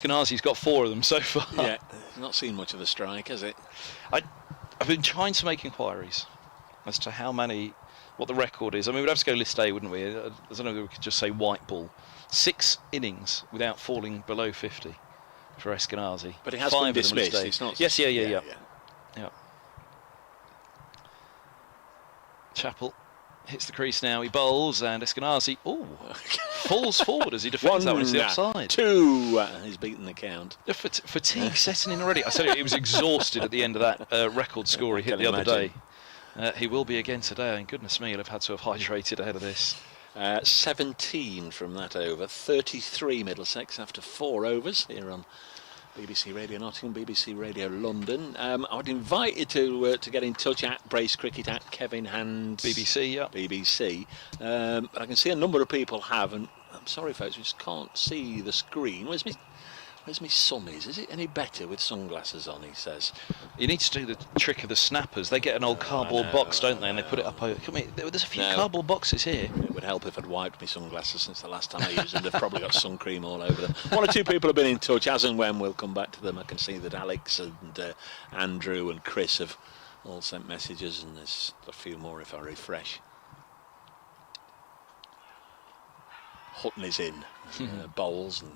Eskinazi's got 4 of them so far. Yeah, not seen much of a strike, has it? I've been trying to make inquiries as to how many, what the record is. I mean, we'd have to go list A, wouldn't we? I don't know if we could just say white ball. 6 innings without falling below 50 for Eskinazi. But it has been dismissed. It's not. Yes, yeah. Chappell hits the crease now. He bowls, and Eskinazi falls forward as he defends that one. It's the offside. 2. He's beaten the count. The fatigue setting in already. I tell you, he was exhausted at the end of that record score he hit the other day. He will be again today, and goodness me, he'll have had to have hydrated ahead of this. 17 from that over. 33 Middlesex after 4 overs here on BBC Radio Nottingham, BBC Radio London. I would invite you to get in touch at Brace Cricket, at Kevin Hand. BBC, yeah. BBC. But I can see a number of people have, and I'm sorry folks, we just can't see the screen. Where's my summies? Is it any better with sunglasses on, he says? You need to do the trick of the snappers. They get an old cardboard box, don't they, and they put it up over. There's a few cardboard boxes here. It would help if I'd wiped my sunglasses since the last time I used them. They've probably got sun cream all over them. 1 or 2 people have been in touch, as and when we'll come back to them. I can see that Alex and Andrew and Chris have all sent messages, and there's a few more if I refresh. Hutton is in, bowls and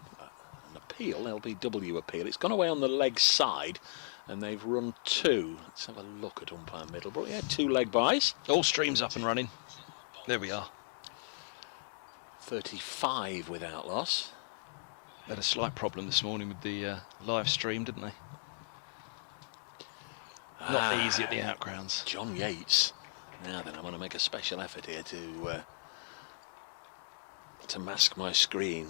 an appeal, LBW appeal. It's gone away on the leg side, and they've run 2. Let's have a look at umpire Middlebrook. Yeah, 2 leg buys. All streams up and running. There we are. 35 with Outlaws. They had a slight problem this morning with the live stream, didn't they? Not easy at the outgrounds. John Yates. Now then, I'm going to make a special effort here to mask my screen.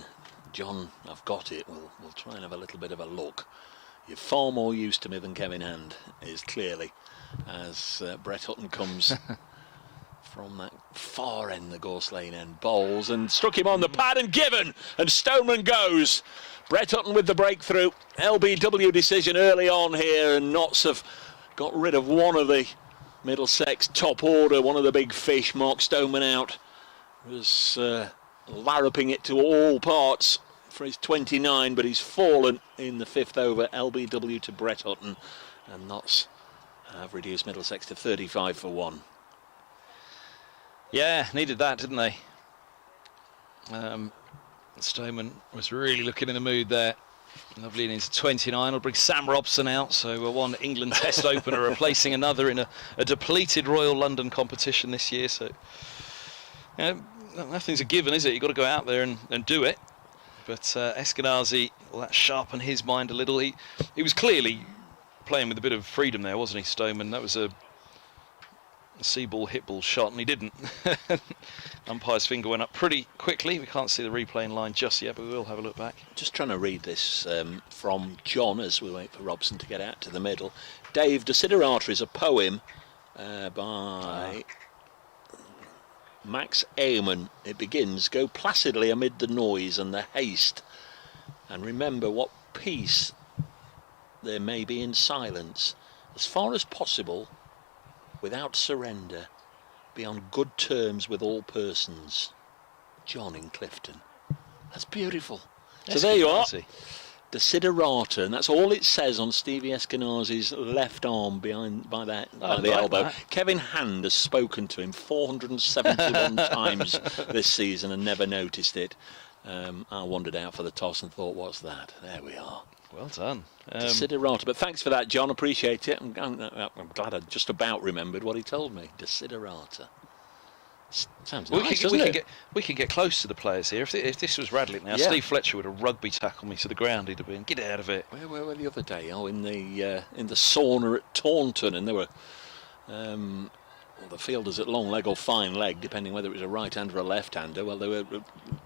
John, I've got it. We'll try and have a little bit of a look. You're far more used to me than Kevin Hand is, clearly, as Brett Hutton comes from that far end, the Gorse Lane end, bowls and struck him on the pad and given, and Stoneman goes. Brett Hutton with the breakthrough. LBW decision early on here, and Notts have got rid of one of the Middlesex top order, one of the big fish. Mark Stoneman out. Was larruping it to all parts for his 29, but he's fallen in the 5th over. LBW to Brett Hutton, and Notts have reduced Middlesex to 35 for 1. Yeah, needed that, didn't they? Stoneman was really looking in the mood there. Lovely innings, 29 will bring Sam Robson out, so one England Test opener replacing another in a depleted Royal London competition this year. So nothing's a given, is it? You've got to go out there and do it. But Eskinazi, well, that sharpened his mind a little. He was clearly playing with a bit of freedom there, wasn't he, Stoneman? That was a see ball, hit ball shot, and he didn't. Umpire's finger went up pretty quickly. We can't see the replay in line just yet, but we will have a look back. Just trying to read this from John as we wait for Robson to get out to the middle. Dave, Desiderata is a poem by Max Eamon. It begins, go placidly amid the noise and the haste, and remember what peace there may be in silence, as far as possible, without surrender, be on good terms with all persons. John in Clifton. That's beautiful. So there you are. Desiderata, and that's all it says on Stevie Eskinazi's left arm by the elbow. That. Kevin Hand has spoken to him 471 times this season and never noticed it. I wandered out for the toss and thought, what's that? There we are. Well done. Desiderata. But thanks for that, John. Appreciate it. I'm glad I just about remembered what he told me. Desiderata. Sounds nice, doesn't it? We can get close to the players here. If this was Radley now, Steve Fletcher would have rugby tackled me to the ground. He'd have been, get out of it. Where were the other day? Oh, in the sauna at Taunton, and there were the fielders at long leg or fine leg, depending whether it was a right-hander or a left-hander. Well, they were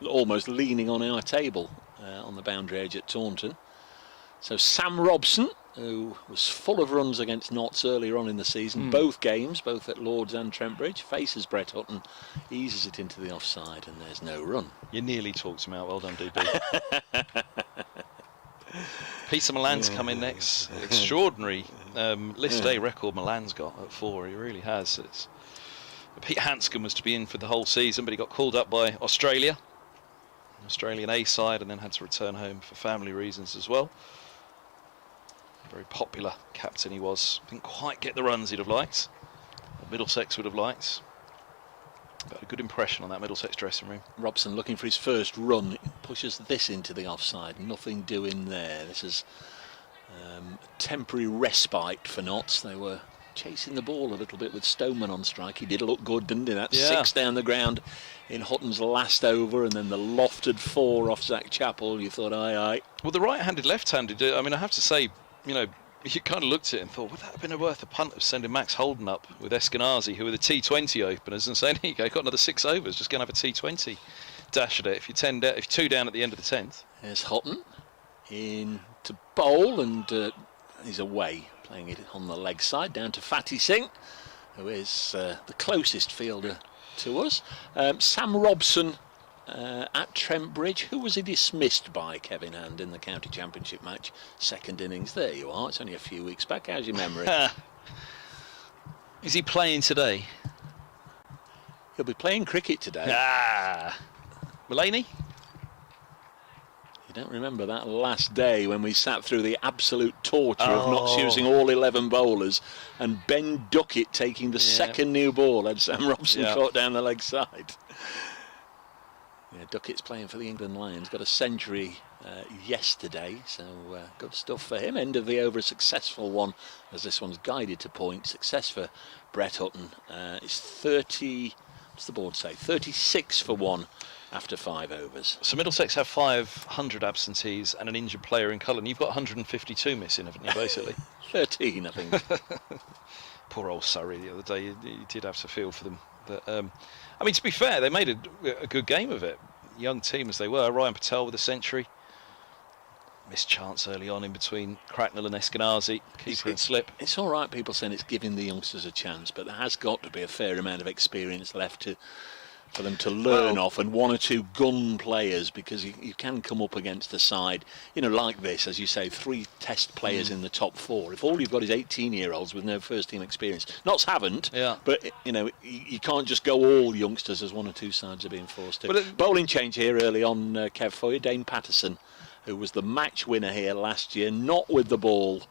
almost leaning on our table on the boundary edge at Taunton. So Sam Robson, who was full of runs against Notts earlier on in the season, both games, both at Lords and Trent Bridge, faces Brett Hutton, eases it into the offside, and there's no run. You nearly talked him out. Well done, DB. Peter Milan's come in next. Extraordinary list A record Milan's got at 4. He really has. Pete Hanscom was to be in for the whole season, but he got called up by Australia. Australian A side, and then had to return home for family reasons as well. Very popular captain he was. Didn't quite get the runs he'd have liked, or Middlesex would have liked. Got a good impression on that Middlesex dressing room. Robson looking for his first run, pushes this into the offside. Nothing doing there. This is temporary respite for Notts. They were chasing the ball a little bit with Stoneman on strike. He did look good, didn't he? That 6 down the ground in Hutton's last over, and then the lofted 4 off Zach Chappell. You thought, aye. Well, the right-handed, left-handed, I mean, I have to say, you know, you kind of looked at it and thought, would that have been worth a punt of sending Max Holden up with Eskinazi, who were the T20 openers, and saying, here you go, got another 6 overs, just going to have a T20 dash at it if you're 2 down at the end of the 10th. There's Hutton in to bowl, and he's away, playing it on the leg side, down to Fatty Singh, who is the closest fielder to us. Sam Robson at Trent Bridge. Who was he dismissed by, Kevin Hand, in the county championship match? Second innings. There you are. It's only a few weeks back. How's your memory? Is he playing today? He'll be playing cricket today. Mullaney? You don't remember that last day when we sat through the absolute torture of not using all 11 bowlers, and Ben Duckett taking the second new ball had Sam Robson caught down the leg side. Yeah, Duckett's playing for the England Lions, got a century yesterday, so good stuff for him. End of the over, a successful one, as this one's guided to point. Success for Brett Hutton. It's 30, what's the board say? 36 for 1 after 5 overs. So Middlesex have 500 absentees and an injured player in Cullen. You've got 152 missing, haven't you, basically? 13, I think. Poor old Surrey the other day, you did have to feel for them. But, I mean, to be fair, they made a good game of it. Young team as they were. Ryan Patel with a century. Missed chance early on in between Cracknell and Eskinazi. Keeper and slip. It's all right, people saying it's giving the youngsters a chance, but there has got to be a fair amount of experience left for them to learn off, and 1 or 2 gun players, because you can come up against a side, you know, like this, as you say, 3 test players in the top 4. If all you've got is 18-year-olds with no first team experience, Notts haven't, but you know, you can't just go all youngsters, as 1 or 2 sides are being forced to. Bowling change here early on, Kev, for you. Dane Patterson, who was the match winner here last year, not with the ball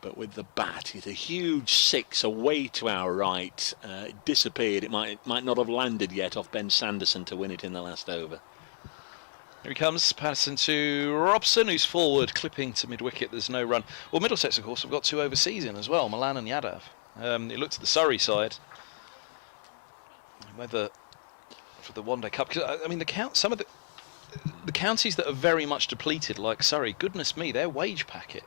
but with the bat. Hit a huge 6 away to our right. It disappeared. It might not have landed yet off Ben Sanderson to win it in the last over. Here he comes, Patterson to Robson, who's forward, clipping to mid-wicket. There's no run. Well, Middlesex, of course, have got 2 overseas in as well, Milan and Yadav. It looked at the Surrey side. Whether for the One Day Cup, because I mean, some of the counties that are very much depleted, like Surrey, goodness me, their wage packet.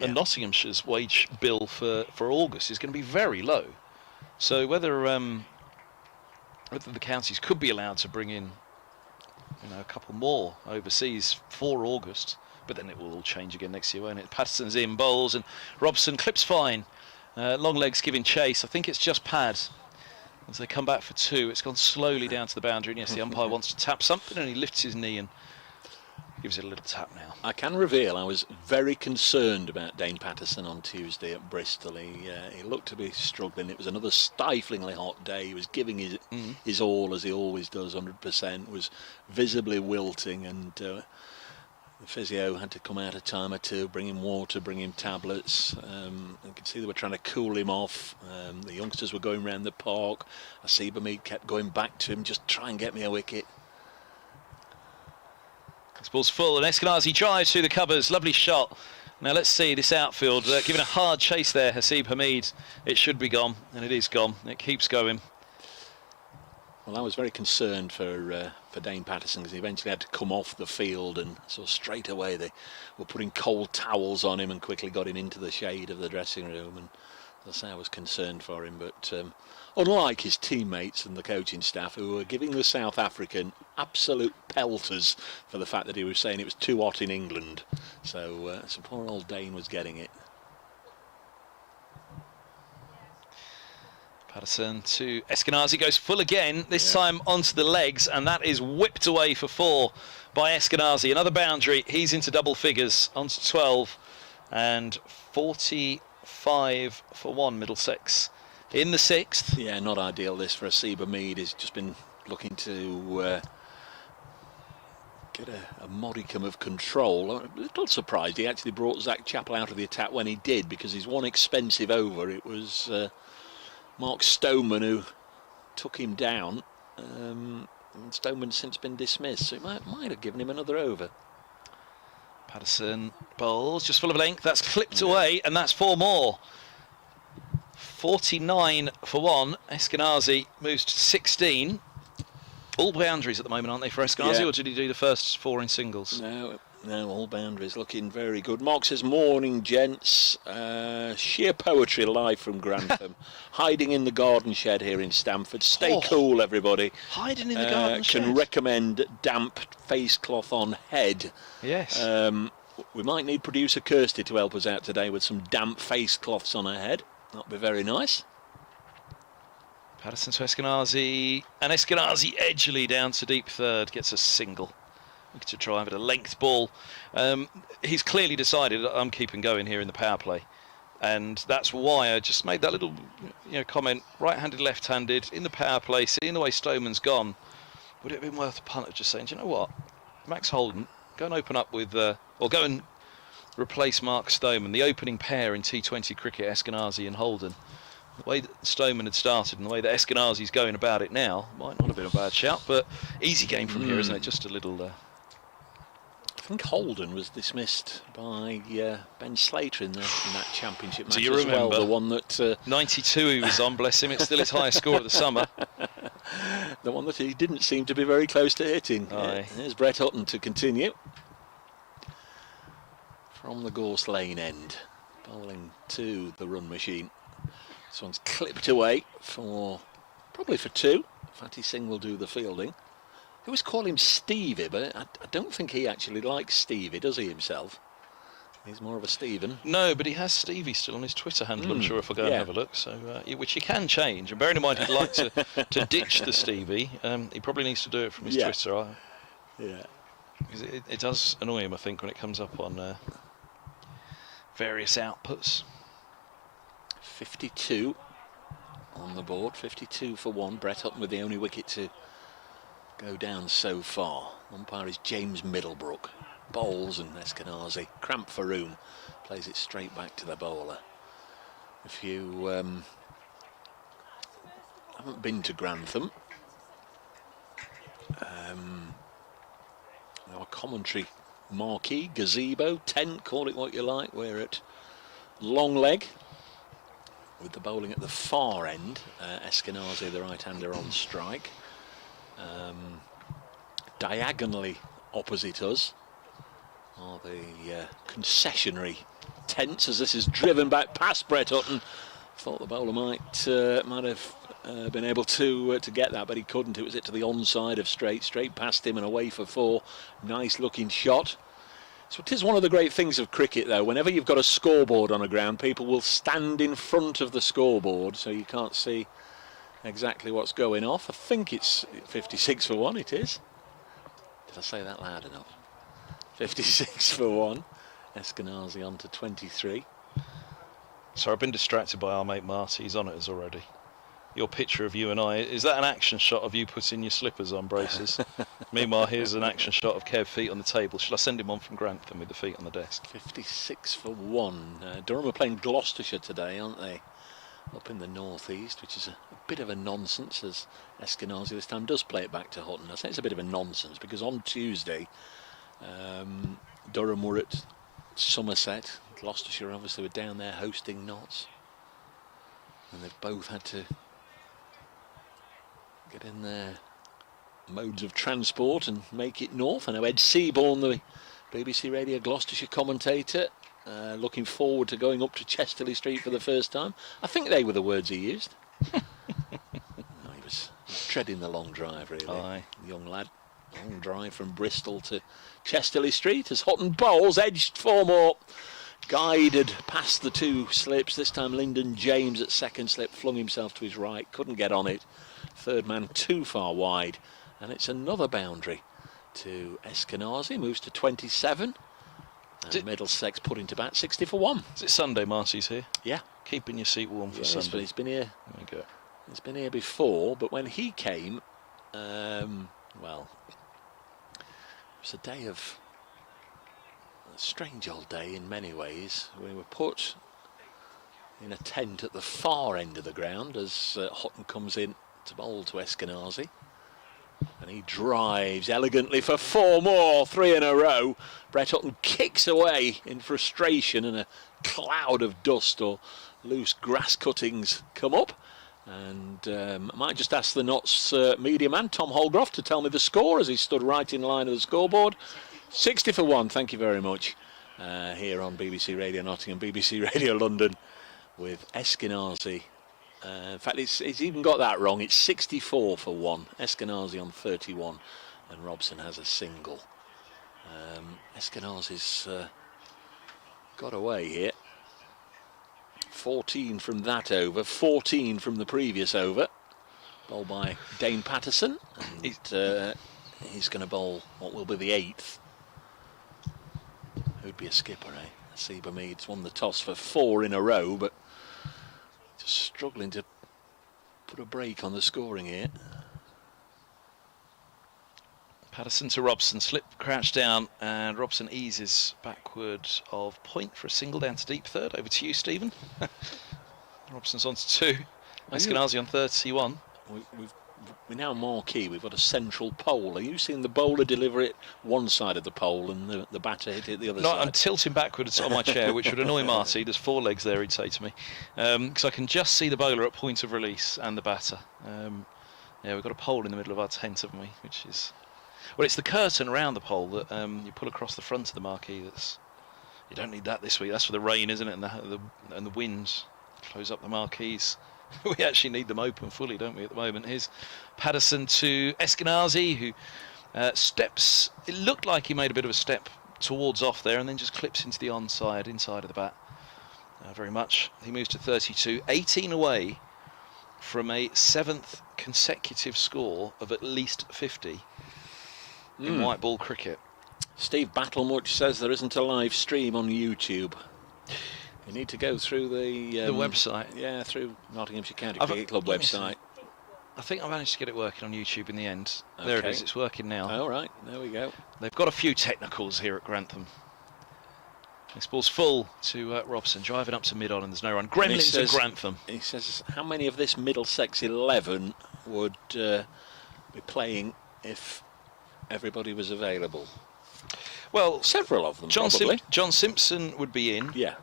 And Nottinghamshire's wage bill for August is going to be very low. So whether the counties could be allowed to bring in, you know, a couple more overseas for August, but then it will all change again next year, won't it? Patterson's in, bowls, and Robson clips fine. Long legs giving chase. I think it's just pad. As they come back for 2, it's gone slowly down to the boundary. And yes, the umpire wants to tap something, and he lifts his knee and gives it a little tap now. I can reveal I was very concerned about Dane Patterson on Tuesday at Bristol. He looked to be struggling. It was another stiflingly hot day. He was giving his all, as he always does, 100%. Was visibly wilting, and the physio had to come out a time or 2, bring him water, bring him tablets. You could see they were trying to cool him off. The youngsters were going around the park. Hamid kept going back to him, just try and get me a wicket. This ball's full, and Eskinazi drives through the covers. Lovely shot. Now let's see this outfield. Giving a hard chase there, Hamid. It should be gone, and it is gone. It keeps going. Well, I was very concerned for Dane Patterson, because he eventually had to come off the field, and so straight away they were putting cold towels on him and quickly got him into the shade of the dressing room. And as I say, I was concerned for him, but unlike his teammates and the coaching staff, who were giving the South African absolute pelters for the fact that he was saying it was too hot in England, so poor old Dane was getting it. Patterson to Eskinazi, goes full again, this time onto the legs, and that is whipped away for 4 by Eskinazi. Another boundary, he's into double figures, onto 12, and 45 for 1 Middlesex in the 6th. Yeah, not ideal this for Hamid. He's just been looking to get a modicum of control. I'm a little surprised he actually brought Zach Chappell out of the attack when he did, because his one expensive over, it was Mark Stoneman who took him down. And Stoneman's since been dismissed, so it might have given him another over. Patterson bowls, just full of length. That's clipped away, and that's 4 more. 49 for 1. Eskinazi moves to 16. All boundaries at the moment, aren't they, for Eskinazi, or did he do the first 4 in singles? No, all boundaries looking very good. Mark says, morning, gents. Sheer poetry live from Grantham. Hiding in the garden shed here in Stamford. Stay cool, everybody. Hiding in the garden shed. Can recommend damp face cloth on head. Yes. We might need producer Kirsty to help us out today with some damp face cloths on her head. That'll be very nice. Patterson to Eskinazi, and Eskinazi edgily down to deep third, gets a single. Looking to drive at a length ball. He's clearly decided that I'm keeping going here in the power play, and that's why I just made that little comment, right-handed, left-handed, in the power play, seeing the way Stoneman's gone. Would it have been worth a punt of just saying, do you know what, Max Holden, go and open up with, or go and replace Mark Stoneman, the opening pair in T20 cricket, Eskinazi and Holden. The way that Stoneman had started and the way that Eskinazi's going about it now might not have been a bad shout, but easy game from here, isn't it? Just a little... I think Holden was dismissed by Ben Slater in that championship match. Do you as remember? Well, the one that 92 he was on, bless him. It's still his highest score of the summer. The one that he didn't seem to be very close to hitting. Here's Brett Hutton to continue from the Gorse Lane end, bowling to the run machine. This one's clipped away probably for 2. Fatty Singh will do the fielding. They always call him Stevie, but I don't think he actually likes Stevie, does he himself? He's more of a Stephen. No, but he has Stevie still on his Twitter handle, I'm sure, if I go and have a look. So, which he can change. And bearing in mind he'd like to ditch the Stevie, he probably needs to do it from his Twitter. It does annoy him, I think, when it comes up on various outputs. 52 on the board, 52 for 1. Brett Hutton with the only wicket to go down so far. Umpire is James Middlebrook. Bowls and Eskinazi. Cramp for room. Plays it straight back to the bowler. If you haven't been to Grantham, our commentary marquee, gazebo, tent, call it what you like. We're at long leg, with the bowling at the far end. Eskinazi, the right-hander, on strike. Diagonally opposite us are the concessionary tents, as this is driven back past Brett Hutton. Thought the bowler might have been able to get that, but he couldn't. It was to the onside of straight past him and away for 4. Nice looking shot. So it is one of the great things of cricket, though. Whenever you've got a scoreboard on a ground, people will stand in front of the scoreboard, so you can't see exactly what's going off. I think it's 56 for 1, it is. Did I say that loud enough? 56 for 1. Eskinazi on to 23. So I've been distracted by our mate Marty. He's on it as already. Your picture of you and I, is that an action shot of you putting your slippers on, braces? Meanwhile, here's an action shot of Kev, feet on the table. Shall I send him on from Grantham with the feet on the desk? 56 for 1. Durham are playing Gloucestershire today, aren't they? Up in the northeast, which is a bit of a nonsense, as Eskinazi this time does play it back to Hutton. I say it's a bit of a nonsense because on Tuesday, Durham were at Somerset. Gloucestershire obviously were down there hosting Notts. And they've both had to get in their modes of transport and make it north. I know Ed Seaborn, the BBC Radio Gloucestershire commentator, looking forward to going up to Chesterley Street for the first time. I think they were the words he used. No, he was treading the long drive, really. Aye. Young lad. Long drive from Bristol to Chesterley Street as Hutton bowls, edged 4 more. Guided past the 2 slips. This time Lyndon James at second slip flung himself to his right, couldn't get on it. Third man too far wide, and it's another boundary to Eskinazi. Moves to 27. And Middlesex put into bat 60 for 1. Is it Sunday Marty's here? Yeah. Keeping your seat warm for Sunday. But he's been here. There you go. He's been here before, but when he came, well, It's a day of a strange old day in many ways. We were put in a tent at the far end of the ground as Hutton comes in to bowl to Eskinazi. And he drives elegantly for 4 more, 3 in a row. Brett Hutton kicks away in frustration, and a cloud of dust or loose grass cuttings come up. And I might just ask the Notts media man, Tom Holgroff, to tell me the score as he stood right in line of the scoreboard. 60 for 1, thank you very much. Here on BBC Radio Nottingham, BBC Radio London, with Eskinazi. In fact, it's even got that wrong. It's 64 for 1. Eskinazi on 31, and Robson has a single. Eskinazi's got away here. 14 from that over, 14 from the previous over. Bowled by Dane Patterson. And, he's going to bowl what will be the 8th. Who'd be a skipper, eh? Asiba Mead's won the toss for 4 in a row, but just struggling to put a break on the scoring here. Patterson to Robson, slip, crouch down, and Robson eases backward of point for a single down to deep third. Over to you, Stephen. Robson's on to 2. Eskinazi on 31. We're now marquee. We've got a central pole. Are you seeing the bowler deliver it one side of the pole and the batter hit it the other side? I'm tilting backwards on my chair, which would annoy Marty. There's 4 legs there, he'd say to me. Because I can just see the bowler at point of release and the batter. Yeah, we've got a pole in the middle of our tent, haven't we? Which is... Well, it's the curtain around the pole that you pull across the front of the marquee. You don't need that this week. That's for the rain, isn't it? And the winds close up the marquees. We actually need them open fully, don't we, at the moment? Here's Patterson to Eskinazi, who steps... It looked like he made a bit of a step towards off there and then just clips into the onside, inside of the bat. Very much. He moves to 32. 18 away from a 7th consecutive score of at least 50 in white ball cricket. Steve Battlemuch says there isn't a live stream on YouTube. You need to go through the website. Yeah, through Nottinghamshire County Cricket Club website. I think I managed to get it working on YouTube in the end. Okay. There it is, it's working now. All right, there we go. They've got a few technicals here at Grantham. This ball's full to Robson, driving up to mid-on, and there's no run. Gremlins to Grantham. He says, how many of this Middlesex 11 would be playing if everybody was available? Well, several of them, John Simpson would be in. Yeah.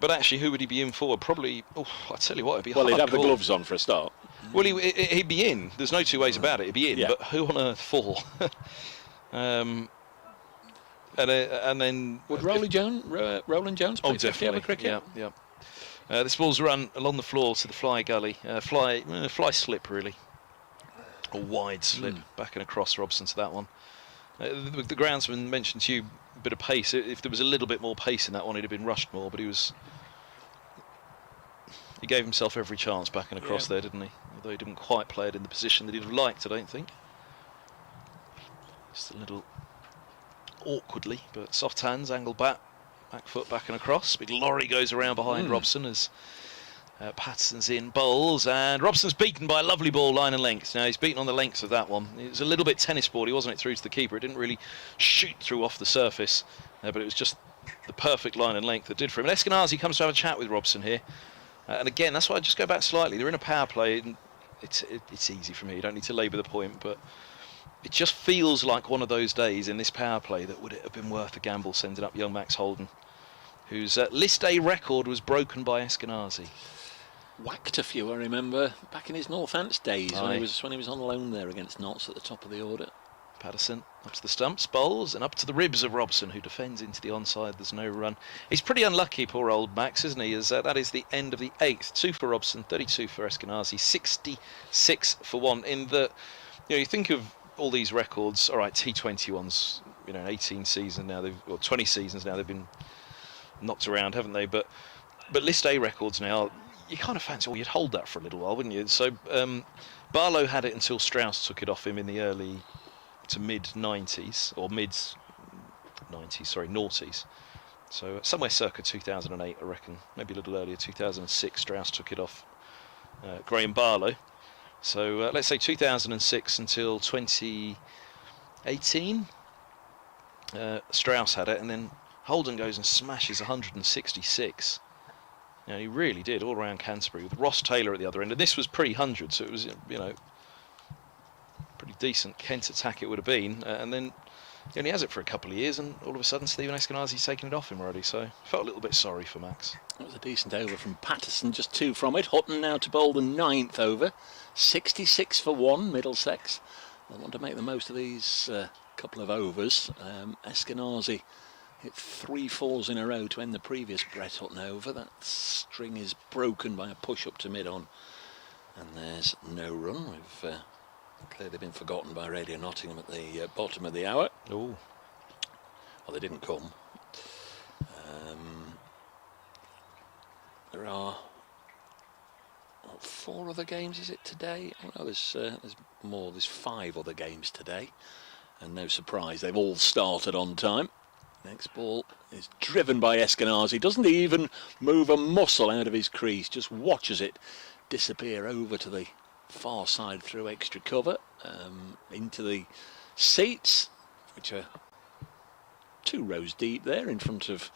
But actually, who would he be in for? Probably, I tell you what, it'd be well, hard. He'd have the gloves on for a start. Well, he'd be in. There's no 2 ways about it. He'd be in. Yeah. But who on earth for? And then... Would Roland Jones play 50 over cricket? Yeah. This ball's run along the floor to the fly gully. Fly slip, really. A wide slip, back and across Robson to that one. The groundsman mentioned to you a bit of pace. If there was a little bit more pace in that one, he'd have been rushed more, but he gave himself every chance back and across there, didn't he? Although he didn't quite play it in the position that he'd have liked, I don't think. Just a little awkwardly, but soft hands, angle back foot back and across. Big lorry goes around behind Robson as Patterson's in, bowls, and Robson's beaten by a lovely ball, line and length. Now he's beaten on the length of that one. It was a little bit tennis ball, wasn't it, through to the keeper. It didn't really shoot through off the surface, but it was just the perfect line and length that did for him. And Eskinazi comes to have a chat with Robson here. And again, that's why I just go back slightly. They're in a power play, and it's easy for me. You don't need to labour the point, but it just feels like one of those days in this power play that would it have been worth a gamble sending up young Max Holden, whose list A record was broken by Eskinazi. Whacked a few, I remember, back in his Northants days when he was on loan there against Notts at the top of the order. Patterson up to the stumps, bowls, and up to the ribs of Robson, who defends into the onside. There's no run. He's pretty unlucky, poor old Max, isn't he? As that is the end of the 8th. 2 for Robson, 32 for Eskinazi, 66 for 1. In the, you think of all these records. All right, T20 ones. 18 seasons now, or 20 seasons now, they've been knocked around, haven't they? But list A records now. You kind of fancy, you'd hold that for a little while, wouldn't you? So Barlow had it until Strauss took it off him in the early to mid-90s, or mid-90s, sorry, noughties. So somewhere circa 2008, I reckon, maybe a little earlier, 2006, Strauss took it off Graham Barlow. So let's say 2006 until 2018. Strauss had it, and then Holden goes and smashes 166. You know, he really did all around Canterbury with Ross Taylor at the other end, and this was pre-100, so it was, you know, pretty decent Kent attack it would have been, and then he only has it for a couple of years, and all of a sudden Eskinazi's taken it off him already, so felt a little bit sorry for Max. It was a decent over from Patterson, just 2 from it. Hutton now to bowl the 9th over, 66 for 1, Middlesex. They want to make the most of these couple of overs. Eskinazi hit 3 fours in a row to end the previous Brett Hutton over. That string is broken by a push up to mid-on, and there's no run. We've clearly been forgotten by Radio Nottingham at the bottom of the hour. Oh, well, they didn't come. There are 4 other games, is it today? Oh no, there's more. There's 5 other games today, and no surprise, they've all started on time. Next ball is driven by Eskinazi. Doesn't even move a muscle out of his crease, just watches it disappear over to the far side through extra cover, into the seats, which are 2 rows deep there in front of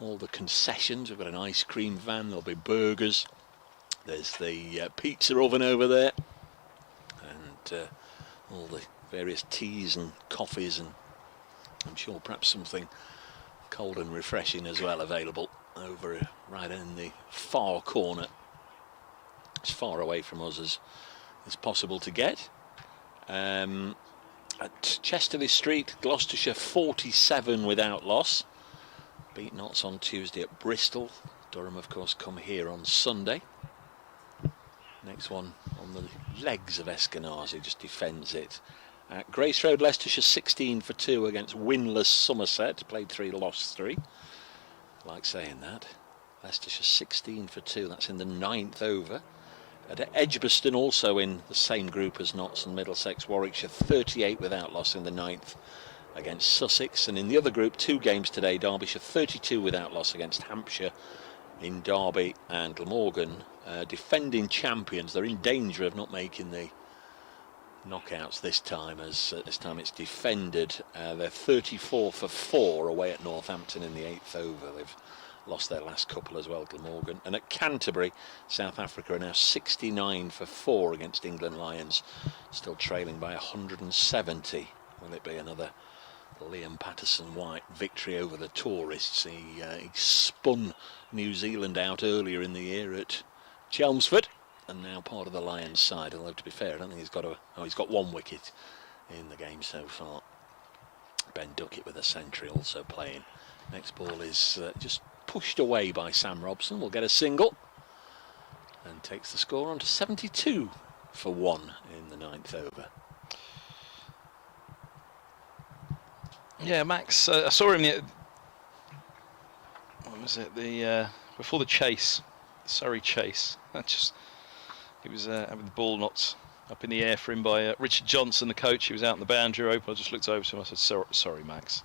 all the concessions. We've got an ice cream van, there'll be burgers, there's the pizza oven over there, and all the various teas and coffees, and I'm sure perhaps something cold and refreshing as well available over right in the far corner, as far away from us as possible to get. At Chesterley Street, Gloucestershire 47 without loss. Beat Notts on Tuesday at Bristol. Durham, of course, come here on Sunday. Next one on the legs of Eskinazi, just defends it. At Grace Road, Leicestershire 16 for 2 against winless Somerset. Played 3, lost 3. Like saying that. Leicestershire 16 for 2, that's in the 9th over. At Edgbaston, also in the same group as Notts and Middlesex, Warwickshire 38 without loss in the 9th against Sussex. And in the other group, 2 games today, Derbyshire 32 without loss against Hampshire in Derby and Glamorgan. Defending champions, they're in danger of not making the knockouts this time, as this time it's defended. They're 34 for 4 away at Northampton in the 8th over. They've lost their last couple as well, Glamorgan. And at Canterbury, South Africa are now 69 for 4 against England Lions, still trailing by 170. Will it be another Liam Patterson-White victory over the tourists? He spun New Zealand out earlier in the year at Chelmsford, and now part of the Lions side. Although, to be fair, I don't think he's got he's got 1 wicket in the game so far. Ben Duckett with a century also playing. Next ball is just pushed away by Sam Robson. Will get a single and takes the score on to 72 for 1 in the 9th over. Yeah, Max, I saw him, what was it, before the chase, the Surrey chase. He was having the ball knocked up in the air for him by Richard Johnson, the coach. He was out in the boundary open. I just looked over to him. I said, sorry, Max.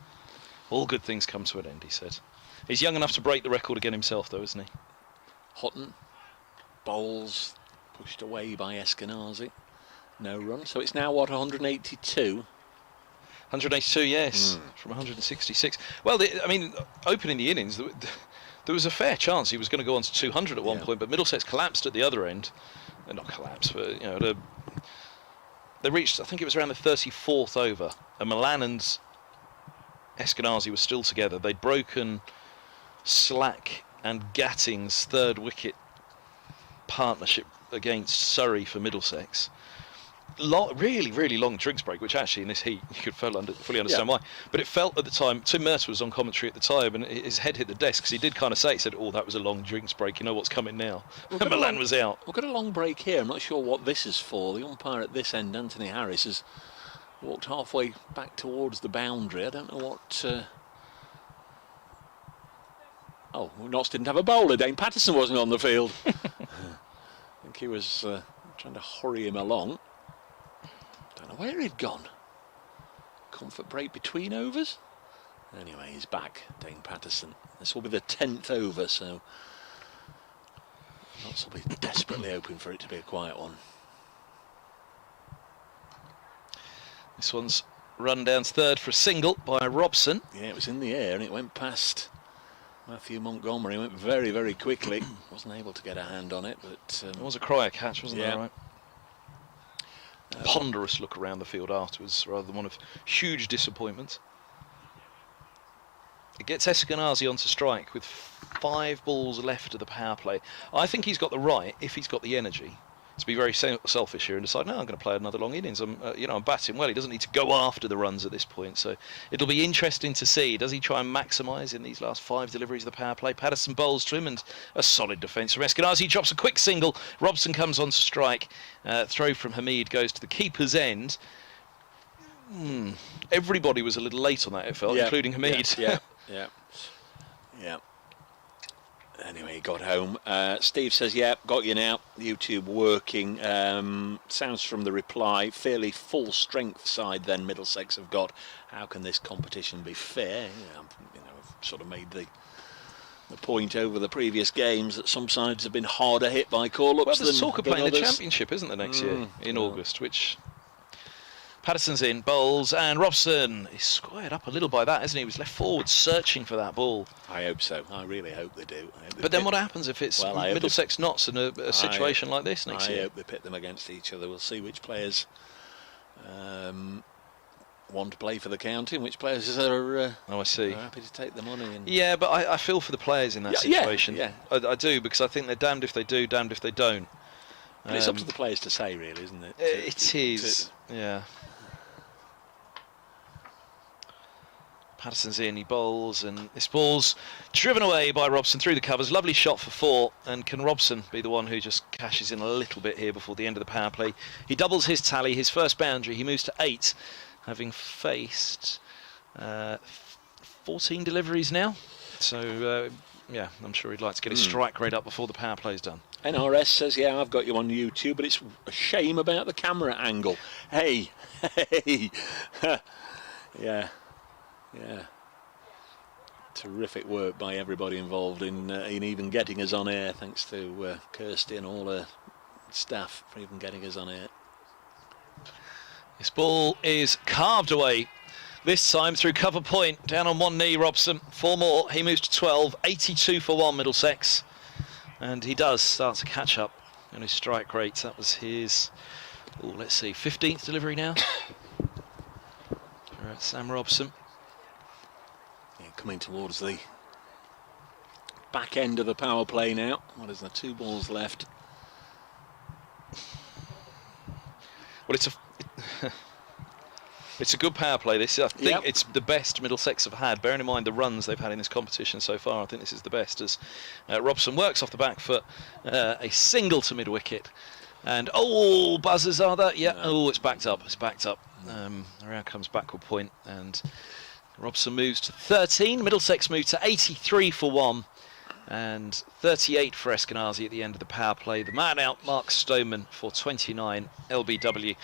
All good things come to an end, he said. He's young enough to break the record again himself, though, isn't he? Hutton bowls pushed away by Eskinazi. No run. So it's now, what, 182? 182, yes, from 166. Well, I mean, opening the innings, there was a fair chance he was going to go on to 200 at one point, but Middlesex collapsed at the other end. Not collapsed, but, you know, they reached, I think it was around the 34th over, and Milan and Eskinazi were still together. They'd broken Slack and Gatting's 3rd wicket partnership against Surrey for Middlesex. Really long drinks break, which actually in this heat you could fully understand why. But it felt at the time, Tim Merter was on commentary at the time, and his head hit the desk because he did kind of say, he said, "Oh, that was a long drinks break. You know what's coming now." And Milan was out. We've got a long break here. I'm not sure what this is for. The umpire at this end, Anthony Harris, has walked halfway back towards the boundary. I don't know what. Oh, Notts didn't have a bowler. Dane Patterson wasn't on the field. I think he was trying to hurry him along. Don't know where he'd gone. Comfort break between overs. Anyway, he's back, Dane Patterson. This will be the 10th over, so Notts will be desperately hoping for it to be a quiet one. This one's Run down to third for a single by Robson. Yeah, it was in the air and it went past Matthew Montgomery. It went very, very quickly. Wasn't able to get a hand on it, but It was a crier catch, wasn't yeah. that right? Ponderous look around the field afterwards, rather than one of huge disappointment. It gets Eskinazi onto strike with 5 balls left of the power play. I think he's got the right, if he's got the energy, to be very selfish here and decide, no, I'm going to play another long innings. I'm batting well. He doesn't need to go after the runs at this point. So it'll be interesting to see. Does he try and maximise in these last 5 deliveries of the power play? Patterson bowls to him and a solid defence from Eskinazi. He drops a quick single. Robson comes on to strike. Throw from Hamid goes to the keeper's end. Everybody was a little late on that, it felt, including Hamid. Yeah. Anyway, he got home. Steve says, yeah, got you now. YouTube working. Sounds from the reply, fairly full strength side then Middlesex have got. How can this competition be fair? I've sort of made the point over the previous games that some sides have been harder hit by call-ups. Well, there's than talk of playing the others. Championship, isn't there, next year in August, which... Patterson's in, bowls, and Robson is squared up a little by that, isn't he? He was left forward searching for that ball. I hope so. I really hope they do. But then what happens if it's Middlesex Knots in a situation like this next year? I hope they pit them against each other. We'll see which players want to play for the county and which players are I see. Are happy to take the money. And yeah, but I feel for the players in that situation. Yeah. I do, because I think they're damned if they do, damned if they don't. But it's up to the players to say, really, isn't it? It is, yeah. Patterson's in, he bowls, and this ball's driven away by Robson through the covers. Lovely shot for 4, and can Robson be the one who just cashes in a little bit here before the end of the power play? He doubles his tally, his first boundary. He moves to 8, having faced 14 deliveries now. So, yeah, I'm sure he'd like to get his strike rate up before the power play's done. NRS says, yeah, I've got you on YouTube, but it's a shame about the camera angle. Hey. Yeah. Terrific work by everybody involved in even getting us on air. Thanks to Kirsty and all her staff for even getting us on air. This ball is carved away. This time through cover point. Down on one knee, Robson. 4 more. He moves to 12. 82 for 1, Middlesex. And he does start to catch up on his strike rate. That was his, let's see, 15th delivery now. Sam Robson. Coming towards the back end of the power play now. What is there? 2 balls left. Well, it's a good power play. This, I think, it's the best Middlesex have had. Bearing in mind the runs they've had in this competition so far, I think this is the best. As Robson works off the back foot, a single to mid wicket, and buzzers are that? Yeah. No. It's backed up. It's backed up. Around comes backward point, and Robson moves to 13. Middlesex move to 83 for 1, and 38 for Eskinazi at the end of the power play. The man out, Mark Stoneman, for 29 LBW.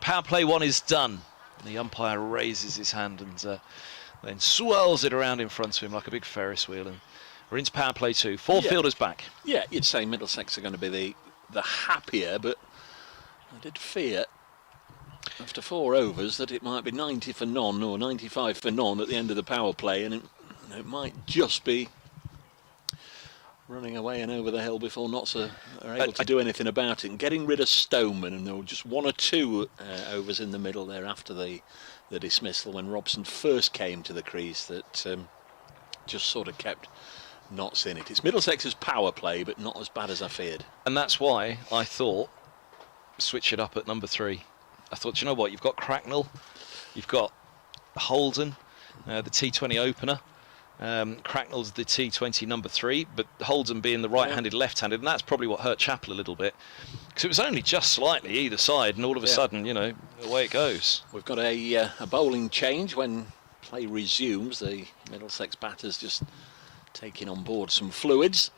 Power play 1 is done. The umpire raises his hand and then swirls it around in front of him like a big Ferris wheel, and we're into power play 2. 4 fielders back. Yeah, you'd say Middlesex are going to be the happier, but I did fear after 4 overs that it might be 90 for none or 95 for none at the end of the power play, and it might just be running away and over the hill before Notts are able to do anything about it. And getting rid of Stoneman, and there were just 1 or 2 overs in the middle there after the dismissal when Robson first came to the crease that just sort of kept Notts in it. It's Middlesex's power play, but not as bad as I feared. And that's why I thought switch it up at number 3. I thought, you know what, you've got Cracknell, you've got Holden, the T20 opener. Cracknell's the T20 number 3, but Holden being the right-handed, left-handed, and that's probably what hurt Chappell a little bit, because it was only just slightly either side, and all of a sudden, you know, away it goes. We've got a bowling change when play resumes. The Middlesex batters just taking on board some fluids.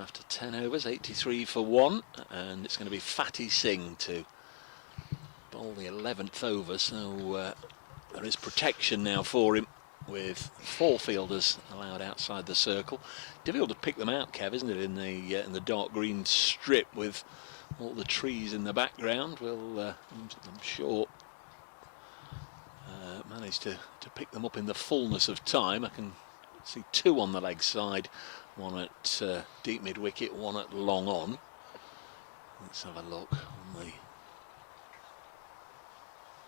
After 10 overs, 83 for 1, and it's going to be Fatty Singh to bowl the 11th over, so there is protection now for him with 4 fielders allowed outside the circle. Difficult to pick them out, Kev, isn't it, in the dark green strip with all the trees in the background. Well, I'm sure managed to pick them up in the fullness of time. I can see 2 on the leg side, one at deep mid wicket, one at long on. Let's have a look on the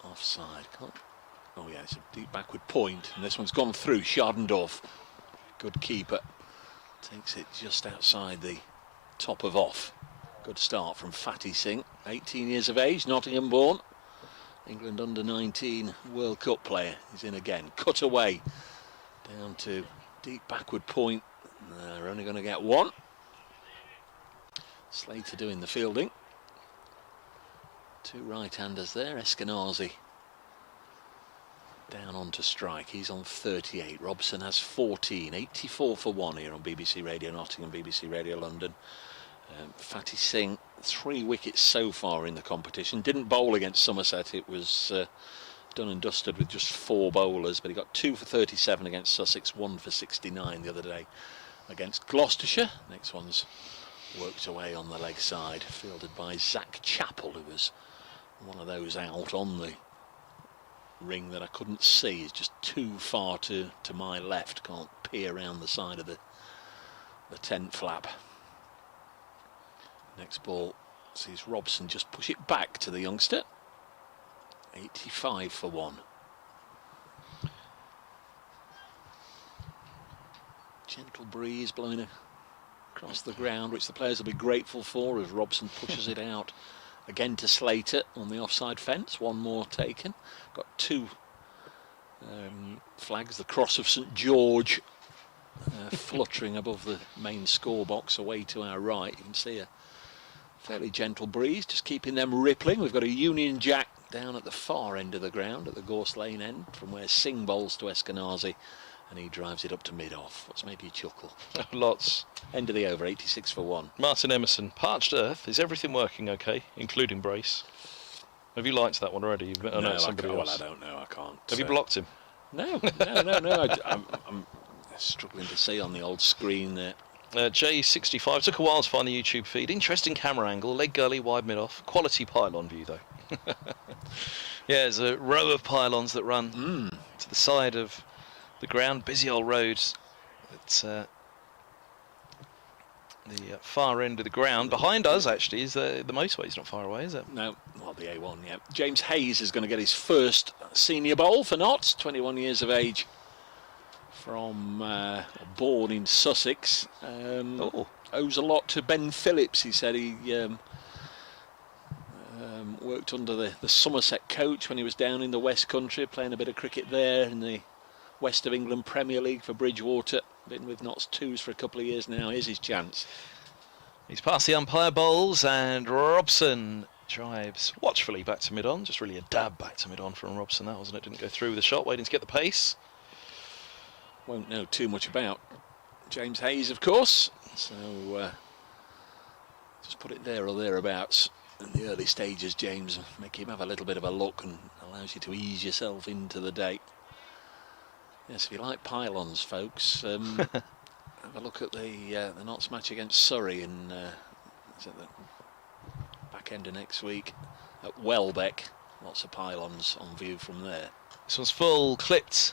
offside. Oh yeah, it's a deep backward point, and this one's gone through. Shardendorf, good keeper, takes it just outside the top of off. Good start from Fatty Singh, 18 years of age, Nottingham born. England under-19 World Cup player. He's in again. Cut away down to deep backward point. They're only going to get 1. Slater doing the fielding. 2 right-handers there. Eskinazi down onto strike. He's on 38. Robson has 14. 84 for 1 here on BBC Radio Nottingham, BBC Radio London. Fatty Singh, 3 wickets so far in the competition. Didn't bowl against Somerset. It was done and dusted with just 4 bowlers, but he got 2 for 37 against Sussex, 1 for 69 the other day against Gloucestershire. Next one's worked away on the leg side, fielded by Zach Chappell, who was one of those out on the ring that I couldn't see. It's just too far to my left. Can't peer around the side of the tent flap. Next ball sees Robson just push it back to the youngster. 85 for 1. Gentle breeze blowing across the ground, which the players will be grateful for as Robson pushes it out again to Slater on the offside fence. 1 more taken. Got 2 flags. The cross of St George fluttering above the main score box away to our right. You can see a fairly gentle breeze, just keeping them rippling. We've got a Union Jack down at the far end of the ground, at the Gorse Lane end, from where Singh bowls to Eskinazi, and he drives it up to mid-off. What's made you chuckle? Lots. End of the over, 86 for 1. Martin Emerson, Parched Earth, is everything working okay, including brace? Have you liked that one already? No, no, somebody else. Well, I don't know, I can't. Have you blocked him? No. I'm struggling to see on the old screen there. J65, took a while to find the YouTube feed. Interesting camera angle, leg gully, wide mid-off. Quality pylon view, though. Yeah, there's a row of pylons that run to the side of the ground. Busy old roads. It's the far end of the ground. Behind us, actually, is the motorway. It's not far away, is it? No, well, the A1, yeah. James Hayes is going to get his first senior bowl for Notts, 21 years of age. From born in Sussex, owes a lot to Ben Phillips. He said he worked under the Somerset coach when he was down in the West Country, playing a bit of cricket there in the West of England Premier League for Bridgewater. Been with Notts Twos for a couple of years now. Here's his chance. He's past the umpire bowls, and Robson drives watchfully back to mid-on. Just really a dab back to mid-on from Robson, that wasn't it? Didn't go through with the shot, waiting to get the pace. Won't know too much about James Hayes, of course, so just put it there or thereabouts in the early stages, James. Make him have a little bit of a look and allows you to ease yourself into the day. Yes, if you like pylons, folks, have a look at the Notts match against Surrey in is it the back end of next week at Welbeck. Lots of pylons on view from there. This one's full, clipped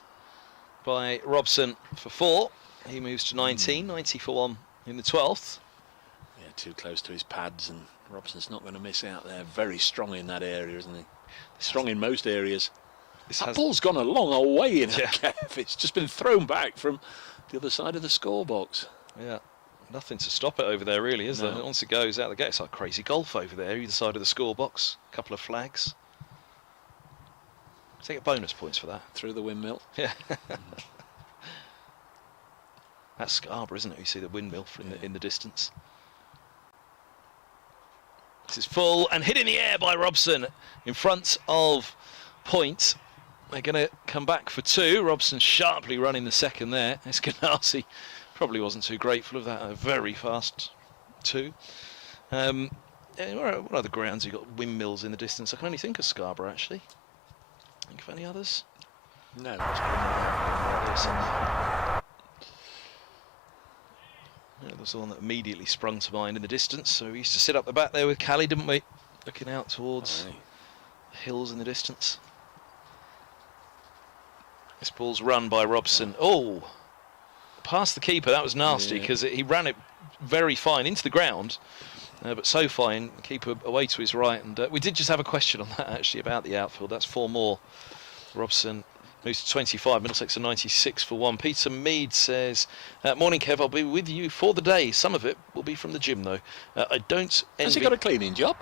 by Robson for 4. He moves to 19, 90 for 1 in the 12th. Yeah, too close to his pads, and Robson's not going to miss out there. Very strong in that area, isn't he? Strong in most areas. That ball's gone a long old way in that Kev. It's just been thrown back from the other side of the score box. Yeah, nothing to stop it over there, really, is there? Once it goes out the gate, it's like crazy golf over there, either side of the score box. A couple of flags. So you get bonus points for that. Through the windmill. Yeah. That's Scarborough, isn't it? You see the windmill in the distance. This is full and hit in the air by Robson in front of point. They're going to come back for 2. Robson sharply running the second there. Eskinazi probably wasn't too grateful of that. A very fast 2. What other grounds you got windmills in the distance? I can only think of Scarborough, actually. Think of any others? No. There's the one that immediately sprung to mind in the distance. So we used to sit up the back there with Callie, didn't we? Looking out towards the hills in the distance. This ball's run by Robson. Oh, past the keeper. That was nasty because he ran it very fine into the ground, but so fine. Keeper away to his right. And we did just have a question on that actually about the outfield. That's 4 more. Robson moves to 25. Middlesex are 96 for 1. Peter Mead says, "Morning, Kev. I'll be with you for the day. Some of it will be from the gym, though. I don't envy." Has he got a cleaning job?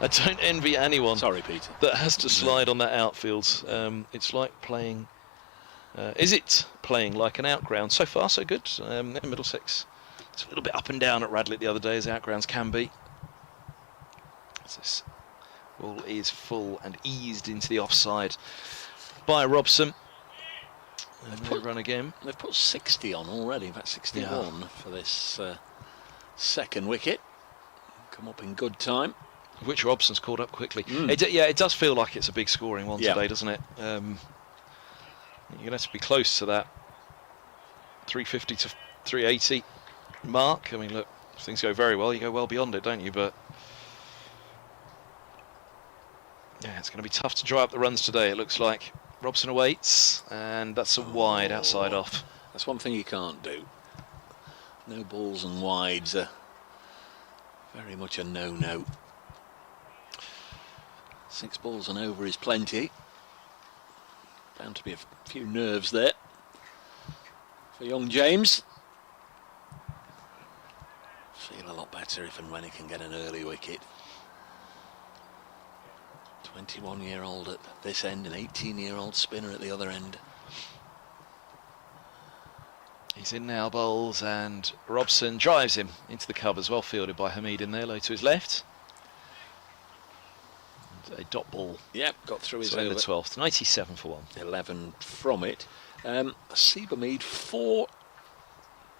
I don't envy anyone. Sorry, Peter. That has to slide on that outfield. It's like playing. Is it playing like an outground? So far, so good. Middlesex. It's a little bit up and down at Radlett the other day, as outgrounds can be. This ball is full and eased into the offside by Robson. And they run again. They've put 60 on already. In fact, 61 for this second wicket. Come up in good time. Which Robson's called up quickly. It does feel like it's a big scoring one today, doesn't it? You're going to have to be close to that 350 to 380 mark. I mean, look, if things go very well, you go well beyond it, don't you? But yeah, it's going to be tough to dry up the runs today, it looks like. Robson awaits, and that's a wide outside off. That's one thing you can't do. No balls and wides are very much a no-no. 6 balls and over is plenty. Bound to be a few nerves there for young James. Feel a lot better if and when he can get an early wicket. 21-year-old at this end, an 18-year-old spinner at the other end. He's in now, bowls, and Robson drives him into the covers. Well fielded by Hamid in there, low to his left. A dot ball. Yep, got through his over. over. The 12th, 97 for 1. 11 from it. Mead 4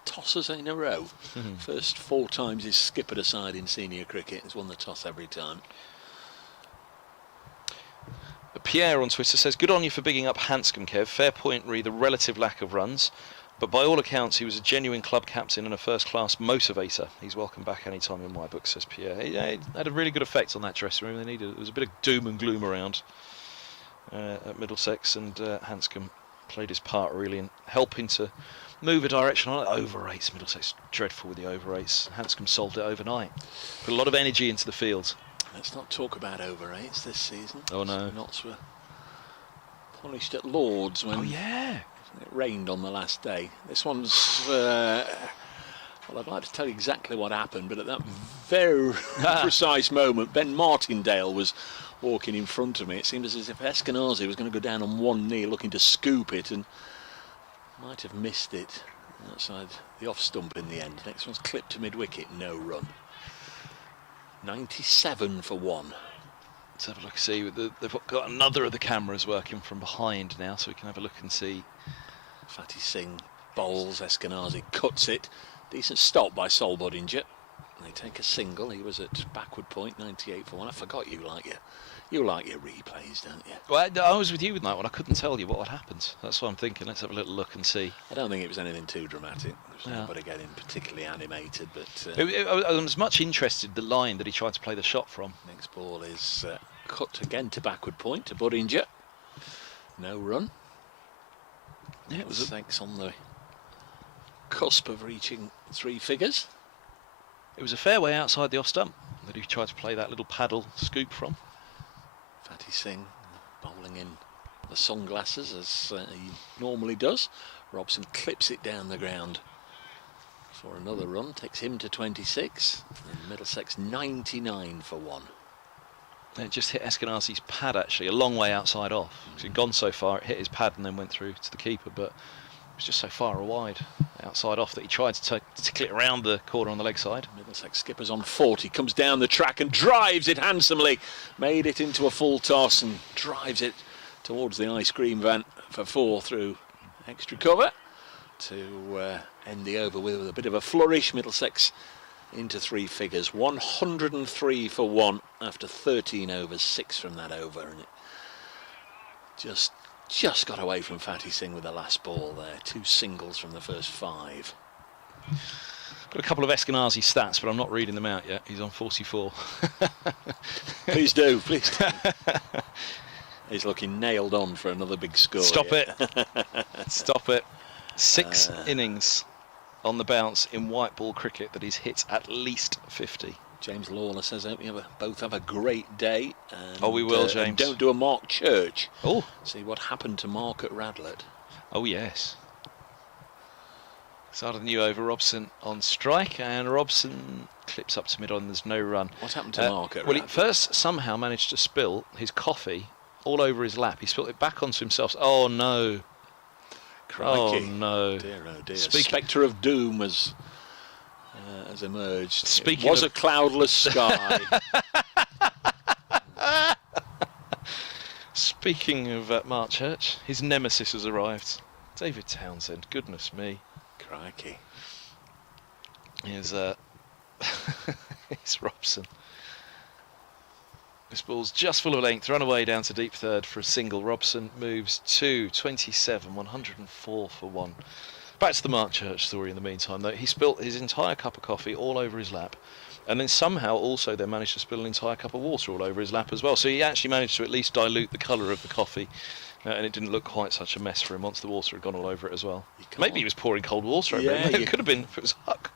tosses in a row. First 4 times he's skippered a side in senior cricket. He's won the toss every time. Pierre on Twitter says, "Good on you for bigging up Hanscom, Kev. Fair point re the relative lack of runs, but by all accounts he was a genuine club captain and a first-class motivator. He's welcome back any time in my book," says Pierre. He had a really good effect on that dressing room. There was a bit of doom and gloom around at Middlesex, and Hanscom played his part really in helping to move a direction on it. Over rates, Middlesex dreadful with the over rates. Hanscom solved it overnight. Put a lot of energy into the field. Let's not talk about over 8s this season. Oh no. Notts were polished at Lords when it rained on the last day. This one's, well, I'd like to tell you exactly what happened, but at that very precise moment, Ben Martindale was walking in front of me. It seemed as if Eskinazi was going to go down on one knee looking to scoop it and might have missed it outside the off stump in the end. Next one's clipped to mid-wicket, no run. 97 for 1. Let's have a look, see. They've got another of the cameras working from behind now, so we can have a look and see. Fatty Singh bowls, Eskinazi cuts it. Decent stop by Sol Budinger. They take a single. He was at backward point, 98 for 1. I forgot you like your replays, don't you? Well, I was with you with that one. I couldn't tell you what had happened. That's what I'm thinking. Let's have a little look and see. I don't think it was anything too dramatic. Nobody getting particularly animated, but I was much interested in the line that he tried to play the shot from. Next ball is cut again to backward point to Budinger. No run. Yeah, it was 6 on the cusp of reaching 3 figures. It was a fair way outside the off stump that he tried to play that little paddle scoop from. Fatty Singh bowling in the sunglasses as he normally does. Robson clips it down the ground for another run, takes him to 26, and Middlesex 99 for 1. It just hit Eskinazi's pad actually, a long way outside off. He'd gone so far, it hit his pad and then went through to the keeper, but it was just so far wide outside off that he tried to tickle it around the corner on the leg side. Middlesex skipper's on 40, comes down the track and drives it handsomely. Made it into a full toss and drives it towards the ice cream van for 4 through extra cover to end the over with a bit of a flourish. Middlesex into 3 figures, 103 for 1 after 13 overs, 6 from that over, and it just got away from Fatty Singh with the last ball there. 2 singles from the first 5. Got a couple of Eskinazi stats, but I'm not reading them out yet. He's on 44. Please do, please do. He's looking nailed on for another big score. Stop it. Stop it. 6 innings on the bounce in white ball cricket that he's hit at least 50. James Lawler says, I hope you both have a great day. And, oh, we will, James. And don't do a Mark Church. Oh. See what happened to Mark at Radlett. Oh, yes. Started the new over, Robson on strike, and Robson clips up to mid-on. There's no run. What happened to Mark at Radlett? Well, he first somehow managed to spill his coffee all over his lap. He spilled it back onto himself. Oh, no. Crikey. Oh, no. Dear, oh, dear. Spectre of doom has emerged. It was a cloudless sky. Speaking of Mark Church, his nemesis has arrived. David Townsend, goodness me. Crikey. Here's it's Robson. This ball's just full of length, run away down to deep third for a single. Robson moves to 27, 104 for 1. Back to the Mark Church story in the meantime, though. He spilt his entire cup of coffee all over his lap, and then somehow also they managed to spill an entire cup of water all over his lap as well. So he actually managed to at least dilute the colour of the coffee, and it didn't look quite such a mess for him once the water had gone all over it as well. Maybe he was pouring cold water over it. It could have been if it was hot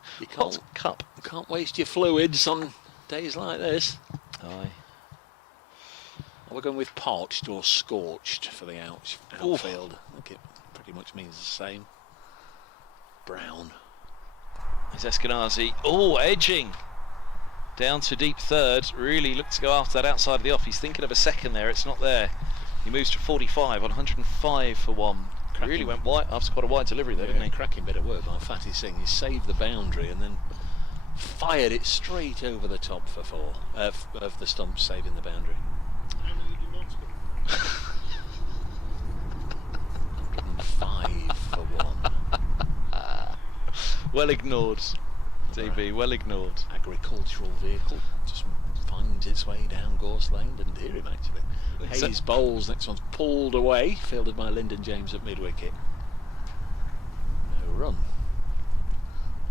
cup. You can't waste your fluids on days like this. Aye. We're going with parched or scorched for the outfield. I think it pretty much means the same. Brown. There's Eskinazi. Oh, edging. Down to deep third. Really looked to go after that outside of the off. He's thinking of a second there. It's not there. He moves to 45 on 105 for 1. Cracking. Really went wide after quite a wide delivery there, didn't he? Cracking bit of work by Fatty Singh. He saved the boundary and then fired it straight over the top for 4 of the stumps, saving the boundary. 105 for 1. Well ignored, DB, well ignored. Agricultural vehicle just finds its way down Gorse Lane. Didn't hear him actually. Hayes bowls, next one's pulled away, fielded by Lyndon James at mid-wicket. No run.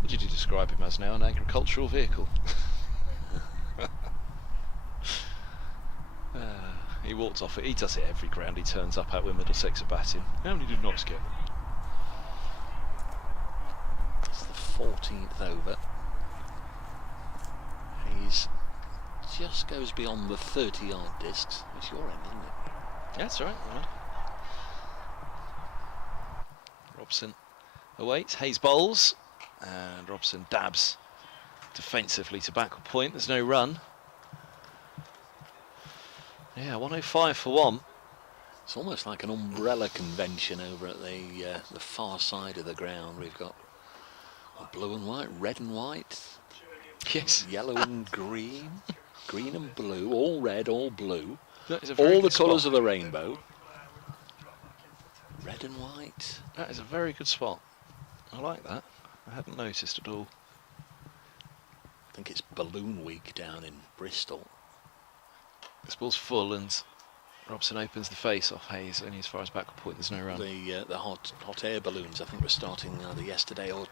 What did you describe him as now? An agricultural vehicle? He walked off it. He does it every ground he turns up at when Middlesex are batting. How many did Knox get? It's the 14th over. Hayes just goes beyond the 30-yard discs. It's your end, isn't it? Yeah, that's right. Robson awaits. Hayes bowls. And Robson dabs defensively to backward point. There's no run. Yeah, 105 for 1. It's almost like an umbrella convention over at the far side of the ground. We've got blue and white, red and white, yes, yellow and green, green and blue, all red, all blue, all the colours of the rainbow. Red and white. That is a very good spot. I like that. I hadn't noticed at all. I think it's Balloon Week down in Bristol. This ball's full and Robson opens the face off Hayes only as far as backward point. There's no run. The hot air balloons I think were starting either yesterday or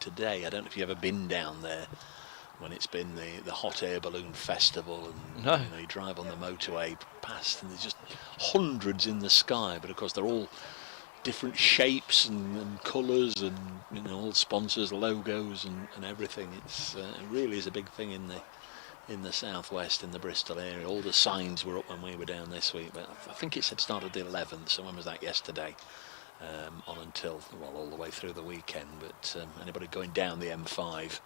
today. I don't know if you've ever been down there when it's been the hot air balloon festival, and no. You drive on the motorway past and there's just hundreds in the sky, but of course they're all different shapes and colours and all sponsors, logos and everything. It really is a big thing in the southwest, in the Bristol area. All the signs were up when we were down this week, but I think it said started the 11th, so when was that? Yesterday, on until, well, all the way through the weekend. But anybody going down the M5,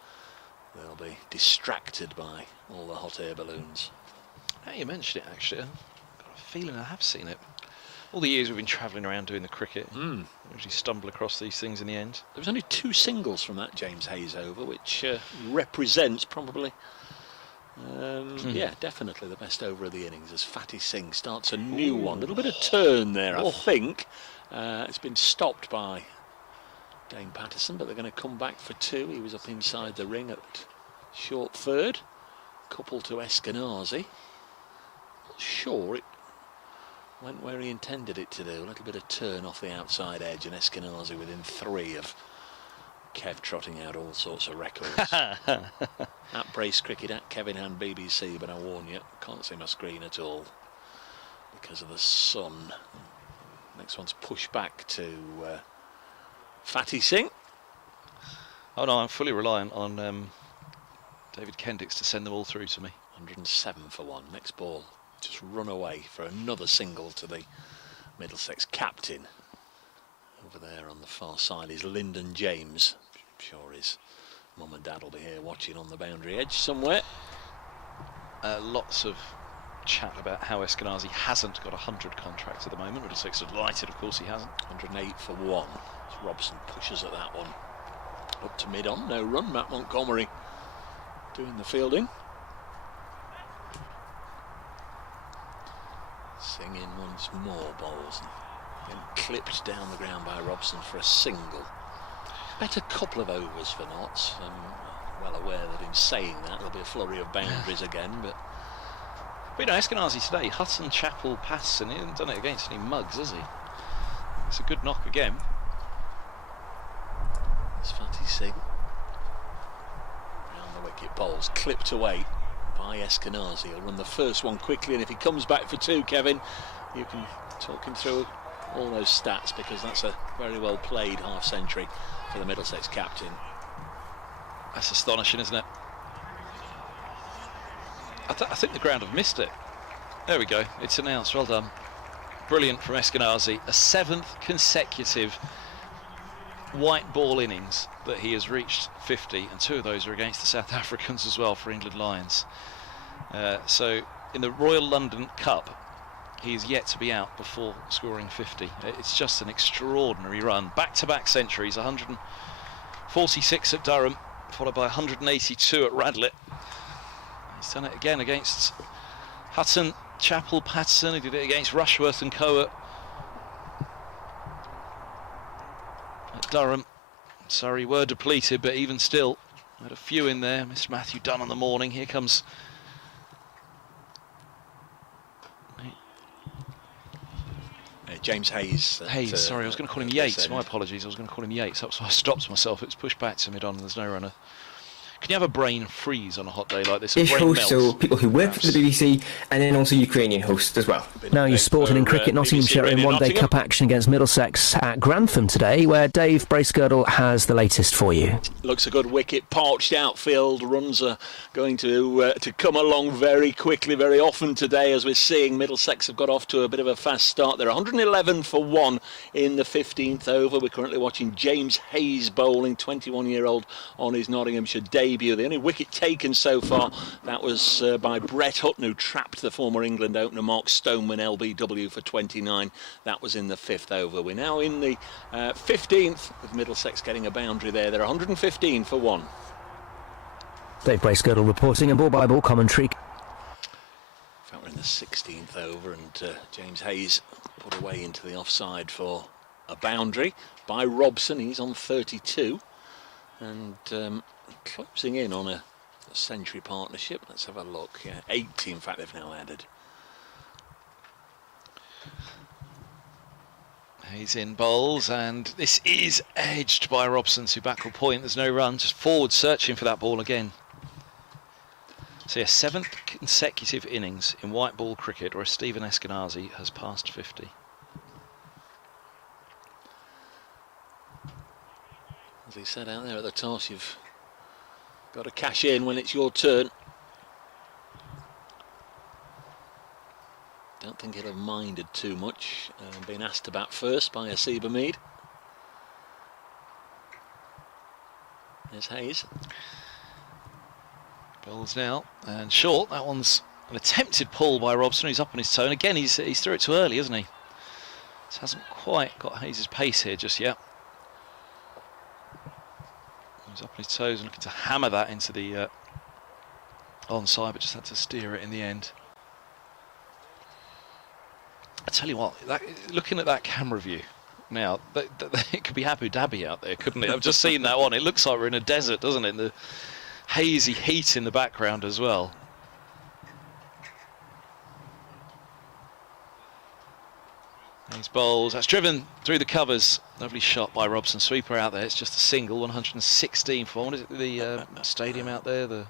they'll be distracted by all the hot air balloons. Now you mentioned it, actually, I've got a feeling I have seen it. All the years we've been travelling around doing the cricket, we usually stumble across these things in the end. There was only 2 singles from that James Hayes over, which represents probably yeah, definitely the best over of the innings as Fatty Singh starts a new one. A little bit of turn there, I think. It's been stopped by Dane Patterson, but they're going to come back for 2. He was up inside the ring at short third. Couple to Eskinazi. Not sure it went where he intended it to do. A little bit of turn off the outside edge, and Eskinazi within 3 of Kev trotting out all sorts of records. At Brace Cricket, at Kevin Hand BBC, but I warn you, can't see my screen at all. because of the sun. Next one's pushed back to Fatty Singh. Oh no, I'm fully reliant on David Kendricks to send them all through to me. 107 for one. Next ball just run away for another single to the Middlesex captain. Over there on the far side is Lyndon James. I'm sure his mum and dad will be here watching on the boundary edge somewhere. Lots of chat about how Eskinazi hasn't got a 100 contract at the moment. Middlesex are delighted, of course he hasn't. 108 for one. As Robson pushes at that one. Up to mid-on, no run. Matt Montgomery doing the fielding. Singing once more, bowls, and getting clipped down the ground by Robson for a single. Bet a couple of overs for Notts. I'm well aware that in saying that there'll be a flurry of boundaries again, but you know, Eskinazi today, Hutton, Chappell, Patterson, he hasn't done it against any mugs, has he? It's a good knock again. It's Fatty Singh. Round the wicket, bowls clipped away by Eskinazi. He'll run the first one quickly, and if he comes back for two, Kevin, you can talk him through all those stats, because that's a very well played half century for the Middlesex captain. That's astonishing, isn't it? I think the ground have missed it. There we go, it's announced, well done. Brilliant from Eskinazi, a 7th consecutive white ball innings that he has reached 50, and 2 of those are against the South Africans as well for England Lions. So in the Royal London Cup, he is yet to be out before scoring 50. It's just an extraordinary run. Back-to-back centuries, 146 at Durham, followed by 182 at Radlett. He's done it again against Hutton, Chappell, Patterson. He did it against Rushworth and Coa at Durham. Sorry, were depleted, but even still, had a few in there. Mr. Matthew Dunn on the morning. Here comes James Hayes. Hayes, sorry, I was going to call him Yates. My apologies, I was going to call him Yates. That's why I stopped myself. It's pushed back to mid-on, there's no runner. Can you have a brain freeze on a hot day like this? British hosts, so people who work for the BBC, and then also Ukrainian hosts as well. Now your sporting and cricket, Nottinghamshire in one-day cup action against Middlesex at Grantham today, where Dave Bracegirdle has the latest for you. Looks a good wicket, parched outfield, runs are going to come along very quickly, very often today, as we're seeing. Middlesex have got off to a bit of a fast start. They're 111 for one in the 15th over. We're currently watching James Hayes bowling, 21-year-old on his Nottinghamshire debut. The only wicket taken so far, that was by Brett Hutton, who trapped the former England opener Mark Stoneman LBW for 29. That was in the 5th over. We're now in the 15th, with Middlesex getting a boundary there. They're 115 for one. Dave Bracegirdle reporting, and ball-by-ball commentary. In fact, we're in the 16th over, and James Hayes put away into the offside for a boundary by Robson. He's on 32, and closing in on a century partnership. Let's have a look. Yeah, 80 in fact they've now added. He's in bowls, and this is edged by Robson to backward point. There's no run, just forward searching for that ball again. So yeah, 7th consecutive innings in white ball cricket where Stephen Eskinazi has passed 50. As he said out there at the toss, you've got to cash in when it's your turn. Don't think he'll have minded too much being asked about first by Asiba Mead. There's Hayes. Bowls now, and short. That one's an attempted pull by Robson, who's up on his toe. And again, he's threw it too early, hasn't he? Just hasn't quite got Hayes' pace here just yet. He's up on his toes and looking to hammer that into the onside, but just had to steer it in the end. I tell you what, looking at that camera view now, it could be Abu Dhabi out there, couldn't it? I've just seen that one. It looks like we're in a desert, doesn't it? And the hazy heat in the background as well. These bowls, that's driven through the covers. Lovely shot by Robson. Sweeper out there. It's just a single, 116 for, what is it, the stadium out there? You'll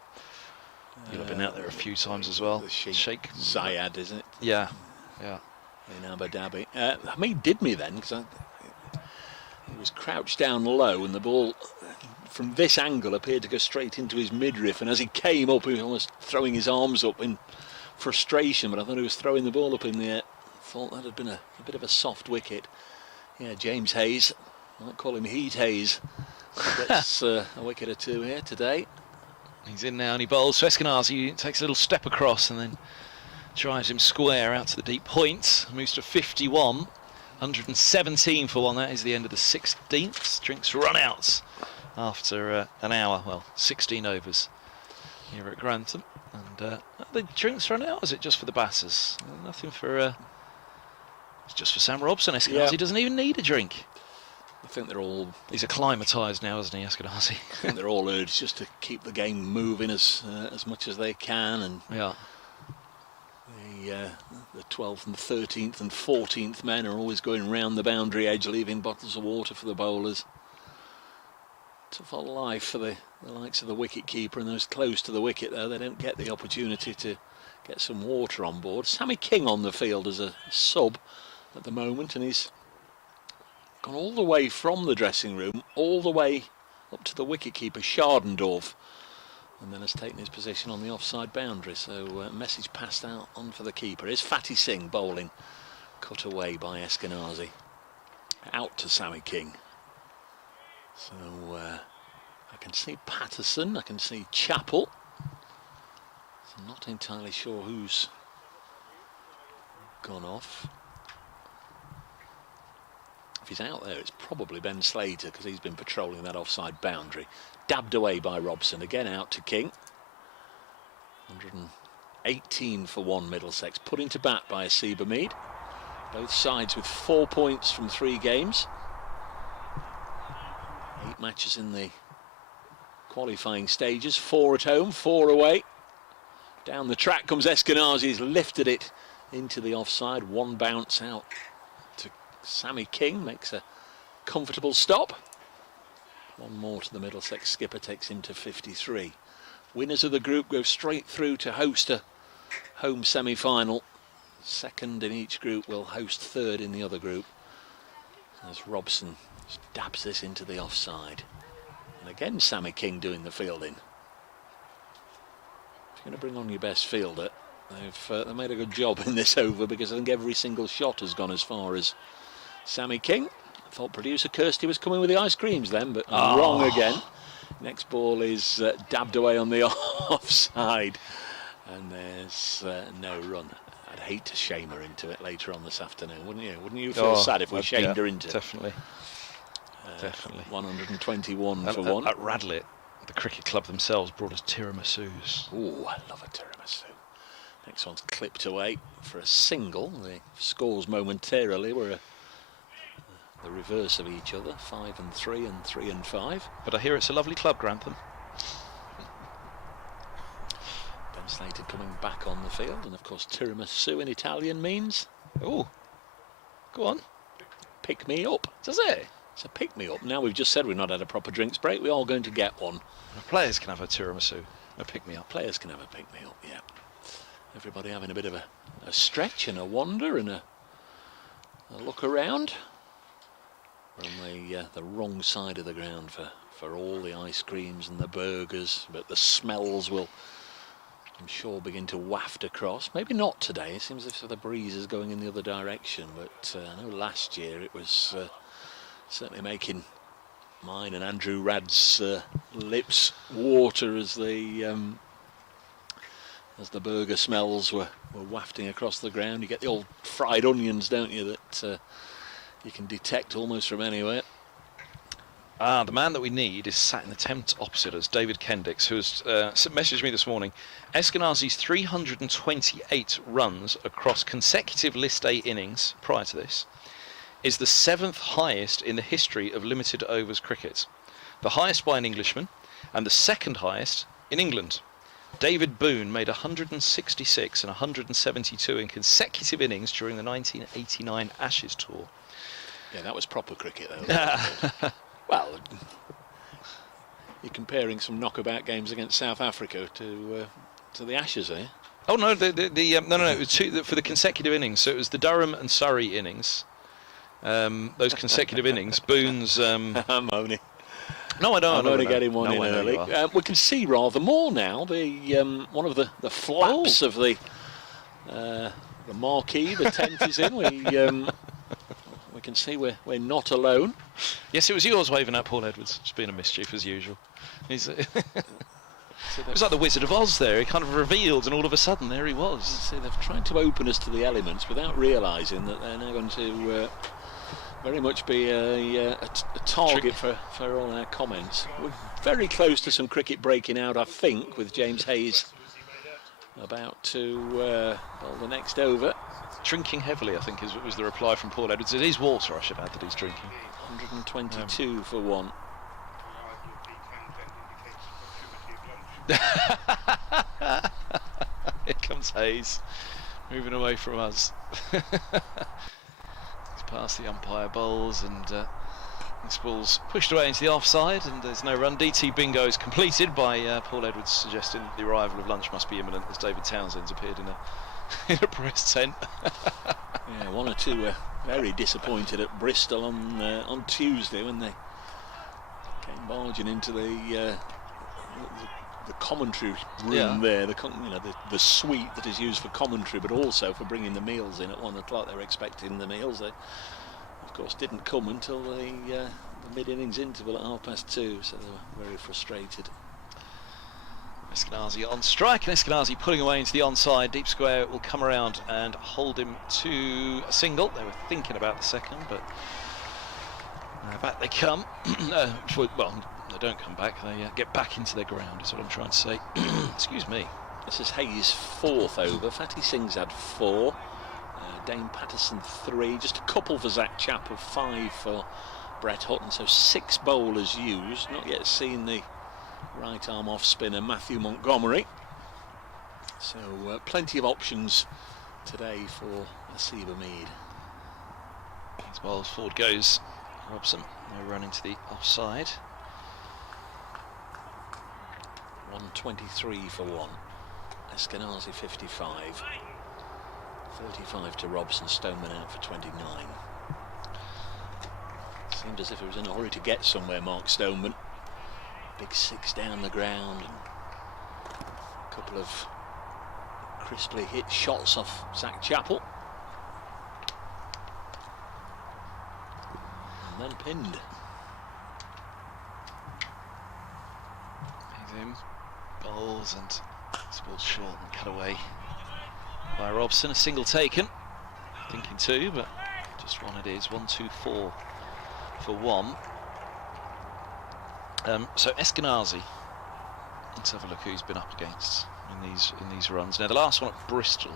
have been out there a few times as well. The Sheikh Zayed, isn't it? Yeah, yeah. in Abu Dhabi. Hamid did me then, because he was crouched down low and the ball from this angle appeared to go straight into his midriff, and as he came up he was almost throwing his arms up in frustration, but I thought he was throwing the ball up in the air. Thought that had been a bit of a soft wicket. Yeah, James Hayes, might call him Heat Hayes, gets a wicket or two here today. He's in now and he bowls. So Eskinazi takes a little step across and then drives him square out to the deep point. Moves to 51, 117 for one. That is the end of the 16th. Drinks run outs after an hour, well, 16 overs here at Grantham. And the drinks run out, or is it just for the batters? Nothing for... it's just for Sam Robson. Eskinazi doesn't even need a drink. I think they're all... He's acclimatised now, isn't he, Eskinazi? I think they're all urged just to keep the game moving as much as they can. And yeah. The 12th and 13th and 14th men are always going round the boundary edge, leaving bottles of water for the bowlers. Tough old life for the likes of the wicket keeper and those close to the wicket, though. They don't get the opportunity to get some water on board. Sammy King on the field as a sub at the moment, and he's gone all the way from the dressing room all the way up to the wicket-keeper Schardendorf, and then has taken his position on the offside boundary. So a message passed out on for the keeper. Here's Fatty Singh bowling, cut away by Eskinazi, out to Sammy King. So I can see Patterson, I can see Chappell. So I'm not entirely sure who's gone off. If he's out there, it's probably Ben Slater, because he's been patrolling that offside boundary. Dabbed away by Robson, again out to King. 118 for one Middlesex, put into bat by Asiba Mead. Both sides with 4 points from 3 games. 8 matches in the qualifying stages, 4 at home, 4 away. Down the track comes Eskinazi, he's lifted it into the offside. One bounce out to Sammy King, makes a comfortable stop. One more to the Middlesex skipper, takes him to 53. Winners of the group go straight through to host a home semi-final. Second in each group will host third in the other group, as Robson dabs this into the offside. And again Sammy King doing the fielding. If you're going to bring on your best fielder, they've made a good job in this over, because I think every single shot has gone as far as Sammy King. I thought producer Kirsty was coming with the ice creams then, but wrong again. Next ball is dabbed away on the offside, and there's no run. I'd hate to shame her into it later on this afternoon, wouldn't you? Wouldn't you feel sad if we shamed her into it? Definitely. Definitely. 121 for one. At Radlett, the cricket club themselves brought us tiramisus. Oh, I love a tiramisu. Next one's clipped away for a single. The scores momentarily were the reverse of each other, 5 and 3 and 3 and 5. But I hear it's a lovely club, Grantham. Ben Slater coming back on the field, and of course tiramisu in Italian means... Oh, go on. Pick me up. Does it? It's a pick me up. Now we've just said we've not had a proper drinks break, we're all going to get one. The players can have a tiramisu, a pick me up. Players can have a pick me up, yeah. Everybody having a bit of a stretch and a wander and a look around. We're on the wrong side of the ground for all the ice creams and the burgers, but the smells will, I'm sure, begin to waft across. Maybe not today, it seems as if the breeze is going in the other direction, but I know last year it was certainly making mine and Andrew Radd's lips water as the burger smells were wafting across the ground. You get the old fried onions, don't you, that you can detect almost from anywhere. The man that we need is sat in the tent opposite us, David Kendix, who has messaged me this morning. Eskinazi's 328 runs across consecutive List A innings prior to this is the 7th highest in the history of limited overs cricket. The highest by an Englishman, and the 2nd highest in England. David Boone made 166 and 172 in consecutive innings during the 1989 Ashes tour. Yeah, that was proper cricket, though. Well, you're comparing some knockabout games against South Africa to the Ashes, eh? Oh no, no. It was two for the consecutive innings. So it was the Durham and Surrey innings. Those consecutive innings. Boone's. I'm only. No, I don't. I'm only getting one in early. We can see rather more now. The one of the flaps of the marquee. The tent is in. We can see we're not alone. Yes, it was yours waving at Paul Edwards. Just being a mischief as usual. He's. It was like the Wizard of Oz there. He kind of revealed, and all of a sudden, there he was. See, they've tried to open us to the elements without realising that they're now going to very much be a target for all our comments. We're very close to some cricket breaking out, I think, with James Hayes about to bowl the next over. Drinking heavily, I think, was the reply from Paul Edwards. It is water, I should add, that he's drinking. 122 for one. Here comes Hayes, moving away from us. He's past the umpire bowls, and this ball's pushed away into the offside, and there's no run. DT bingo is completed by Paul Edwards, suggesting the arrival of lunch must be imminent as David Townsend's appeared in a press tent. Yeah, one or two were very disappointed at Bristol on Tuesday when they came barging into the commentary room there, the suite that is used for commentary, but also for bringing the meals in at 1 o'clock. They were expecting the meals. They, of course, didn't come until the mid-innings interval at 2:30, so they were very frustrated. Eskinazi on strike, and Eskinazi pulling away into the onside. Deep square will come around and hold him to a single. They were thinking about the second, but back they come. Well, they don't come back, they get back into their ground, is what I'm trying to say. Excuse me. This is Hayes' 4th over. Fatty Singh's had 4. Dane Patterson 3. Just a couple for Zach Chappell, 5 for Brett Hutton. So 6 bowlers used. Not yet seen the right arm off spinner Matthew Montgomery. So plenty of options today for Asiba Mead. As well as forward goes Robson. No run into the offside. 123 for one. Eskinazi 55. 35 to Robson. Stoneman out for 29. Seemed as if he was in a hurry to get somewhere, Mark Stoneman. Big 6 down the ground. And a couple of crisply hit shots off Zach Chappell. And then pinned. He's in. Bowls, and this ball's short and cut away by Robson. A single taken. Thinking 2, but just one it is. 1-2-4 for 1. So Eskinazi. Let's have a look who's been up against in these runs. Now the last one at Bristol.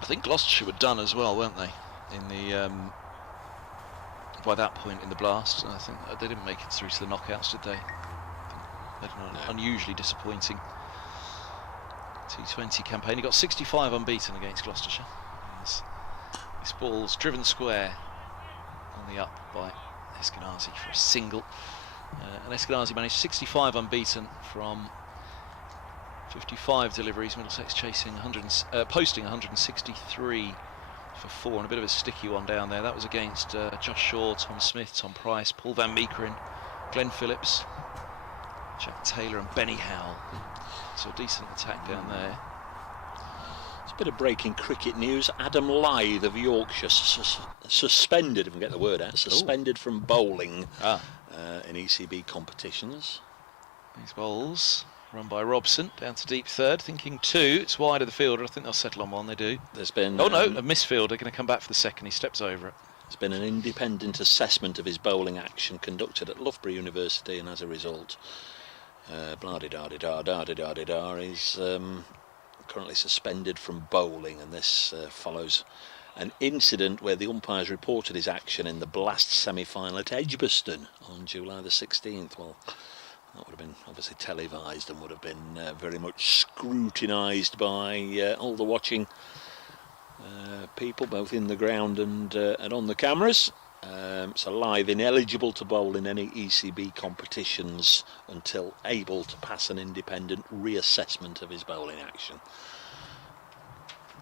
I think Gloucestershire were done as well, weren't they? In the by that point in the blast, I think they didn't make it through to the knockouts, did they? They had an unusually disappointing T20 campaign. He got 65 unbeaten against Gloucestershire. This ball's driven square on the up by Eskinazi for a single. And Eskinazi managed 65 unbeaten from 55 deliveries. Middlesex chasing posting 163 for 4, and a bit of a sticky one down there. That was against Josh Shaw, Tom Smith, Tom Price, Paul Van Meekeren, Glenn Phillips, Jack Taylor and Benny Howell. So a decent attack down there. It's a bit of breaking cricket news. Adam Lyth of Yorkshire suspended, if we can get the word out, suspended from bowling in ECB competitions. These bowls run by Robson down to deep third, thinking 2. It's wide of the fielder. I think they'll settle on 1. They do. There's been a misfielder going to come back for the second. He steps over it. There's been an independent assessment of his bowling action conducted at Loughborough University, and as a result, blah-de-da-de-da-da-de-da-de-da, is currently suspended from bowling, and this follows an incident where the umpires reported his action in the Blast semi-final at Edgbaston on July the 16th. Well, that would have been obviously televised and would have been very much scrutinised by all the watching people, both in the ground and on the cameras. So live, ineligible to bowl in any ECB competitions until able to pass an independent reassessment of his bowling action.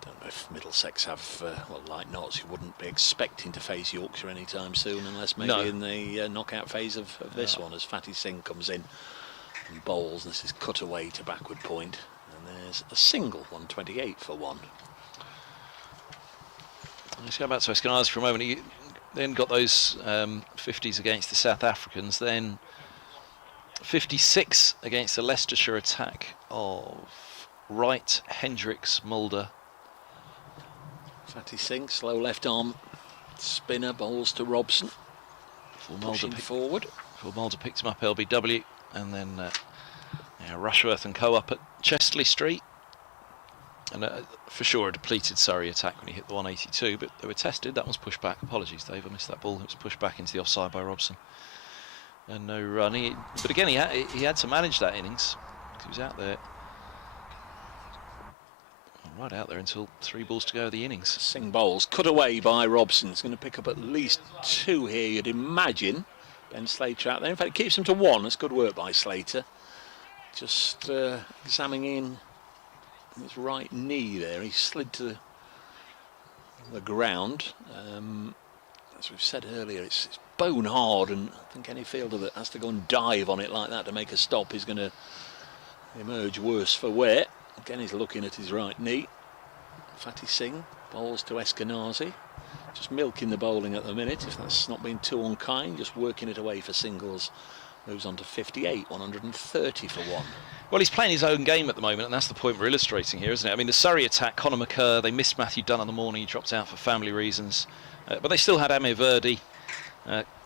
Don't know if Middlesex have, well, like Notts, you wouldn't be expecting to face Yorkshire anytime soon, unless maybe in the knockout phase of this one, as Fatty Singh comes in and bowls. This is cut away to backward point, and there's a single, 128 for one. Let's go back to Eskinazi for a moment. He then got those 50s against the South Africans, then 56 against the Leicestershire attack of Wright, Hendricks, Mulder. Fatty Singh, slow left arm spinner, bowls to Robson. Pushing forward. Before Mulder picked him up LBW, and then Rushworth and co up at Chesley Street. And for sure a depleted Surrey attack when he hit the 182, but they were tested. That one's pushed back. Apologies, Dave, I missed that ball. It was pushed back into the offside by Robson. And no run. But again, he had to manage that innings. He was out there. Right out there until 3 balls to go of the innings. Singh bowls, cut away by Robson. He's going to pick up at least 2 here, you'd imagine. Ben Slater out there. In fact, it keeps him to 1. That's good work by Slater. Just examining his right knee there. He slid to the ground. As we've said earlier, it's bone hard, and I think any fielder that has to go and dive on it like that to make a stop is going to emerge worse for wear. Again, he's looking at his right knee. Fatty Singh bowls to Eskinazi. Just milking the bowling at the minute, if that's not being too unkind. Just working it away for singles. Moves on to 58, 130 for one. Well, he's playing his own game at the moment, and that's the point we're illustrating here, isn't it? I mean, the Surrey attack, Conor McCurr, they missed Matthew Dunn on the morning. He dropped out for family reasons. But they still had Amir Verdi,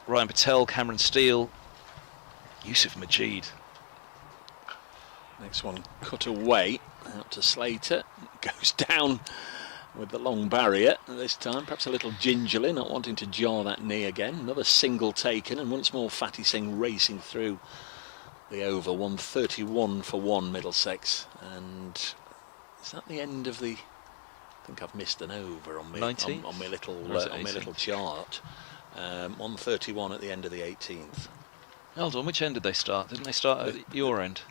Ryan Patel, Cameron Steele, Yusuf Majid. Next one cut away, out to Slater. Goes down with the long barrier this time, perhaps a little gingerly, not wanting to jar that knee again. Another single taken, and once more Fatty Singh racing through the over. 131 for one, Middlesex. And is that the end of the... I think I've missed an over on my little chart. 131 at the end of the 18th. Hold on, which end did they start? Didn't they start at your end?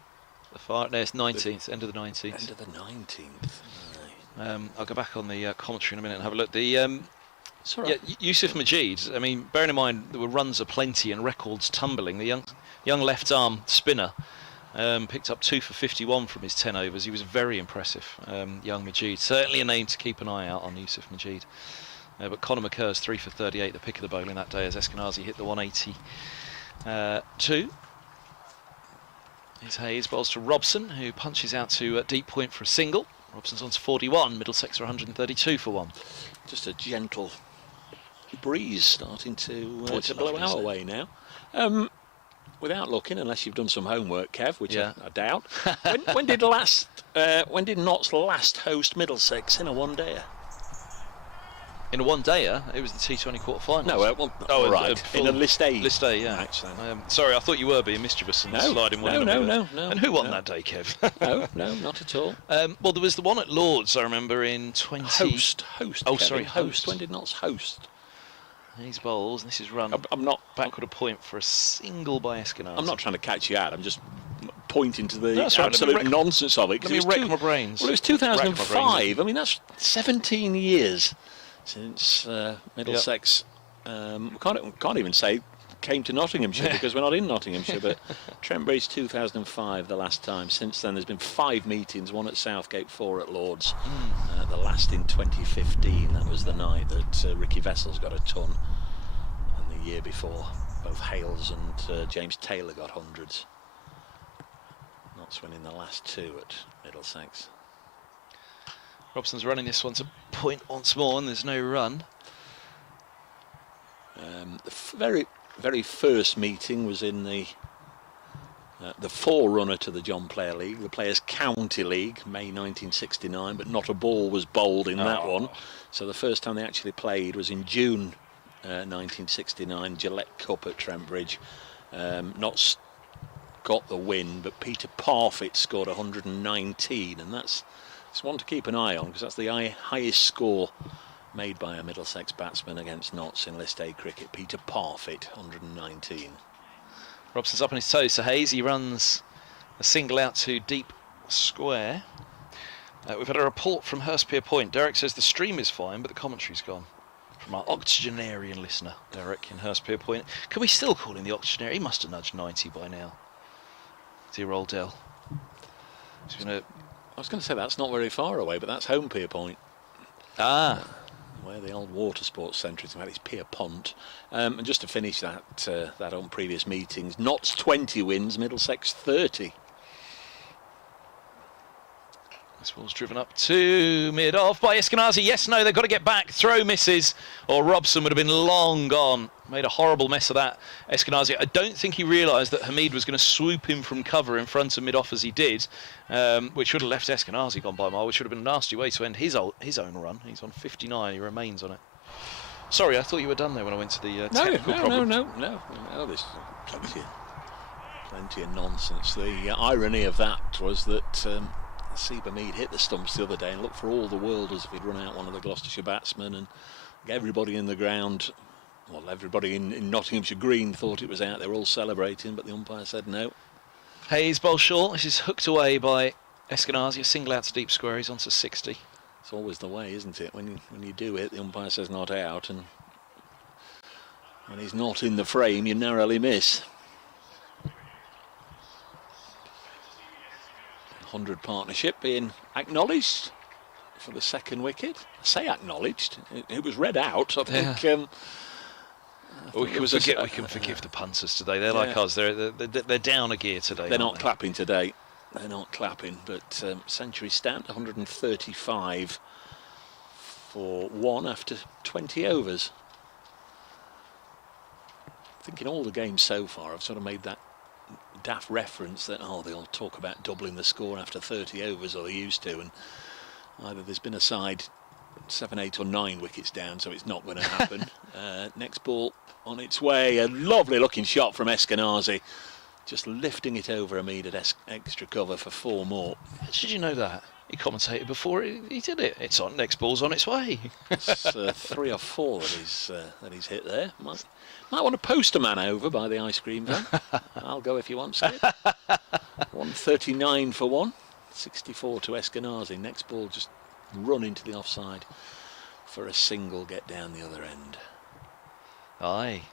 The far, no, it's 19th, end of the 19th. End of the 19th. I'll go back on the commentary in a minute and have a look. Yusuf Majid, I mean, bearing in mind there were runs aplenty and records tumbling, the young left arm spinner picked up 2 for 51 from his 10 overs. He was very impressive, young Majid. Certainly a name to keep an eye out on, Yusuf Majid. But Conor McCurr's 3 for 38, the pick of the bowling that day, as Eskinazi hit the 182. Here's Hayes, bowls to Robson, who punches out to deep point for a single. Robson's on to 41, Middlesex are 132 for one. Just a gentle breeze starting to blow our way now. Without looking, unless you've done some homework, Kev, which I doubt. when did Notts last host Middlesex in a one-dayer? In a one-dayer, it was the T20 quarter-final. No, right. In a list A. List A, yeah. Actually. Sorry, I thought you were being mischievous and sliding one in. No. And who won that day, Kev? no, not at all. Well, there was the one at Lords, I remember, in 20... Host. Oh, Kevin, sorry, host. When did Notts host? These bowls, and this is run I'm not backward a point for a single by Eskinazi. I'm not trying to catch you out. I'm just pointing to the absolute nonsense of it. Let me wreck my brains. Well, it was 2005. I mean, that's 17 years since Middlesex. Can't even say came to Nottinghamshire because we're not in Nottinghamshire. But Trent Bridge 2005, the last time. Since then, there's been 5 meetings. 1 at Southgate, 4 at Lords. The last in 2015. That was the night that Ricky Vessels got a ton, and the year before, both Hales and James Taylor got hundreds. Notts winning the last 2 at Middlesex. Robson's running this one to point once more, and there's no run. The very first meeting was in the forerunner to the John Player League, the Players County League, May 1969, but not a ball was bowled in that one. So the first time they actually played was in June 1969, Gillette Cup at Trent Bridge. Notts got the win, but Peter Parfitt scored 119, and that's one to keep an eye on, because that's the highest score made by a Middlesex batsman against Notts in List A cricket. Peter Parfitt, 119. Robson's up on his toes, so Hayes, he runs a single out to deep square. We've had a report from Hurstpier Point. Derek says the stream is fine, but the commentary's gone. From our octogenarian listener, Derek, in Hurstpier Point. Can we still call him the octogenarian? He must have nudged 90 by now. Dear old Dell. I was going to say that's not very far away, but that's home Pier Point. Ah. Where the old water sports centre is, it's Pier Pont. And just to finish that on previous meetings, Notts 20 wins, Middlesex 30. This ball's driven up to mid-off by Eskinazi. Yes, no, they've got to get back. Throw misses, or Robson would have been long gone. Made a horrible mess of that, Eskinazi. I don't think he realised that Hamid was going to swoop him from cover in front of mid-off as he did, which would have left Eskinazi gone by a mile, which would have been a nasty way to end his own run. He's on 59, he remains on it. Sorry, I thought you were done there when I went to the technical problem. No, there's plenty of nonsense. The irony of that was that Seba Mead hit the stumps the other day and looked for all the world as if he'd run out one of the Gloucestershire batsmen, and everybody in the ground, well, everybody in Nottinghamshire Green thought it was out. They were all celebrating, but the umpire said no. Hayes bowl short. This is hooked away by Eskinazi. A single out to deep square. He's on to 60. It's always the way, isn't it? When you do it, the umpire says not out, and when he's not in the frame, you narrowly miss. 100 partnership being acknowledged for the second wicket. I say acknowledged. It was read out. I think. We can forgive the punters today. They're like us. They're down a gear today. They're not clapping today. They're not clapping. But century stand 135 for one after 20 overs. I think in all the games so far, I've sort of made that daft reference that they'll talk about doubling the score after 30 overs, or they used to, and either there's been a side 7, 8 or 9 wickets down, so it's not going to happen. Next ball on its way, a lovely looking shot from Eskinazi, just lifting it over Hamid at extra cover for 4 more. Did you know that? He commentated before he did it. It's on. Next ball's on its way. It's 3 or 4 that he's hit there. Might want to post a man over by the ice cream van. I'll go if you want, Skip. 139 for 1, 64 to Eskinazi. Next ball just run into the offside for a single, get down the other end. Aye.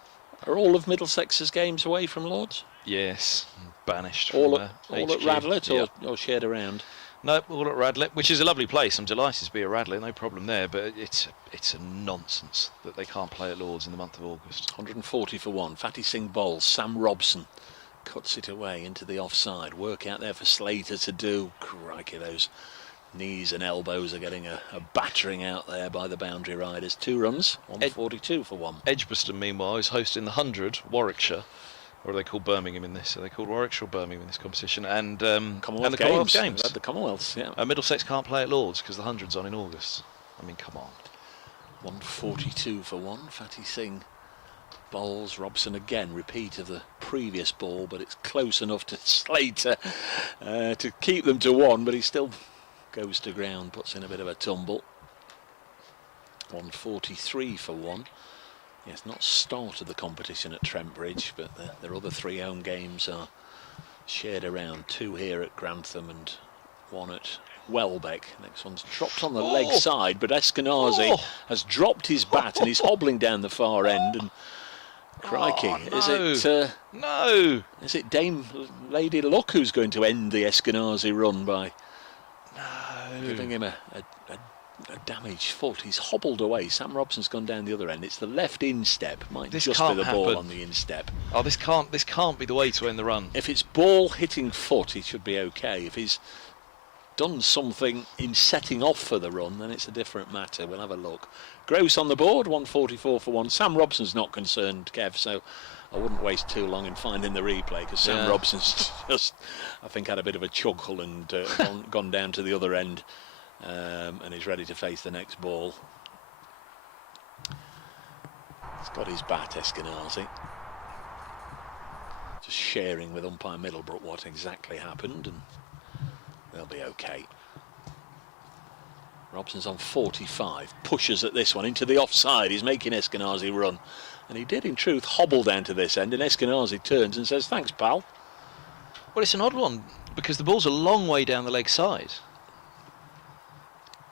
Are all of Middlesex's games away from Lords? Yes, banished. All at Radlett or shared around? No, all at Radlett, which is a lovely place. I'm delighted to be at Radlett, no problem there. But it's a nonsense that they can't play at Lords in the month of August. 140 for 1. Fatty Singh bowls. Sam Robson cuts it away into the offside. Work out there for Slater to do. Crikey, those knees and elbows are getting a battering out there by the boundary riders. 2 runs, 142 for 1. Edgbaston, meanwhile, is hosting the 100, Warwickshire. Or are they called Birmingham in this? Are they called Warwickshire or Birmingham in this competition? And the Commonwealth Games. The Commonwealths, yeah. Middlesex can't play at Lords because the 100's on in August. I mean, come on. 142 for 1. Fatty Singh bowls. Robson again, repeat of the previous ball, but it's close enough to Slater to keep them to 1, but he still goes to ground, puts in a bit of a tumble. 143 for 1. Yes, not started the competition at Trent Bridge, but their other 3 home games are shared around. 2 here at Grantham and 1 at Welbeck. Next one's dropped on the leg side, but Eskinazi has dropped his bat and he's hobbling down the far end. And crikey, no. Is it Dame Lady Luck who's going to end the Eskinazi run by giving him a damaged foot? He's hobbled away. Sam Robson's gone down the other end. It's the left instep. Might just be the ball on the instep. Oh, this can't be the way to end the run. If it's ball hitting foot, he should be okay. If he's done something in setting off for the run, then it's a different matter. We'll have a look. Gross on the board, 144 for 1. Sam Robson's not concerned, Kev, so I wouldn't waste too long in finding the replay, because Sam Robson's just, I think, had a bit of a chuckle and gone down to the other end. And he's ready to face the next ball. He's got his bat, Eskinazi. Just sharing with umpire Middlebrook what exactly happened, and they'll be okay. Robson's on 45, pushes at this one into the offside. He's making Eskinazi run, and he did in truth hobble down to this end, and Eskinazi turns and says, "Thanks, pal." Well, it's an odd one because the ball's a long way down the leg side,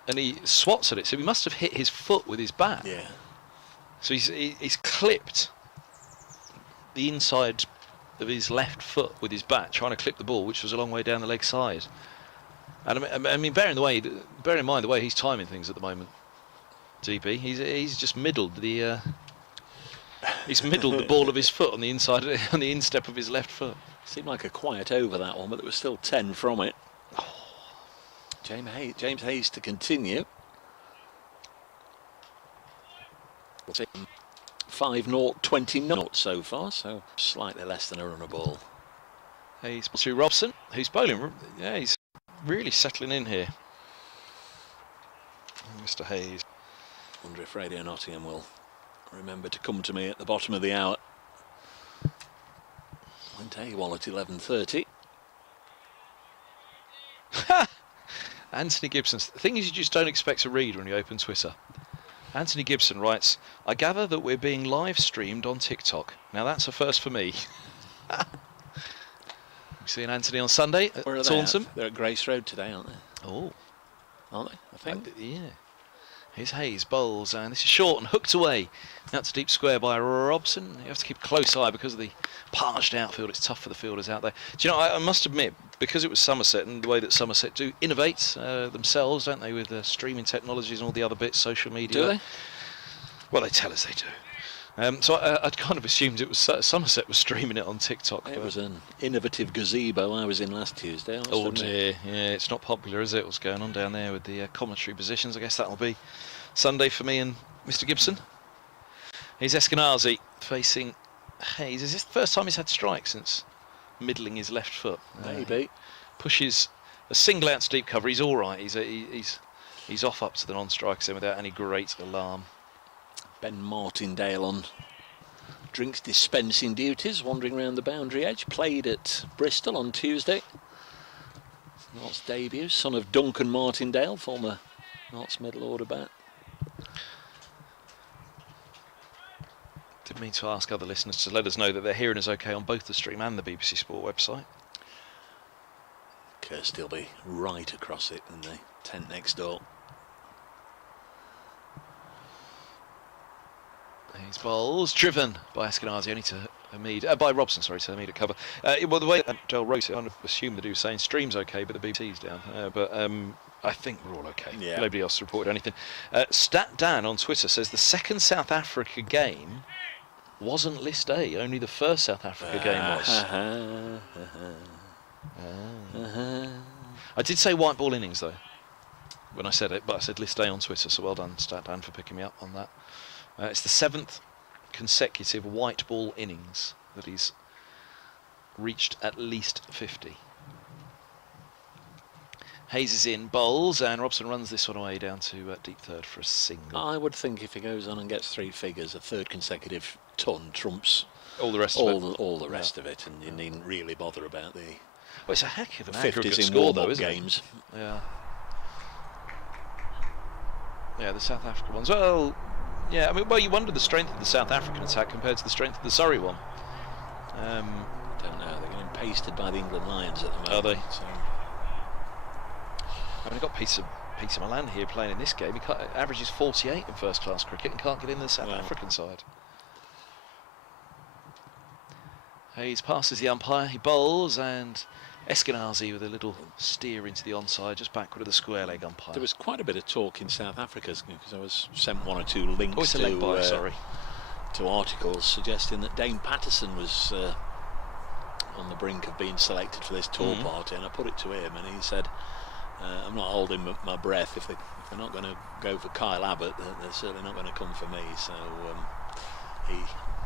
and he swats at it, so he must have hit his foot with his bat. Yeah. So he's clipped the inside of his left foot with his bat, trying to clip the ball, which was a long way down the leg side. And I mean, bear in mind the way he's timing things at the moment, DB. He's just middled the ball of his foot on the inside, on the instep of his left foot. Seemed like a quiet over that one, but there was still 10 from it. James Hayes to continue. 5-0, 20 so far, so slightly less than a run a ball. Hayes to Robson, who's bowling. Yeah, he's really settling in here. Mr. Hayes. Wonder if Radio Nottingham will remember to come to me at the bottom of the hour. Went AWOL at 11:30. Anthony Gibson. The thing is, you just don't expect to read when you open Twitter. Anthony Gibson writes, "I gather that we're being live streamed on TikTok. Now that's a first for me." We're seeing Anthony on Sunday at Taunton. They're at Grace Road today, aren't they? Oh, Aren't they? I think. yeah. Here's Hayes, bowls, and this is short and hooked away. That's a deep square by Robson. You have to keep a close eye because of the parched outfield. It's tough for the fielders out there. Do you know, I must admit, because it was Somerset and the way that Somerset do innovate themselves, don't they, with streaming technologies and all the other bits, social media. Do they? Well, they tell us they do. So I'd kind of assumed it was Somerset was streaming it on TikTok. It was an innovative gazebo I was in last Tuesday. Oh dear, yeah, it's not popular, is it? What's going on down there with the commentary positions? I guess that'll be Sunday for me and Mr. Gibson. Here's Eskinazi facing Hayes. Is this the first time he's had strike since middling his left foot? Maybe. Pushes a single out to deep cover. He's all right. He's off up to the non-strikers then without any great alarm. Ben Martindale on drinks dispensing duties, wandering around the boundary edge. Played at Bristol on Tuesday. Notts debut, son of Duncan Martindale, former Notts middle order bat. Didn't mean to ask other listeners to let us know that they're hearing us okay on both the stream and the BBC Sport website. Kirsty will be right across it in the tent next door. His bowls driven by Eskinazi, only to Hamid, by Robson, sorry, to Hamid at cover. Well, the way Joel wrote it, I assumed that he was saying stream's okay, but the BBC's down. But I think we're all okay. Yeah. Nobody else reported anything. Stat Dan on Twitter says the second South Africa game wasn't List A, only the first South Africa game was. I did say white ball innings though when I said it, but I said List A on Twitter, so well done Stat Dan for picking me up on that. It's the 7th consecutive white ball innings that he's reached at least 50. Hayes is in, bowls, and Robson runs this one away down to deep third for a single. I would think if he goes on and gets 3 figures, a third consecutive ton trumps all the rest of it. All the rest of it, and you needn't really bother about the Well, it's a heck of an 50s aggregate in score, though, warm-up isn't games. it? Yeah. Yeah, the South African ones. Well, yeah, I mean, well, you wonder the strength of the South African attack compared to the strength of the Surrey one. Don't know. They're getting pasted by the England Lions at the moment. Are they? So. I mean, I've got Peter Milan here playing in this game. He averages 48 in first-class cricket and can't get in the South African side. Hayes passes the umpire, he bowls, and Eskinazi with a little steer into the onside, just backward of the square leg umpire. There was quite a bit of talk in South Africa because I was sent 1 or 2 links to articles suggesting that Dane Patterson was on the brink of being selected for this tour party, and I put it to him, and he said, "I'm not holding my breath. If they're not going to go for Kyle Abbott, they're certainly not going to come for me." So he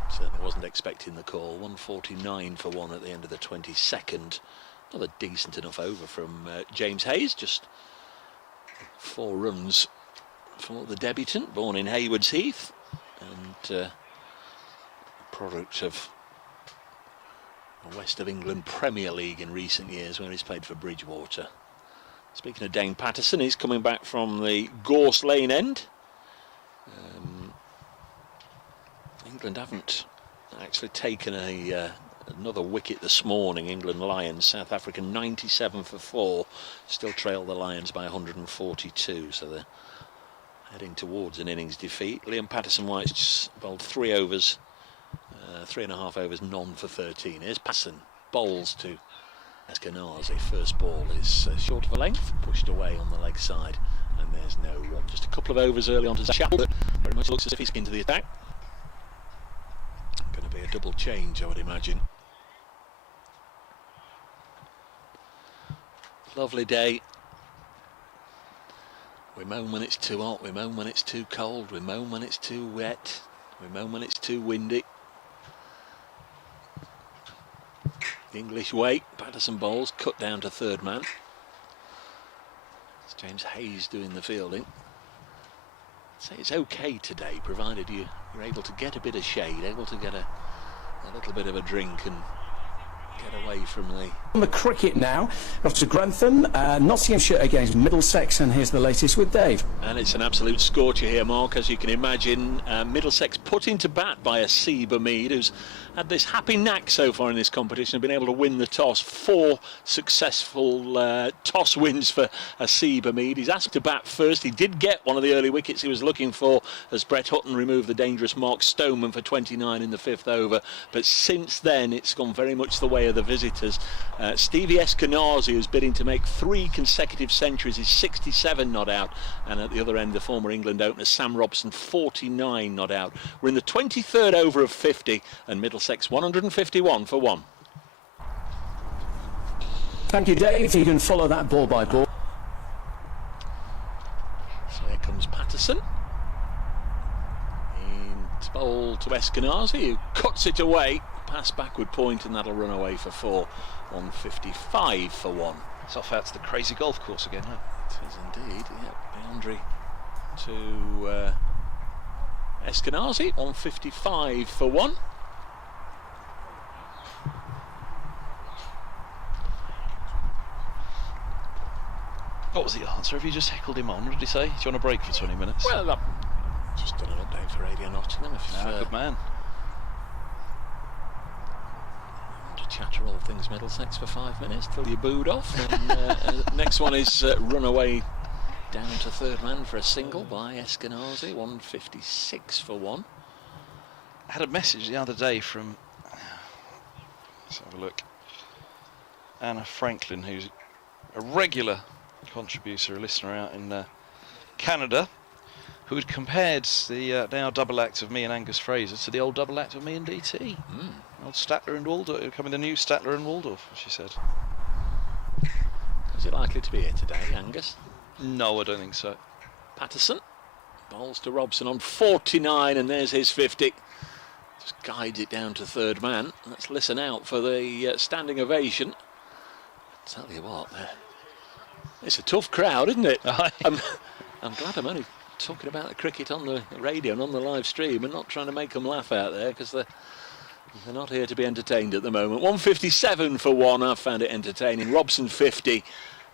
certainly wasn't expecting the call. 149 for 1 at the end of the 22nd. Another decent enough over from James Hayes. Just 4 runs for the debutant, born in Haywards Heath, and product of the West of England Premier League in recent years, where he's played for Bridgewater. Speaking of Dane Patterson, he's coming back from the Gorse Lane end. England haven't actually taken another wicket this morning. England Lions, South Africa 97 for 4, still trail the Lions by 142, so they're heading towards an innings defeat. Liam Patterson-White's bowled 3 overs, 3.5 overs, none for 13. Here's Patterson, bowls to Eskinazi. First ball is short of a length, pushed away on the leg side, and there's no run. Just a couple of overs early on to Chapel, but very much looks as if he's into the attack. Going to be a double change, I would imagine. Lovely day. We moan when it's too hot, we moan when it's too cold, we moan when it's too wet, we moan when it's too windy. The English way, Patterson bowls, cut down to third man. It's James Hayes doing the fielding. I'd say it's okay today, provided you're able to get a bit of shade, able to get a little bit of a drink and get away from the... On the cricket now, off to Grantham, Nottinghamshire against Middlesex, and here's the latest with Dave. And it's an absolute scorcher here, Mark, as you can imagine. Middlesex put into bat by Hamid, who's had this happy knack so far in this competition, been able to win the toss. 4 successful toss wins for Hamid. He's asked to bat first. He did get one of the early wickets he was looking for as Brett Hutton removed the dangerous Mark Stoneman for 29 in the 5th over. But since then, it's gone very much the way of the visitors. Eskinazi, who's bidding to make 3 consecutive centuries, is 67 not out, and at the other end the former England opener Sam Robson 49 not out. We're in the 23rd over of 50 and Middlesex 151 for 1. Thank you, Dave. You can follow that ball by ball. So here comes Patterson. It's bowled to Eskinazi, who cuts it away. Pass backward point, and that'll run away for 4. 155 for 1. It's off out to the crazy golf course again, huh? It is indeed. Yep, boundary to Eskinazi. 155 for 1. What was the answer? Have you just heckled him on? What did he say? Do you want a break for 20 minutes? Well, I've just done an update for Radio Nottingham. Good man. Chatter all things Middlesex for 5 minutes till you booed off. And, next one is run away down to third man for a single by Eskinazi. 156 for 1. I had a message the other day from, let's have a look, Anna Franklin, who's a regular contributor, a listener out in Canada, who had compared the now double act of me and Angus Fraser to the old double act of me and DT. Old Statler and Waldorf, becoming the new Statler and Waldorf, she said. Is it likely to be here today, Angus? No, I don't think so. Patterson bowls to Robson on 49, and there's his 50. Just guides it down to third man. Let's listen out for the standing ovation. I tell you what, it's a tough crowd, isn't it? I'm glad I'm only talking about the cricket on the radio and on the live stream and not trying to make them laugh out there, because they're not here to be entertained at the moment. 157 for 1. I found it entertaining. Robson 50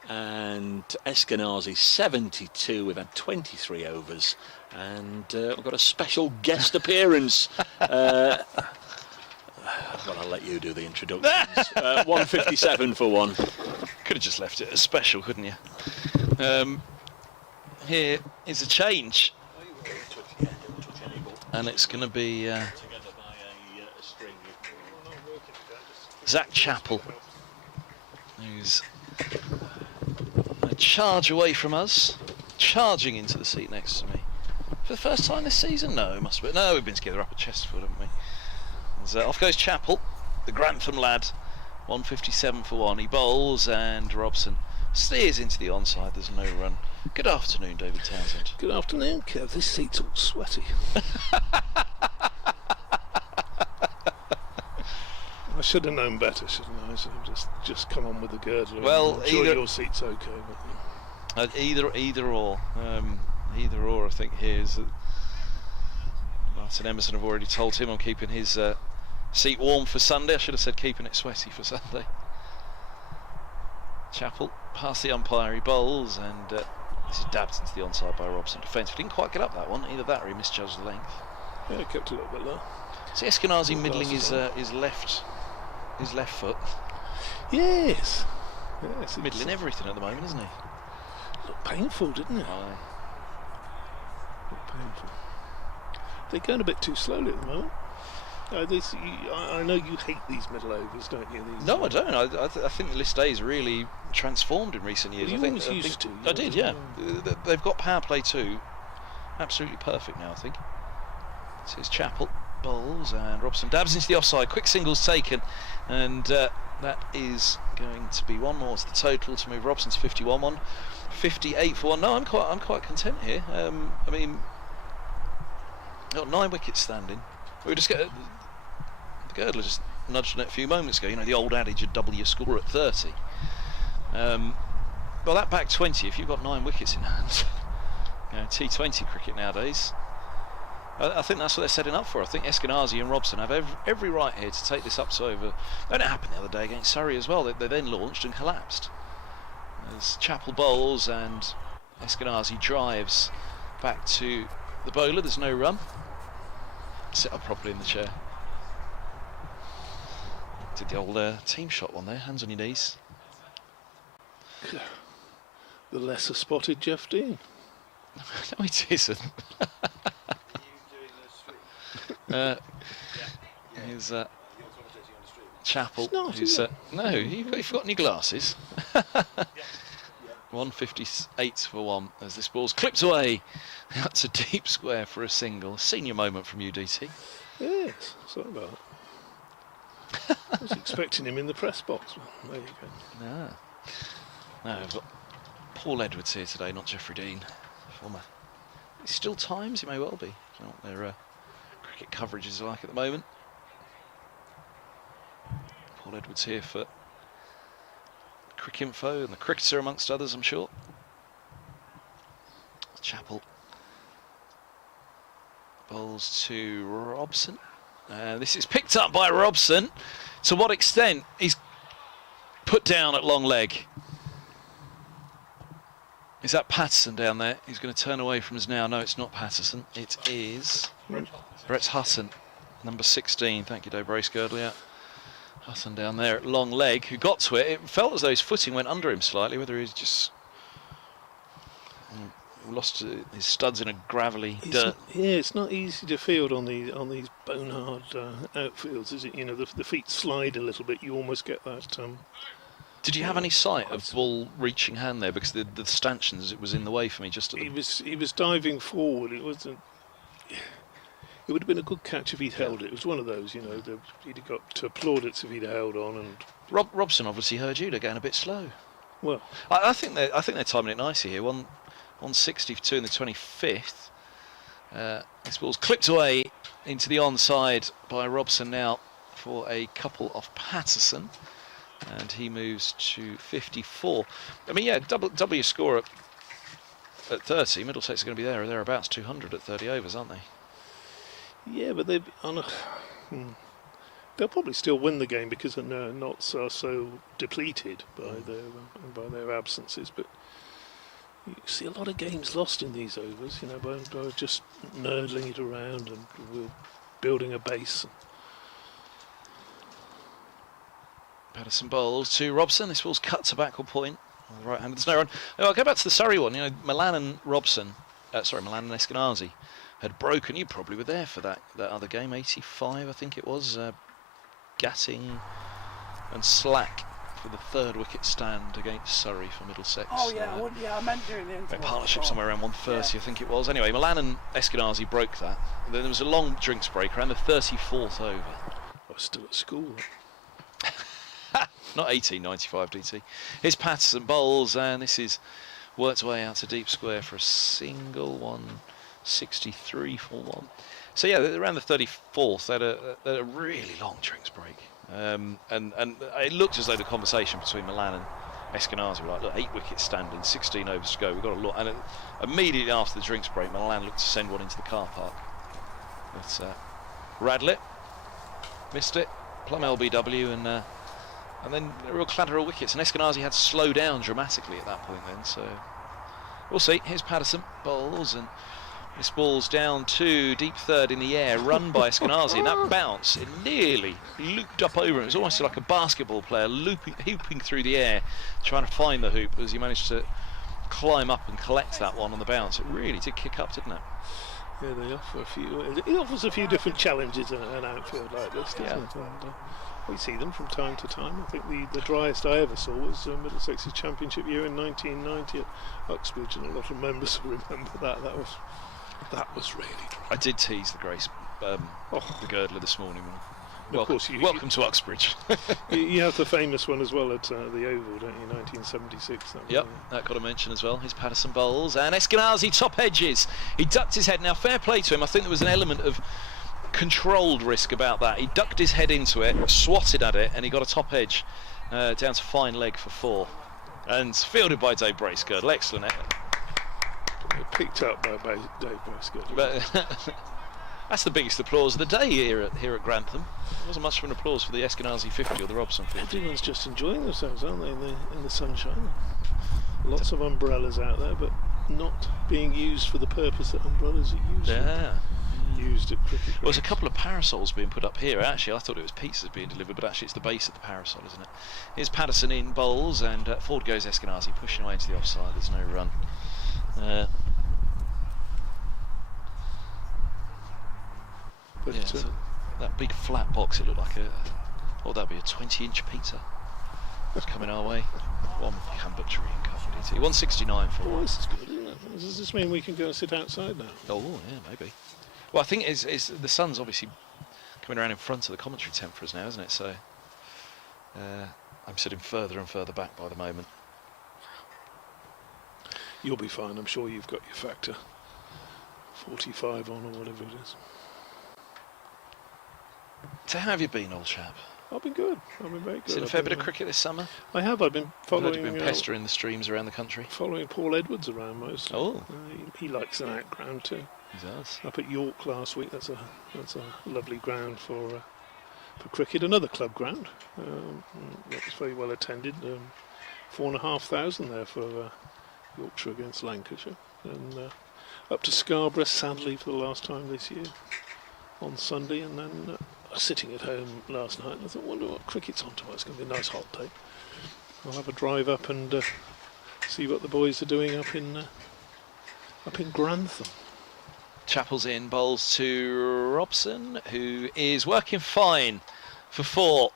and Eskinazi 72. We've had 23 overs and we've got a special guest appearance. Well, I'll let you do the introductions. 157 for 1. Could have just left it as special, couldn't you? Here is a change, and it's going to be Zach Chappell, who's a charge away from us, charging into the seat next to me. For the first time this season? No, it must be. No, we've been together up at Chesterfield, haven't we? And, off goes Chappell, the Grantham lad, 157 for 1. He bowls and Robson steers into the onside. There's no run. Good afternoon, David Townsend. Good afternoon, Kev. This seat's all sweaty. I should have known better, shouldn't I? I should have just come on with the girdle. Well, I'm sure your seat's okay. But, either or. Either or, I think here is that Martin Emerson have already told him I'm keeping his seat warm for Sunday. I should have said keeping it sweaty for Sunday. Chappell past the umpire, he bowls, and this is dabbed into the onside by Robson. Defence didn't quite get up that one, either that or he misjudged the length. Yeah, kept a little bit low. See, Eskinazi middling his left foot. Yes. Yes, Middling everything at the moment, isn't he? Looked painful, didn't it? Aye. Looked painful. They're going a bit too slowly at the moment. I know you hate these middle overs, don't you? No, I don't. I think the list A is really transformed in recent years. Well, you always used to. I did, yeah. They've got power play too. Absolutely perfect now, I think. So it's Chappell bowls and Robson dabs into the offside. Quick singles taken, and that is going to be one more to the total to move Robson to 51. 58 for one. No, I'm quite content here. I mean, got 9 wickets standing. We just get the Girdler just nudged on it a few moments ago. You know, the old adage of double your score at 30. Well, that back 20. If you've got 9 wickets in hand, you know, T20 cricket nowadays. I think that's what they're setting up for. I think Eskinazi and Robson have every right here to take this up to over. That happened the other day against Surrey as well. They then launched and collapsed. As Chappell bowls and Eskinazi drives back to the bowler. There's no run. Sit up properly in the chair. Did the old team shot one there, hands on your knees. The lesser spotted Jeff Dean. No, it isn't. Here's Chappell. Who's, no, you've forgotten your glasses. 158 for one as this ball's clipped away. That's a deep square for a single. Senior moment from you, DT. Yes, sorry about that. I was expecting him in the press box. There you go. No, I've got Paul Edwards here today, not Jeffrey Dean. Former. It's still Times, he may well be. I don't know what their cricket coverage is like at the moment. Paul Edwards here for Cricinfo and the Cricketer amongst others, I'm sure. Chappell bowls to Robson. This is picked up by Robson. To what extent? He's put down at long leg. Is that Patterson down there? He's going to turn away from us now. No, it's not Patterson. It is Brett Hutton, number 16. Thank you, Dave Bracegirdle. Yeah. Hutton down there at long leg, who got to it. It felt as though his footing went under him slightly, whether he's just lost his studs in a gravelly dirt. Yeah, it's not easy to field on these bone-hard outfields, is it? You know, the feet slide a little bit. You almost get that. Did you have any sight of ball reaching hand there? Because the stanchions, it was in the way for me. Just at he was diving forward. It wasn't. It would have been a good catch if he'd held it. It was one of those, you know, he'd have got to plaudits if he'd held on. And Robson obviously heard you. They're going a bit slow. Well, I think they're timing it nicely here. 160 for 2 in the 25th. This ball's clipped away into the onside by Robson now for a couple off Patterson, and he moves to 54. I mean, yeah, double your score at 30. Middlesex are going to be there or thereabouts 200 at 30 overs, aren't they? Yeah, but they'll probably still win the game because they're not so depleted by their absences. But you see a lot of games lost in these overs, you know, by just nurdling it around and building a base. Patterson bowls to Robson. This ball's cut to backward point. On the right hand, there's no run. Oh, I'll go back to the Surrey one. You know, Milan and Eskinazi had broken. You probably were there for that other game, 85, I think it was. Gatting and Slack for the 3rd wicket stand against Surrey for Middlesex. Oh yeah, I meant during the interval. Partnership somewhere around 130, I think it was. Anyway, Milan and Eskinazi broke that. Then there was a long drinks break around the 34th over. I was still at school. Not 1895, DT. Here's Patterson bowls, and this is worked away out to deep square for a single. 163 for one. So yeah, around the 34th, they had a really long drinks break, and it looked as though the conversation between Milan and Eskinazi were like, look, 8 wickets standing, 16 overs to go, we've got to look. And immediately after the drinks break, Milan looked to send one into the car park. But Radlett missed it, plumb LBW, and And then a real clatter of wickets, and Eskinazi had to slow down dramatically at that point then, so we'll see. Here's Patterson, bowls, and this ball's down to deep third in the air, run by Eskinazi, and that bounce, it nearly looped up over him. It was almost like a basketball player hooping through the air, trying to find the hoop as he managed to climb up and collect that one on the bounce. It really did kick up, didn't it? Yeah, they offer a few. It offers a few different challenges in an outfield like this, doesn't it? And, we see them from time to time. I think the driest I ever saw was Middlesex's championship year in 1990 at Uxbridge, and a lot of members will remember that. That was really dry. I did tease the Grace, the Girdler this morning. Of course, welcome to Uxbridge. you have the famous one as well at the Oval, don't you? 1976. Yep, that got a mention as well. His Patterson bowls, and Eskinazi top edges. He ducked his head. Now, fair play to him. I think there was an element of controlled risk about that. He ducked his head into it, swatted at it, and he got a top edge down to fine leg for 4. And fielded by Dave Bracegirdle. Excellent. Picked up by Dave Bracegirdle. But that's the biggest applause of the day here at Grantham. It wasn't much of an applause for the Eskinazi 50 or the Robson 50. Everyone's just enjoying themselves, aren't they, in the sunshine? Lots of umbrellas out there, but not being used for the purpose that umbrellas are used for. Used at cricket. Well, there's a couple of parasols being put up here. Actually, I thought it was pizzas being delivered, but actually it's the base of the parasol, isn't it? Here's Patterson in bowls, and forward goes Eskinazi, pushing away into the offside. There's no run. So that big flat box, it looked like that'd be a 20-inch pizza. It's coming our way. One Camber tree and covered it. 169 for one. This is good, isn't it? Does this mean we can go and sit outside now? Oh, yeah, maybe. Well, I think it's the sun's obviously coming around in front of the commentary tent for us now, isn't it? So I'm sitting further and further back by the moment. You'll be fine. I'm sure you've got your factor 45 on or whatever it is. So how have you been, old chap? I've been good. I've been very good. Seen a fair bit of cricket this summer? I have. I've been following. You've been pestering the streams around the country. Following Paul Edwards around mostly. Oh, he likes an out ground too. He does. Up at York last week. That's a lovely ground for cricket. Another club ground. That was very well attended. 4,500 there for Yorkshire against Lancashire, and up to Scarborough sadly for the last time this year on Sunday, and then. Sitting at home last night, and I thought, wonder what cricket's on tomorrow. It's going to be a nice hot day. I'll have a drive up and see what the boys are doing up in Grantham. Chappell's in, bowls to Robson, who is working fine for 4,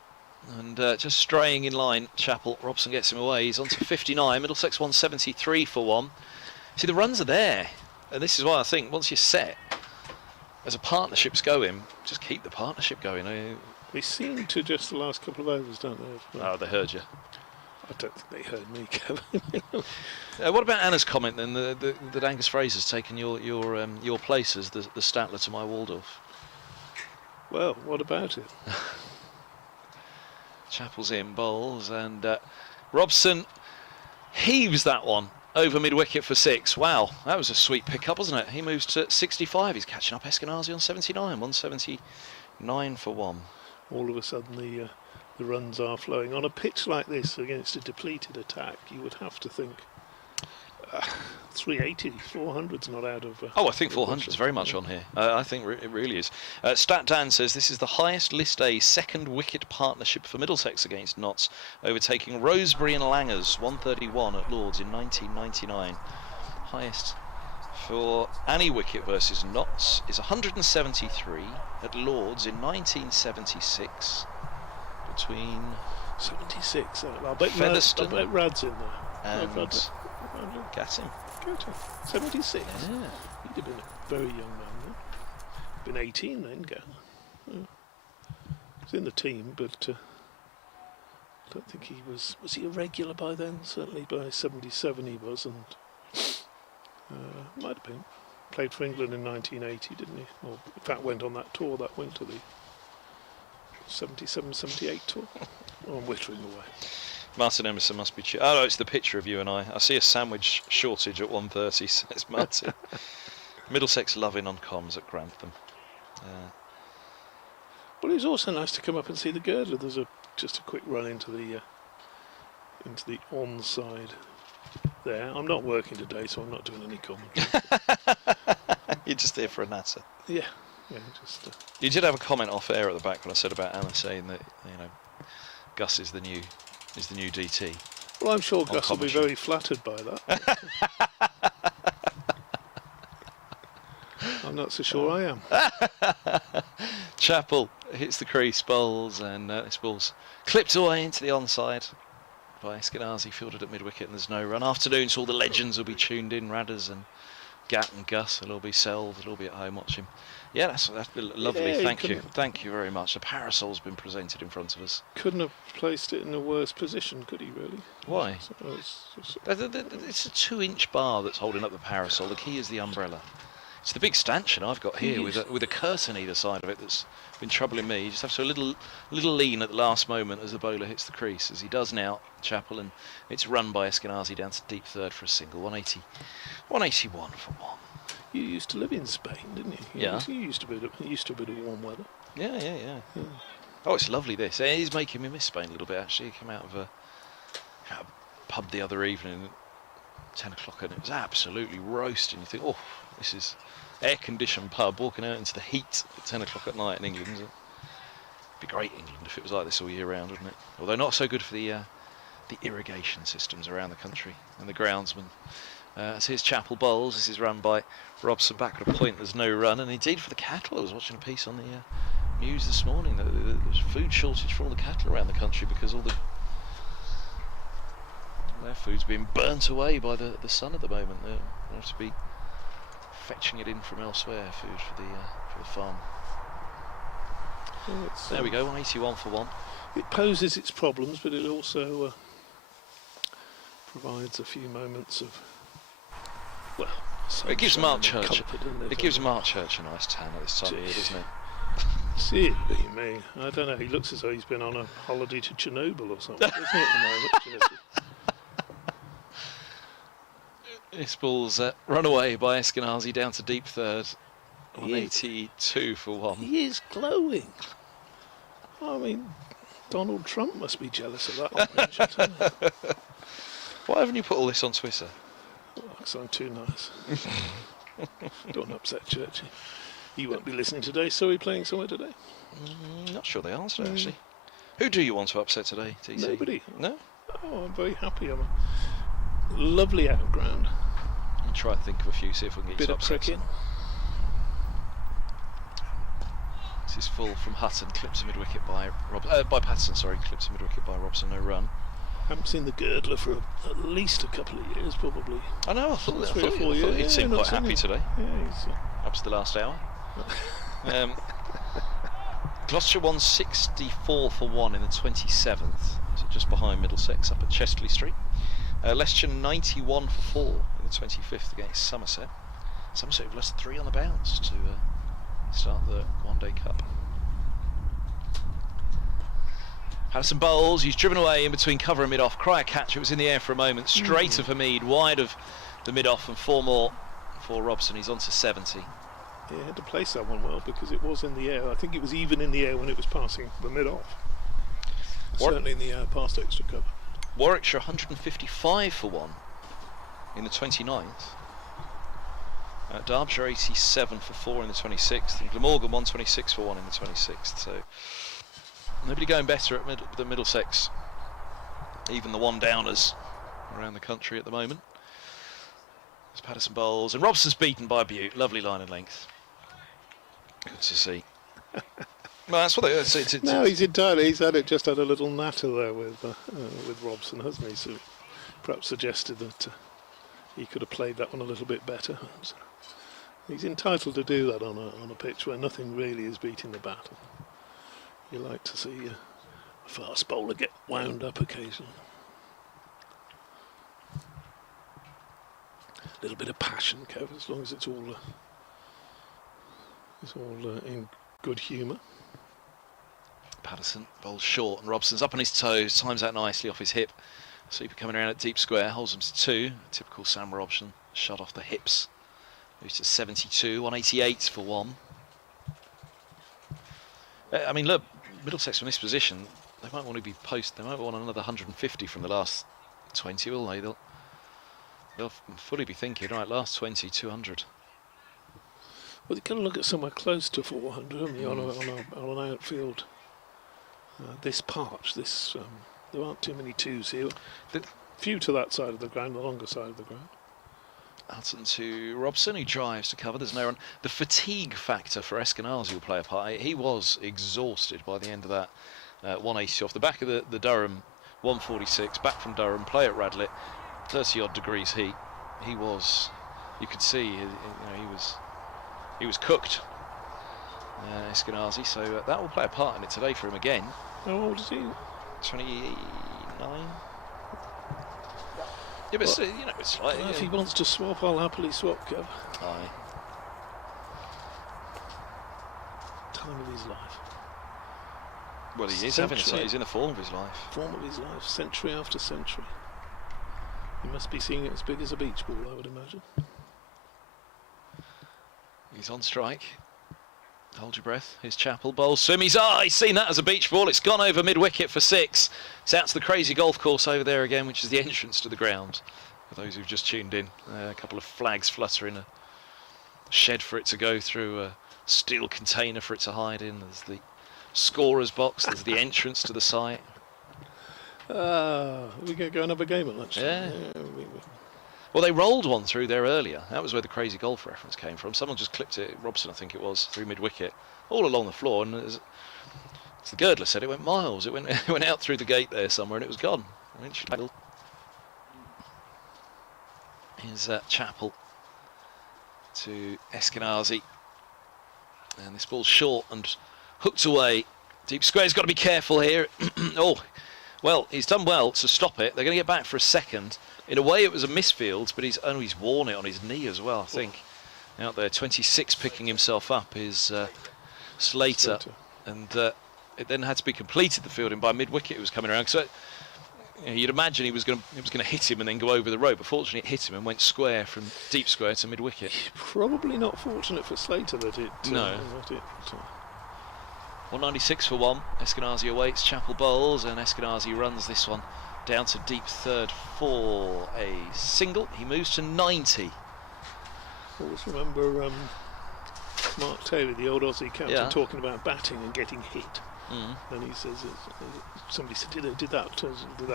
and just straying in line. Chappell, Robson gets him away. He's on to 59. Middlesex 173 for 1. See, the runs are there, and this is why I think once you're set. As a partnership's going, just keep the partnership going. They seem to just the last couple of overs, don't they? Oh, they heard you. I don't think they heard me, Kevin. What about Anna's comment then? That Angus Fraser's taken your place as the Statler to my Waldorf. Well, what about it? Chappell's in bowls, and Robson heaves that one over mid-wicket for 6. Wow, that was a sweet pick-up, wasn't it? He moves to 65. He's catching up Eskinazi on 79. 179 for 1. All of a sudden, the runs are flowing. On a pitch like this, against a depleted attack, you would have to think 380, 400's not out of... I think 400's very much on here. I think it really is. Stat Dan says this is the highest List A second wicket partnership for Middlesex against Notts, overtaking Rosebery and Langers 131 at Lords in 1999. Highest for any wicket versus Notts is 173 at Lords in 1976 between 76. I bet Featherstone. I bet Rad's in there. And Gatting. 76. Yeah. He'd have been a very young man then. Been 18 then, Gatt. Yeah. He's in the team, but I don't think he was. Was he a regular by then? Certainly by 77 he was, and might have been. Played for England in 1980, didn't he? Or in fact went on that tour that winter, the 77-78 tour. Oh, I'm wittering away. Martin Emerson must be... Oh, no, it's the picture of you and I. I see a sandwich shortage at 1:30, says Martin. Middlesex loving on comms at Grantham. Well, it was also nice to come up and see the Girdler. There's a just a quick run into the onside there. I'm not working today, so I'm not doing any commentary. You're just here for a natter. Yeah, just. You did have a comment off air at the back when I said about Anna saying that Gus is the new DT. Well, I'm sure Gus will be very flattered by that. I'm not so sure I am. Chappell hits the crease, bowls, and this ball's clipped away into the onside by Eskinazi, fielded at mid-wicket, and there's no run. Afternoon, so all the legends will be tuned in. Radders and Gat and Gus will all be Selv, they'll all be at home watching. Yeah, that's lovely. Yeah, thank you very much. The parasol's been presented in front of us. Couldn't have placed it in a worse position, could he? Really? Why? It's a 2-inch bar that's holding up the parasol. The key is the umbrella. It's the big stanchion I've got here with a curtain either side of it that's been troubling me. You just have to a little lean at the last moment as the bowler hits the crease, as he does now, Chappell, and it's run by Eskinazi down to deep third for a single. 181 for one. You used to live in Spain, didn't you? Yeah. You used to be a warm weather. Yeah. Oh, it's lovely this. It is making me miss Spain a little bit actually. I came out of a pub the other evening at 10 o'clock and it was absolutely roasting. You think, oh, this is air-conditioned pub, walking out into the heat at 10 o'clock at night in England. It'd be great England if it was like this all year round, wouldn't it? Although not so good for the irrigation systems around the country and the groundsmen. As here's Chappell bowls. This is run by Robson back at a point. There's no run, and indeed for the cattle. I was watching a piece on the news this morning that there's food shortage for all the cattle around the country because all their food's being burnt away by the sun at the moment. They have to be fetching it in from elsewhere, food for the farm. Well, there we go, 181 for one. It poses its problems, but it also provides a few moments of it gives Mark Church. It gives Mark Church a nice tan at this time of year, doesn't it? See it be me. I don't know. He looks as though he's been on a holiday to Chernobyl or something. Doesn't it, at the moment? This ball's run away by Eskinazi down to deep third. 182 for one. He is glowing. I mean, Donald Trump must be jealous of that. Why haven't you put all this on Twitter? Because I'm too nice. Don't upset Churchy. He won't be listening today, so he's playing somewhere today. Not sure they answered actually. Who do you want to upset today, TC? Nobody. No? Oh, I'm very happy. I'm a lovely outground. I'll try and think of a few, see if we can get Bit you of to upset pricking. This is full from Hutton, clips a mid-wicket by Patterson, sorry, clips a mid-wicket by Robson, no run. Haven't seen the girdler for at least a couple of years, probably. I know, I thought 3 or 4 years. he'd seemed quite happy today. Yeah, he's up to the last hour. Gloucester 164 for one in the 27th, so just behind Middlesex up at Chestley Street. Leicester 91 for 4 in the 25th against Somerset. Somerset have lost 3 on the bounce to start the one-day cup. Patterson bowls, he's driven away in between cover and mid-off. Cryer catch, it was in the air for a moment, straight of Hamid, wide of the mid-off, and 4 more for Robson. He's on to 70. Yeah, he had to place that one well because it was in the air. I think it was even in the air when it was passing the mid-off. Certainly in the past extra cover. Warwickshire 155 for 1 in the 29th. Derbyshire 87 for 4 in the 26th. And Glamorgan 126 for 1 in the 26th. So nobody going better at than Middlesex. Even the one-downers around the country at the moment. There's Patterson bowls. And Robson's beaten by Butte. Lovely line and length. Good to see. Well, that's what they. No, he's entirely. He's had a little natter there with Robson, hasn't he? So perhaps suggested that he could have played that one a little bit better. So he's entitled to do that on a pitch where nothing really is beating the battle. You like to see a fast bowler get wound up occasionally. A little bit of passion, Kev, as long as it's all in good humour. Patterson bowls short and Robson's up on his toes, times out nicely off his hip. Sweeper coming around at deep square, holds him to 2. Typical Sam Robson, shot off the hips. Moves to 72, 188 for 1. I mean, look, Middlesex from this position, they might want to be They might want another 150 from the last 20, will they? They'll fully be thinking, right, last 20, 200. Well, they've got to look at somewhere close to 400, haven't you, on an outfield. This patch, there aren't too many twos here. Few to that side of the ground, the longer side of the ground. Hudson to Robson, who drives to cover. There's no run. The fatigue factor for Eskinazi will play a part. He was exhausted by the end of that 180 off the back of the Durham 146, back from Durham, play at Radlett, 30 odd degrees heat. He was, you could see, he was cooked, Eskinazi. So that will play a part in it today for him again. How old is he? 29. Yeah, but it's like, if he wants to swap, I'll happily swap, Kev. Aye. Time of his life. Well, he is having he's in the form of his life. Form of his life, century after century. He must be seeing it as big as a beach ball, I would imagine. He's on strike. Hold your breath. Here's Chappell. Bowls swim. He's seen that as a beach ball. It's gone over mid-wicket for 6. It's out to the crazy golf course over there again, which is the entrance to the ground. For those who've just tuned in, a couple of flags fluttering, a shed for it to go through, a steel container for it to hide in. There's the scorer's box. There's the entrance to the site. We're going to go and have a game at lunch. Yeah. Well, they rolled one through there earlier. That was where the crazy golf reference came from. Someone just clipped it, Robson I think it was, through mid-wicket, all along the floor. And as the girdler said, it went miles. It went out through the gate there somewhere and it was gone. Here's Chappell to Eskinazi. And this ball's short and hooked away. Deep square's got to be careful here. Oh, well, he's done well to stop it. They're going to get back for a second. In a way, it was a misfield, but he's worn it on his knee as well, I think. Out there, 26 picking himself up is Slater. And it then had to be completed, the fielding, by mid-wicket. It was coming around. So you'd imagine it was going to hit him and then go over the rope, but fortunately it hit him and went square from deep square to mid-wicket. Probably not fortunate for Slater that it... No. 196 for 1. Eskinazi awaits, Chappell bowls, and Eskinazi runs this one down to deep third for a single. He moves to 90. Always remember Mark Taylor, the old Aussie captain, talking about batting and getting hit. And he says, somebody said, did that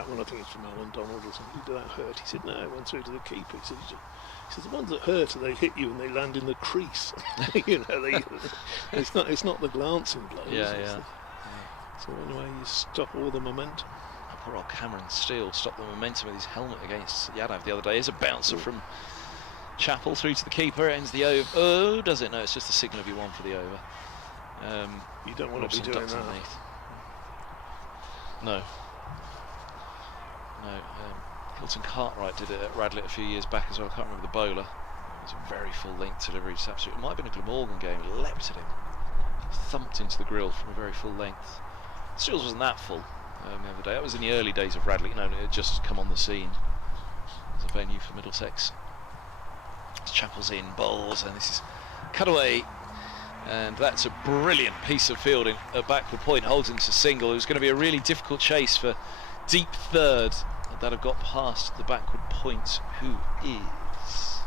one, I think it's from Alan Donald or something, did that hurt? He said, no, it went through to the keeper. He says, the ones that hurt, they hit you and they land in the crease. It's not the glancing blows. So anyway, you stop all the momentum. Poor old Cameron Steele stopped the momentum with his helmet against Yadav the other day. Here's a bouncer from Chappell through to the keeper, ends the over. Oh, does it? No, it's just the signal of you won for the over. You don't want to be doing that. Underneath. No. Hilton Cartwright did it at Radlett a few years back as well. I can't remember the bowler. It was a very full length delivery. Just absolutely. It might have been a Glamorgan game. It leapt at him, thumped into the grill from a very full length. Steele's wasn't that full the other day. That was in the early days of Radlett. It had just come on the scene as a venue for Middlesex. Chappell's in, bowls, and this is cut away. And that's a brilliant piece of fielding at backward point, holds into single. It was going to be a really difficult chase for deep third that have got past the backward point. Who is?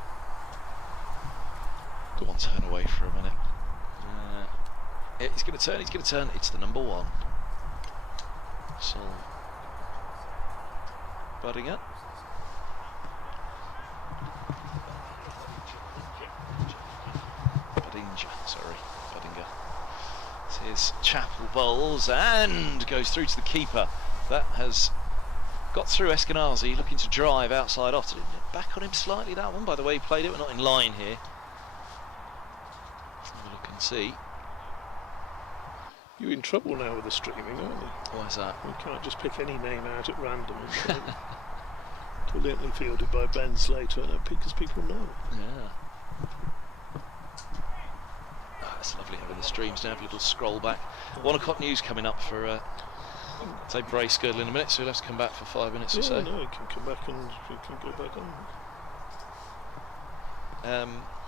Go on, turn away for a minute. He's going to turn. It's the number 1. So, Buddingham. Buddingham. Here's Chappell bowls and goes through to the keeper. That has got through Eskinazi, looking to drive outside off. Back on him slightly, that one, by the way he played it. We're not in line here. Let's have a look and see. You're in trouble now with the streaming, aren't you? Why is that? We can't just pick any name out at random. Brilliantly fielded by Ben Slater, and because people know. Yeah. It's lovely having the streams now. Have a little scroll back. 1 o'clock news coming up for say Brace Girdle in a minute, so he'll have to come back for 5 minutes or so. No, he can come back and we can go back on.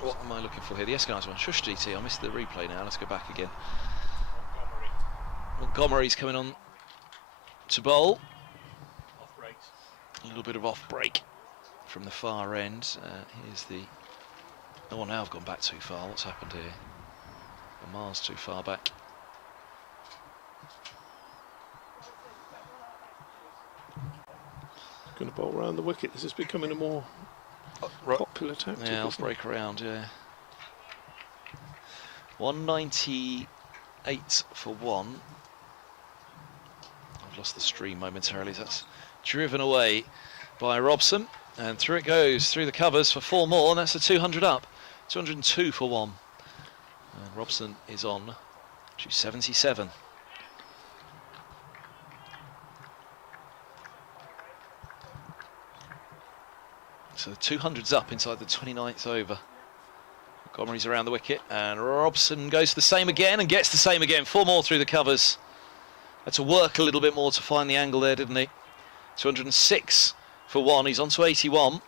What am I looking for here? The Eskinazi one. Shush DT, I missed the replay now. Let's go back again. Montgomery's coming on to bowl. A little bit of off break from the far end. Here's the... Oh, now I've gone back too far. What's happened here? A mile's too far back. Going to bowl around the wicket. This is becoming a more popular tactic. Yeah, off break around, yeah. 198 for 1. I've lost the stream momentarily. That's driven away by Robson, and through it goes, through the covers for 4 more, and that's a 200 up. 202 for 1. And Robson is on to 77. So the 200's up inside the 29th over. Montgomery's around the wicket, and Robson goes the same again and gets the same again. 4 more through the covers. Had to work a little bit more to find the angle there, didn't he? 206 for 1. He's on to 81.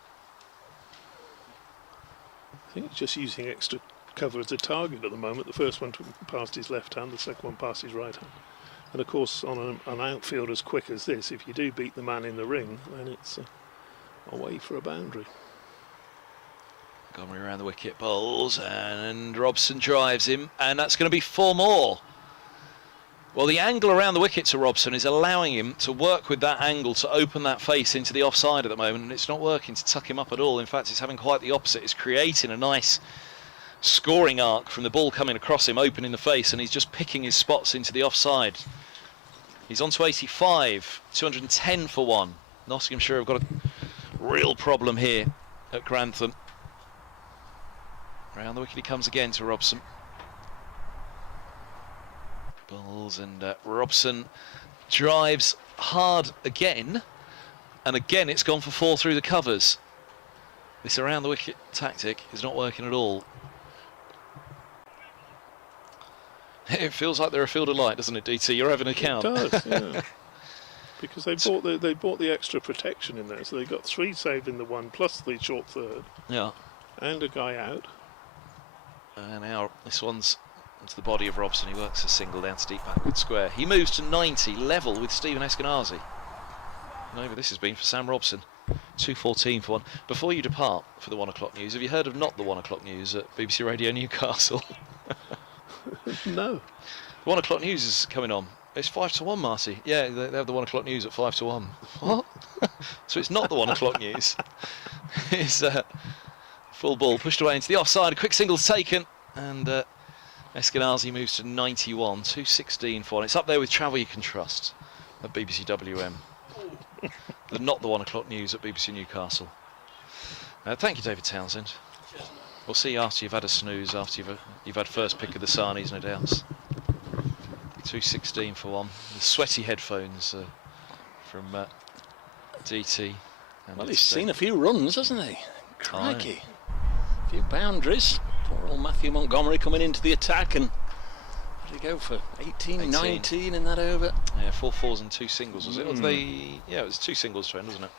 I think he's just using extra cover as a target at the moment. The first one past his left hand, the second one past his right hand. And of course, on an outfield as quick as this, if you do beat the man in the ring, then it's away for a boundary. Montgomery around the wicket, bowls, and Robson drives him, and that's going to be 4 more. Well, the angle around the wicket to Robson is allowing him to work with that angle to open that face into the offside at the moment, and it's not working to tuck him up at all. In fact, it's having quite the opposite. It's creating a nice scoring arc from the ball coming across him, opening the face, and he's just picking his spots into the offside. He's on to 85, 210 for 1. Nottinghamshire have got a real problem here at Grantham. Round the wicket he comes again to Robson. Balls, and Robson drives hard again, and again it's gone for 4 through the covers. This around the wicket tactic is not working at all. It feels like they're a field of light, doesn't it, DT? You're having a count. It does, yeah. Because they bought the extra protection in there, so they got 3 saved in the one, plus the short third. Yeah. And a guy out. And now this one's into the body of Robson. He works a single down to deep backward square. He moves to 90, level with Eskinazi. And over this has been for Sam Robson. 214 for 1. Before you depart for the 1 o'clock news, have you heard of not the 1 o'clock news at BBC Radio Newcastle? No. The 1 o'clock news is coming on. It's 5 to 1, Marty. Yeah, they have the 1 o'clock news at 5 to 1. What? So it's not the 1 o'clock news. It's full ball pushed away into the offside. A quick single's taken, and Eskinazi moves to 91. 216 for 1. It's up there with Travel You Can Trust at BBC WM. Not the 1 o'clock news at BBC Newcastle. Thank you, David Townsend. We'll see you after you've had a snooze, after you've had first pick of the sarnies, no doubts. 216 for 1. The sweaty headphones from DT. And well, he's seen a few runs, hasn't he? Crikey. A few boundaries. Poor old Matthew Montgomery coming into the attack, and what did he go for? 18, 19 in that over? Yeah, 4 fours and 2 singles, was it? Or yeah, it was 2 singles to end, wasn't it?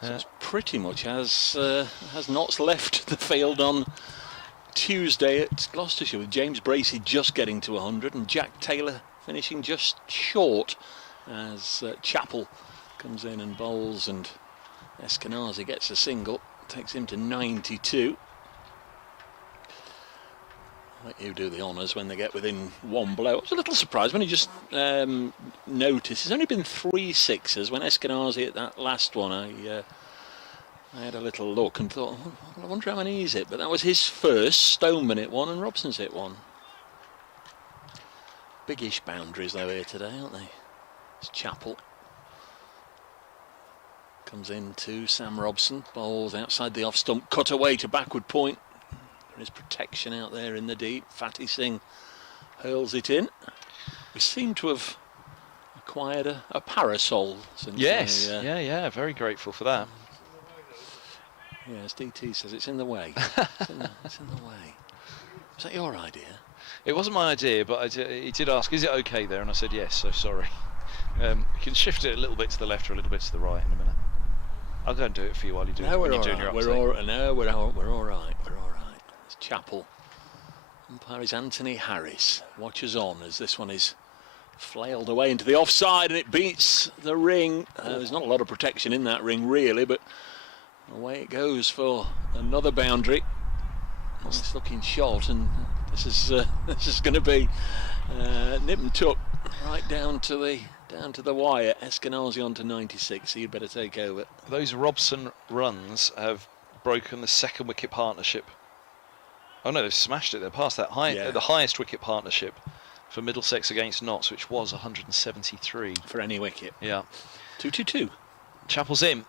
So it's pretty much has Notts left the field on Tuesday at Gloucestershire, with James Bracey just getting to 100 and Jack Taylor finishing just short as Chappell comes in and bowls, and Eskinazi gets a single, takes him to 92. I'll let you do the honours when they get within 1 blow. I was a little surprised when he just noticed there's only been 3 sixes. When Eskinazi at that last one, I had a little look and thought, I wonder how many he's hit, but that was his first. Stoneman hit 1 and Robson's hit 1. Biggish boundaries though here today, aren't they? It's Chappell. Comes into Sam Robson, bowls outside the off stump, cut away to backward point. There is protection out there in the deep. Fatty Singh hurls it in. We seem to have acquired a parasol since. Yes, yeah, very grateful for that. Yes, DT says it's in the way. It's in the way. Was that your idea? It wasn't my idea, but he did ask, is it okay there? And I said yes, so sorry. You can shift it a little bit to the left or a little bit to the right in a minute. I'll go and do it for you while you do it. No, we're all right. We're all right. We're all right. It's Chappell Umpire is Anthony Harris. Watches on as this one is flailed away into the offside, and it beats the ring. There's not a lot of protection in that ring really, but away it goes for another boundary. Nice looking shot, and this is going to be nip and tuck right down to the wire. Eskinazi on to 96. So you'd better take over. Those Robson runs have broken the second wicket partnership. Oh no, they've smashed it. They're past that the highest wicket partnership for Middlesex against Notts, which was 173 for any wicket. Yeah. 2-2-2. Chappell's in.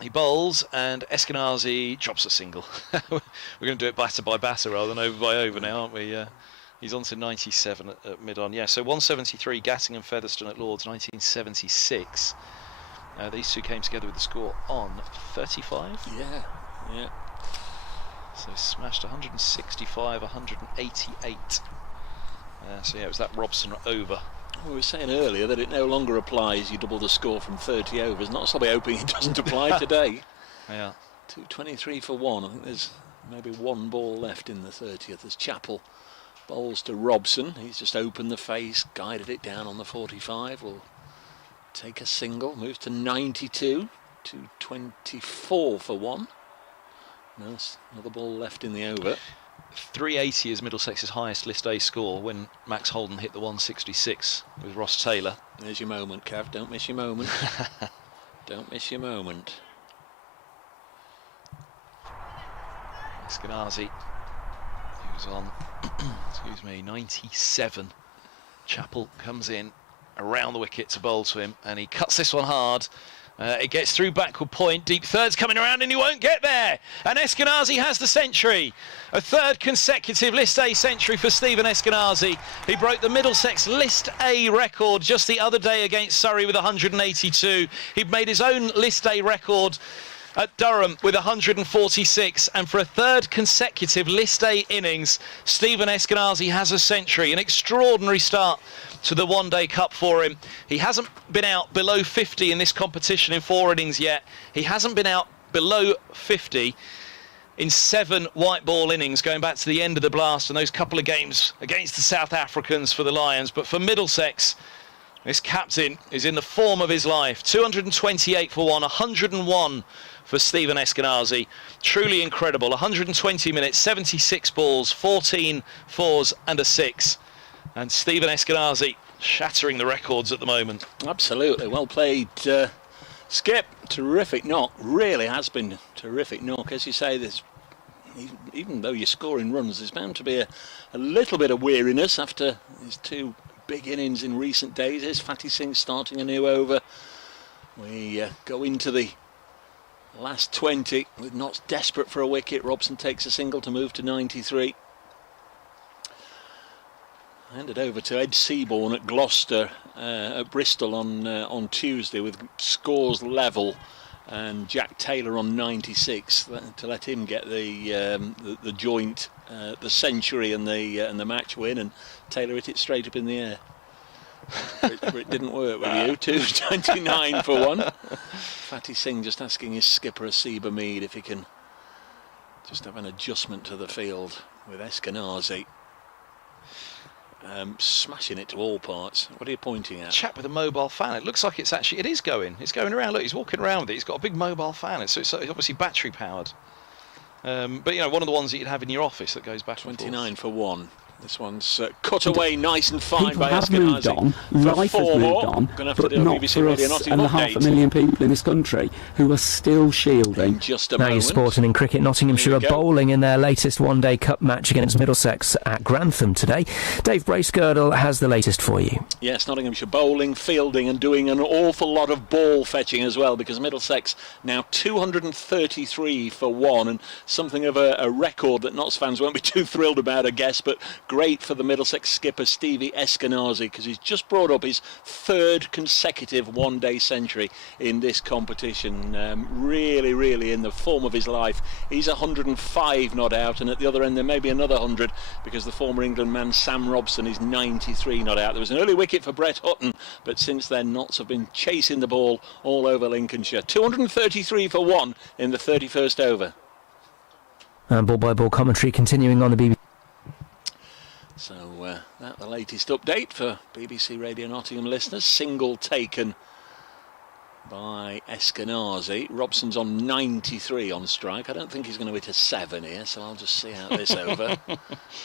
He bowls, and Eskinazi drops a single. We're going to do it batter by batter rather than over by over now, aren't we? He's on to 97 at mid-on. Yeah, so 173, Gatting and Featherstone at Lords, 1976. These two came together with the score on 35. Yeah. So smashed 165, 188. So yeah, it was that Robson over. We were saying earlier that it no longer applies. You double the score from 30 overs. Not so hoping it doesn't apply today. Yeah. 223 for one. I think there's maybe one ball left in the 30th as Chappell bowls to Robson. He's just opened the face, guided it down on the 45. Will take a single, moves to 92. 224 for one. There's another ball left in the over. 380 is Middlesex's highest List A score when Max Holden hit the 166 with Ross Taylor. There's your moment, Cav. Don't miss your moment. Don't miss your moment. Eskinazi, he was on, excuse me, 97. Chappell comes in around the wicket to bowl to him, and he cuts this one hard. It gets through backward point, deep third's coming around and he won't get there. And Eskinazi has the century. A third consecutive List A century for Stephen Eskinazi. He broke the Middlesex List A record just the other day against Surrey with 182. He'd made his own List A record at Durham with 146, and for a third consecutive List A innings, Stephen Eskinazi has a century. An extraordinary start to the one-day cup for him. He hasn't been out below 50 in this competition in 4 innings yet. He hasn't been out below 50 in 7 white ball innings going back to the end of the blast and those couple of games against the South Africans for the Lions. But for Middlesex, this captain is in the form of his life. 228 for one, 101 for Stephen Eskinazi. Truly incredible. 120 minutes, 76 balls, 14 fours and a 6. And Stephen Eskinazi shattering the records at the moment. Absolutely. Well played, Skip. Terrific knock. Really has been terrific knock. As you say, there's even though you're scoring runs, there's bound to be a little bit of weariness after his 2 big innings in recent days. Here's Fatty Singh starting a new over. We go into the last 20 with Notts desperate for a wicket. Robson takes a single to move to 93. Handed over to Ed Seaborn at Gloucester, at Bristol on Tuesday with scores level, and Jack Taylor on 96 to let him get the joint, the century and the match win, and Taylor hit it straight up in the air. But it didn't work with you. 229 for one. Fatty Singh just asking his skipper Asiba Mead if he can just have an adjustment to the field with Eskinazi. Smashing it to all parts. What are you pointing at? Chap with a mobile fan. It looks like it is going. It's going around. Look, he's walking around with it. He's got a big mobile fan. So it's obviously battery powered. But you know, one of the ones that you'd have in your office that goes back 29 for one. This one's cut away nice and fine by Eskinazi. People have moved on, life has moved on, but not for us and the 500,000 people in this country who are still shielding. Just a now moment. you sport and in cricket, Nottinghamshire are bowling in their latest one-day cup match against Middlesex at Grantham today. Dave Bracegirdle has the latest for you. Yes, Nottinghamshire bowling, fielding and doing an awful lot of ball fetching as well, because Middlesex now 233 for one, and something of a record that Notts fans won't be too thrilled about, I guess, but great for the Middlesex skipper Stevie Eskinazi, because he's just brought up his 3rd consecutive one-day century in this competition. Really in the form of his life. He's 105 not out, and at the other end there may be another 100, because the former England man Sam Robson is 93 not out. There was an early wicket for Brett Hutton, but since then Notts have been chasing the ball all over Lincolnshire. 233 for one in the 31st over. And ball-by-ball commentary continuing on the BBC. So that's the latest update for BBC Radio Nottingham listeners. Single taken by Eskinazi. Robson's on 93 on strike. I don't think he's going to hit a 7 here, so I'll just see out this over. You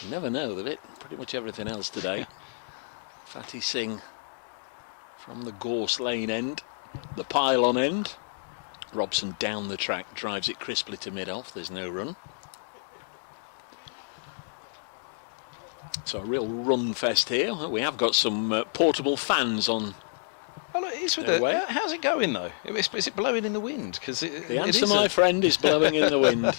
never know with it. Pretty much everything else today. Fatty Singh from the Gorse Lane end, the pylon end. Robson down the track, drives it crisply to mid-off. There's no run. So a real run fest here. We have got some portable fans on. Oh, look, it's with way. How's it going though? Is it blowing in the wind? Because the answer, my friend, is blowing in the wind.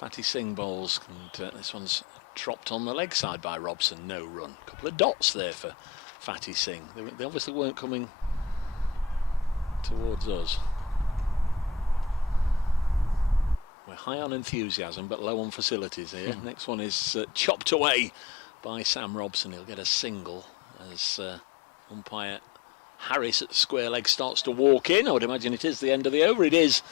Fatty Singh bowls, and this one's dropped on the leg side by Robson. No run. A couple of dots there for Fatty Singh. They obviously weren't coming towards us. We're high on enthusiasm but low on facilities here. Next one is chopped away by Sam Robson. He'll get a single as umpire Harris at the square leg starts to walk in. I would imagine it is the end of the over. It is.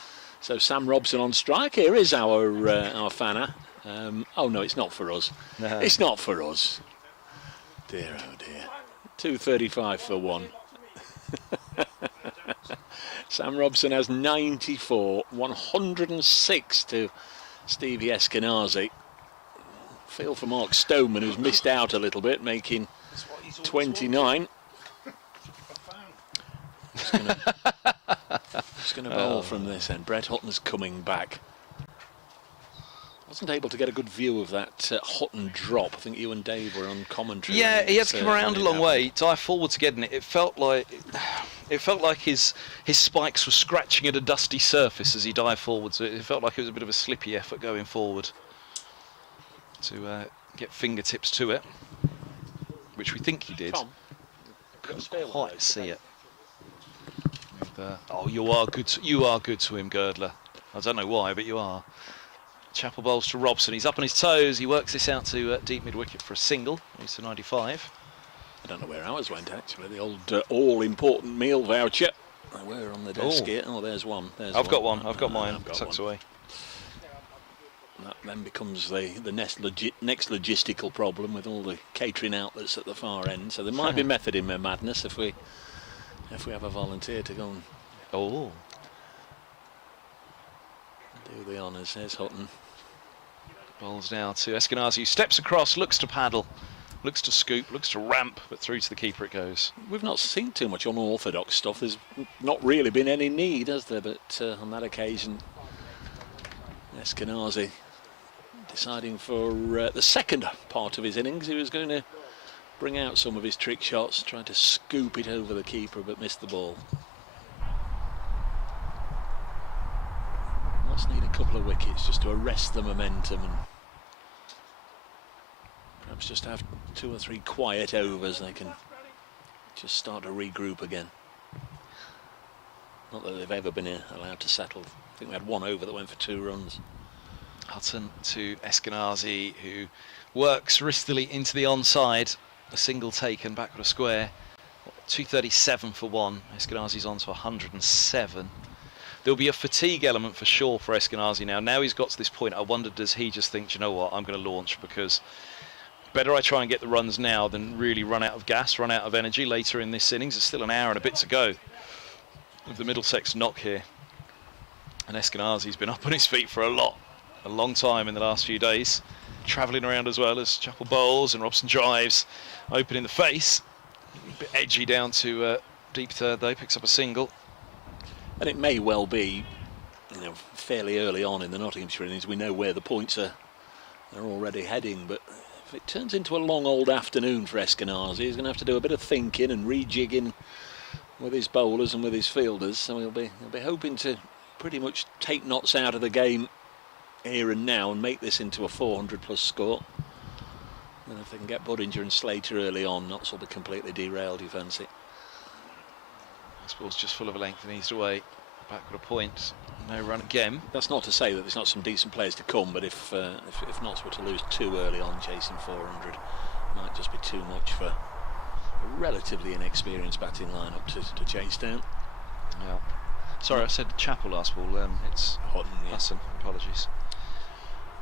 So Sam Robson on strike. Here is our fanner. Oh no, it's not for us. No. It's not for us. Dear oh dear. 2.35 for one. Sam Robson has 94, 106 to Stevie Eskinazi. Feel for Mark Stoneman, who's missed out a little bit, making 29. Just going to bowl from this end. Brett Hutton's coming back. Wasn't able to get a good view of that Hutton drop. I think you and Dave were on commentary. Yeah, he had to come around a long way, dive forward to get in it. It felt like his spikes were scratching at a dusty surface as he dived forward. So it felt like it was a bit of a slippy effort going forward to get fingertips to it, which we think he did. Tom, couldn't quite see it. Oh, you are good. You are good to him, Girdler. I don't know why, but you are. Chapel bowls to Robson. He's up on his toes. He works this out to deep mid-wicket for a single. He's to 95. I don't know where ours went, actually. The old all-important meal voucher. They were on the desk here. Oh, there's one. I've got one. I've got mine tucked away. That then becomes the next logistical problem with all the catering outlets at the far end. So there might be method in their madness if we have a volunteer to go and do the honours. There's Hutton. Bowls now to Eskinazi, who steps across, looks to paddle, looks to scoop, looks to ramp, but through to the keeper it goes. We've not seen too much unorthodox stuff. There's not really been any need, has there? But on that occasion, Eskinazi deciding for the second part of his innings, he was going to bring out some of his trick shots, trying to scoop it over the keeper, but missed the ball. Must need a couple of wickets just to arrest the momentum and perhaps just have 2 or 3 quiet overs. They can just start to regroup again. Not that they've ever been allowed to settle. I think we had 1 over that went for 2 runs. Hutton to Eskinazi, who works wristily into the onside. A single taken back with a square. 237 for 1. Eskinazi's on to 107. There'll be a fatigue element for sure for Eskinazi now. Now he's got to this point, I wonder, does he just think, you know what, I'm going to launch, because better I try and get the runs now than really run out of gas, run out of energy later in this innings. There's still an hour and a bit to go with the Middlesex knock here. And Eskinazi's been up on his feet for a long time in the last few days. Travelling around as well as Chapel bowls and Robson drives. Open in the face. A bit edgy down to deep third though, picks up a single. And it may well be, fairly early on in the Nottinghamshire innings, we know where the points are already heading, but if it turns into a long old afternoon for Eskinazi, he's going to have to do a bit of thinking and rejigging with his bowlers and with his fielders, so he'll be hoping to pretty much take knots out of the game here and now and make this into a 400 plus score. And if they can get Budinger and Slater early on, knots will be completely derailed, you fancy. This ball's just full of a length and eased away. Back with a point. No run again. That's not to say that there's not some decent players to come, but if Notts were to lose too early on chasing 400, it might just be too much for a relatively inexperienced batting lineup to chase down. Yeah. Sorry, I said Chapel last ball. It's Hutton. Hutton. Apologies.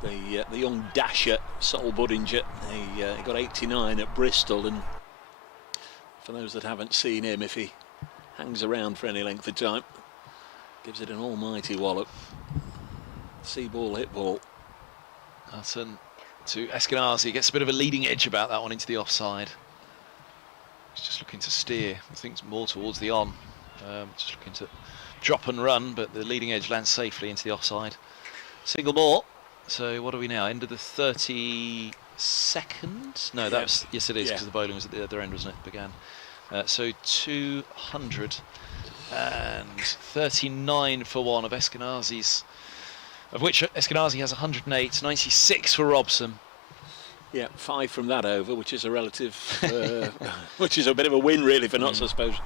the young dasher, Sol Budinger. He got 89 at Bristol, and for those that haven't seen him, if he hangs around for any length of time, gives it an almighty wallop. See ball, hit ball. Hutton to Eskinazi, gets a bit of a leading edge about that one into the offside. He's just looking to steer, I think it's more towards the on. Just looking to drop and run, but the leading edge lands safely into the offside. Single more. So what are we now? End of the 32nd? No, that was, yes it is, because the bowling was at the other end, wasn't it? Began. So 239 for one of Eskinazi's, of which Eskinazi has 108, 96 for Robson. Yeah, 5 from that over, which is a relative, which is a bit of a win really for Notts, I suppose,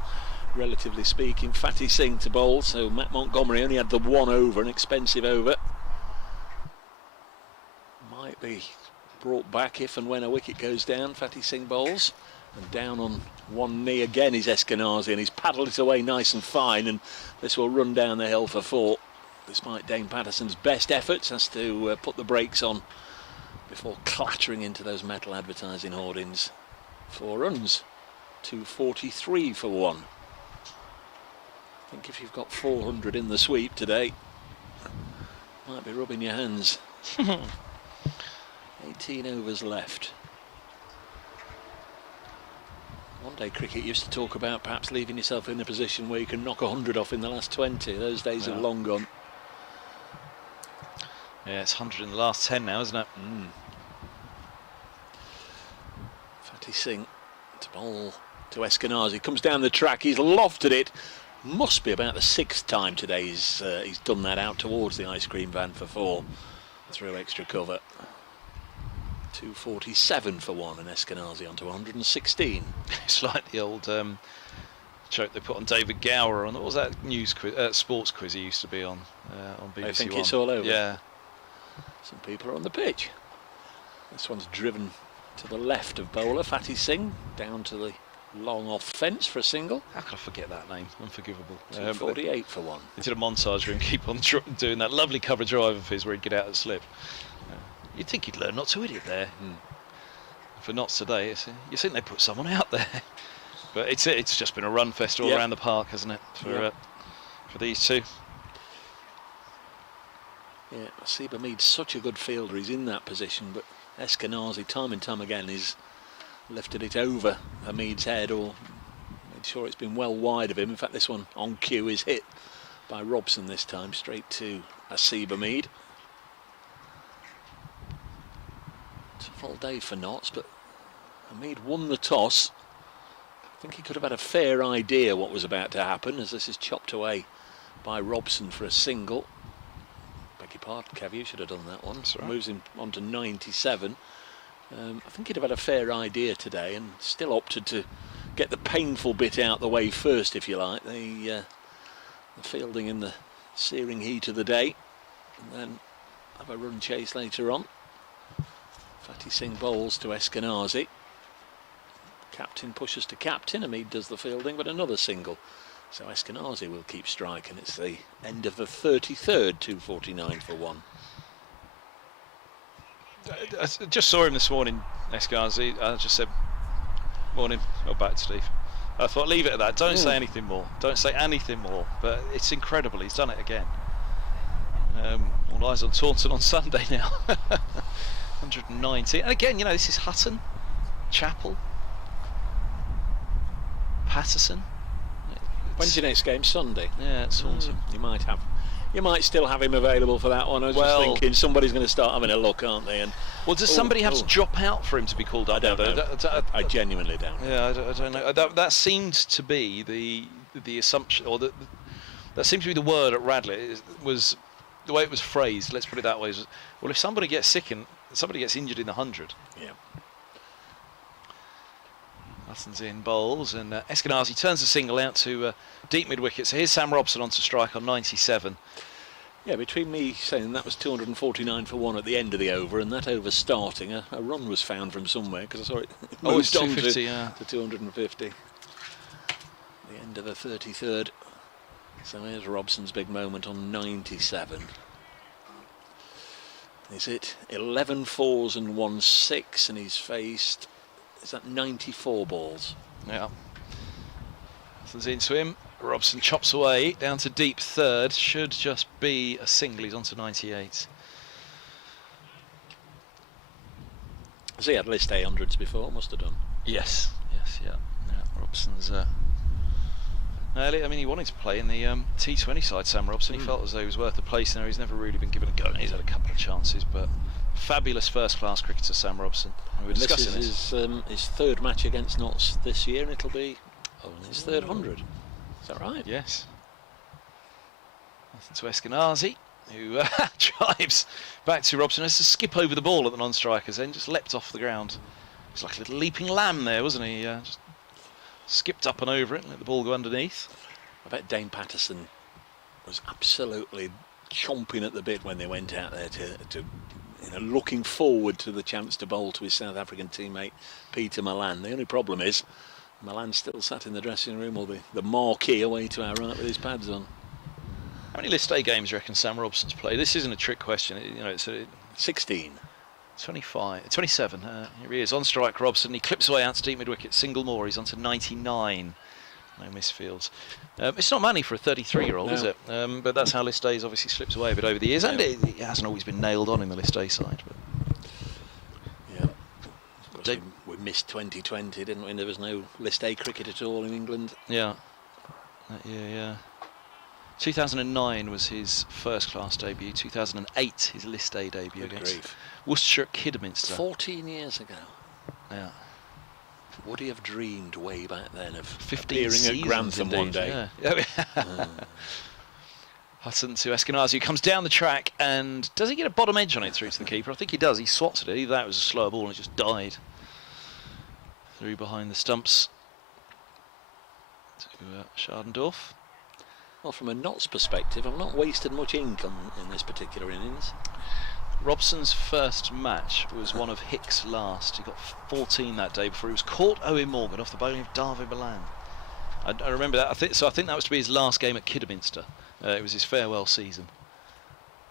relatively speaking. Fatty Singh to bowl, so Matt Montgomery only had the 1 over, an expensive over. Might be brought back if and when a wicket goes down. Fatty Singh bowls, and down on one knee again is Eskinazi, and he's paddled it away nice and fine, and this will run down the hill for 4. Despite Dane Patterson's best efforts, has to put the brakes on before clattering into those metal advertising hoardings. 4 runs, 243 for 1. I think if you've got 400 in the sweep today, might be rubbing your hands. 18 overs left. One day cricket used to talk about perhaps leaving yourself in a position where you can knock 100 off in the last 20. Those days are long gone. Yeah, it's 100 in the last 10 now, isn't it? Fatty Singh to bowl to Eskinazi. Comes down the track, he's lofted it. Must be about the 6th time today he's done that out towards the ice cream van for 4 through extra cover. 247 for 1, and Eskinazi onto 116. It's like the old joke they put on David Gower on, what was that news quiz, sports quiz he used to be on BBC I think One. it's all over. Yeah. Some people are on the pitch. This one's driven to the left of bowler Fatty Singh, down to the long off fence for a single. How could I forget that name? Unforgivable. 248 for 1. They did a montage of him keep on doing that lovely cover drive of his where he'd get out at slip. You'd think he'd learn not to hit it there. For Notts today, you think they put someone out there. But it's just been a run fest all around the park, hasn't it, for these two? Yeah, Asiba Mead's such a good fielder, he's in that position, but Eskinazi time and time again has lifted it over Hamid's head or made sure it's been well wide of him. In fact, this one on cue is hit by Robson this time, straight to Asiba Mead. It's a full day for Notts, but Hamid won the toss. I think he could have had a fair idea what was about to happen as this is chopped away by Robson for a single. Beg your pardon, Kev, you should have done that one. Right. Moves him on to 97. I think he'd have had a fair idea today and still opted to get the painful bit out the way first, if you like. The fielding in the searing heat of the day, and then have a run chase later on. Fatty Singh bowls to Eskinazi. Captain pushes to captain. Hamid does the fielding, but another single. So Eskinazi will keep striking. It's the end of the 33rd, 249 for 1. I just saw him this morning, Eskinazi. I just said, morning, not bad, Steve. I thought, leave it at that. Don't say anything more. Don't say anything more. But it's incredible. He's done it again. All eyes on Taunton on Sunday now. 190. And again, you know, this is Hutton, Chappell, Patterson. When's your next game? Sunday. Yeah, it's Taunton. You might still have him available for that one. I was just thinking somebody's going to start having a look, aren't they? And does somebody have to drop out for him to be called up? I don't know. I genuinely don't know. Yeah, I don't know. That seemed to be the assumption, or that seemed to be the word at Radley. It was the way it was phrased. Let's put it that way. Was, well, if somebody gets sick and somebody gets injured in the 100. Yeah. Hutton's in bowls, and Eskinazi turns the single out to deep mid-wicket. So here's Sam Robson on to strike on 97. Yeah, between me saying that was 249 for 1 at the end of the over and that over starting, a run was found from somewhere because I saw it moved on to 250. The end of the 33rd. So here's Robson's big moment on 97. Is it 11 fours and 1 6, and he's faced, is that 94 balls? Yeah. Nothing's into him. Robson chops away down to deep third. Should just be a single. He's on to 98. Has he had list A hundreds before? Must have done. Yes. Yes. Yeah. Robson's. I mean, he wanted to play in the T20 side, Sam Robson. He felt as though he was worth a place in there. He's never really been given a go. He's had a couple of chances, but fabulous first-class cricketer, Sam Robson. We were discussing this. His third match against Notts this year, and it'll be his third 100. Is that right? Yes. Nothing to Eskinazi, who drives back to Robson. Has to skip over the ball at the non-strikers, then just leapt off the ground. He's like a little leaping lamb there, wasn't he? Just skipped up and over it and let the ball go underneath. I bet Dane Patterson was absolutely chomping at the bit when they went out there to looking forward to the chance to bowl to his South African teammate Peter Malan. The only problem is Malan still sat in the dressing room, or the marquee away to our right with his pads on. How many List A games do you reckon Sam Robson's played? This isn't a trick question. It's 16. 25, 27. Here he is on strike, Robson. He clips away out to deep mid-wicket, single more. He's on to 99. No misfields. It's not money for a 33-year-old, is it? But that's how List A's obviously slips away a bit over the years, and it hasn't always been nailed on in the List A side. But yeah, we missed 2020, didn't we? There was no List A cricket at all in England. Yeah, that year, yeah. 2009 was his first-class debut. 2008, his List A debut against Worcestershire at Kidderminster. 14 years ago. Yeah. Would he have dreamed way back then of 15 appearing at Grantham one day? Yeah. Hutton to Eskinazi, who comes down the track, and does he get a bottom edge on it through to the keeper? I think he does. He swats at it. Either that was a slower ball and it just died through behind the stumps to Schardendorf. Well, from a Notts perspective, I've not wasted much ink in this particular innings. Robson's first match was one of Hicks' last. He got 14 that day before he was caught Owen Morgan off the bowling of Darvin Milan. I remember that. I think that was to be his last game at Kidderminster. It was his farewell season.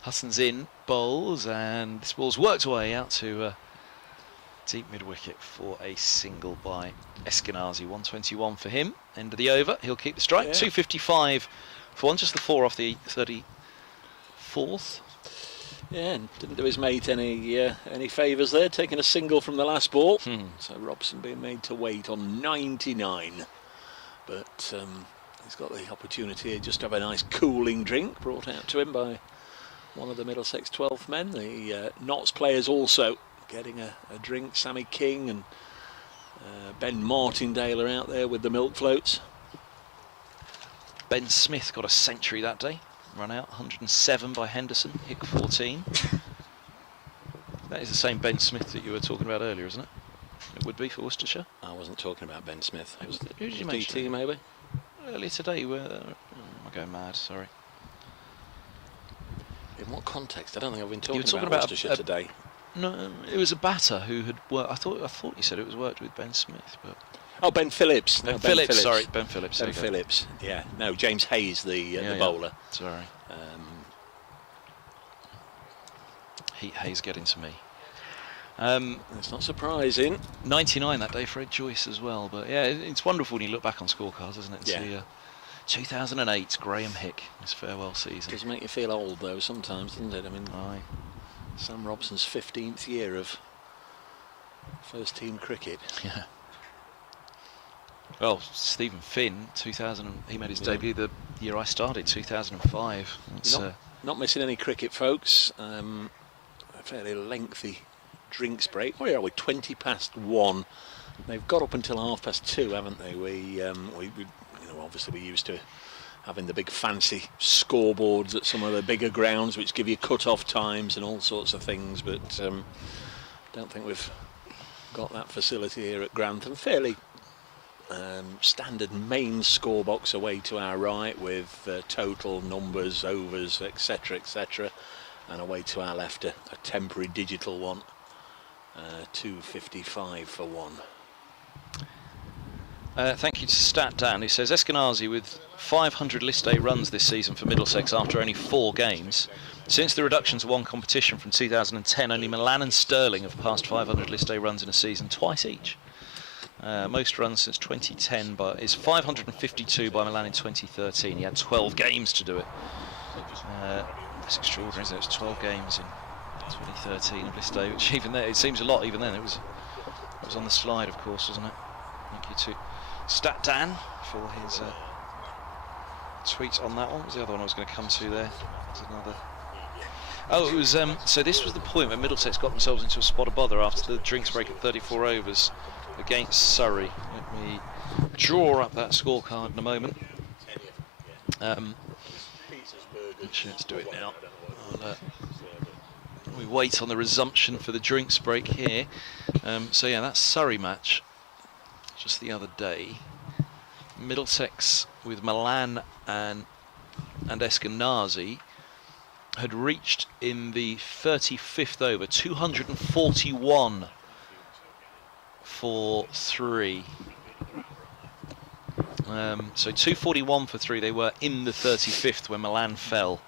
Hutton's in, bowls, and this ball's worked away out to deep mid-wicket for a single by Eskinazi. 121 for him. End of the over. He'll keep the strike. 255 for one. Just the 4 off the 34th. Yeah, and didn't do his mate any favours there, taking a single from the last ball. So Robson being made to wait on 99. But he's got the opportunity to just have a nice cooling drink brought out to him by one of the Middlesex 12th men. The Notts players also getting a drink. Sammy King and Ben Martindale are out there with the milk floats. Ben Smith got a century that day. Run out 107 by Henderson, Hick 14. That is the same Ben Smith that you were talking about earlier, isn't it? It would be for Worcestershire. I wasn't talking about Ben Smith. It was who did you mention? DT maybe? Earlier today, I'm going mad, sorry. In what context? I don't think I've been talking about Worcestershire today. No, it was a batter who had worked. I thought you said it was worked with Ben Smith, but. Oh, Ben Phillips. Ben Phillips. Sorry, Ben Phillips. Ben Phillips. Yeah. No, James Hayes, the bowler. Sorry. Hayes getting to me. It's not surprising. 99 that day for Ed Joyce as well. But yeah, it's wonderful when you look back on scorecards, isn't it? And see, 2008, Graham Hick, his farewell season. Does make you feel old though sometimes, doesn't it? I mean, Sam Robson's 15th year of first team cricket. Yeah. Well, Stephen Finn, 2000, he made his debut the year I started, 2005. Not missing any cricket, folks. A fairly lengthy drinks break. Where are we? 20 past 1. They've got up until 2:30, haven't they? We obviously we're used to having the big fancy scoreboards at some of the bigger grounds, which give you cut-off times and all sorts of things. But don't think we've got that facility here at Grantham. Fairly standard main score box away to our right with total numbers, overs, etc, and away to our left a temporary digital one. 255 for 1. Thank you to Stat Dan, who says Eskinazi with 500 List A runs this season for Middlesex after only 4 games Since the reduction to one competition from 2010, only Milan and Sterling have passed 500 list A runs in a season, twice each. Most runs since 2010 is 552 by Milan in 2013. He had 12 games to do it. That's extraordinary, isn't it? It's 12 games in 2013 of list A, which even then, it seems a lot even then. It was on the slide, of course, wasn't it? Thank you to Stat Dan for his tweets on that one. What was the other one I was going to come to there? There's another. Oh, it was, so this was the point where Middlesex got themselves into a spot of bother after the drinks break at 34 overs against Surrey. Let me draw up that scorecard in a moment. Let's do it now. We wait on the resumption for the drinks break here. So yeah, that Surrey match just the other day. Middlesex with Milan and Eskinazi had reached in the 35th over 241 for 3. So 241 for 3. They were in the 35th when Milan fell.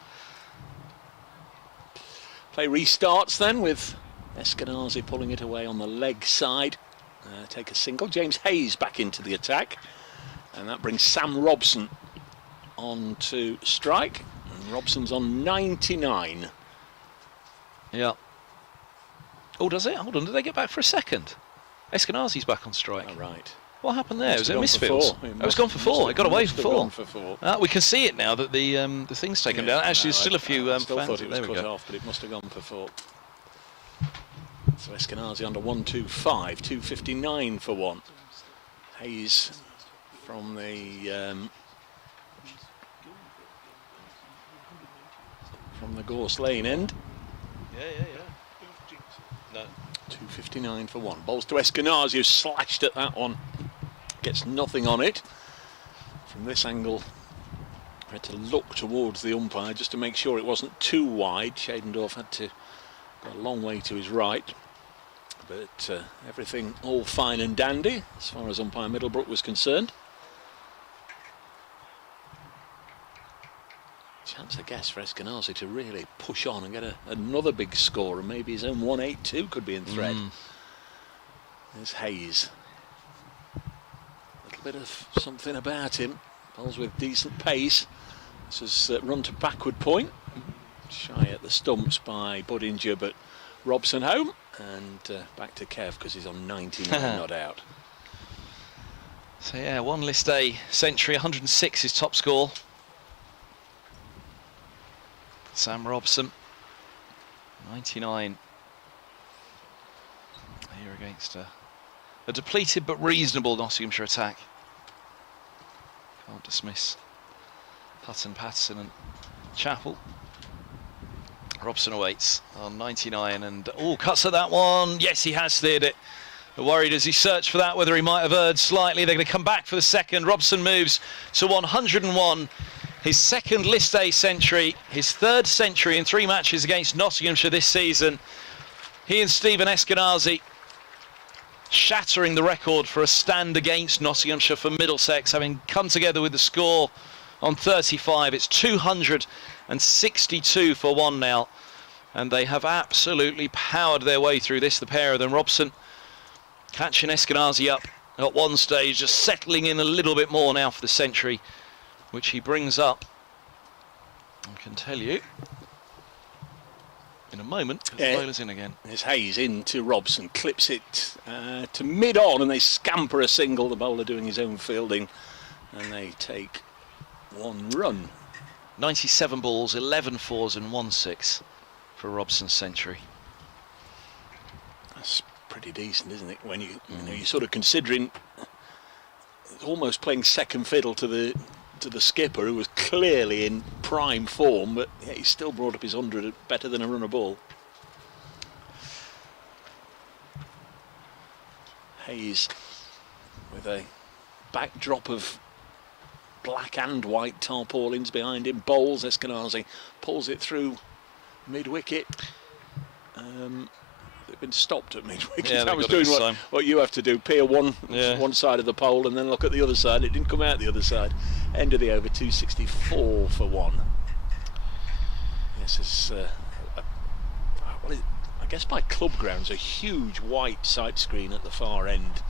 Play restarts then with Eskinazi pulling it away on the leg side. Take a single. James Hayes back into the attack, and that brings Sam Robson on to strike. And Robson's on 99. Yeah. Oh, does it? Hold on. Did they get back for a second? Eskinazi's back on strike. Oh, right. What happened there? Was it Misfields? It was gone for 4. It got away for 4. We can see it now that the thing's taken down. Actually, there's still a few fans. Thought it was cut off, but it must have gone for 4. So Eskinazi under 125, 259 for 1. Hayes from the Gorse Lane end. Yeah. No. 259 for 1. Balls to Eskinazi, who slashed at that one. Gets nothing on it. From this angle, I had to look towards the umpire just to make sure it wasn't too wide. Shadendorf had to go a long way to his right. But everything all fine and dandy as far as umpire Middlebrook was concerned. Chance, I guess, for Eskinazi to really push on and get another big score, and maybe his own 182 could be in thread. There's Hayes. A little bit of something about him. Bowls with decent pace. This is run to backward point. Shy at the stumps by Budinger, but Robson home. And back to Kev because he's on 99, not out. So yeah, 1 list A century, 106 is top score. Sam Robson, 99. Here against a depleted but reasonable Nottinghamshire attack. Can't dismiss Hutton, Patterson and Chappell. Robson awaits on 99 and cuts at that one. Yes, he has steered it. Worried as he searched for that, whether he might have erred slightly. They're going to come back for the second. Robson moves to 101. His second list A century, his 3rd century in 3 matches against Nottinghamshire this season. He and Stephen Eskinazi shattering the record for a stand against Nottinghamshire for Middlesex, having come together with the score on 35. It's 262 for 1 now, and they have absolutely powered their way through this, the pair of them. Robson catching Eskinazi up at one stage, just settling in a little bit more now for the century, which he brings up, I can tell you, in a moment, because the bowler's in again. There's Hayes into Robson, clips it to mid-on, and they scamper a single, the bowler doing his own fielding, and they take 1 run. 97 balls, 11 fours and 1 6 for Robson's century. That's pretty decent, isn't it? When you're sort of considering almost playing second fiddle to the skipper, who was clearly in prime form, but yeah, he still brought up his 100 better than a run of ball. Hayes with a backdrop of black and white tarpaulins behind him. Bowls. Eskinazi pulls it through mid-wicket. They've been stopped at mid-wicket. Yeah, I was doing what you have to do, peer one side of the pole and then look at the other side. It didn't come out the other side. End of the over, 264 for 1. This is, I guess by club grounds, a huge white sight screen at the far end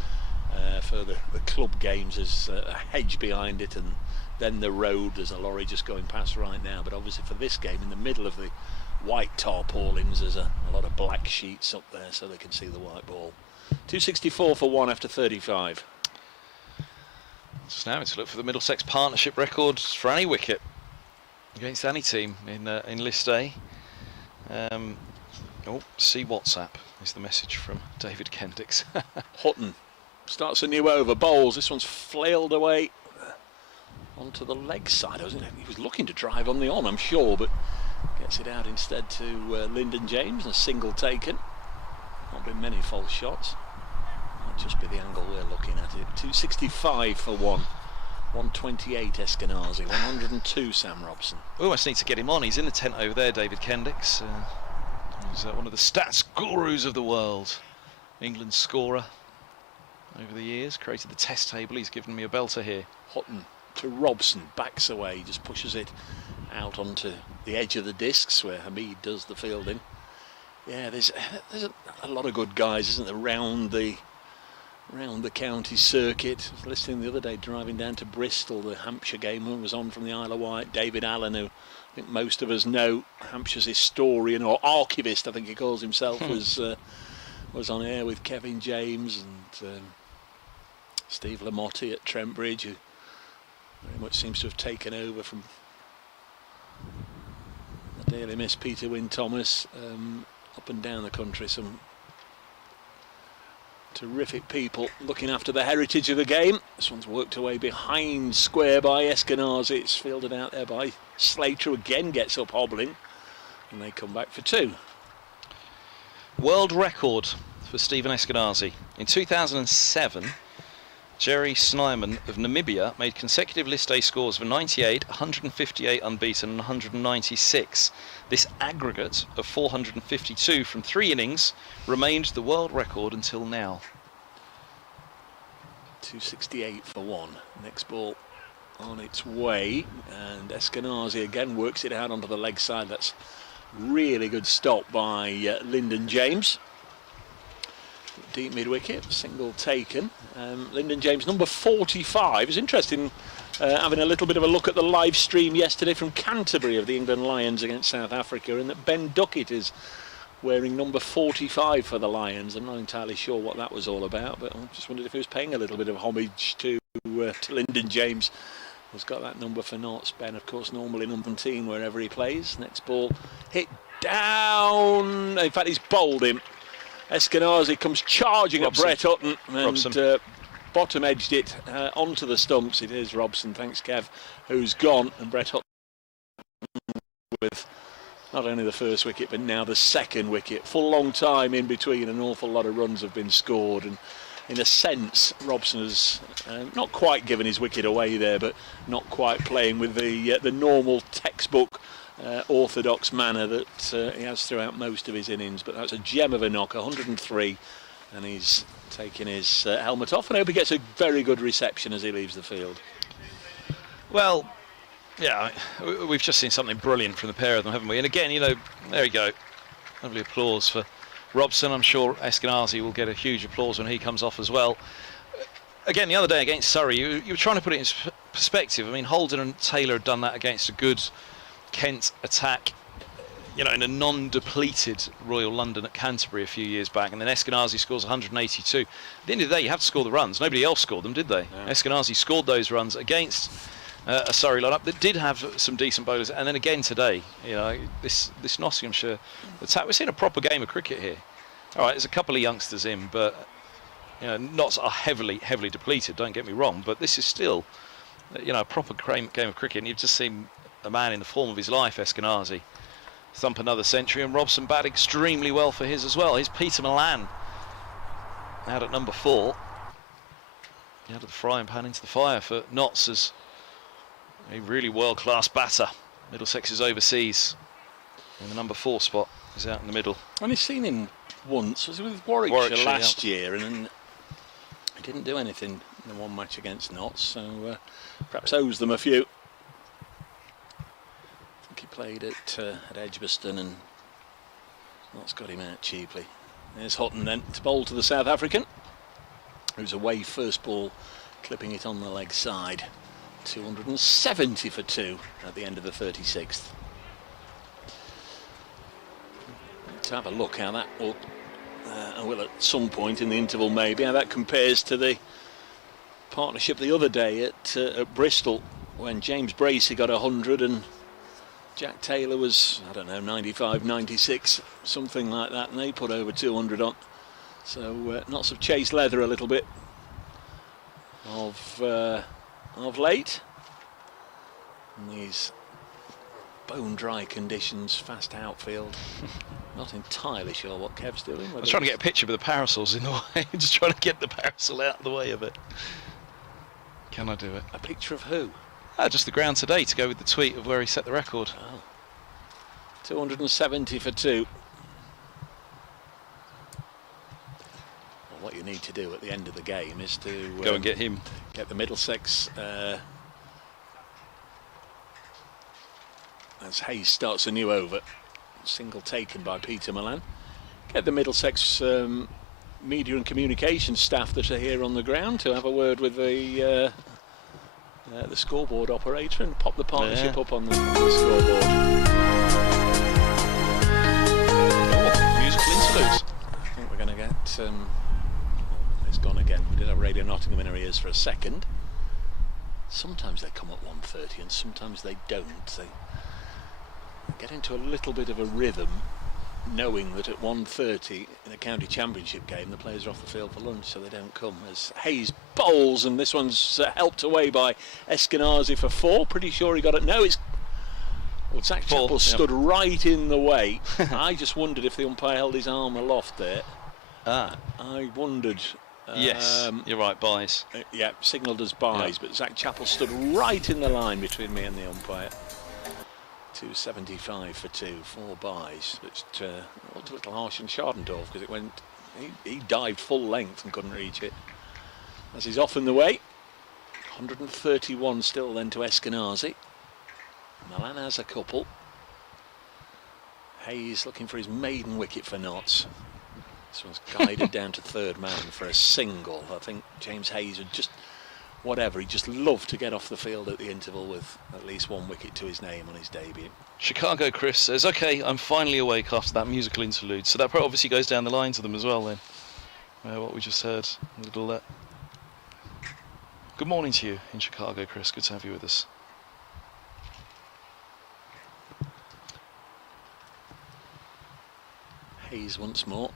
for the club games. There's a hedge behind it, and then the road. There's a lorry just going past right now, but obviously for this game, in the middle of the white tarpaulins, there's a lot of black sheets up there so they can see the white ball. 264 for 1 after 35. So now it's a look for the Middlesex partnership record for any wicket against any team in List A. See WhatsApp is the message from David Kendricks. Hutton starts a new over, bowls. This one's flailed away onto the leg side. He was looking to drive on the on, I'm sure, but gets it out instead to Lyndon James, and a single taken. Not been many false shots. Might just be the angle we're looking at it. 265 for 1. 128 Eskinazi, 102 Sam Robson. We almost need to get him on. He's in the tent over there, David Kendricks. He's one of the stats gurus of the world. England's scorer over the years, created the test table. He's given me a belter here. Hutton to Robson, backs away, just pushes it out onto the edge of the discs where Hamid does the fielding. Yeah, there's a lot of good guys, isn't there, round the county circuit. I was listening the other day, driving down to Bristol. The Hampshire game was on from the Isle of Wight. David Allen, who I think most of us know, Hampshire's historian or archivist, I think he calls himself, was on air with Kevin James and Steve Lamotte at Trent Bridge, who very much seems to have taken over from the dearly missed Peter Wynne Thomas. Up and down the country, some terrific people looking after the heritage of the game. This one's worked away behind square by Eskinazi. It's fielded out there by Slater, who again gets up hobbling, and they come back for 2. World record for Stephen Eskinazi. In 2007, Jerry Snyman of Namibia made consecutive List A scores of 98, 158 unbeaten and 196. This aggregate of 452 from 3 innings remained the world record until now. 268 for 1. Next ball on its way, and Eskinazi again works it out onto the leg side. That's really good stop by Lyndon James. Deep mid-wicket, single taken. Lyndon James, number 45. It's interesting having a little bit of a look at the live stream yesterday from Canterbury of the England Lions against South Africa, and that Ben Duckett is wearing number 45 for the Lions. I'm not entirely sure what that was all about, but I just wondered if he was paying a little bit of homage to Lyndon James, who's got that number for noughts. Ben, of course, normally number 17 wherever he plays. Next ball hit down. In fact, he's bowled him. Eskinazi comes charging Robson. at Brett Hutton and bottom edged it onto the stumps. It is Robson, thanks Kev, who's gone, and Brett Hutton with not only the first wicket but now the second wicket. For a long time in between, an awful lot of runs have been scored, and in a sense Robson has not quite given his wicket away there, but not quite playing with the normal textbook orthodox manner that he has throughout most of his innings. But that's a gem of a knock, 103, and he's taking his helmet off, and I hope he gets a very good reception as he leaves the field. Well, yeah, we've just seen something brilliant from the pair of them, haven't we? And again, you know, there you go, lovely applause for Robson. I'm sure Eskinazi will get a huge applause when he comes off as well. Again, the other day against Surrey, you were trying to put it in perspective. I mean, Holden and Taylor had done that against a good Kent attack, you know, in a non-depleted Royal London at Canterbury a few years back, and then Eskinazi scores 182. At the end of the day, you have to score the runs. Nobody else scored them, did they? Yeah. Eskinazi scored those runs against a Surrey lineup that did have some decent bowlers, and then again today, you know, this Nottinghamshire attack. We're seeing a proper game of cricket here. All right, there's a couple of youngsters in, but you know, not heavily depleted. Don't get me wrong, but this is still, you know, a proper game of cricket, and you've just seen a man in the form of his life, Eskinazi, thump another century, and Robson bat extremely well for his as well. Here's Peter Milan out at number 4. Out of the frying pan into the fire for Notts as a really world-class batter. Middlesex is overseas in the number 4 spot. He's out in the middle. Only seen him once. Was it with Warwickshire last year, and he didn't do anything in the one match against Notts, so perhaps owes them a few. played at Edgbaston, and that's got him out cheaply. There's Hutton then to bowl to the South African, who's away first ball, clipping it on the leg side. 270 for 2 at the end of the 36th. To have a look how that will at some point in the interval maybe, how that compares to the partnership the other day at Bristol, when James Bracey got 100 and Jack Taylor was, I don't know, 95, 96, something like that, and they put over 200 on. So knots of chase leather a little bit of late. And these bone dry conditions, fast outfield. Not entirely sure what Kev's doing. I was trying to get a picture with the parasols in the way, just trying to get the parasol out of the way of it. Can I do it? A picture of who? Just the ground today, to go with the tweet of where he set the record. Oh. 270 for 2. Well, what you need to do at the end of the game is to go and get him. Get the Middlesex as Hayes starts a new over. Single taken by Peter Milan. Get the Middlesex media and communications staff that are here on the ground to have a word with the scoreboard operator and pop the partnership up on the scoreboard. Oh, musical interludes. I think we're going to get... it's gone again. We did have Radio Nottingham in our ears for a second. Sometimes they come at 1:30 and sometimes they don't. They get into a little bit of a rhythm, knowing that at 1:30 in a county championship game the players are off the field for lunch, so they don't come. As Hayes bowls, and this one's helped away by Eskinazi for 4. Pretty sure he got it. No, Zach Chappell stood right in the way. I just wondered if the umpire held his arm aloft there. I wondered. Yes, you're right, byes. Yeah, signalled as byes, but Zach Chappell stood right in the line between me and the umpire. 275 for 2, 4 byes. But looked a little harsh on Schardendorf because it went. He dived full length and couldn't reach it. As he's off in the way, 131 still then to Eskinazi. Milan has a couple. Hayes looking for his maiden wicket for Notts. This one's guided down to third man for a single. I think James Hayes would just, whatever, he'd just love to get off the field at the interval with at least 1 wicket to his name on his debut. Chicago Chris says, OK, I'm finally awake after that musical interlude. So that obviously goes down the line to them as well then. What we just heard, a little Good morning to you in Chicago, Chris. Good to have you with us. Hayes once more.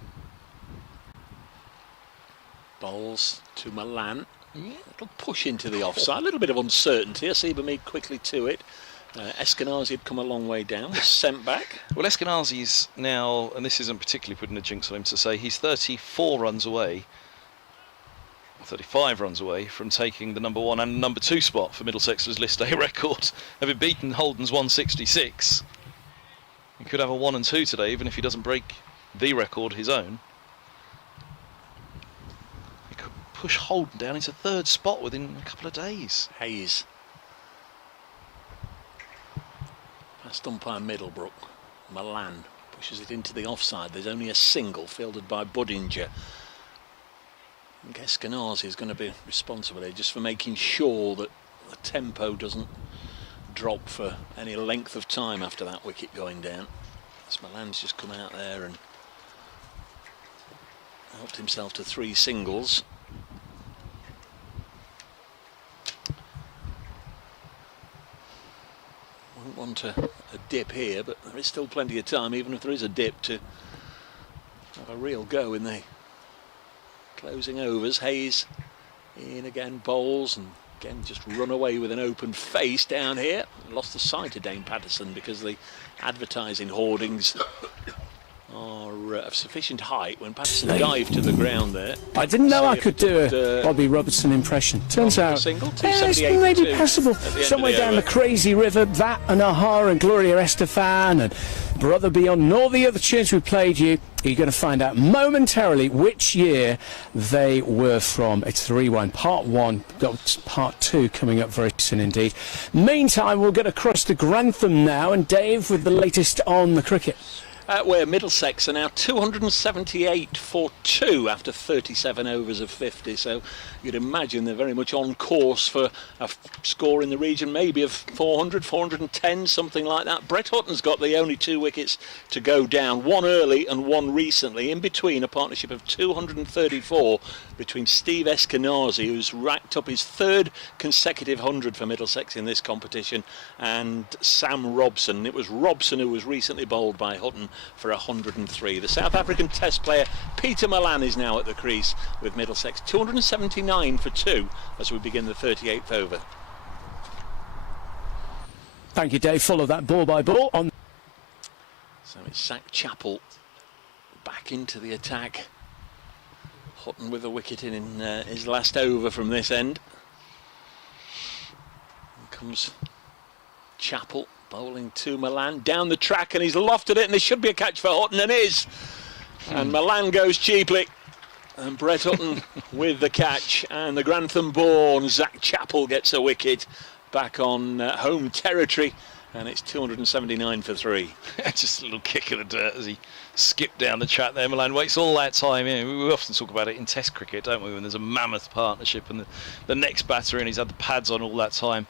Bowls to Milan. Little push into the offside, a little bit of uncertainty. Asiba quickly to it. Eskinazi had come a long way down, was sent back. Well, Eskinazi's now, and this isn't particularly putting a jinx on him to say, he's 34 runs away, 35 runs away from taking the number 1 and number 2 spot for Middlesex's list A record. Having beaten Holden's 166, he could have a 1 and 2 today, even if he doesn't break the record, his own. He could push Holden down into 3rd spot within a couple of days. Hayes. Past umpire Middlebrook. Milan pushes it into the offside. There's only a single fielded by Budinger. I think Eskinazi is going to be responsible here just for making sure that the tempo doesn't drop for any length of time after that wicket going down. As Milan's just come out there and helped himself to 3 singles. Won't want a dip here, but there is still plenty of time, even if there is a dip, to have a real go in the closing overs. Hayes in again, bowls, and again just run away with an open face down here. Lost the sight of Dane Patterson because the advertising hoardings are of sufficient height. When Patterson dived to the ground there, I didn't know I could do a Bobby Robertson impression. Turns out single, it's maybe possible. Somewhere down the crazy river, that and Aha and Gloria Estefan and Brother Beyond and all the other tunes we played you, you're going to find out momentarily which year they were from. It's the Rewind Part 1, got Part 2 coming up very soon indeed. Meantime, we'll get across to Grantham now, and Dave with the latest on the cricket. Where Middlesex are now 278 for 2 after 37 overs of 50, so you'd imagine they're very much on course for a score in the region maybe of 400, 410, something like that. Brett Hutton's got the only 2 wickets to go down, one early and one recently. In between, a partnership of 234 between Steve Eskinazi, who's racked up his 3rd consecutive 100 for Middlesex in this competition, and Sam Robson. It was Robson who was recently bowled by Hutton for 103. The South African Test player Peter Malan is now at the crease with Middlesex 279 for 2 as we begin the 38th over. Thank you, Dave. Follow that ball by ball on. So it's Zach Chappell back into the attack. Hutton with a wicket in his last over from this end. Here comes Chappell bowling to Milan down the track, and he's lofted it, and there should be a catch for Hutton, and is. And Milan goes cheaply, and Brett Hutton with the catch, and the Grantham-born Zach Chappell gets a wicket back on home territory, and it's 279 for 3. Just a little kick of the dirt as he skipped down the track there. Milan waits all that time. You know, we often talk about it in Test cricket, don't we, when there's a mammoth partnership and the next batter in, he's had the pads on all that time.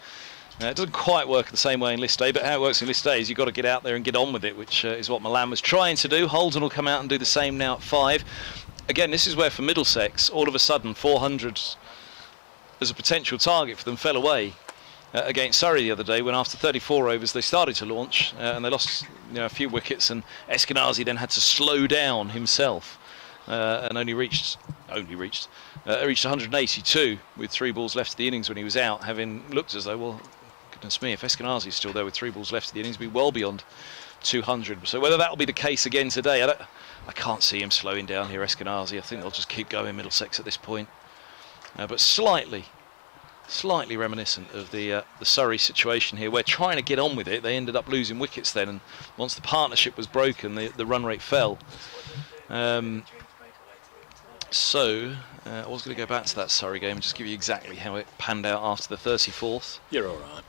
It doesn't quite work the same way in list day, but how it works in list day is you've got to get out there and get on with it, which is what Milan was trying to do. Holden will come out and do the same now at 5. Again, this is where for Middlesex, all of a sudden 400 as a potential target for them fell away against Surrey the other day, when after 34 overs they started to launch and they lost a few wickets, and Eskinazi then had to slow down himself and reached 182 with 3 balls left of the innings when he was out, having looked as though, well, goodness me, if Eskinazi's still there with 3 balls left of the innings, we'll be well beyond 200. So whether that will be the case again today, I can't see him slowing down here, Eskinazi. I think they'll just keep going, Middlesex, at this point. But slightly reminiscent of the Surrey situation here, where trying to get on with it, they ended up losing wickets then, and once the partnership was broken, the run rate fell. So I was going to go back to that Surrey game and just give you exactly how it panned out after the 34th. You're all right.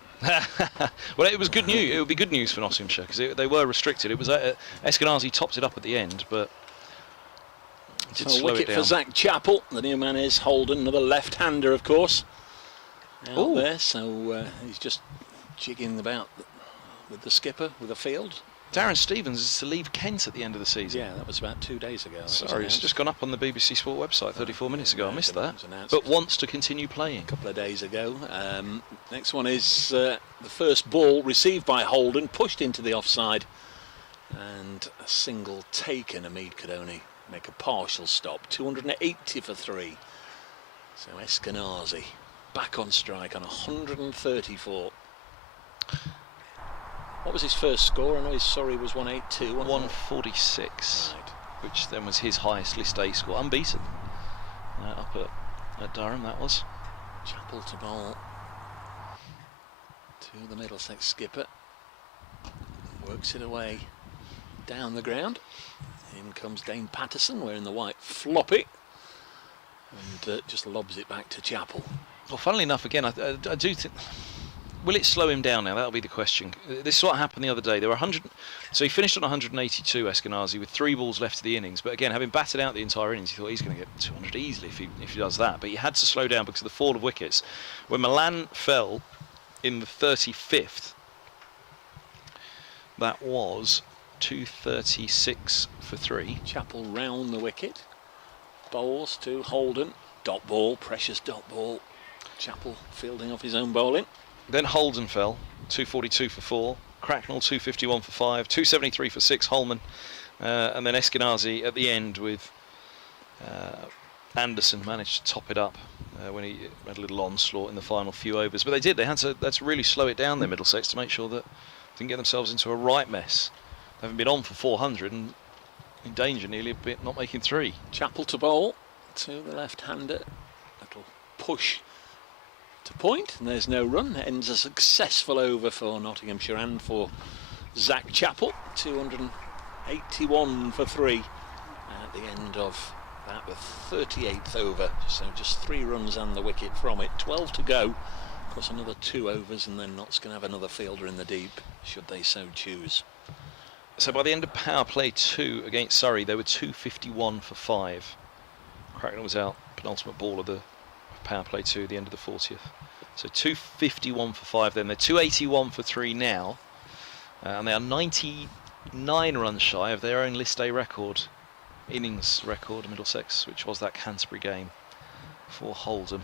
Well, it was good news. It would be good news for Nottinghamshire because they were restricted. It was Eskinazi topped it up at the end, but did so slow wicket it down. for Zach Chappell. The new man is Holden, another left-hander, of course, out there. So he's just jigging about with the skipper with the field. Darren Stevens is to leave Kent at the end of the season. Yeah, that was about 2 days ago. Sorry, it's just gone up on the BBC Sport website 34 minutes ago. I missed that. But wants to continue playing. A couple of days ago. Next one is the first ball received by Holden, pushed into the offside, and a single taken. Hamid could only make a partial stop. 280 for 3. So Eskinazi back on strike on 134. What was his first score? I know his Surrey was 182. 146, right, which then was his highest list A score, unbeaten, up at Durham, that was. Chappell to bowl to the Middlesex skipper. Works it away down the ground. In comes Dane Patterson wearing the white floppy, and just lobs it back to Chappell. Well, funnily enough, again, I do think... Will it slow him down now? That'll be the question. This is what happened the other day. There were 100, so he finished on 182, Eskinazi, with 3 balls left of the innings. But again, having batted out the entire innings, he thought he's going to get 200 easily if he does that. But he had to slow down because of the fall of wickets. When Milan fell in the 35th, that was 236 for 3. Chappell round the wicket. Bowls to Holden. Dot ball, precious dot ball. Chappell fielding off his own bowling. Then Holden fell, 242 for 4. Cracknell, 251 for 5. 273 for 6, Holman. And then Eskinazi at the end with Anderson managed to top it up when he had a little onslaught in the final few overs. But they did. They had to really slow it down, their Middlesex, to make sure that they didn't get themselves into a right mess. They haven't been on for 400, and in danger nearly a bit, not making 3. Chappell to bowl to the left-hander. Little push to point, and there's no run. Ends a successful over for Nottinghamshire and for Zach Chappell. 281 for 3 at the end of that, the 38th over. So just 3 runs and the wicket from it. 12 to go. Of course, another 2 overs, and then Notts going to have another fielder in the deep, should they so choose. So by the end of power play 2 against Surrey, they were 251 for 5. Cracknell was out, penultimate ball of the power play 2 at the end of the 40th. So 251 for 5 then. They're 281 for 3 now. And they are 99 runs shy of their own list A record, innings record, Middlesex, which was that Canterbury game for Holdham.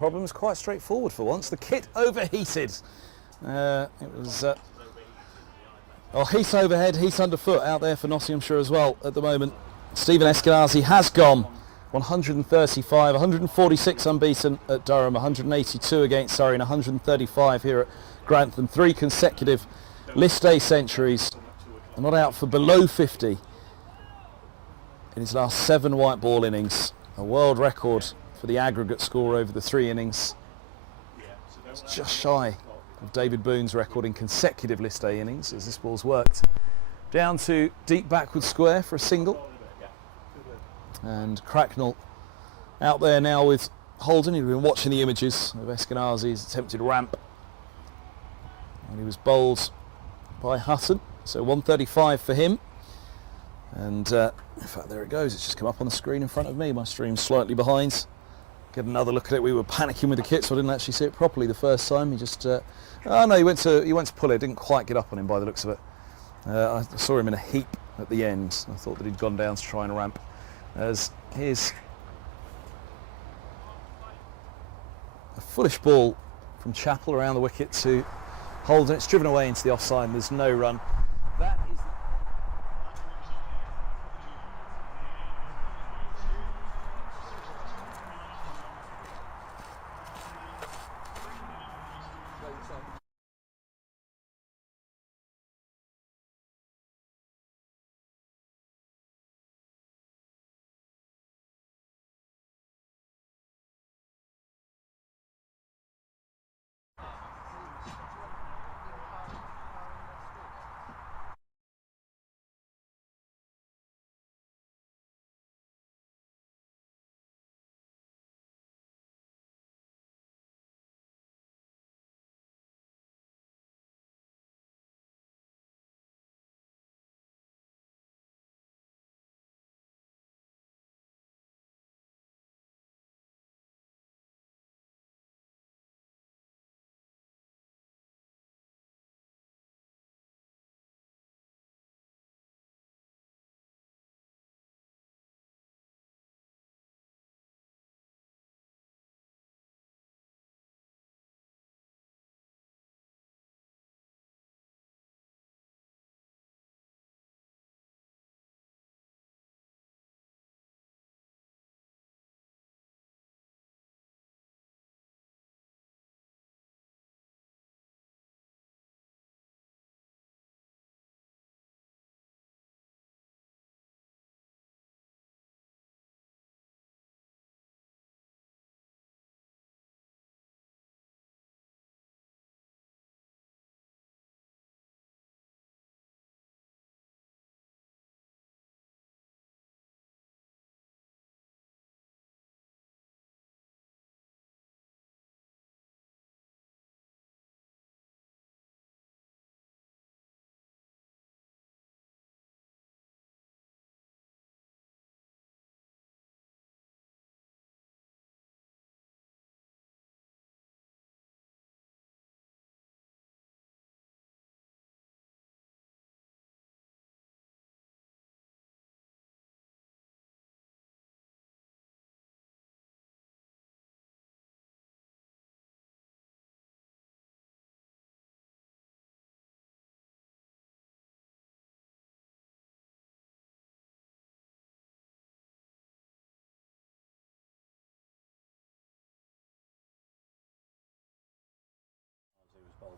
Problems quite straightforward for once. The kit overheated. It was heat overhead, heat underfoot out there for Nottinghamshire as well at the moment. Eskinazi has gone 135, 146 unbeaten at Durham, 182 against Surrey and 135 here at Grantham. 3 consecutive list A centuries. Not out for below 50 in his last 7 white ball innings. A world record for the aggregate score over the 3 innings. It's just shy of David Boone's record in consecutive list A innings as this ball's worked down to deep backward square for a single. And Cracknell out there now with Holden. He'd been watching the images of Eskinazi's attempted ramp and he was bowled by Hutton, so 135 for him. And in fact, there it goes. It's just come up on the screen in front of me. My stream's slightly behind. Get another look at it. We were panicking with the kit, so I didn't actually see it properly the first time. He just oh no, he went to pull it. Didn't quite get up on him by the looks of it. I saw him in a heap at the end. I thought that he'd gone down to try and ramp. As here's a foolish ball from Chappell around the wicket to Holden. It's driven away into the offside and there's no run. That is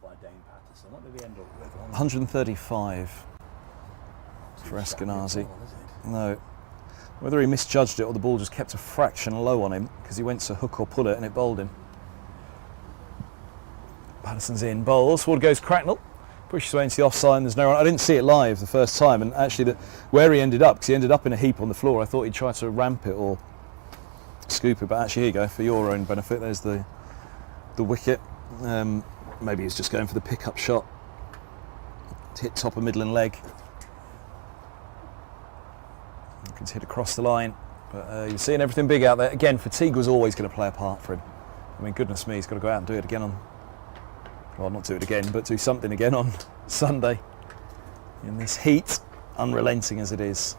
by Dane Patterson. What did he end up with? 135 for Eskinazi. No. Whether he misjudged it or the ball just kept a fraction low on him because he went to hook or pull it and it bowled him. Patterson's in, bowls. Forward goes Cracknell. Pushes away into the offside and there's no run. I didn't see it live the first time, and actually where he ended up, because he ended up in a heap on the floor, I thought he'd try to ramp it or scoop it, but actually here you go, for your own benefit, there's the wicket. Maybe he's just going for the pick-up shot. Hit top of middle and leg. You can hit across the line, but you're seeing everything big out there. Again, fatigue was always going to play a part for him. I mean, goodness me, he's got to go out and do it again on, well, not do it again, but do something again on Sunday. In this heat, unrelenting as it is.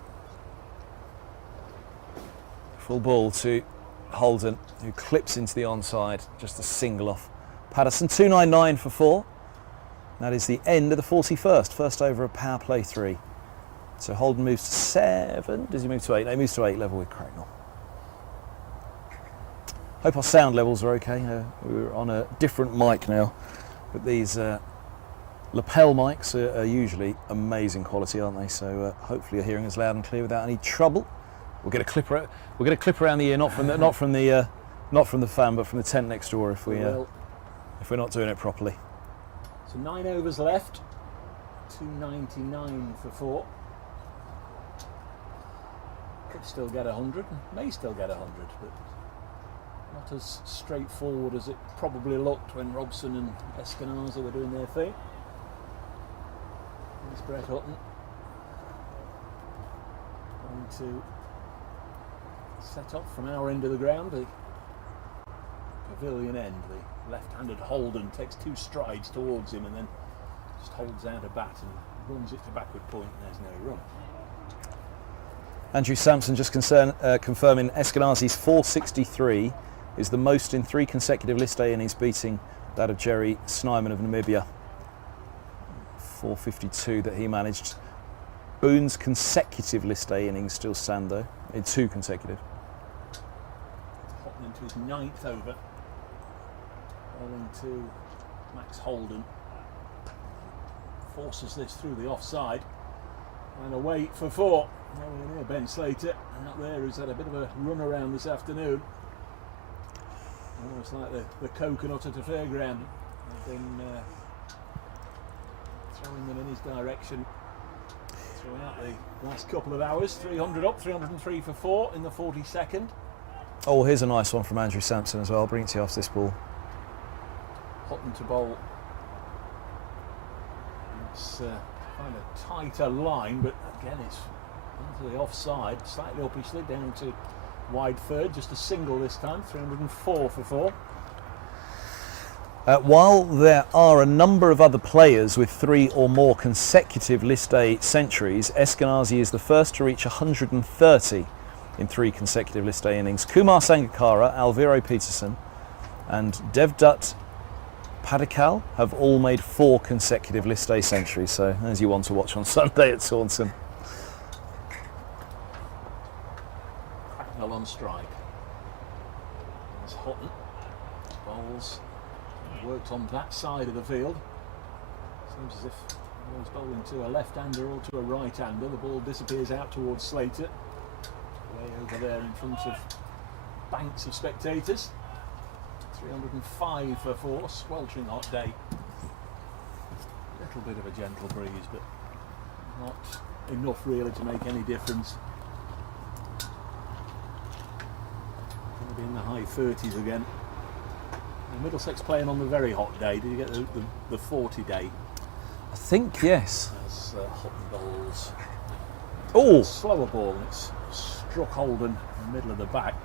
Full ball to Holden, who clips into the onside, just a single off Patterson. 2.99 for 4. That is the end of the 41st, first over of power play 3. So Holden moves to 7. Does he move to 8? No, he moves to 8, level with Cracknell. Hope our sound levels are okay. We're on a different mic now, but these lapel mics are usually amazing quality, aren't they? So hopefully you're hearing us loud and clear without any trouble. We'll get a clip. We'll get a clip around the ear, not from the fan, but from the tent next door if we're not doing it properly. So 9 overs left. 2.99 for 4. Could still get 100, may still get 100, but not as straightforward as it probably looked when Robson and Eskinazi were doing their thing. There's Brett Hutton going to set up from our end of the ground, the pavilion end. The left-handed Holden takes 2 strides towards him and then just holds out a bat and runs it to backward point, and there's no run. Andrew Sampson just confirming Eskinazi's 463 is the most in 3 consecutive List A innings, beating that of Jerry Snyman of Namibia. 452 that he managed. Boone's consecutive List A innings still stand though, in 2 consecutive. Hopping into his 9th over. Bowling to Max Holden. Forces this through the offside. And a wait for 4. Nowhere near Ben Slater, and up there who's had a bit of a run around this afternoon. Almost like the coconut at a fairground. I've been throwing them in his direction throughout the last couple of hours. 300 up, 303 for 4 in the 42nd. Oh, here's a nice one from Andrew Sampson as well. I'll bring it to you after this ball. Hutton to bowl. It's kind of tighter line, but again it's into the offside, slightly uppishly down to wide third, just a single this time. 304 for 4. While there are a number of other players with 3 or more consecutive List A centuries, Eskinazi is the first to reach 130 in 3 consecutive List A innings. Kumar Sangakkara, Alviro Peterson and Devdutt Padikkal have all made 4 consecutive List A centuries, so as you want to watch on Sunday at Taunton. Cracknell on strike. There's Hutton. Bowls. Worked on that side of the field. Seems as if he's bowling to a left-hander or to a right-hander. The ball disappears out towards Slater. Way over there in front of banks of spectators. 305 for 4, sweltering hot day. Little bit of a gentle breeze, but not enough really to make any difference. Going to be in the high 30s again. And Middlesex playing on the very hot day. Did you get the 40 day? I think yes. As Hutton bowls. Oh, slower ball, and it's struck Holden in the middle of the back.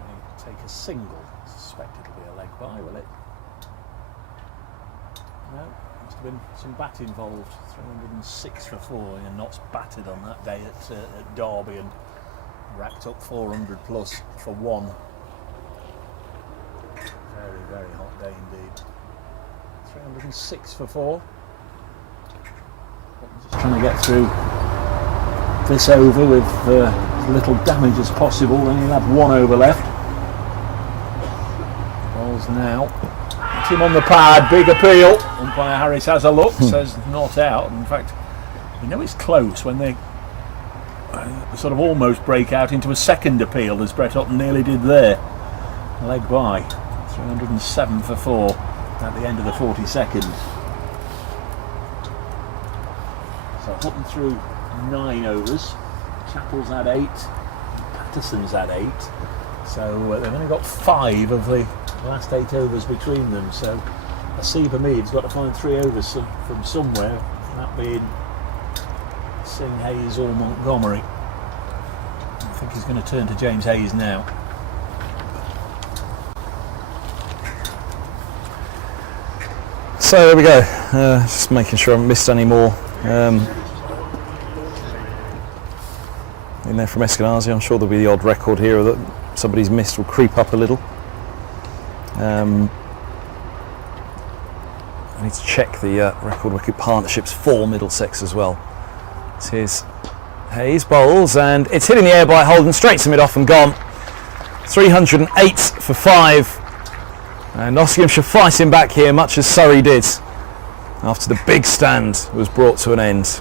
They take a single. I suspect it'll be a leg by, will it? No, must have been some bat involved. 306 for 4, and Notts battered on that day at Derby and racked up 400 plus for 1. Very, very hot day indeed. 306 for 4. Just trying to get through this over with as little damage as possible. Then he'll have 1 over left. Bowls now. It's him on the pad, big appeal. Umpire Harris has a look, says not out. In fact, you know it's close when they sort of almost break out into a second appeal, as Brett Hutton nearly did there. Leg by. 307 for 4 at the end of the 42nd. So Hutton through 9 overs. Chappell's had 8. Patterson's had 8. So they've only got 5 of the last 8 overs between them. So Asib Hamid's got to find 3 overs from somewhere. That being Singh, Hayes or Montgomery. I think he's going to turn to James Hayes now. So there we go, just making sure I haven't missed any more in there from Eskinazi. I'm sure there'll be the odd record here that somebody's missed will creep up a little. I need to check the record wicket partnerships for Middlesex as well. Here's Hayes bowls, and it's hitting the air by Holden, straight to mid-off and gone. 308 for 5. And Nottinghamshire fighting back here, much as Surrey did after the big stand was brought to an end.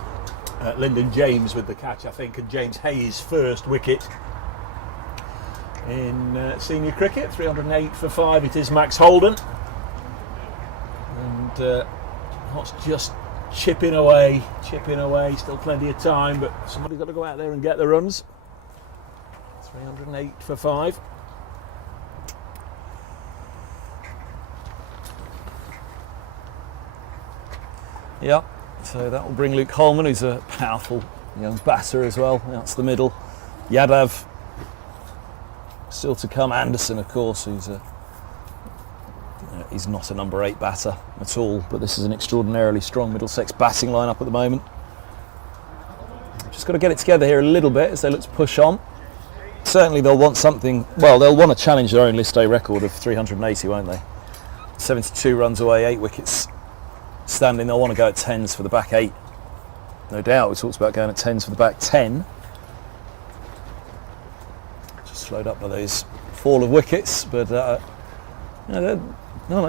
Lyndon James with the catch, I think, and James Hayes' first wicket in senior cricket. 308 for 5. It is Max Holden, and Hott's just chipping away. Still plenty of time, but somebody's got to go out there and get the runs. 308 for 5. Yep, so that will bring Luke Holman, who's a powerful young batter as well. That's the middle. Yadav still to come. Anderson, of course, who's he's not a number 8 batter at all, but this is an extraordinarily strong Middlesex batting lineup at the moment. Just got to get it together here a little bit as they look to push on. Certainly they'll want something, well, they'll want to challenge their own list A record of 380, won't they? 72 runs away, 8 wickets standing. They'll want to go at 10s for the back 8. No doubt, we talked about going at 10s for the back 10. Just slowed up by those fall of wickets, but no,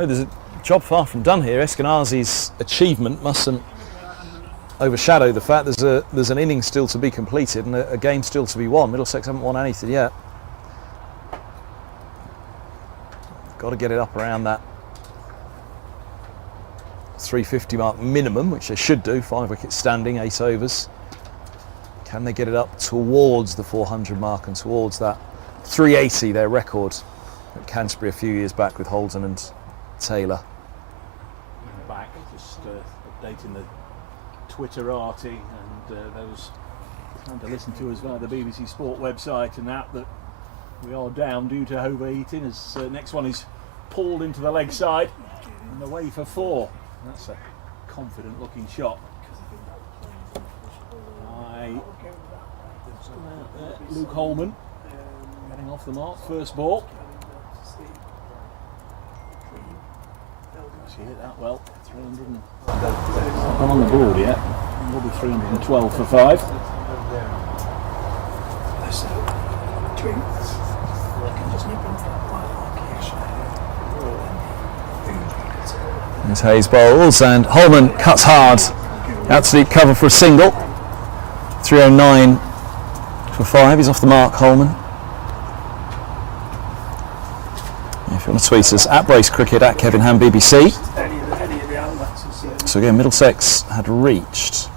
there's a job far from done here. Eskinazi's achievement mustn't overshadow the fact there's an innings still to be completed and a game still to be won. Middlesex haven't won anything yet. Got to get it up around that 350 mark minimum, which they should do. 5 wickets standing, 8 overs. Can they get it up towards the 400 mark and towards that 380, their record at Canterbury a few years back with Holden and Taylor? Back, just updating the Twitterati and those trying to listen to us via the BBC Sport website and that we are down due to overheating, as next one is pulled into the leg side and away for 4. That's a confident looking shot by Luke Holman, getting off the mark, first ball. She hit that well. 300 not on the board yet. Will be 312 for 5. There's Hayes bowls, and Holman cuts hard out to deep cover for a single. 309 for 5. He's off the mark, Holman. If you want to tweet us, at Brace Cricket, at Kevin Ham BBC. So again, Middlesex had reached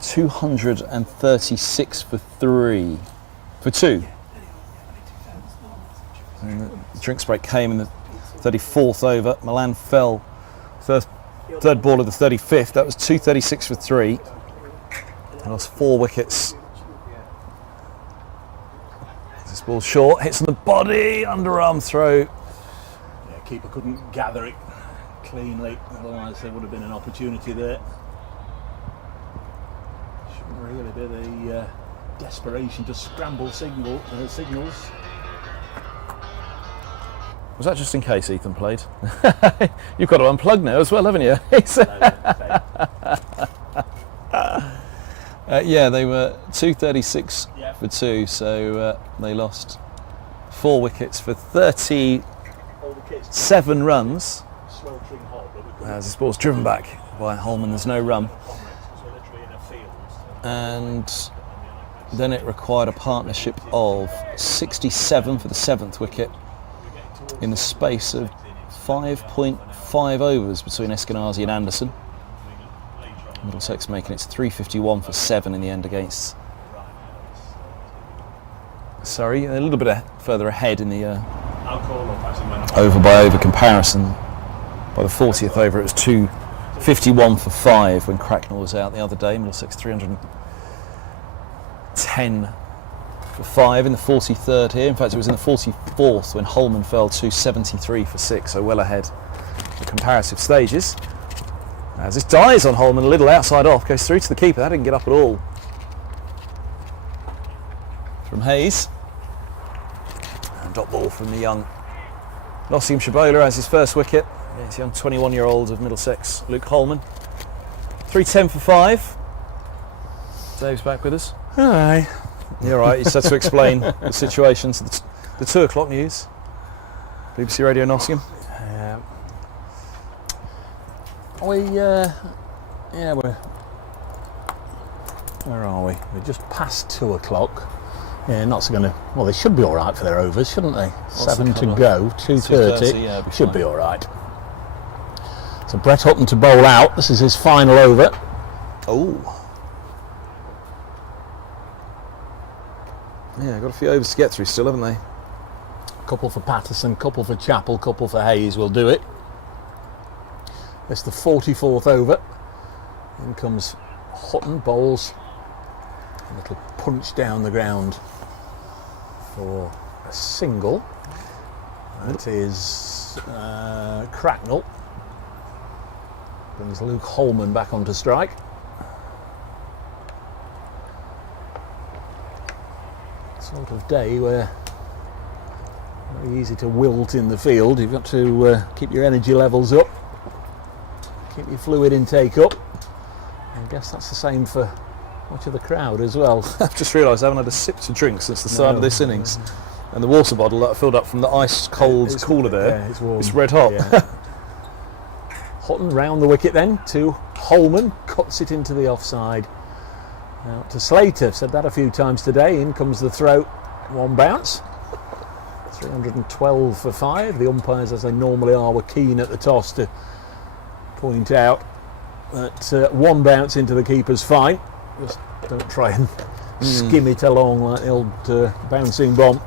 236 for 2. And the drinks break came in the 34th over. Milan fell third ball of the 35th. That was 236 for 3. They lost 4 wickets. This ball short, hits on the body, underarm throw. Yeah, keeper couldn't gather it cleanly, otherwise there would have been an opportunity there. Shouldn't really be the desperation to scramble signals. Was that just in case Ethan played? You've got to unplug now as well, haven't you? Yeah, they were 236 for 2, so they lost 4 wickets for 37 runs. As this ball's driven back by Holman, there's no run. And then it required a partnership of 67 for the 7th wicket in the space of 5.5 overs between Eskinazi and Anderson. Middlesex making it 351 for 7 in the end against Surrey. A little bit further ahead in the over by over comparison. By the 40th over it was 251 for 5 when Cracknell was out the other day. Middlesex 310 for 5 in the 43rd here. In fact, it was in the 44th when Holman fell 273 for 6, so well ahead the comparative stages. As this dies on Holman, a little outside off, goes through to the keeper. That didn't get up at all. For from Hayes. And dot ball from the young Nottinghamshire bowler as his first wicket. It's young 21-year-old of Middlesex, Luke Holman. 3:10 for 5. Dave's back with us. Hi. You're right. He's had to explain the situation to the 2 o'clock news. BBC Radio Nottingham. Where are we? We're just past 2 o'clock. Yeah, Notts are going to. Well, they should be all right for their overs, shouldn't they? 7 to go, 2:30. Yeah, should be all right. So Brett Hutton to bowl out. This is his final over. Oh. Yeah, got a few overs to get through still, haven't they? Couple for Patterson, couple for Chappell, couple for Hayes will do it. It's the 44th over. In comes Hutton, bowls. A little punch down the ground for a single. That is Cracknell. Brings Luke Holman back onto strike. Sort of day where very easy to wilt in the field. You've got to keep your energy levels up, keep your fluid intake up. I guess that's the same for much of the crowd as well. I've just realised I haven't had a sip to drink since the start of this innings. And the water bottle that I filled up from the ice cold cooler there, it's warm. It's red hot. Yeah. Hutton round the wicket then to Holman, cuts it into the offside. Out to Slater, said that a few times today. In comes the throw, one bounce. 312 for 5. The umpires, as they normally are, were keen at the toss to point out that one bounce into the keeper's fine. Just don't try and skim it along like the old bouncing bomb,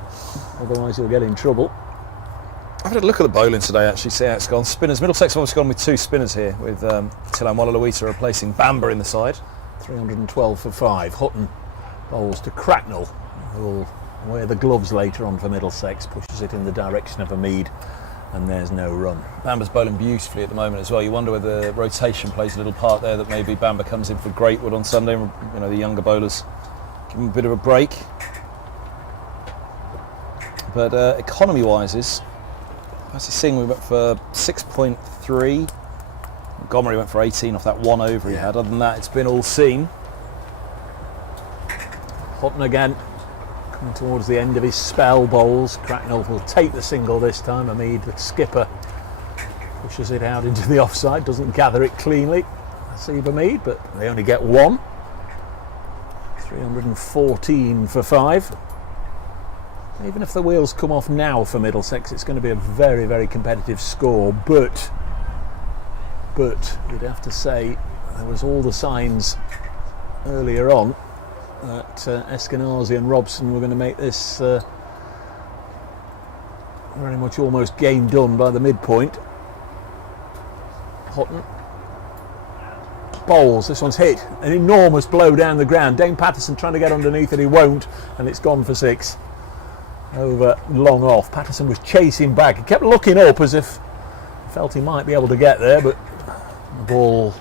otherwise you'll get in trouble. I've had a look at the bowling today, actually, see how it's gone. Spinners, Middlesex have obviously gone with 2 spinners here, with Tilanwala Luita replacing Bamber in the side. 312 for 5. Hutton bowls to Cracknell, who will wear the gloves later on for Middlesex, pushes it in the direction of Hamid, and there's no run. Bamber's bowling beautifully at the moment as well. You wonder whether the rotation plays a little part there, that maybe Bamber comes in for Greatwood on Sunday. You know, the younger bowlers give him a bit of a break. But economy-wise, Percy Singh, we went for 6.3. Montgomery went for 18 off that one over he had. Other than that, it's been all seen. Hutton again, coming towards the end of his spell. Bowls. Cracknell will take the single this time. Hamid, the skipper, pushes it out into the offside, doesn't gather it cleanly. Steve Hamid, but they only get one. 314 for 5. Even if the wheels come off now for Middlesex, it's going to be a very, very competitive score. But you'd have to say there was all the signs earlier on that Eskinazi and Robson were going to make this very much almost game done by the midpoint. Hutton bowls. This one's hit. An enormous blow down the ground. Dane Patterson trying to get underneath it, he won't, and it's gone for 6. Over long off. Patterson was chasing back. He kept looking up as if he felt he might be able to get there, but the ball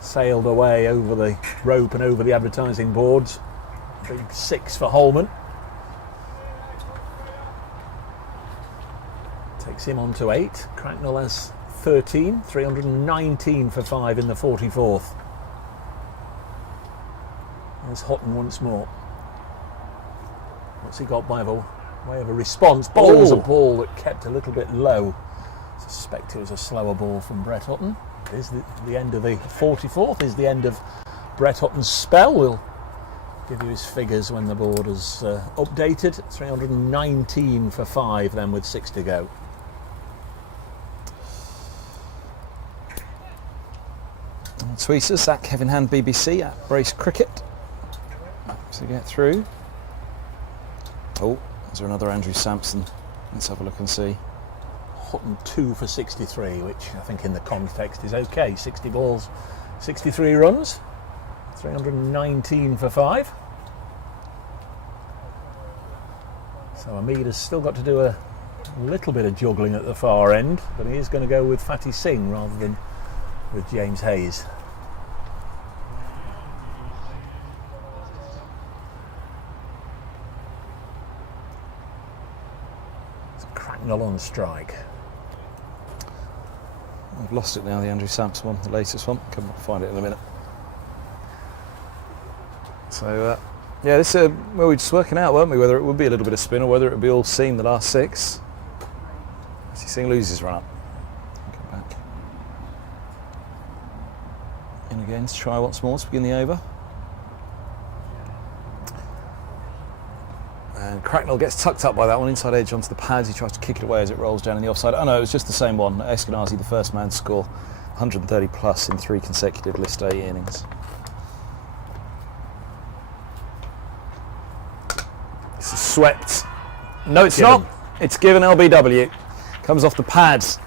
sailed away over the rope and over the advertising boards. Big 6 for Holman. Takes him on to 8. Cracknell has 13. 319 for 5 in the 44th. There's Hutton once more. What's he got by way of a response? Bowls a ball that kept a little bit low. I suspect it was a slower ball from Brett Hutton. Is the end of the 44th, is the end of Brett Hutton's spell. We'll give you his figures when the board is updated. 319 for 5 then with 6 to go. Tweet us at Kevin Hand BBC, at Brace Cricket to get through. Oh, is there another Andrew Sampson? Let's have a look and see. Hutton 2 for 63, which I think in the context is okay. 60 balls, 63 runs, 319 for 5. So Hamid has still got to do a little bit of juggling at the far end, but he is going to go with Fatty Singh rather than with James Hayes. Cracknell on strike. I've lost it now, the Andrew Sampson one, the latest one. Come find it in a minute. So, yeah, this well, we were just working out, weren't we, whether it would be a little bit of spin or whether it would be all seam the last 6. As you see, loses run up. Come back. In again to try once more to begin the over. And Cracknell gets tucked up by that one, inside edge onto the pads. He tries to kick it away as it rolls down in the offside. Oh no, it was just the same one. Eskinazi, the first man to score 130 plus in 3 consecutive List A innings. This is swept. No, it's not. It's given LBW. Comes off the pads.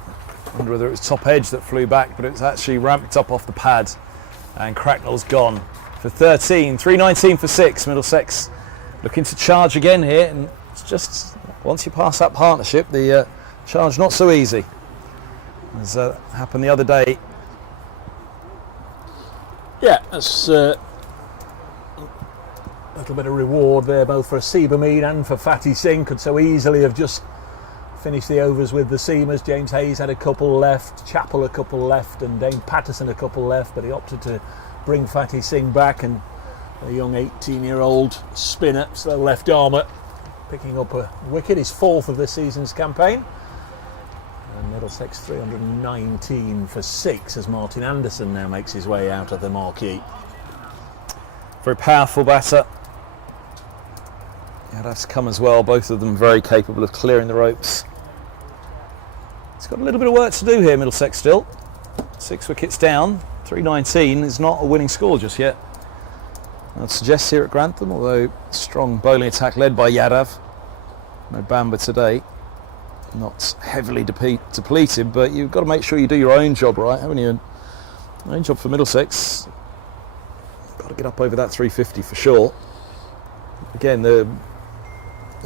I wonder whether it was top edge that flew back, but it's actually ramped up off the pads. And Cracknell's gone for 13. 319 for 6. Middlesex looking to charge again here, and it's just once you pass that partnership, the charge not so easy. As happened the other day. Yeah, that's a little bit of reward there, both for Seabermead and for Fatty Singh. Could so easily have just finished the overs with the seamers. James Hayes had a couple left, Chappell a couple left, and Dane Patterson a couple left, but he opted to bring Fatty Singh back, and a young 18-year-old spinner, slow left armour, picking up a wicket, his 4th of this season's campaign. And Middlesex 319 for 6 as Martin Anderson now makes his way out of the marquee. Very powerful batter. Yadav's come as well, both of them very capable of clearing the ropes. It's got a little bit of work to do here, Middlesex still. 6 wickets down, 319 is not a winning score just yet. I'd suggest here at Grantham, although strong bowling attack led by Yadav. No Bamber today. Not heavily depleted, but you've got to make sure you do your own job right, haven't you? Own job for Middlesex. Got to get up over that 350 for sure. Again, the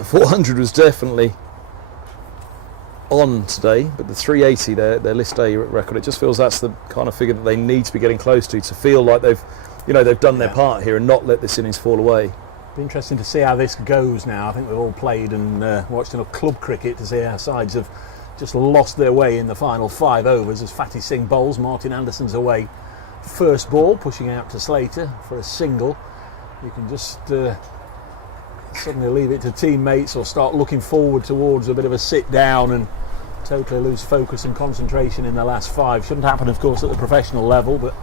400 was definitely on today, but the 380, their List A record, it just feels that's the kind of figure that they need to be getting close to feel like they've done their part here and not let this innings fall away. Be interesting to see how this goes now. I think we've all played and watched enough club cricket to see how sides have just lost their way in the final 5 overs as Fatty Singh bowls. Martin Anderson's away first ball, pushing out to Slater for a single. You can just suddenly leave it to teammates or start looking forward towards a bit of a sit down and totally lose focus and concentration in the last 5. Shouldn't happen, of course, at the professional level, but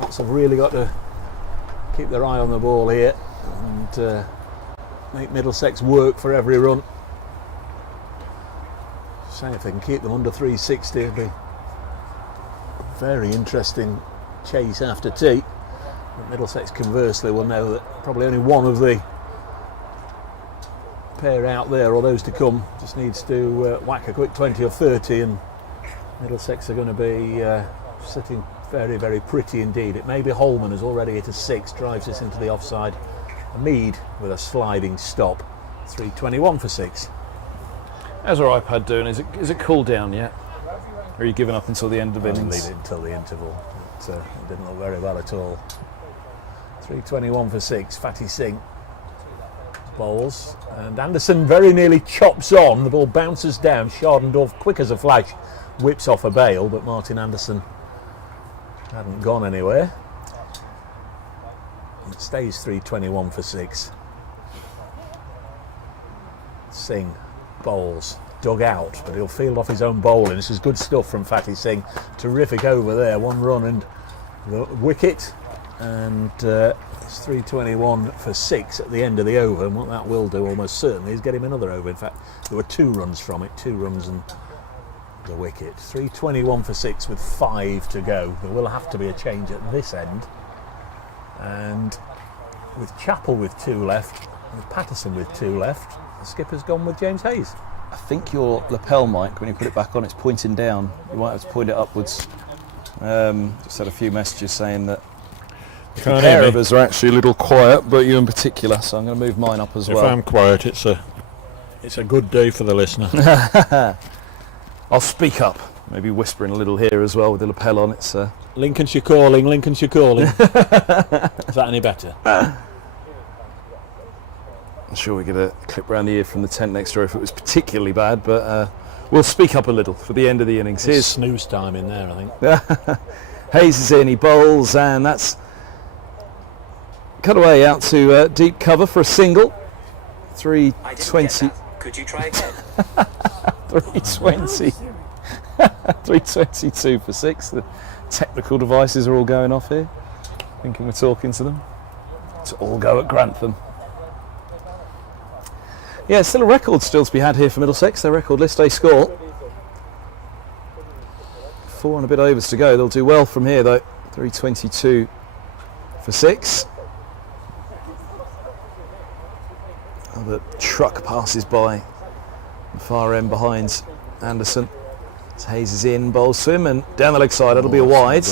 Notts have really got to keep their eye on the ball here and make Middlesex work for every run. So if they can keep them under 360, it'll be a very interesting chase after tea. But Middlesex conversely will know that probably only one of the pair out there or those to come just needs to whack a quick 20 or 30, and Middlesex are going to be sitting very, very pretty indeed. It may be Holman, who's already hit a 6, drives this into the offside. Hamid with a sliding stop. 321 for 6. How's our iPad doing? Is it cooled down yet? Or are you giving up until the end of innings? Leave it until the interval. It didn't look very well at all. 321 for 6. Fatty Singh bowls, and Anderson very nearly chops on. The ball bounces down. Shardendorf, quick as a flash, whips off a bail, but Martin Anderson hadn't gone anywhere. It stays 321 for 6. Singh bowls, dug out, but he'll field off his own bowling. This is good stuff from Fatty Singh. Terrific over there. 1 run and the wicket, and it's 321 for 6 at the end of the over, and what that will do almost certainly is get him another over. In fact, there were 2 runs from it, 2 runs and the wicket. 321 for 6 with 5 to go. There will have to be a change at this end, and with Chappell with 2 left, with Patterson with 2 left, the skipper's gone with James Hayes. I think your lapel mic, when you put it back on, it's pointing down. You might have to point it upwards. Just had a few messages saying that the pair of us are actually a little quiet, but you in particular, so I'm going to move mine up as well. If I'm quiet, it's a good day for the listener. I'll speak up, maybe whispering a little here as well with the lapel on. It's Lincolnshire calling, Lincolnshire calling. Is that any better? I'm sure we get a clip round the ear from the tent next door if it was particularly bad, but we'll speak up a little for the end of the innings. Here's snooze time in there, I think. Hayes is in, he bowls, and that's cut away out to deep cover for a single. 320. Could you try again? 320. 322 for 6. The technical devices are all going off here. Thinking we're talking to them. It's all go at Grantham. Yeah, still a record still to be had here for Middlesex. Their record list day score. 4 and a bit overs to go. They'll do well from here though. 322 for 6. The truck passes by the far end behind Anderson. As Hayes is in, bowls to him, and down the leg side, that'll be a wide.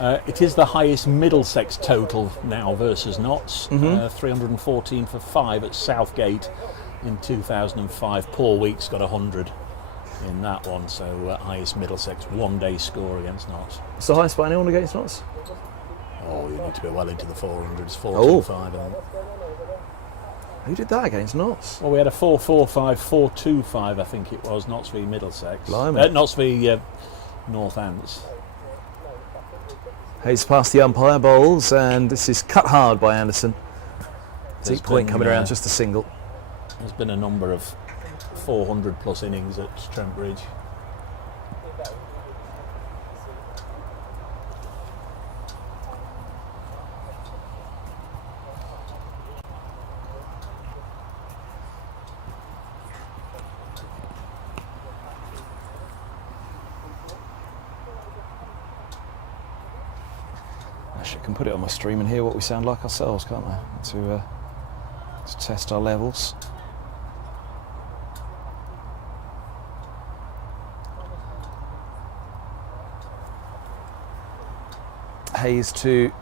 It is the highest Middlesex total now versus Notts. 314 for 5 at Southgate in 2005. Paul Weeks got 100 in that one, so highest Middlesex one-day score against Notts. What's the highest by anyone against Notts? Oh, you need to be well into the 400s, 425, I think. Who did that against Notts? Well, we had a 445, 425, I think it was, Notts v Middlesex. Notts v Northants. Hayes past the umpire, bowls, and this is cut hard by Anderson. Deep point coming around, just a single. There's been a number of 400 plus innings at Trent Bridge. Actually, I can put it on my stream and hear what we sound like ourselves, can't I? To test our levels. Hayes to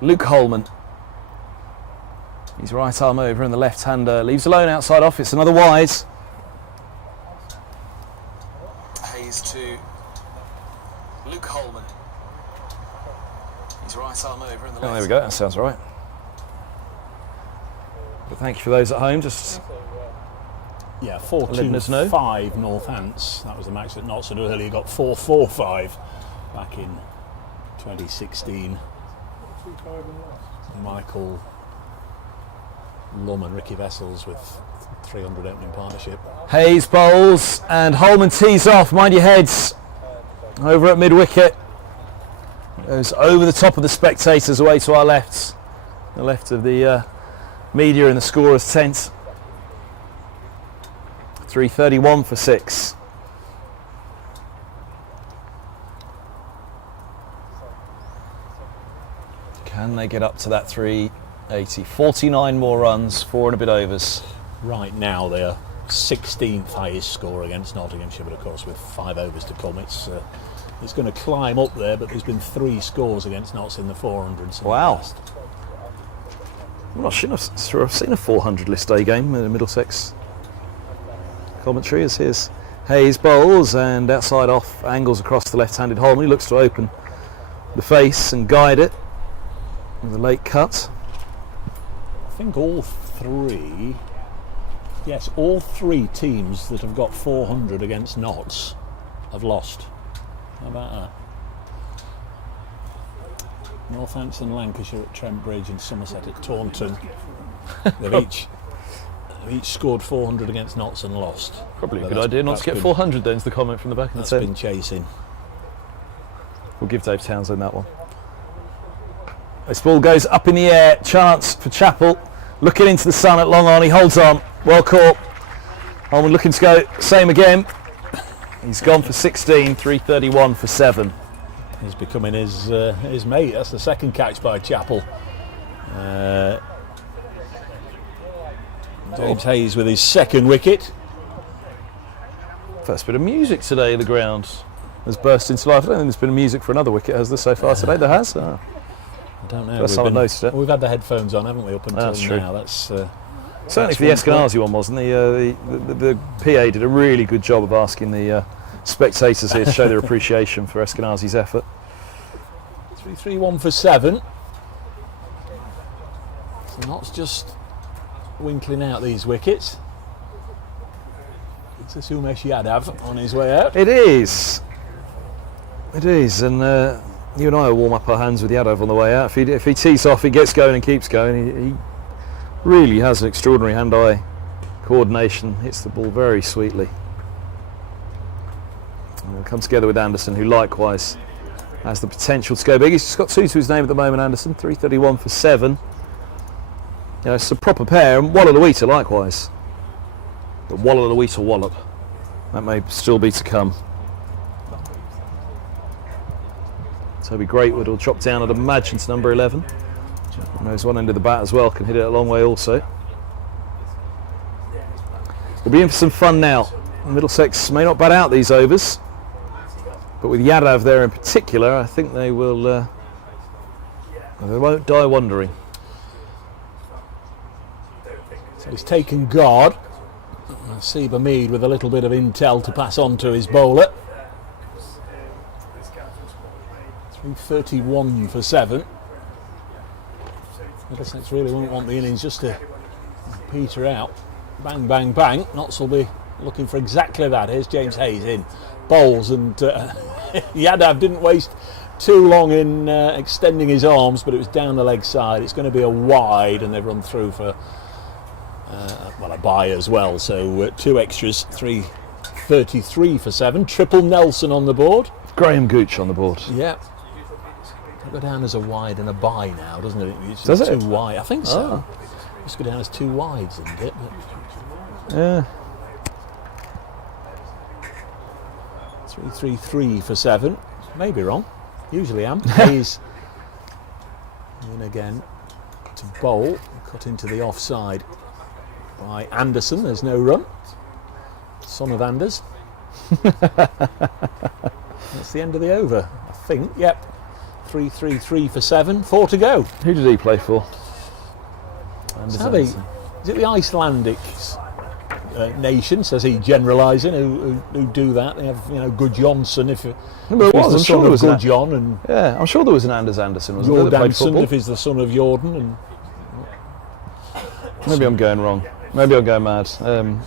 Luke Holman. He's right arm over and the left-hander leaves alone outside off. It's another wide. Hayes to Luke Holman. He's right arm over and the left. Oh, there we go. That sounds right. But thank you for those at home. Just 4-2-5 Northants. That was the match that Notts had earlier got 4-4-5 back in 2016. Michael Lum and Ricky Vessels with 300 opening partnership. Hayes bowls and Holman tees off. Mind your heads. Over at mid-wicket. Goes over the top of the spectators away to our left. The left of the media and the scorer's tent. 331 for 6. Can they get up to that 380? 49 more runs, 4 and a bit overs. Right now they are 16th highest score against Nottinghamshire, but of course with 5 overs to come it's going to climb up there, but there's been 3 scores against Notts in the 400s. Wow. I'm not sure I've seen a 400 list day game in the Middlesex commentary. As here's Hayes bowls and outside off, angles across the left-handed Holman. He looks to open the face and guide it with a late cut. I think all 3 teams that have got 400 against Notts have lost. How about that? Northampton, Lancashire at Trent Bridge and Somerset at Taunton. They've each scored 400 against Notts and lost. Probably a good idea not to get 400 then, is the comment from the back of the tent. That's been chasing. We'll give Dave Townsend that one. This ball goes up in the air. Chance for Chappell. Looking into the sun at long on. He holds on. Well caught. Holman looking to go. Same again. He's gone for 16. 331 for 7. He's becoming his mate. That's the second catch by Chappell. James Hayes with his second wicket. First bit of music today. The ground has burst into life. I don't think there's been music for another wicket, has there, so far today? There has? Oh. I don't know. First time I noticed it. We've had the headphones on, haven't we, up until that's true. now? That's certainly for the Eskinazi one, wasn't the PA did a really good job of asking the spectators here to show their appreciation for Eskinazi's effort. 3-3-1 for 7. Not just winkling out these wickets. It's a Umesh Yadav on his way out. It is. It is, and you and I will warm up our hands with Yadav on the way out. If he tees off, he gets going and keeps going. He really has an extraordinary hand-eye coordination. Hits the ball very sweetly. And will come together with Anderson, who likewise has the potential to go big. He's just got 2 to his name at the moment, Anderson. 331 for 7. You know, it's a proper pair, and Waller-Lewita likewise. But Waller-Lewita wallop. That may still be to come. Toby Greatwood will drop down, I'd imagine, to number 11. Knows one end of the bat as well, can hit it a long way also. We'll be in for some fun now. Middlesex may not bat out these overs, but with Yadav there in particular, I think they will. They won't die wondering. So he's taken guard. Seb Hamid with a little bit of intel to pass on to his bowler. 331 for 7. Middlesex really won't want the innings just to peter out. Bang, bang, bang. Notts will be looking for exactly that. Here's James Hayes in. Bowls, and Yadav didn't waste too long in extending his arms, but it was down the leg side. It's going to be a wide, and they've run through for a bye as well. So 2 extras, 333 for 7. Triple Nelson on the board. Graham Gooch on the board. Yeah. Go down as a wide and a bye now, doesn't it? It's Does it? 2 wide, I think so. Just go down as 2 wides, isn't it? But Yeah. 333 for 7. Maybe wrong. Usually am. Hayes in again to bowl. Cut into the offside by Anderson. There's no run. Son of Anders. That's the end of the over, I think. Yep. 333 for 7. 4 to go. Who did he play for? Is it the Icelandic nation, says he, generalising, who do that? They have, Good Johnson if he's the son of Good John, and yeah, I'm sure there was an Anders Anderson, wasn't there? Jordanson if he's the son of Jordan, and maybe I'm going wrong. Maybe I'm going mad. Son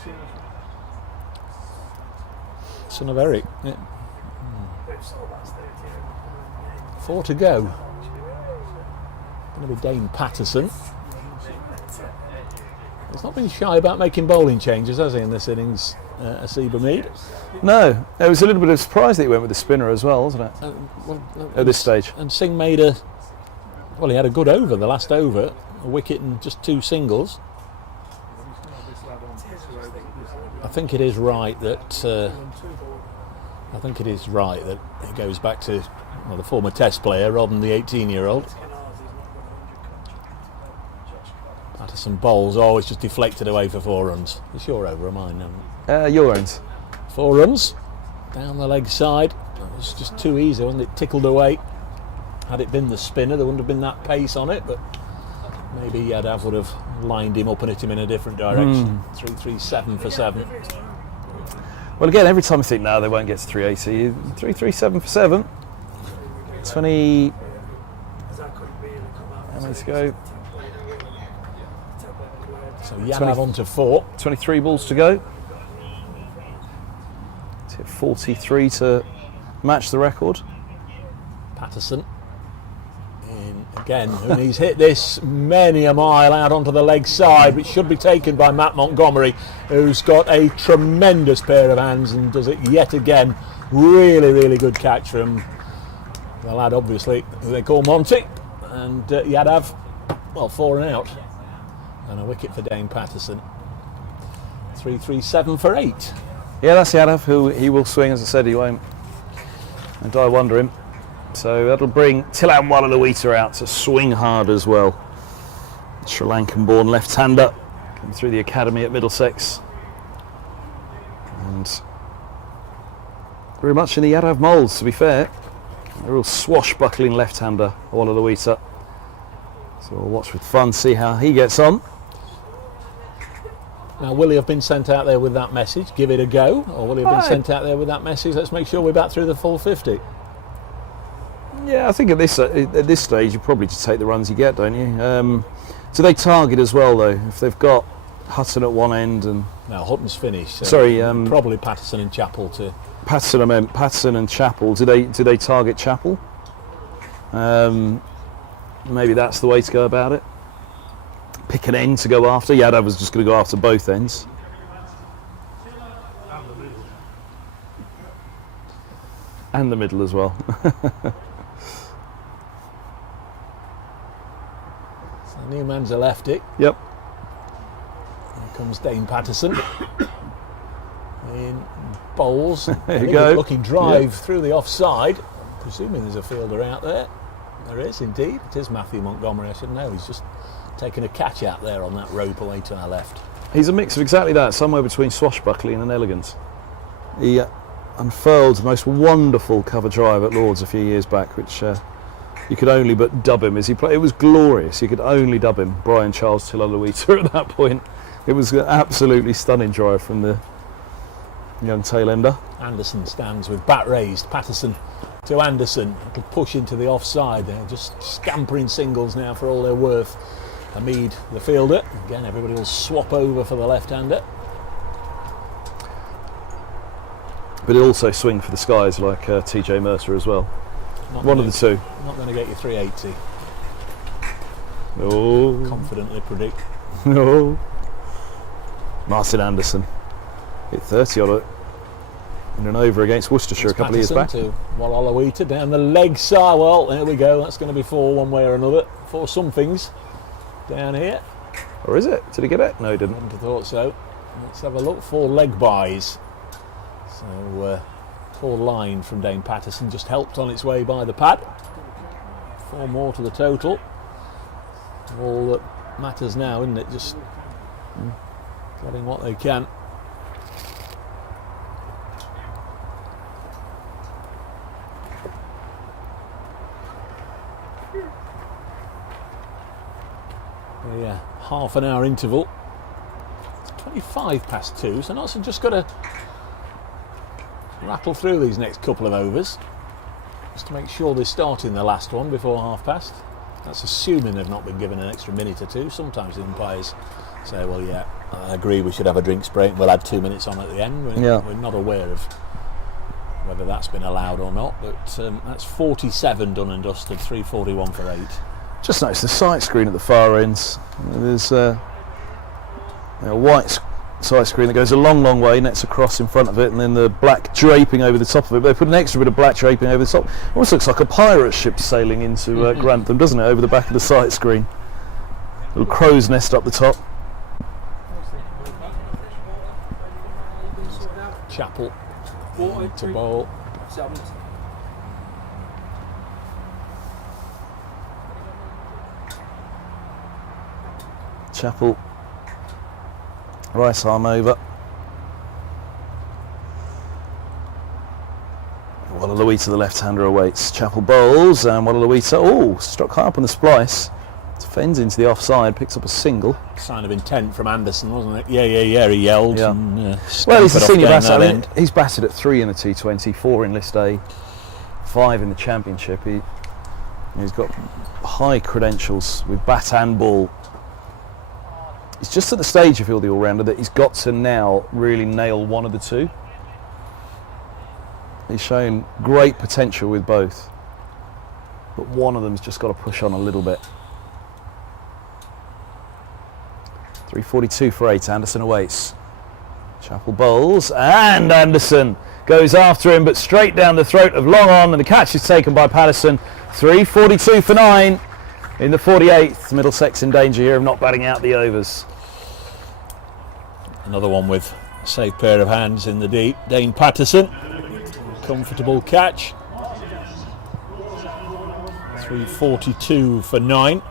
of Eric. Yeah. 4 to go. Going to be Dane Patterson. He's not been shy about making bowling changes, has he, in this innings, Seb Hamid? No, it was a little bit of a surprise that he went with the spinner as well, wasn't it? At this stage. And Singh made he had a good over, the last over, a wicket and just 2 singles. I think it is right that it goes back to the former Test player rather than the 18-year-old. Patterson bowls. Oh, it's just deflected away for 4 runs. It's your over, or mine now? Your ends. 4 runs down the leg side. It was just too easy, wasn't it? Tickled away. Had it been the spinner, there wouldn't have been that pace on it, but maybe Yadav would have lined him up and hit him in a different direction. 337 for 7. Well, again, every time I think, no, they won't get to 380. 337 for 7. 20. How many to go? So Yadav on to 4. 23 balls to go. To hit 43 to match the record. Patterson in again, and he's hit this many a mile out onto the leg side, which should be taken by Matt Montgomery, who's got a tremendous pair of hands and does it yet again. Really, really good catch from the lad, obviously, who they call Monty. And Yadav, 4 and out. And a wicket for Dane Patterson. 337 for 8. Yeah, that's Yadav, who he will swing, as I said, he won't. And I wonder him. So that'll bring Tilan Waller-Lewita out to swing hard as well. Sri Lankan-born left-hander, came through the academy at Middlesex. And very much in the Yadav moulds, to be fair. A real swashbuckling left-hander, Waller-Lewita. So we'll watch with fun, see how he gets on. Now, will he have been sent out there with that message, give it a go? Or will he have been sent out there with that message, let's make sure we're back through the full 50? Yeah, I think at this stage you probably just take the runs you get, don't you? Do they target as well though? If they've got Hutton at one end and now Hutton's finished. So sorry, probably Patterson and Chappell to. Patterson, I meant Patterson and Chappell. Do they target Chappell? Maybe that's the way to go about it. Pick an end to go after. Yadav was just going to go after both ends. And the middle as well. So Newman's a lefty. Yep. Here comes Dane Patterson. In bowls. There you go. Looking drive through the offside. Presuming there's a fielder out there. There is indeed. It is Matthew Montgomery. I should know. He's just taking a catch out there on that rope away to our left. He's a mix of exactly that, somewhere between swashbuckling and elegance. He unfurled the most wonderful cover drive at Lord's a few years back, which you could only but dub him as he played. It was glorious. You could only dub him Brian Charles Tiller-Luita at that point. It was an absolutely stunning drive from the young tail ender. Anderson stands with bat raised. Patterson to Anderson. It'll push into the offside. They're just scampering singles now for all they're worth. Hamid, the fielder. Again, everybody will swap over for the left-hander. But he'll also swing for the skies like TJ Mercer as well. One of the two. Not going to get you 380. No. Confidently predict. No. Martin Anderson hit 30 on it in an over against Worcestershire a couple of years back. To Wallalawita down the leg side. Well, there we go. That's going to be 4 one way or another. 4 somethings down here. Or is it? Did he get it? No, he didn't. I wouldn't have thought so. Let's have a look. 4 leg buys. So, poor line from Dane Patterson, just helped on its way by the pad. 4 more to the total. All that matters now, isn't it? Just getting what they can. Yeah, half an hour interval. It's 25 past 2, so Notts have just got to rattle through these next couple of overs just to make sure they start in the last one before half past. That's assuming they've not been given an extra minute or 2. Sometimes the umpires say, well, yeah, I agree, we should have a drinks break and we'll add 2 minutes on at the end. We're not aware of whether that's been allowed or not, but that's 47 done and dusted, 3:41 for 8. Just notice the sight screen at the far ends. There's a white sight screen that goes a long, long way, nets across in front of it, and then the black draping over the top of it. But they put an extra bit of black draping over the top. It almost looks like a pirate ship sailing into Grantham, doesn't it, over the back of the sight screen. Little crow's nest up the top. Chappell to bowl. Chappell, right arm over. Wallalawita, the left-hander, awaits. Chappell bowls, and Wallalawita, struck high up on the splice. Defends into the offside, picks up a single. Sign of intent from Anderson, wasn't it? Yeah, he yelled. Yeah. And, well, he's a senior batter. I mean, he's batted at 3 in the T20, 4 in List A, 5 in the Championship. He's got high credentials with bat and ball. He's just at the stage, I feel, the all-rounder, that he's got to now really nail one of the two. He's shown great potential with both, but one of them's just got to push on a little bit. 3:42 for 8, Anderson awaits. Chappell bowls, and Anderson goes after him, but straight down the throat of long on, and the catch is taken by Patterson. 3:42 for 9. In the 48th, Middlesex in danger here of not batting out the overs. Another one with a safe pair of hands in the deep. Dane Patterson, comfortable catch. 3:42 for 9.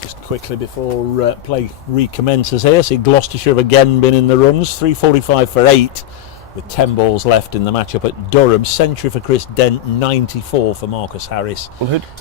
Just quickly before play recommences here, see Gloucestershire have again been in the runs. 3:45 for 8. With 10 balls left in the matchup at Durham. Century for Chris Dent, 94 for Marcus Harris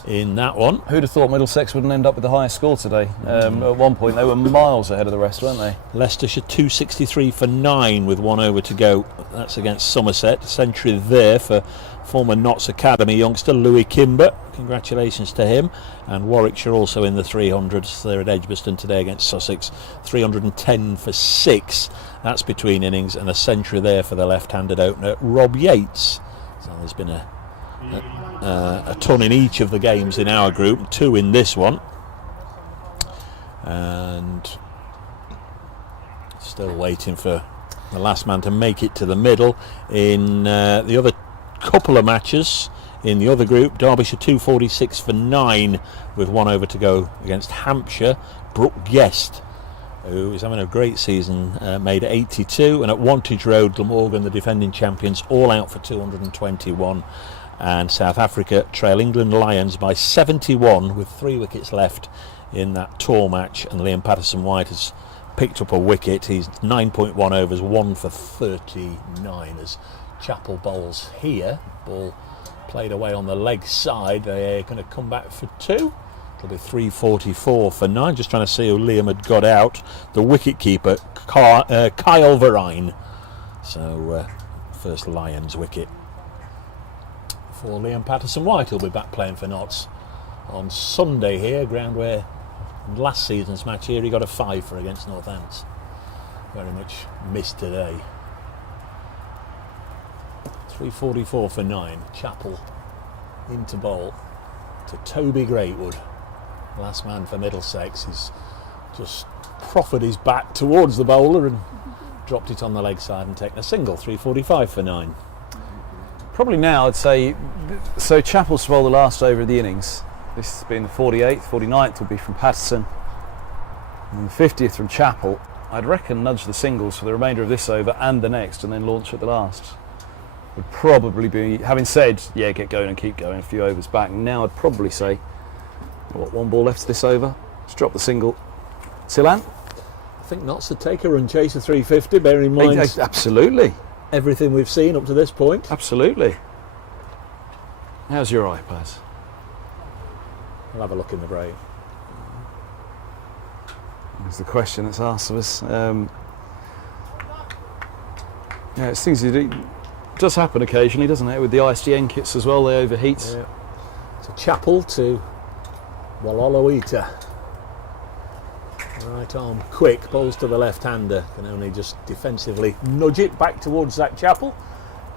in that one. Who'd have thought Middlesex wouldn't end up with the highest score today? At one point they were miles ahead of the rest, weren't they? Leicestershire 263 for 9 with 1 over to go. That's against Somerset. Century there for former Notts Academy youngster Louis Kimber. Congratulations to him. And Warwickshire also in the 300s. They're at Edgbaston today against Sussex. 310 for 6. That's between innings, and a century there for the left-handed opener Rob Yates. So there's been a ton in each of the games in our group, 2 in this one. And still waiting for the last man to make it to the middle. In the other couple of matches in the other group, Derbyshire 246 for 9 with 1 over to go against Hampshire. Brooke Guest, who is having a great season, made 82, and at Wantage Road, Glamorgan, the defending champions, all out for 221. And South Africa trail England Lions by 71 with 3 wickets left in that tour match, and Liam Patterson-White has picked up a wicket. He's 9.1 overs, 1 for 39 as Chapel bowls here. Ball played away on the leg side. They're going to come back for 2. It'll be 344 for 9. Just trying to see who Liam had got out. The wicket-keeper, Kyle Verine. So, first Lions wicket for Liam Patterson-White. He'll be back playing for Notts on Sunday here, ground where last season's match here he got a 5 for against Northants. Very much missed today. 344 for 9. Chapel into bowl to Toby Greatwood. Last man for Middlesex. He's just proffered his bat towards the bowler and dropped it on the leg side and taken a single. 345 for 9. Probably now I'd say, so Chapel's to bowl the last over of the innings. This has been the 48th, 49th will be from Patterson, and the 50th from Chapel. I'd reckon nudge the singles for the remainder of this over and the next, and then launch at the last. Would probably be, having said, yeah, get going and keep going, a few overs back. Now I'd probably say, what, 1 ball left this over, let's drop the single. Silan? I think Notts would take a run chase of 350, bearing in mind absolutely everything we've seen up to this point. Absolutely. How's your iPad? I'll have a look in the break. That's the question that's asked of us. Yeah, it's things you do. It does happen occasionally, doesn't it? With the ISDN kits as well, they overheat. Yeah. So Chapel to Waloloita. Right arm quick, bowls to the left-hander. Can only just defensively nudge it back towards that Chapel.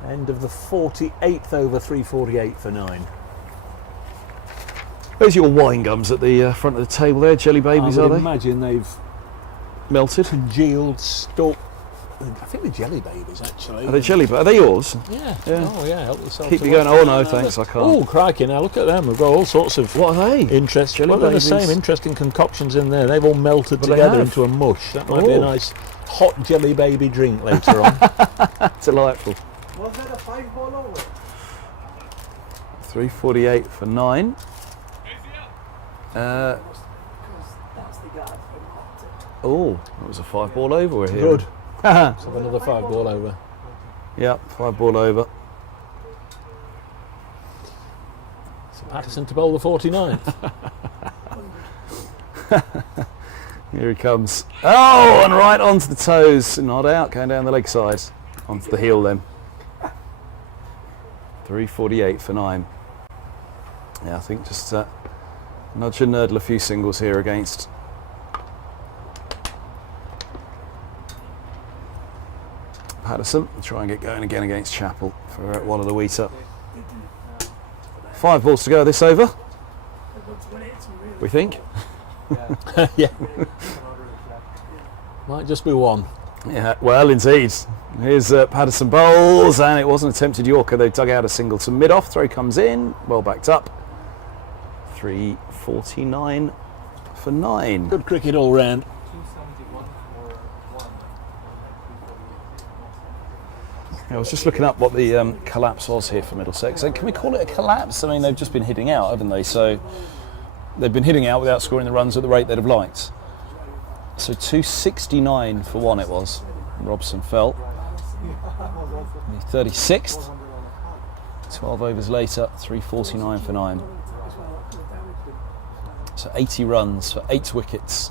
End of the 48th over, 348 for 9. There's your wine gums at the front of the table there, jelly babies, are they? I imagine they've melted, congealed, stuck. I think they're jelly babies actually. Are they jelly babies? Are they yours? Yeah. Yeah. Oh yeah, help yourself. Keep you going. Oh no, thanks, I can't. Oh crikey! Now look at them. We've got all sorts of. What are they? Interesting. Well, they're the same interesting concoctions in there. They've all melted together into a mush. That might be a nice hot jelly baby drink later on. Delightful. Was that a 5 ball over? 348 for 9. Oh, that was a 5 ball over we're here. Good. Let's have another 5 ball over. Yeah, 5 ball over. So Patterson to bowl the 49th. Here he comes. Oh, and right onto the toes. Not out, going down the leg side. Onto the heel then. 348 for 9. Yeah, I think just nudge and nurdle a few singles here against Patterson. Try and get going again against Chapel for Wallalawita. 5 balls to go this over, we think. Yeah. Might just be 1. Yeah, well, indeed. Here's Patterson bowls, and it was an attempted Yorker. They dug out a single to mid-off. Throw comes in, well backed up. 349 for 9. Good cricket all round. I was just looking up what the collapse was here for Middlesex. And can we call it a collapse? I mean, they've just been hitting out, haven't they? So they've been hitting out without scoring the runs at the rate they'd have liked. So 269 for 1 it was. Robson fell. 36th. 12 overs later, 349 for 9. So 80 runs for 8 wickets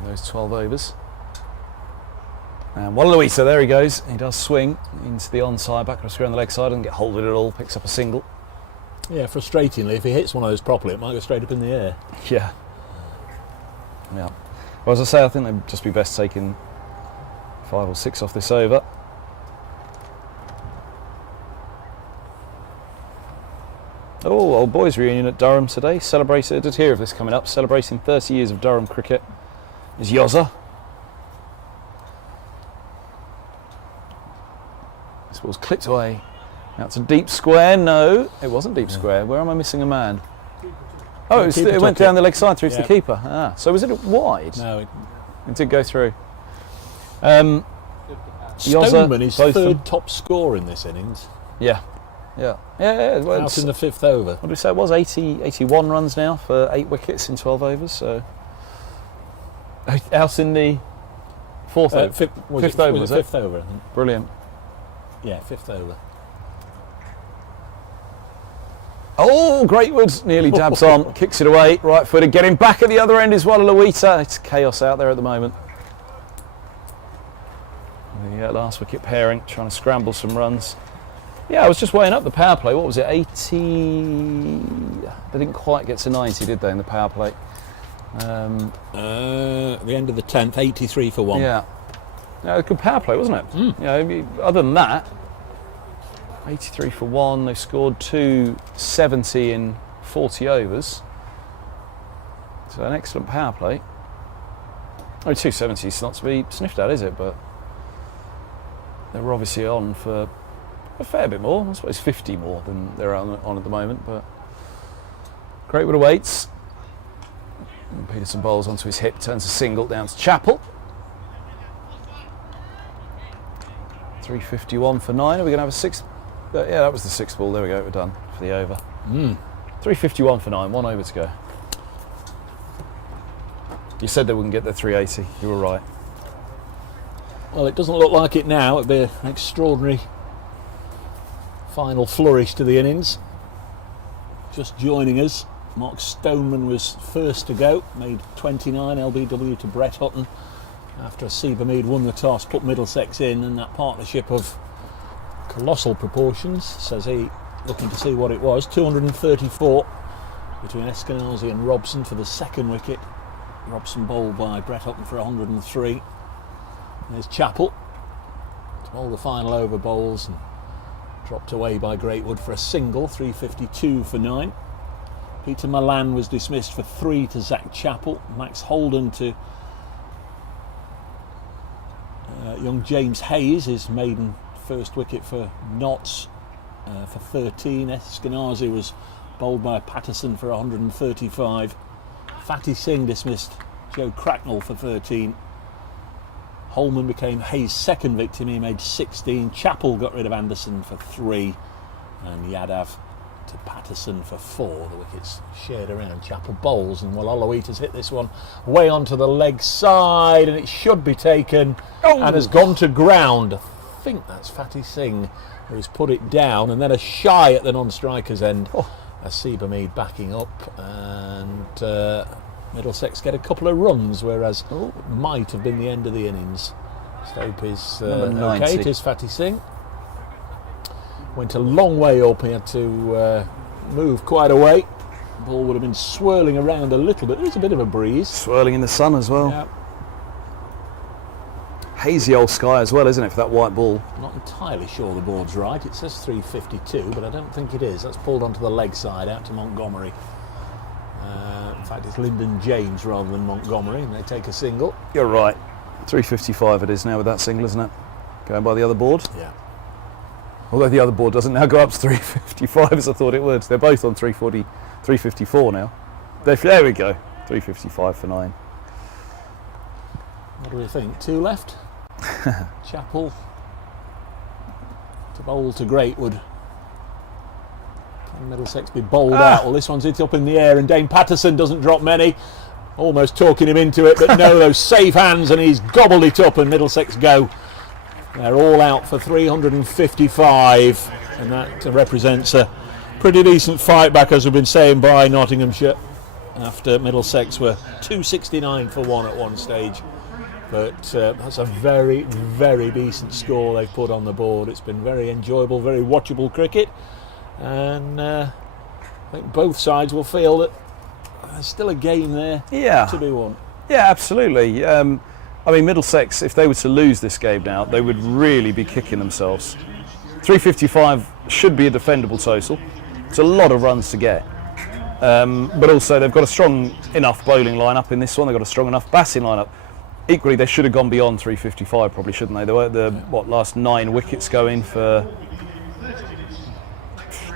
in those 12 overs. And Wallaluisa, there he goes. He does swing into the onside, back across around the leg side, doesn't get hold of it at all, picks up a single. Yeah, frustratingly, if he hits one of those properly, it might go straight up in the air. Yeah. Yeah. Well, as I say, I think they'd just be best taking 5 or 6 off this over. Oh, old boys reunion at Durham today. Celebrated, I did hear of this coming up, celebrating 30 years of Durham cricket is Yozza. This ball's clipped away. Now it's a deep square. No, it wasn't deep square. Where am I missing a man? Oh, it went down the leg side through to the keeper. Ah, so was it wide? No, it did go through. Stoneman is third top scorer in this innings. Yeah. Well, out in the 5th over. What did we say it was? 81 runs now for 8 wickets in 12 overs. So out in the 4th over. 5th over, was it? 5th over, I think. Brilliant. Yeah, 5th over. Oh, Greatwood nearly dabs on, kicks it away, right footed, getting back at the other end as well, Luita. It's chaos out there at the moment. The last wicket pairing, trying to scramble some runs. Yeah, I was just weighing up the power play. What was it, 80? They didn't quite get to 90, did they, in the power play? At the end of the 10th, 83 for 1. Yeah. A good power play, wasn't it? Yeah, other than that, 83 for 1. They scored 270 in 40 overs. So an excellent power play. Oh, 270 is not to be sniffed at, is it? But they were obviously on for a fair bit more. I suppose 50 more than they're on at the moment. But Greatwood awaits. And Peterson bowls onto his hip, turns a single down to Chappell. 351 for 9. Are we going to have a 6th? Yeah, that was the 6th ball. There we go. We're done for the over. 351 for 9. 1 over to go. You said they wouldn't get the 380. You were right. Well, it doesn't look like it now. It'd be an extraordinary final flourish to the innings. Just joining us, Mark Stoneman was first to go, made 29 LBW to Brett Hutton after Hamid won the toss, put Middlesex in, and that partnership of colossal proportions, says he, looking to see what it was. 234 between Eskinazi and Robson for the 2nd wicket. Robson bowled by Brett Hutton for 103. There's Chappell to bowl the final over bowls and dropped away by Greatwood for a single. 352 for 9. Peter Malan was dismissed for 3 to Zach Chappell. Max Holden to young James Hayes, his maiden first wicket for Notts for 13. Eskinazi was bowled by Patterson for 135. Fatty Singh dismissed Joe Cracknell for 13. Holman became Hayes' 2nd victim, he made 16. Chappell got rid of Anderson for 3, and Yadav to Patterson for 4. The wickets shared around. Chappell bowls, and Wallaluita's hit this one way onto the leg side, and it should be taken and has gone to ground. I think that's Fatty Singh who's put it down, and then a shy at the non-striker's end. Hamid backing up, and Middlesex get a couple of runs, whereas it might have been the end of the innings. Stope is okay. It is Fatty Singh. Went a long way up. He had to move quite a way. The ball would have been swirling around a little bit. There was a bit of a breeze. Swirling in the sun as well. Yeah. Hazy old sky as well, isn't it, for that white ball? I'm not entirely sure the board's right. It says 352, but I don't think it is. That's pulled onto the leg side out to Montgomery. In fact, it's Lyndon James rather than Montgomery, and they take a single. You're right. 355 it is now with that single, isn't it? Going by the other board? Yeah. Although the other board doesn't now go up to 355 as I thought it would. They're both on 340, 354 now. There we go. 355 for 9. What do we think? 2 left? Chappell to bowl to Greatwood. Can Middlesex be bowled out? Well, this one's hit up in the air, and Dane Patterson doesn't drop many. Almost talking him into it, but no, those safe hands, and he's gobbled it up, and Middlesex go. They're all out for 355, and that represents a pretty decent fight back, as we've been saying, by Nottinghamshire, after Middlesex were 269 for 1 at one stage. But that's a very, very decent score they've put on the board. It's been very enjoyable, very watchable cricket, and I think both sides will feel that there's still a game there to be won. Yeah, absolutely. I mean, Middlesex, if they were to lose this game now, they would really be kicking themselves. 355 should be a defendable total. It's a lot of runs to get. But also they've got a strong enough bowling lineup in this one. They've got a strong enough batting lineup. Equally, they should have gone beyond 355, probably, shouldn't they? They were the last 9 wickets going for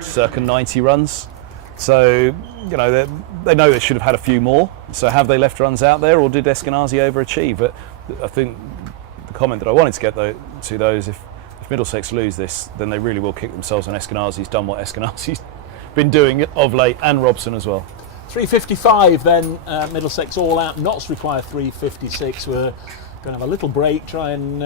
circa 90 runs. So, you know, they know they should have had a few more. So have they left runs out there, or did Eskinazi overachieve? But I think the comment that I wanted to get to those, if Middlesex lose this, then they really will kick themselves, and Eskinazi's done what Eskinazi's been doing of late, and Robson as well. 355 then, Middlesex all out. Notts require 356. We're going to have a little break, try and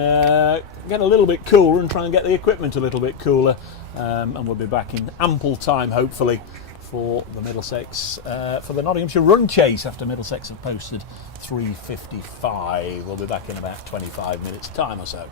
get a little bit cooler and try and get the equipment a little bit cooler. And we'll be back in ample time, hopefully, for the Middlesex, for the Nottinghamshire run chase after Middlesex have posted 355. We'll be back in about 25 minutes time or so.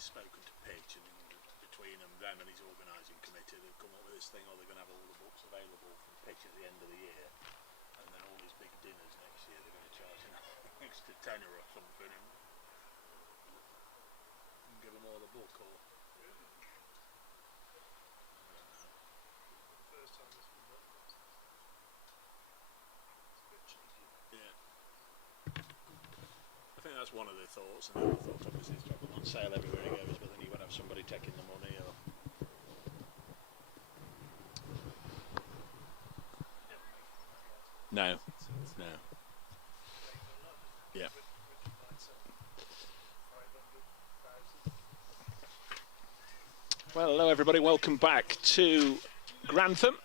he's spoken to Pitch, and between them and his organising committee, they've come up with this thing, or they're going to have all the books available from Pitch at the end of the year, and then all his big dinners next year, they're going to charge him an extra tenner or something, and give them all a book, or... I think that's one of the thoughts, and the other thought obviously is drop them on sale everywhere he goes, but then you won't have somebody taking the money, or... No. Yeah. Well, hello everybody, welcome back to Grantham,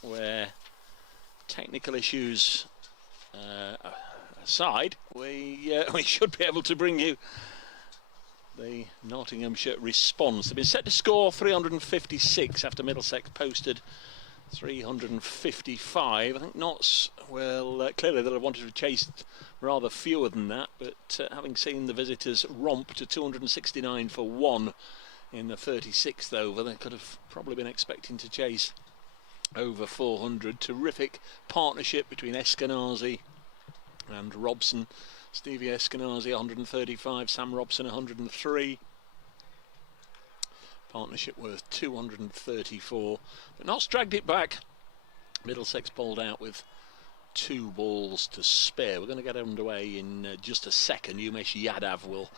where technical issues aside, we should be able to bring you the Nottinghamshire response. They've been set to score 356 after Middlesex posted 355. I think Notts will clearly they'll have wanted to chase rather fewer than that, but having seen the visitors romp to 269 for 1 in the 36th over, they could have probably been expecting to chase over 400. Terrific partnership between Eskinazi and Robson. Stevie Eskinazi 135, Sam Robson 103. Partnership worth 234, but Notts dragged it back. Middlesex bowled out with 2 balls to spare. We're going to get underway in just a second. Umesh Yadav will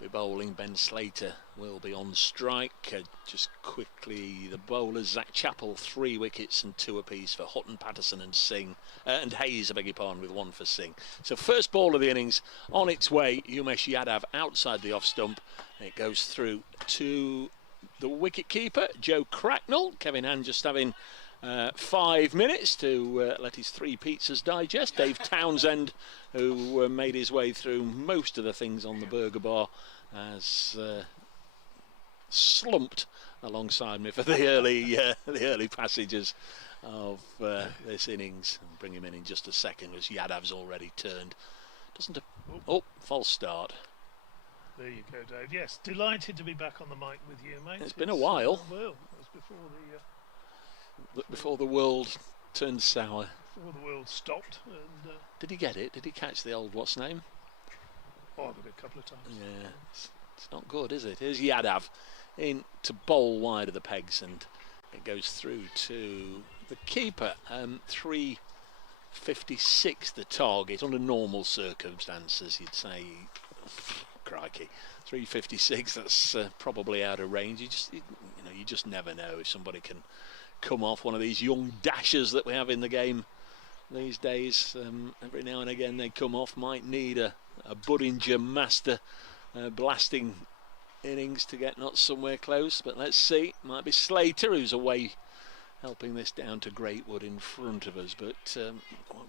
be bowling. Ben Slater will be on strike. Just quickly, the bowlers: Zach Chappell 3 wickets and 2 apiece for Hutton, Patterson and Singh, and Hayes, I beg your pardon, with 1 for Singh. So first ball of the innings on its way. Umesh Yadav outside the off stump. It goes through to the wicket keeper, Joe Cracknell. Kevin Hand just having 5 minutes to let his 3 pizzas digest. Dave Townsend, who made his way through most of the things on the burger bar, has slumped alongside me for the early passages of this innings. I'll bring him in just a second, as Yadav's already turned. False start. There you go, Dave. Yes, delighted to be back on the mic with you, mate. It's been a while. Well, it was before the world turned sour. Before the world stopped. And, did he get it? Did he catch the old what's name? Oh, I've got it a couple of times. Yeah, it's not good, is it? Here's Yadav in to bowl wide of the pegs, and it goes through to the keeper. 356 the target under normal circumstances, you'd say. Crikey, 356. That's probably out of range. You just never know if somebody can come off. One of these young dashers that we have in the game these days. Every now and again they come off. Might need a Buddinger master blasting innings to get not somewhere close. But let's see. Might be Slater, who's away helping this down to Greatwood in front of us. But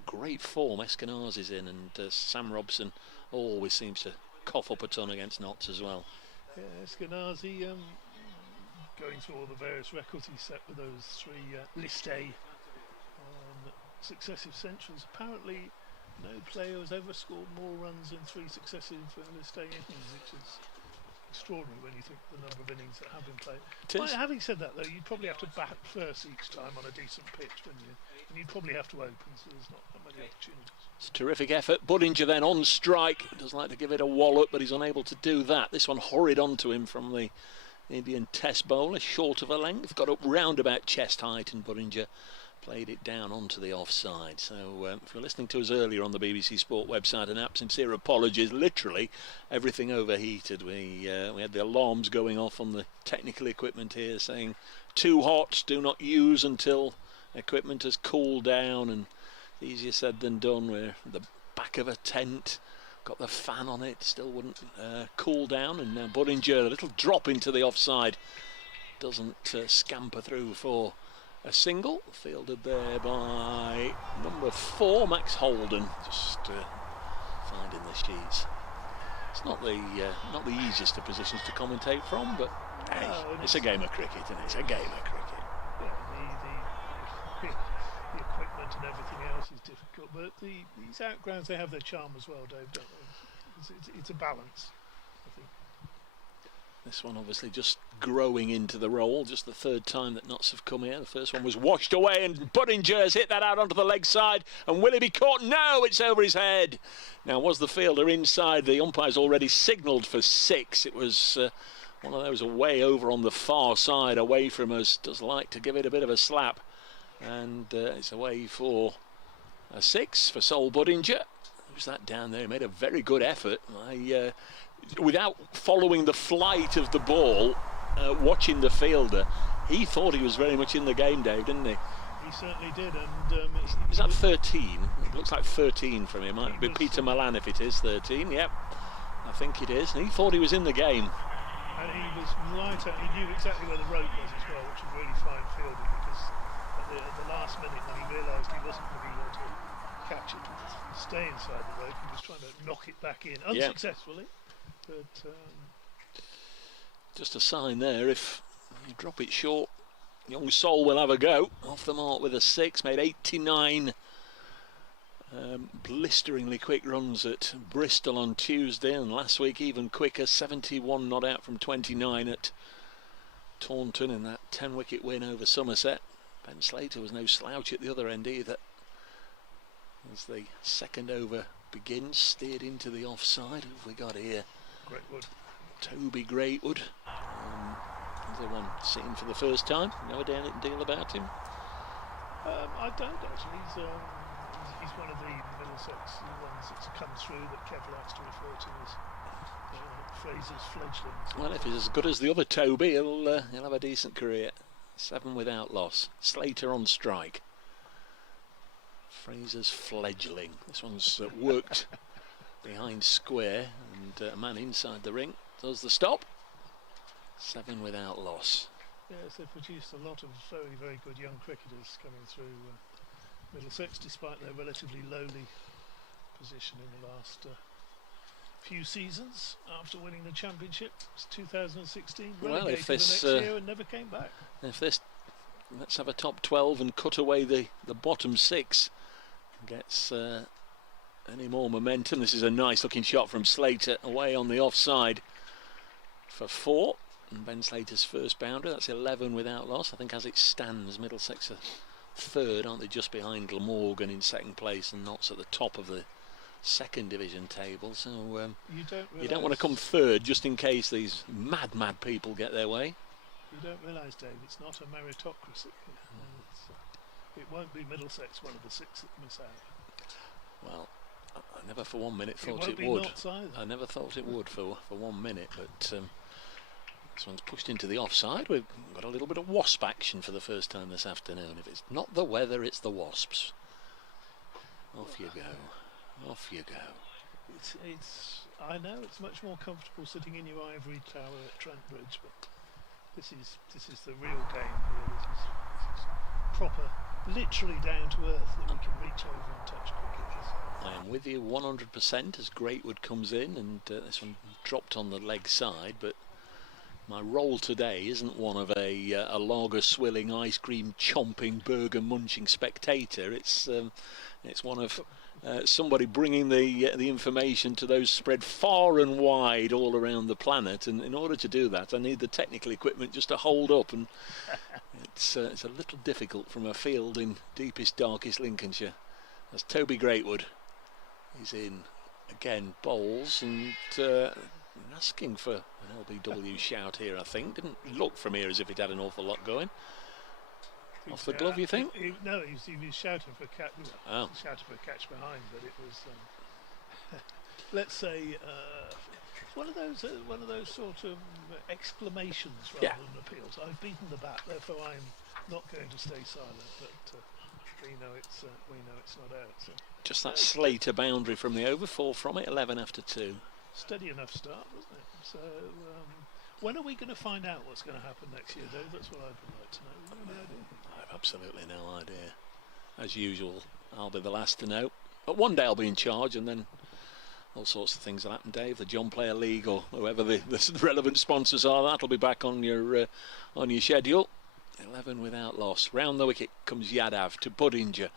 great form Eskinazi's in, and Sam Robson always seems to cough up a ton against Notts as well. Yeah, Eskinazi going through all the various records he set with those 3 List A successive centuries. Apparently no player has ever scored more runs in 3 successive List A innings, which is extraordinary when you think the number of innings that have been played. Having said that, though, you'd probably have to bat first each time on a decent pitch, wouldn't you? And you'd probably have to open, so there's not that many opportunities. It's a terrific effort. Buddinger then on strike. Does like to give it a wallop, but he's unable to do that. This one hurried onto him from the Indian test bowler, short of a length. Got up round about chest height, and Buddinger played it down onto the offside. So if you're listening to us earlier on the BBC Sport website and app, sincere apologies. Literally everything overheated. We had the alarms going off on the technical equipment here saying too hot, do not use until equipment has cooled down, and easier said than done. We're at the back of a tent, got the fan on it, still wouldn't cool down, and now Buddinger, a little drop into the offside, doesn't scamper through for a single. Fielded there by number 4, Max Holden, just finding the sheets. It's not the easiest of positions to commentate from, but hey, it's a game of cricket, isn't it? It's a game of cricket. The equipment and everything else is difficult, but these outgrounds, they have their charm as well, Dave, don't they? It's a balance, I think. This one obviously just growing into the role, just the third time that Notts have come here. The first one was washed away, and Budinger has hit that out onto the leg side. And will he be caught? No, it's over his head. Now, was the fielder inside? The umpire's already signalled for 6. It was one of those away over on the far side, away from us. Does like to give it a bit of a slap. And it's away for a 6 for Sol Budinger. Who's that down there? He made a very good effort. Without following the flight of the ball, watching the fielder, he thought he was very much in the game, Dave, didn't he? He certainly did. And is that 13? It looks like 13 from him. Might be Peter Milan if it is 13. Yep, I think it is. And he thought he was in the game. And he was right. He knew exactly where the rope was as well, which was really fine fielding, because at the last minute, when he realised he wasn't going to be able to catch it, stay inside the rope, he was trying to knock it back in unsuccessfully. But just a sign there, if you drop it short, young Sol will have a go. Off the mark with a 6, made 89 blisteringly quick runs at Bristol on Tuesday, and last week even quicker, 71 not out from 29 at Taunton in that 10-wicket win over Somerset. Ben Slater was no slouch at the other end either. As the second over begins, steered into the offside. Who have we got here? Greatwood. Toby Greatwood. Another one seen for the first time. No deal about him. I don't actually. He's one of the Middlesex ones that's come through that Kev likes to refer to as Fraser's fledglings. Well, if he's as good as the other Toby, he'll have a decent career. 7 without loss. Slater on strike. Fraser's fledgling. This one's worked behind square, and a man inside the ring does the stop. 7 without loss. Yes, they've produced a lot of very, very good young cricketers coming through Middlesex, despite their relatively lowly position in the last few seasons after winning the championship. It's 2016, well, if this the next year and never came back. If this, let's have a top 12 and cut away the bottom 6, gets any more momentum. This is a nice looking shot from Slater away on the offside for 4, and Ben Slater's first boundary. That's 11 without loss. I think as it stands, Middlesex are third, aren't they, just behind Glamorgan in second place, and Notts at the top of the second division table. So you don't want to come third just in case these mad people get their way. You don't realise, Dave, it's not a meritocracy. It won't be Middlesex one of the 6 that miss out. Well, I never for 1 minute thought it would. I never thought it would for 1 minute, but this one's pushed into the offside. We've got a little bit of wasp action for the first time this afternoon. If it's not the weather, it's the wasps. Off you go. Off you go. I know it's much more comfortable sitting in your ivory tower at Trent Bridge, but this is the real game here. This is proper, literally down to earth, that we can reach over and touch cricket. I am with you 100% as Greatwood comes in, and this one dropped on the leg side, but my role today isn't one of a lager swilling, ice cream chomping, burger munching spectator. It's one of somebody bringing the information to those spread far and wide all around the planet, and in order to do that I need the technical equipment just to hold up, and it's a little difficult from a field in deepest, darkest Lincolnshire. As Toby Greatwood is in again, bowls, and asking for an LBW shout here, I think. Didn't look from here as if it had an awful lot going. Off the glove, you think? No, he was shouting for a catch. Oh. Shouting for a catch behind, but it was, let's say, one of those sort of exclamations rather than appeals. I've beaten the bat, therefore I'm not going to stay silent. But we know it's not out. So. Just that Slater boundary from the over, 4 from it, 11 after 2. Steady enough start, wasn't it? So. When are we going to find out what's going to happen next year, Dave? That's what I would like to know. Have you any idea? I have absolutely no idea. As usual, I'll be the last to know. But one day I'll be in charge, and then all sorts of things will happen, Dave. The John Player League or whoever the relevant sponsors are, that'll be back on your schedule. 11 without loss. Round the wicket comes Yadav to Budinger.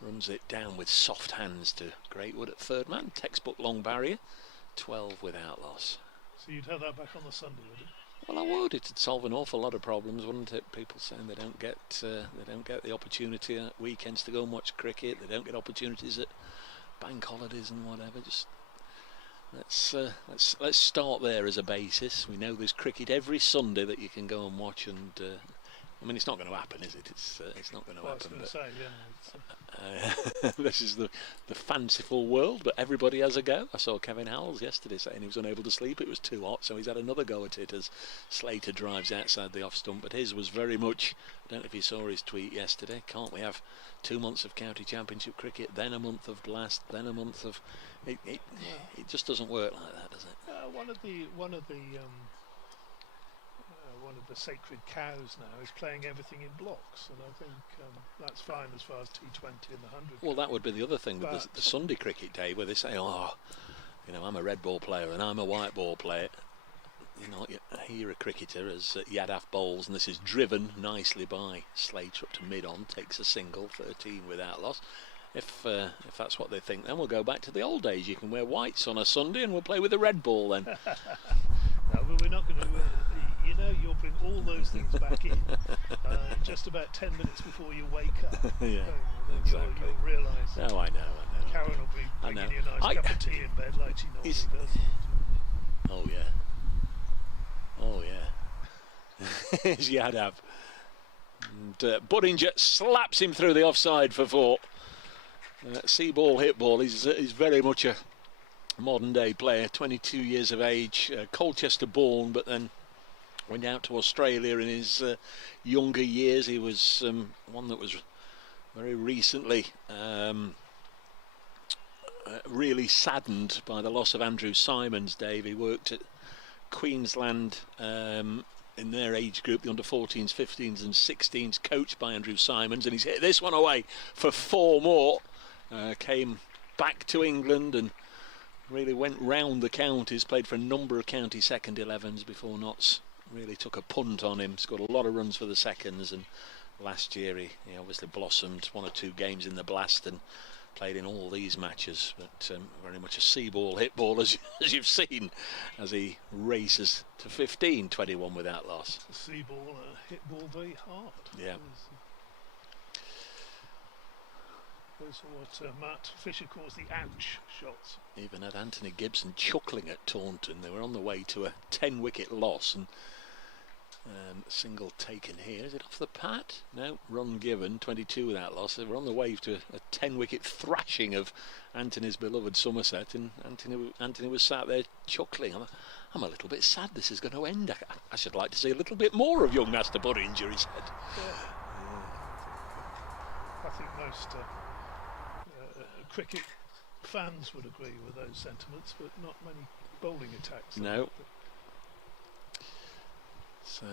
Runs it down with soft hands to Greatwood at third man. Textbook long barrier. 12 without loss. So you'd have that back on the Sunday, would it? Well, I would. It'd solve an awful lot of problems, wouldn't it? People saying they don't get the opportunity at weekends to go and watch cricket. They don't get opportunities at bank holidays and whatever. Just let's start there as a basis. We know there's cricket every Sunday that you can go and watch, and I mean, it's not going to happen, is it? It's not going to happen. This is the fanciful world, but everybody has a go. I saw Kevin Howells yesterday saying he was unable to sleep. It was too hot, so he's had another go at it as Slater drives outside the off stump. But his was very much, I don't know if you saw his tweet yesterday, can't we have 2 months of county championship cricket, then a month of blast, then a month of... It just doesn't work like that, does it? One of the sacred cows now is playing everything in blocks, and I think that's fine as far as T20 and the 100. Well, that would be the other thing with the Sunday cricket day, where they say, oh, you know, I'm a red ball player and I'm a white ball player. You know, you're a cricketer as Yadav bowls, and this is driven nicely by Slater up to mid-on, takes a single, 13 without loss. If that's what they think, then we'll go back to the old days. You can wear whites on a Sunday and we'll play with a red ball then. No, but we're not going to... you know, you'll bring all those things back in just about 10 minutes before you wake up. Yeah, exactly. You'll realise. No, I know. Karen will be bringing you a nice cup of tea in bed like she normally does. Oh, yeah. Here's Yadav. And Buddinger slaps him through the offside for 4. See ball, hit ball. He's very much a modern day player, 22 years of age, Colchester born, but then went out to Australia in his younger years. He was one that was very recently really saddened by the loss of Andrew Simons, Dave. He worked at Queensland in their age group, the under-14s, 15s and 16s, coached by Andrew Simons, and he's hit this one away for 4 more. Came back to England and really went round the counties, played for a number of county second 11s before Notts really took a punt on him. Scored a lot of runs for the seconds, and last year he obviously blossomed, 1 or 2 games in the blast and played in all these matches, but very much a see ball, hit ball as you've seen as he races to 15, 21 without loss. See ball, hit ball very hard. Yeah. Those are what Matt Fisher calls the ouch shots. Even had Anthony Gibson chuckling at Taunton. They were on the way to a 10-wicket loss, and single taken here. Is it off the pat? No, run given, 22 without loss. They were on the way to a 10-wicket thrashing of Anthony's beloved Somerset, and Anthony was sat there chuckling. I'm a little bit sad this is going to end. I should like to see a little bit more of young Master Buddinger, he said. I think most cricket fans would agree with those sentiments, but not many bowling attacks. No. So,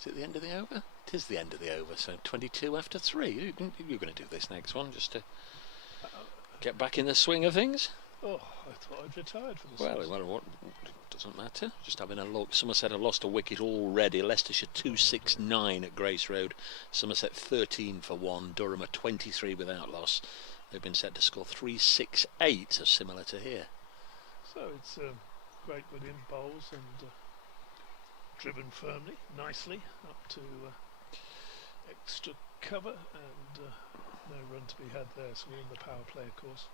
is it the end of the over? It is the end of the over, so 22 after 3. You're going to do this next one just to get back in the swing of things? Oh, I thought I'd retired for this. Well, what doesn't matter. Just having a look. Somerset have lost a wicket already. Leicestershire 269 at Grace Road. Somerset 13 for 1. Durham are 23 without loss. They've been set to score 368, so similar to here. So it's great William bowls and driven firmly, nicely up to extra cover, and no run to be had there, so we're in the power play, of course.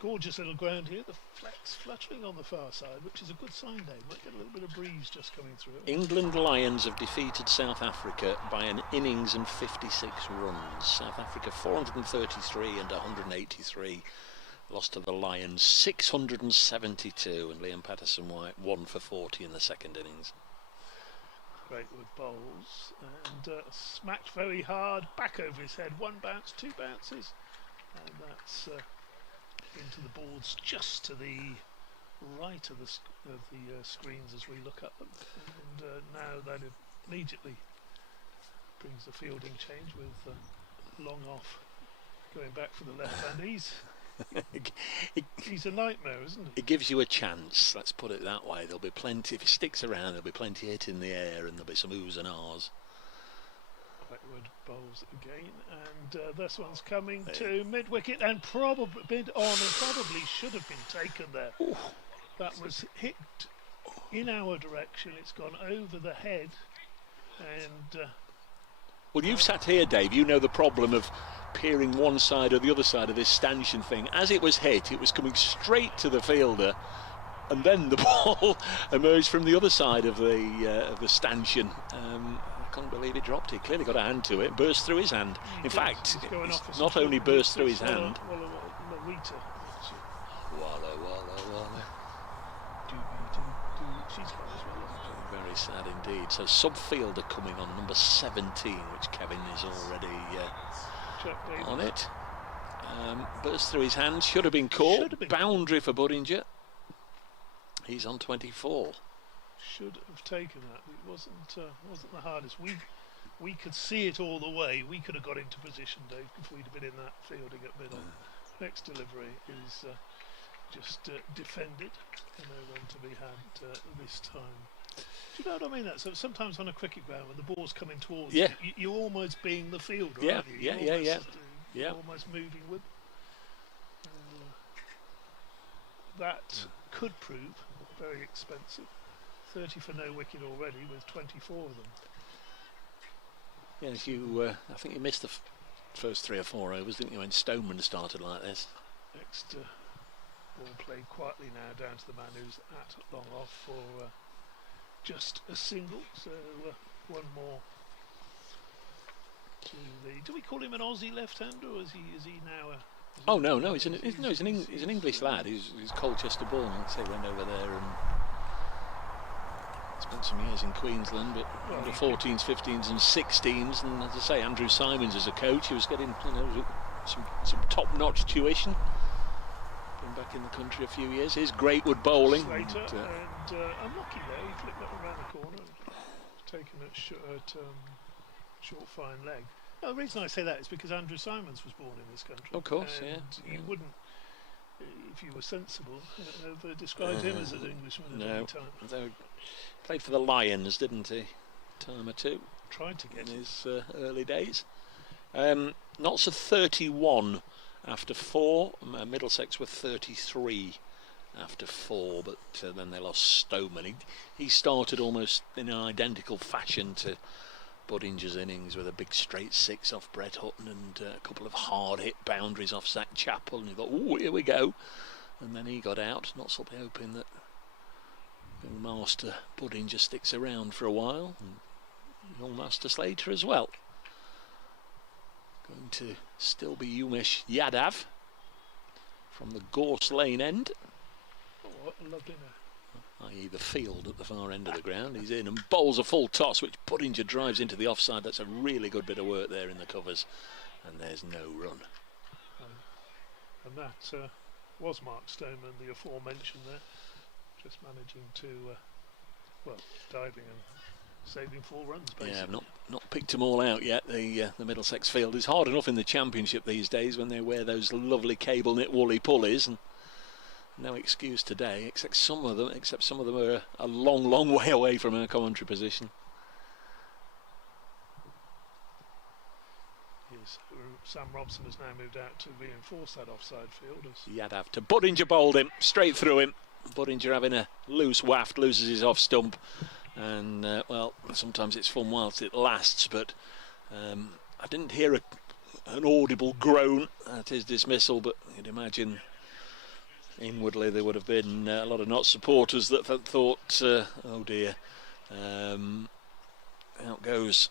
Gorgeous little ground here, the flax fluttering on the far side, which is a good sign, Dave. Might get a little bit of breeze just coming through. England Lions have defeated South Africa by an innings and 56 runs. South Africa 433 and 183. Lost to the Lions 672, and Liam Patterson-White 1 for 40 in the second innings. Greatwood bowls and smacked very hard, back over his head. 1 bounce, 2 bounces, and that's into the boards just to the right of the screens as we look at them. And now that immediately brings the fielding change with Long off going back for the left hand. He's a nightmare, isn't he? It gives you a chance, let's put it that way. There'll be plenty, if he sticks around, there'll be plenty hit in the air, and there'll be some oohs and ahs. Blackwood bowls again, and this one's coming to mid-wicket and probably should have been taken there. Ooh. That was hit in our direction. It's gone over the head, and well, you've sat here, Dave. You know the problem of peering one side or the other side of this stanchion thing. As it was hit, it was coming straight to the fielder, and then the ball emerged from the other side of the stanchion. I can't believe he dropped it. Clearly got a hand to it, burst through his hand. In fact, it's not only burst through his hand. Walla, walla, walla. Very sad indeed. So sub-fielder coming on, number 17, which Kevin is already on it. Burst through his hand, should have been caught. Boundary for Budinger. He's on 24. Should have taken that. It wasn't the hardest. We could see it all the way. We could have got into position, Dave, if we'd have been in that fielding at middle. Next delivery is just defended, and no run to be had this time. Do you know what I mean? That so sometimes on a cricket ground when the ball's coming towards you, you're almost being the fielder, aren't you? You're almost moving with. That could prove very expensive. 30 for no wicket already, with 24 of them. Yes, I think you missed the first 3 or 4 overs, didn't you, when Stoneman started like this? Next ball played quietly now down to the man who's at long off for just a single. So one more to the. Do we call him an Aussie left-hander, or is he now a? No, he's an English lad. He's Colchester born. Like I say, went over there and spent some years in Queensland, but under 14s, 15s and 16s, and as I say, Andrew Simons as a coach, he was getting some top-notch tuition. Been back in the country a few years. Here's Greatwood bowling. Slater, and unlucky there, he flicked that around the corner and taken it short fine leg. Now, the reason I say that is because Andrew Simons was born in this country. Of course, and you wouldn't, if you were sensible, have described him as an Englishman at any time. Played for the Lions, didn't he? Time or two. Tried to get in his early days. Notts are 31 after 4. Middlesex were 33 after 4, but then they lost Stoneman. He started almost in an identical fashion to Budinger's innings, with a big straight 6 off Brett Hutton and a couple of hard hit boundaries off Zach Chappell, and he thought, oh, here we go, and then he got out. Not sort of hoping that young Master Budinger sticks around for a while, and young Master Slater as well. Going to still be Umesh Yadav from the Gorse Lane end. Oh, what a lovely man. I.e. the field at the far end of the ground. He's in and bowls a full toss, which Budinger drives into the offside. That's a really good bit of work there in the covers, and there's no run. And that was Mark Stoneman, the aforementioned there, just managing to, diving and saving 4 runs, basically. Yeah, I've not picked them all out yet. The Middlesex field is hard enough in the Championship these days when they wear those lovely cable knit woolly pulleys, and no excuse today, except some of them are a long way away from a commentary position. Yes, Sam Robson has now moved out to reinforce that offside field. Yadav to Budinger, bowled him straight through him. Budinger having a loose waft, loses his off stump, and sometimes it's fun whilst it lasts, but I didn't hear an audible groan at his dismissal, but you'd imagine inwardly there would have been a lot of Notts supporters that thought, oh dear, out goes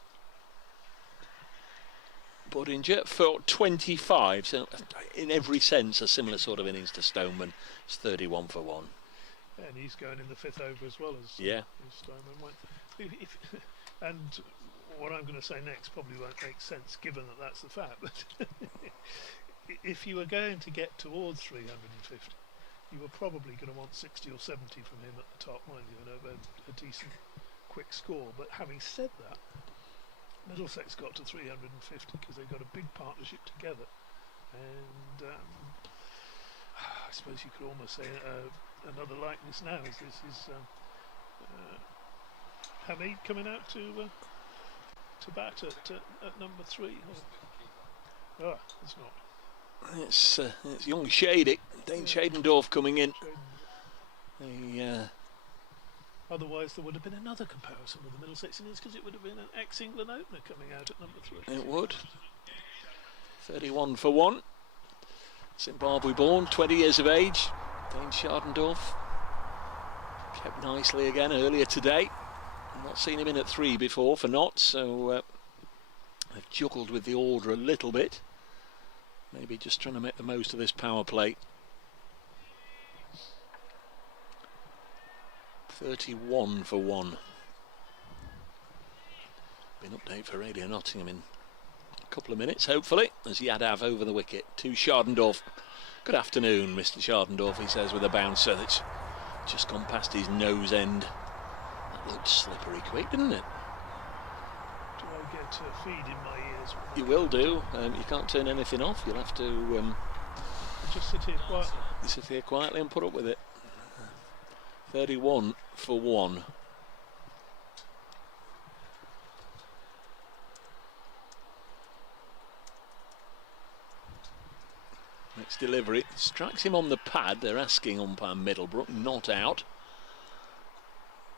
Budinger for 25, so in every sense a similar sort of innings to Stoneman. It's 31 for 1. And he's going in the 5th over as well as Stoneman went. And what I'm going to say next probably won't make sense given that that's the fact, but if you were going to get towards 350, you were probably going to want 60 or 70 from him at the top, weren't you, and a decent quick score. But having said that, Middlesex got to 350 because they got a big partnership together, and I suppose you could almost say another likeness now is this is Hamid coming out to bat at number 3. It's not. It's young Shady, Dane Shadendorf coming in. Otherwise, there would have been another comparison with the Middlesex innings, because it would have been an ex-England opener coming out at number 3. It would. 31 for 1. Zimbabwe born, 20 years of age. Dane Schardendorf kept nicely again earlier today. Not seen him in at 3 before for Notts, so I've juggled with the order a little bit. Maybe just trying to make the most of this power play. 31 for 1. Been update for Radio Nottingham in a couple of minutes, hopefully, as Yadav over the wicket to Schardendorf. Good afternoon, Mr. Schardendorf, he says with a bouncer that's just gone past his nose end. That looked slippery quick, didn't it? Do I get feed in my ears? You will do. You can't turn anything off. You'll have to just sit here quietly. Sit here quietly and put up with it. 31 for 1. Next delivery strikes him on the pad. They're asking umpire Middlebrook, not out.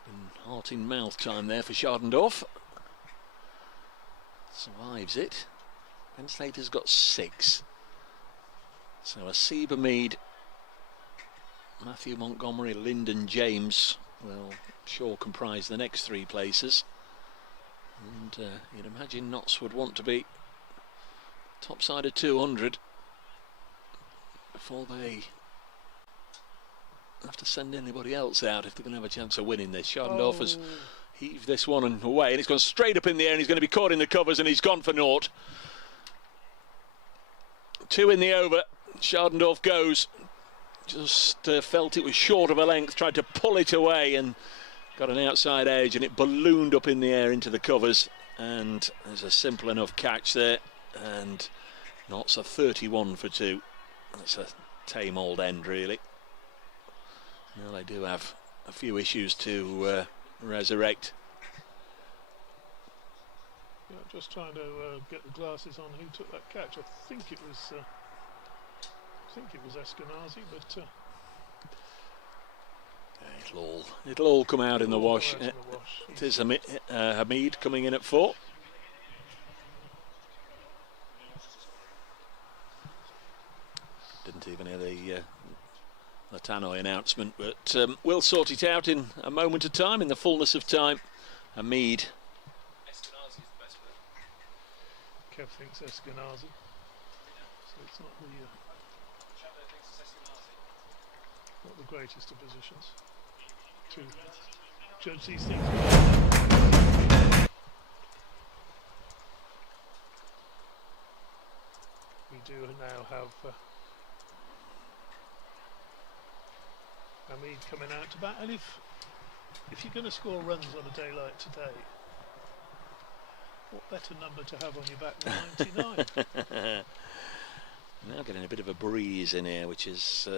And heart in mouth time there for Schardendorf. Survives it. Ben Slater's got 6. So Asib Hamid, Matthew Montgomery, Lyndon James will sure comprise the next 3 places. And you'd imagine Notts would want to be top side of 200 before they have to send anybody else out if they're going to have a chance of winning this. Schardendorf has heaved this one and away, and it's gone straight up in the air, and he's going to be caught in the covers, and he's gone for naught. 2 in the over. Schardendorf goes. Just felt it was short of a length, tried to pull it away and got an outside edge, and it ballooned up in the air into the covers, and there's a simple enough catch there, and Notts a 31 for 2. That's a tame old end, really. Now they do have a few issues to resurrect. Yeah, just trying to get the glasses on who took that catch. I think it was Eskinazi, but it'll all come out in the wash. It is Hamid coming in at 4. Didn't even hear the Tannoy announcement, but we'll sort it out in a moment of time, in the fullness of time. Hamid. Eskinazi is the best word. Kev thinks Eskinazi, so it's not the greatest of positions to judge these things. We do now have Hamid coming out to bat, and if you're going to score runs on a day like today, what better number to have on your back than 99? Now getting a bit of a breeze in here, which is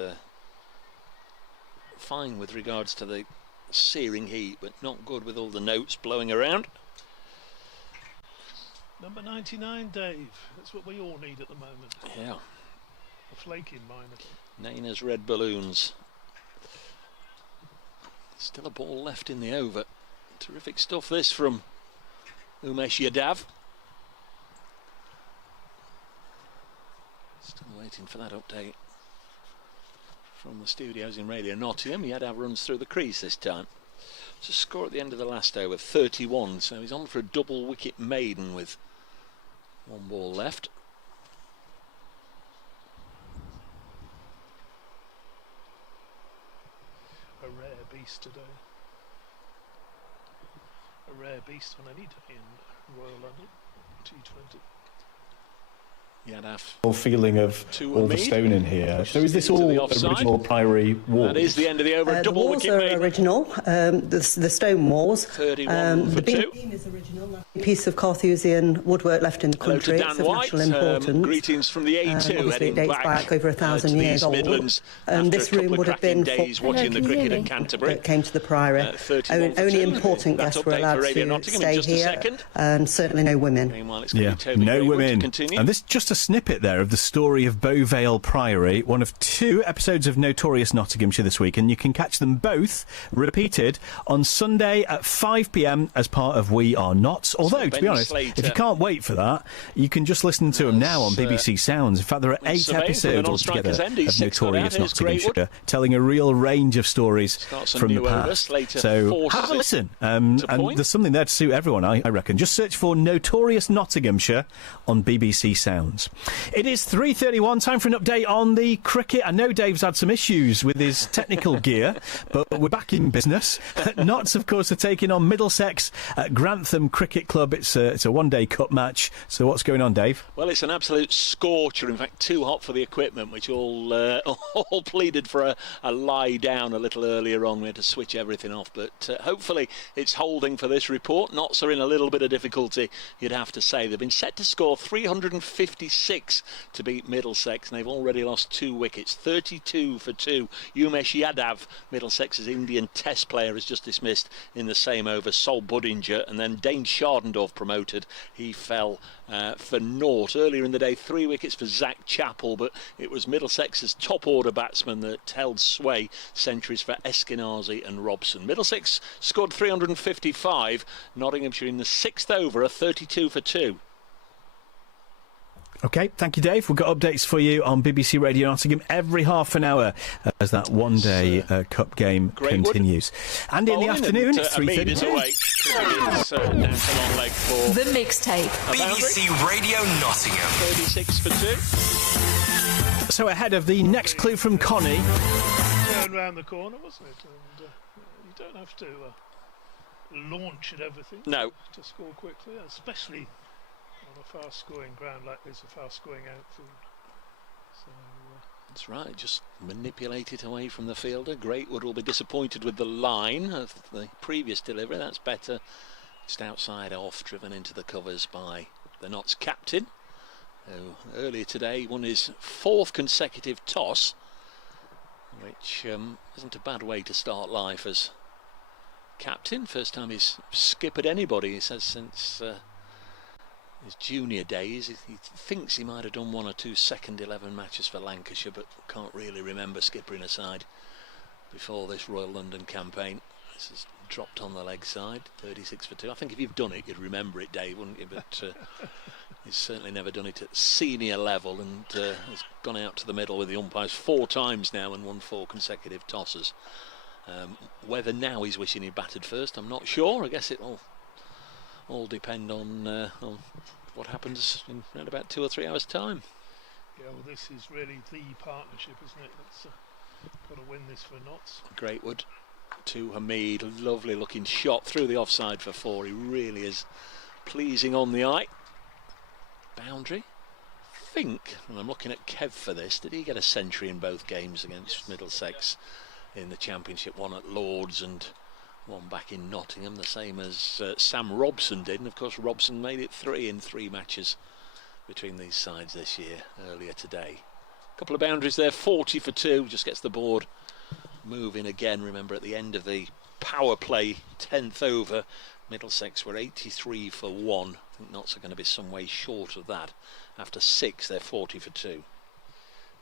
fine with regards to the searing heat, but not good with all the notes blowing around. Number 99, Dave. That's what we all need at the moment. Yeah. A flake in mine, I think. Naina's red balloons. Still a ball left in the over. Terrific stuff this from Umesh Yadav. Still waiting for that update from the studios in Radio Nottingham. Yadav runs through the crease this time. It's a score at the end of the last over, 31, so he's on for a double wicket maiden with 1 ball left. A rare beast today. A rare beast on any day in Royal London T20. Yadav. Feeling of all the stone in here. So is this all original Priory walls? That is the end of the over. Double wicket are maiden. Original. The stone walls. 31 for 2. The beam is original. A piece of Carthusian woodwork left in the country. Hello to Dan it's of White. national importance. Greetings from the A2. Obviously it dates back over 1,000 to years the old. Midlands This room would have been days watching the cricket at Canterbury. It came to the Priory. Only important guests were allowed to stay here, and certainly no women. Meanwhile, it's Yeah, Toby no Greenwood women. to continue. And this just a a snippet there of the story of Beauvale Priory, one of 2 episodes of Notorious Nottinghamshire this week, and you can catch them both repeated on Sunday at 5 p.m. as part of We Are Not. Although, to be honest, if you can't wait for that, you can just listen to them now on BBC Sounds. In fact, there are 8 episodes altogether of Notorious Nottinghamshire, telling a real range of stories from the past. So have a listen. And there's something there to suit everyone, I reckon. Just search for Notorious Nottinghamshire on BBC Sounds. It is 3:31, time for an update on the cricket. I know Dave's had some issues with his technical gear, but we're back in business. Notts, of course, are taking on Middlesex at Grantham Cricket Club. It's a one-day cup match. So what's going on, Dave? Well, it's an absolute scorcher. In fact, too hot for the equipment, which all pleaded for a lie down a little earlier on. We had to switch everything off, but hopefully it's holding for this report. Notts are in a little bit of difficulty, you'd have to say. They've been set to score 356 to beat Middlesex, and they've already lost 2 wickets, 32 for 2. Umesh Yadav, Middlesex's Indian test player, is just dismissed in the same over. Sol Budinger, and then Dane Shardendorf promoted. He fell for naught. Earlier in the day, 3 wickets for Zach Chappell, but it was Middlesex's top order batsman that held sway. Centuries for Eskinazi and Robson. Middlesex scored 355. Nottinghamshire in the 6th over are 32 for 2. OK, thank you, Dave. We've got updates for you on BBC Radio Nottingham every half an hour as that one-day cup game continues. And in the afternoon, it's 3:32. The Mixtape. BBC Radio Nottingham. 36 for 2. So ahead of the next clue from Connie. Turn round the corner, wasn't it? And you don't have to launch at everything. No. To score quickly, especially on a fast-scoring ground like this, a fast-scoring outfield. So, that's right, just manipulate it away from the fielder. Greatwood will be disappointed with the line of the previous delivery. That's better. Just outside off, driven into the covers by the Notts captain, who earlier today won his 4th consecutive toss, which isn't a bad way to start life as captain. First time he's skippered anybody, he says, since his junior days. He thinks he might have done 1 or 2 second 11 matches for Lancashire, but can't really remember skippering a side before this Royal London campaign. This has dropped on the leg side, 36 for 2. I think if you've done it, you'd remember it, Dave, wouldn't you? But he's certainly never done it at senior level, and has gone out to the middle with the umpires 4 times now and won 4 consecutive tosses. Whether now he's wishing he'd batted first, I'm not sure. I guess it'll all depend on what happens in around about 2 or 3 hours' time. Yeah, well, this is really the partnership, isn't it? That's got to win this for Notts. Greatwood to Hamid, lovely looking shot through the offside for 4. He really is pleasing on the eye. Boundary, I think, and I'm looking at Kev for this, did he get a century in both games against Middlesex in the Championship? 1 at Lords and 1 back in Nottingham, the same as Sam Robson did, and of course Robson made it 3 in 3 matches between these sides this year, earlier today. A couple of boundaries there, 40 for 2, just gets the board moving again. Remember, at the end of the power play 10th over, Middlesex were 83 for 1. I think Notts are going to be some way short of that. After 6, they're 40 for 2.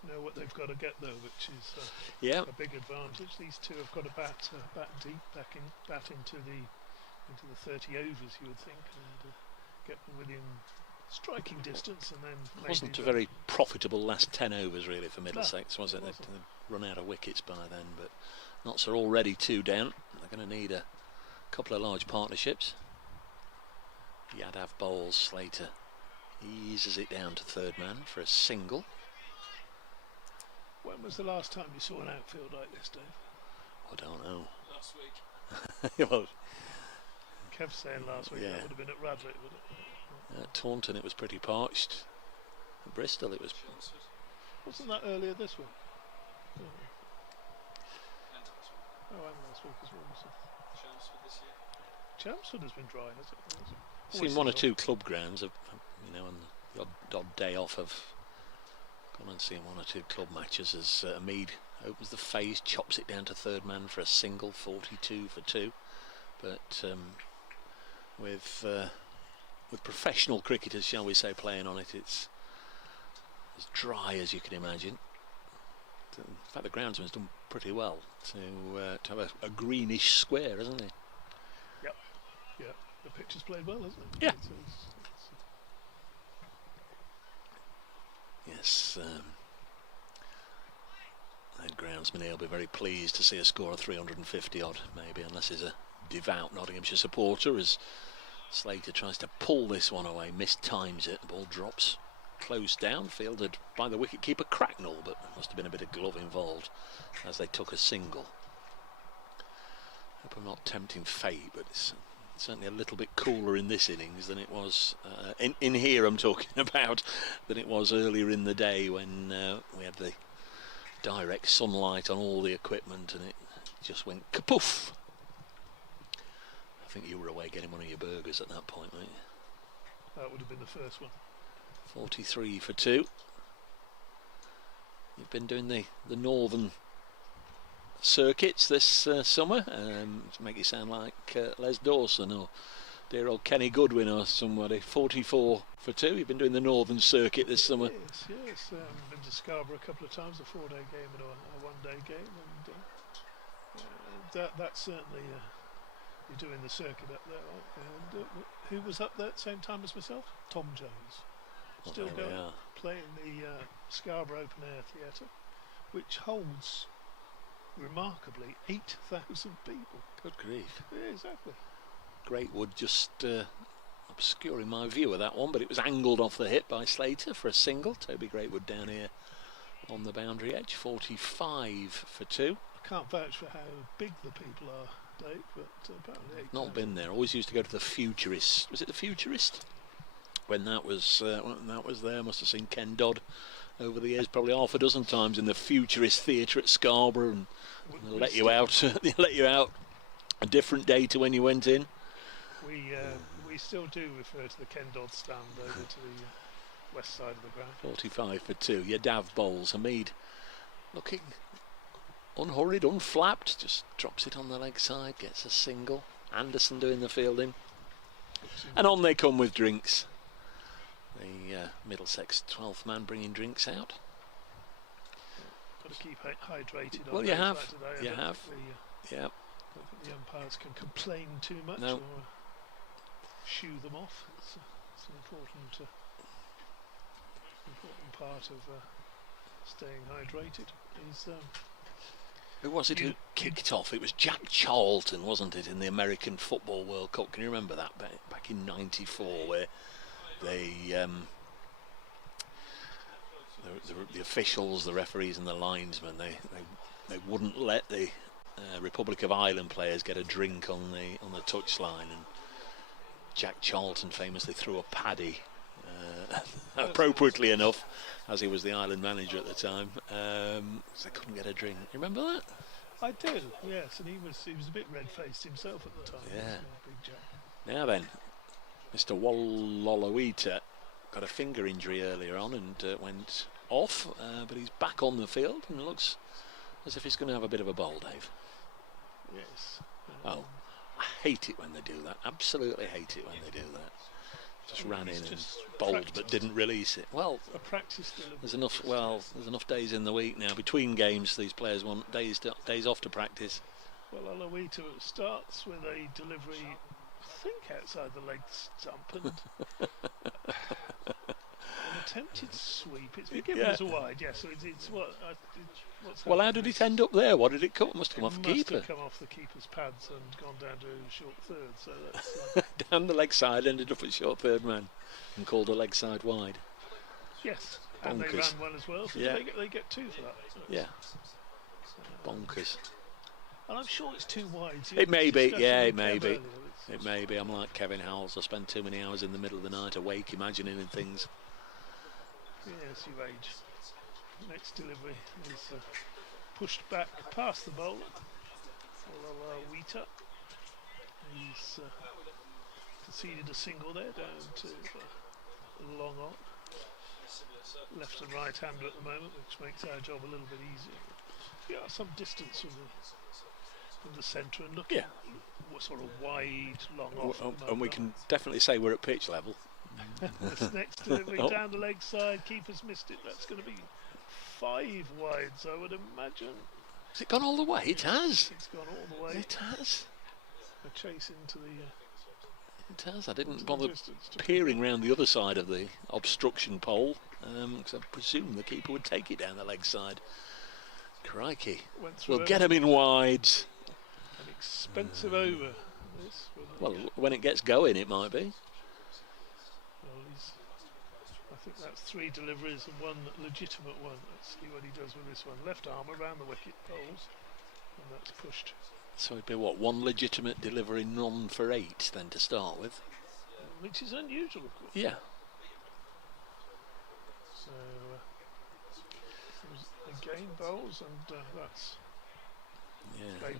Know what they've got to get though, which is a big advantage. These 2 have got to bat deep, bat into the 30 overs, you would think, and get them within striking distance, and then it wasn't a very profitable last 10 overs really for Middlesex, was it? They'd run out of wickets by then, but Notts are already 2 down. They're going to need a couple of large partnerships. Yadav bowls, Slater eases it down to 3rd man for a single. When was the last time you saw an outfield like this, Dave? I don't know. Last week. Well, Kev's saying last week, that would have been at Radlett, would it? At Taunton it was pretty parched. At Bristol it was... Wasn't that earlier this week? Oh, and last week as well, was it? Chelmsford this year. Chelmsford has been dry, has it? Seen 1 or 2 club grounds, and the odd day off of gone and seen 1 or 2 club matches as Hamid opens the phase, chops it down to 3rd man for a single, 42 for 2. But with professional cricketers, shall we say, playing on it, it's as dry as you can imagine. In fact, the groundsman's done pretty well to have a greenish square, hasn't he? Yep. Yeah. The pitch has played well, hasn't it? Yeah. Yes. The groundsman here will be very pleased to see a score of 350 odd, maybe, unless he's a devout Nottinghamshire supporter, as Slater tries to pull this one away, mistimes it, the ball drops close down, fielded by the wicketkeeper Cracknell, but there must have been a bit of glove involved as they took a single. Hope I'm not tempting fate, but it's certainly a little bit cooler in this innings than it was in here I'm talking about, than it was earlier in the day when we had the direct sunlight on all the equipment and it just went kapoof. I think you were away getting one of your burgers at that point, weren't you? That would have been the first one. 43 for 2. You've been doing the northern circuits this summer, to make you sound like Les Dawson or dear old Kenny Goodwin or somebody. 44 for 2. You've been doing the northern circuit this summer. Yes. Been to Scarborough a couple of times, a 4-day game and a 1-day game, and that's certainly you're doing the circuit up there. And who was up there at the same time as myself? Tom Jones. Still going, playing the Scarborough Open Air Theatre, which holds remarkably 8,000 people. Good grief. Yeah, exactly. Greatwood just obscuring my view of that one, but it was angled off the hip by Slater for a single. Toby Greatwood down here on the boundary edge. 45 for 2. I can't vouch for how big the people are, Dave, but apparently 8,000. Not been there. Always used to go to the Futurist. Was it the Futurist? When that was there, must have seen Ken Dodd over the years probably half a dozen times in the Futurist Theatre at Scarborough, and they'll let you out. They let you out a different day to when you went in. We still do refer to the Ken Dodd stand over to the west side of the ground. 45 for 2. Your Dav bowls. Hamid looking unhurried, unflapped, just drops it on the leg side, gets a single. Anderson doing the fielding, and on they come with drinks. The Middlesex 12th man bringing drinks out. Got to keep hydrated. Well, you have. Like today. You have. Yeah. I don't think the umpires can complain too much or shoo them off. It's an important part of staying hydrated. Who was it who kicked off? It was Jack Charlton, wasn't it, in the American Football World Cup? Can you remember that back in '94, where the officials, the referees and the linesmen, they wouldn't let the Republic of Ireland players get a drink on the touchline, and Jack Charlton famously threw a paddy, appropriately enough, as he was the Ireland manager at the time, so they couldn't get a drink. You remember that? I do, yes, and he was a bit red-faced himself at the time. Yeah. Big Jack. Now then, Mr. Wallaloita got a finger injury earlier on and went off, but he's back on the field and looks as if he's going to have a bit of a bowl, Dave. Yes. Oh, I hate it when they do that. Absolutely hate it when they do that. Just ran in and bowled but didn't release it. Well, a practice there's enough. Well, there's enough days in the week now between games. These players want days off to practice. Well, Aloita starts with a delivery, I think, outside the leg stump, and an attempted sweep. It's been given as a wide, yes. So it's what. Well, how did it end up there? What did it come? It must have come off the keeper. Must have come off the keeper's pads and gone down to short third. So that's down the leg side, ended up at short third man, and called a leg side wide. Yes, bonkers. And they ran well as well. So yeah. they get 2 for that. So yeah, bonkers. And I'm sure it's too wide. It may be, yeah, it may be. It may be. I'm like Kevin Howells. I spend too many hours in the middle of the night awake imagining things. Yes, you age. Next delivery is pushed back past the bowl. Wheater. He's conceded a single there down to long on. Left and right hander at the moment, which makes our job a little bit easier. Yeah, some distance from the centre and looking sort of wide, long off. And we can definitely say we're at pitch level. This next delivery down the leg side, keeper's missed it. That's going to be 5 wides, I would imagine. Has it gone all the way? It has. It's gone all the way. It has. A chase into the... It has. I didn't bother peering round the other side of the obstruction pole, because I presumed the keeper would take it down the leg side. Crikey. We'll get him in wides. An expensive over. This, well, when it gets going, it might be. Well, I think that's 3 deliveries and 1 legitimate one. Let's see what he does with this one. Left arm around the wicket poles, and that's pushed. So it'd be what, 1 legitimate delivery, none for 8 then to start with. Which is unusual, of course. Yeah. So again bowls, and that's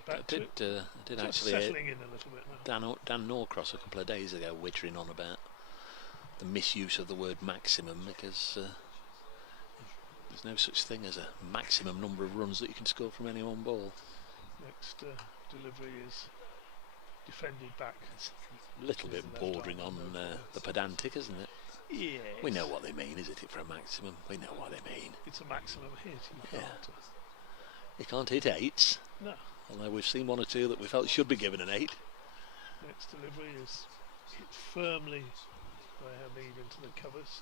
I did actually settling in a little bit now. Dan Norcross a couple of days ago wittering on about the misuse of the word maximum, because there's no such thing as a maximum number of runs that you can score from any one ball. Next delivery is defended back. It's a little bit bordering on the pedantic, isn't it? Yeah. We know what they mean, isn't it, for a maximum? We know what they mean. It's a maximum hit. You can't hit 8s. No. Although we've seen 1 or 2 that we felt should be given an 8. Next delivery is hit firmly by Hamid into the covers.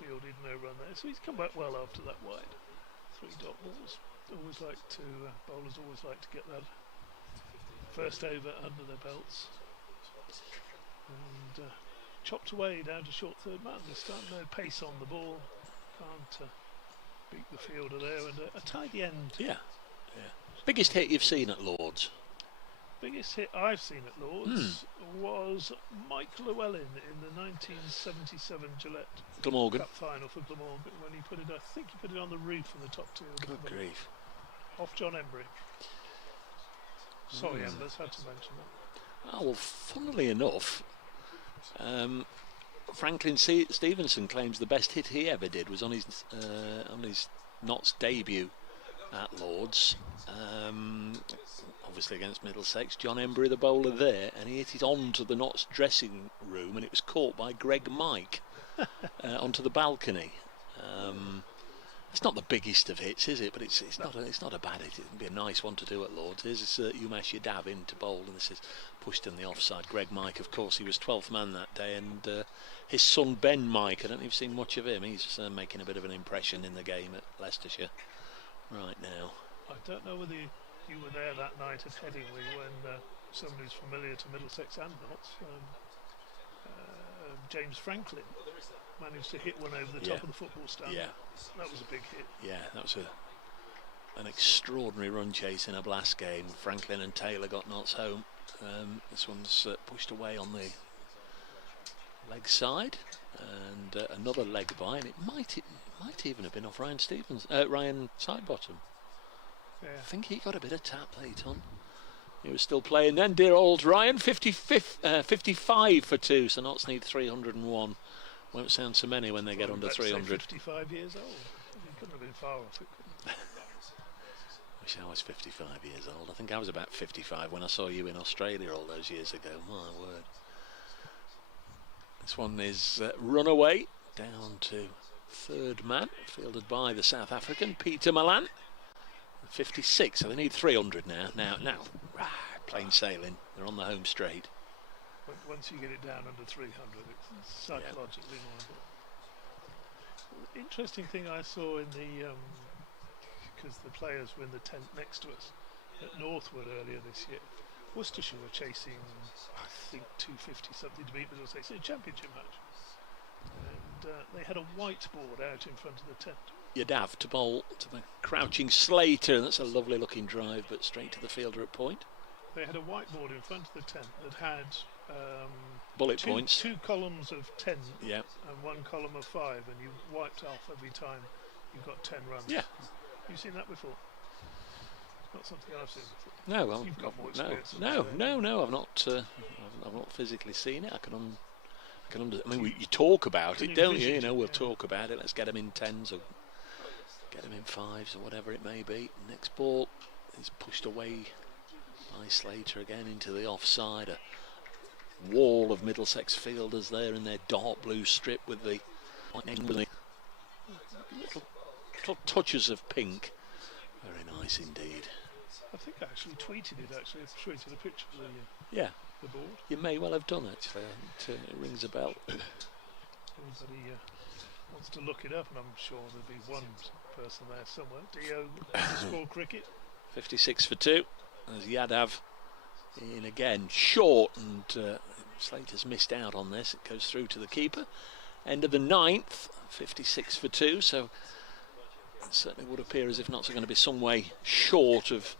Fielded, no run there. So he's come back well after that wide. 3 dot balls. Bowlers always like to get that first over under their belts. And chopped away down to short third man this time. No pace on the ball. Can't beat the fielder there, and a tidy end. Yeah. Biggest hit you've seen at Lords? Biggest hit I've seen at Lords was Mike Llewellyn in the 1977 Gillette Glamorgan Cup final for Glamorgan, when he put it, I think he put it on the roof of the top 2. Good grief. Off John Embry. Sorry, Embers, had to mention that. Oh, well, funnily enough, Franklin Stevenson claims the best hit he ever did was on his Notts debut at Lords, obviously against Middlesex. John Embry, the bowler there, and he hit it onto the Notts dressing room, and it was caught by Greg Mike onto the balcony. It's not the biggest of hits, is it? But it's not a bad hit. It'd be a nice one to do at Lords. Here's Umesh Yadav in to bowl, and this is pushed in the offside. Greg Mike, of course, he was 12th man that day, and his son Ben Mike, I don't think you've seen much of him. He's making a bit of an impression in the game at Leicestershire right now. I don't know whether you were there that night at Headingley when someone who's familiar to Middlesex and Notts, James Franklin, managed to hit one over the top of the football stand. Yeah, that was a big hit. Yeah, that was an extraordinary run chase in a blast game. Franklin and Taylor got Notts home. This one's pushed away on the leg side, and another leg by, and it might even have been off Ryan Sidebottom. Yeah. I think he got a bit of tap late on. He was still playing then, dear old Ryan. 55 for 2, so Notts need 301. Won't sound so many when they get under 300. 55 years old. He couldn't have been far off it. Wish I was 55 years old. I think I was about 55 when I saw you in Australia all those years ago. My word. This one is run away down to third man, fielded by the South African Peter Malan. 56, so they need 300 now. Now, plain sailing. They're on the home straight. But once you get it down under 300, it's psychologically more. Interesting thing I saw in the because the players were in the tent next to us at Northwood earlier this year. Worcestershire were chasing, I think, 250 something to beat Middlesex in a championship match, and they had a whiteboard out in front of the tent. Yadav to bowl to the crouching Slater. That's a lovely looking drive, but straight to the fielder at point. They had a whiteboard in front of the tent that had bullet points. 2 columns of 10 and 1 column of 5, and you wiped off every time you got 10 runs. Yeah. You've seen that before? Not something I've seen before. No, You've got more experience. No, I've not physically seen it. I mean, you talk about it, don't you? You know, we'll talk about it. Let's get them in 10s or get them in 5s or whatever it may be. Next ball is pushed away by Slater again into the offside. A wall of Middlesex fielders there in their dark blue strip with the little touches of pink. Very nice indeed. I think I actually tweeted it. I tweeted a picture of the board. You may well have done actually. It rings a bell. Anybody wants to look it up, and I'm sure there'll be one person there somewhere. DO cricket. 56 for 2 as Yadav in again, short, and Slater's missed out on this. It goes through to the keeper. End of the 9th, 56 for 2, so it certainly would appear as if Notts are going to be some way short of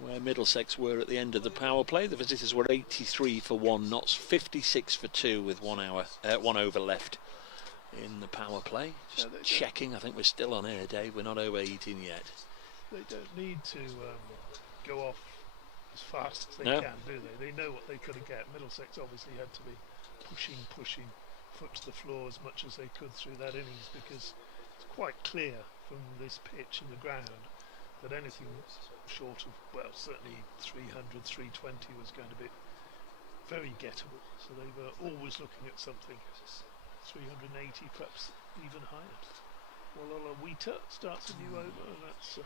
where Middlesex were at the end of the power play. The visitors were 83 for 1, Notts 56 for 2 with 1 over left in the power play. Just checking, I think we're still on air, Dave. We're not overheating yet. They don't need to go off as fast as they can, do they? They know what they could have got. Middlesex obviously had to be pushing, foot to the floor as much as they could through that innings, because it's quite clear from this pitch and the ground that anything short of, well, certainly 300, 320 was going to be very gettable. So they were always looking at something 380, perhaps even higher. Well, Wheater starts a new over, and that's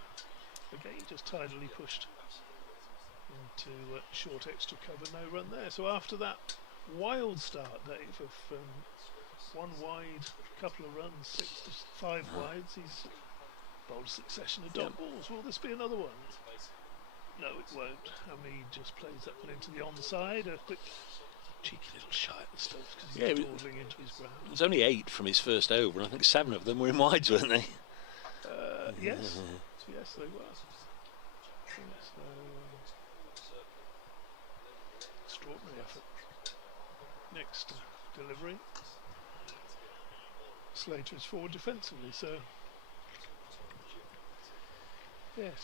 again just tidily pushed into short extra cover, no run there. So after that wild start, Dave, of 1 wide, a couple of runs, 6 to 5 wides, he's bowled a succession of dot balls. Will this be another one? No, it won't. Hamid just plays that one into the onside. A quick cheeky little shot at the stuff because he's dawdling into his ground. It was only 8 from his first over, and I think 7 of them were in wides, weren't they? Yes, yes, they were. So, extraordinary effort. Next delivery. Slater is forward defensively, so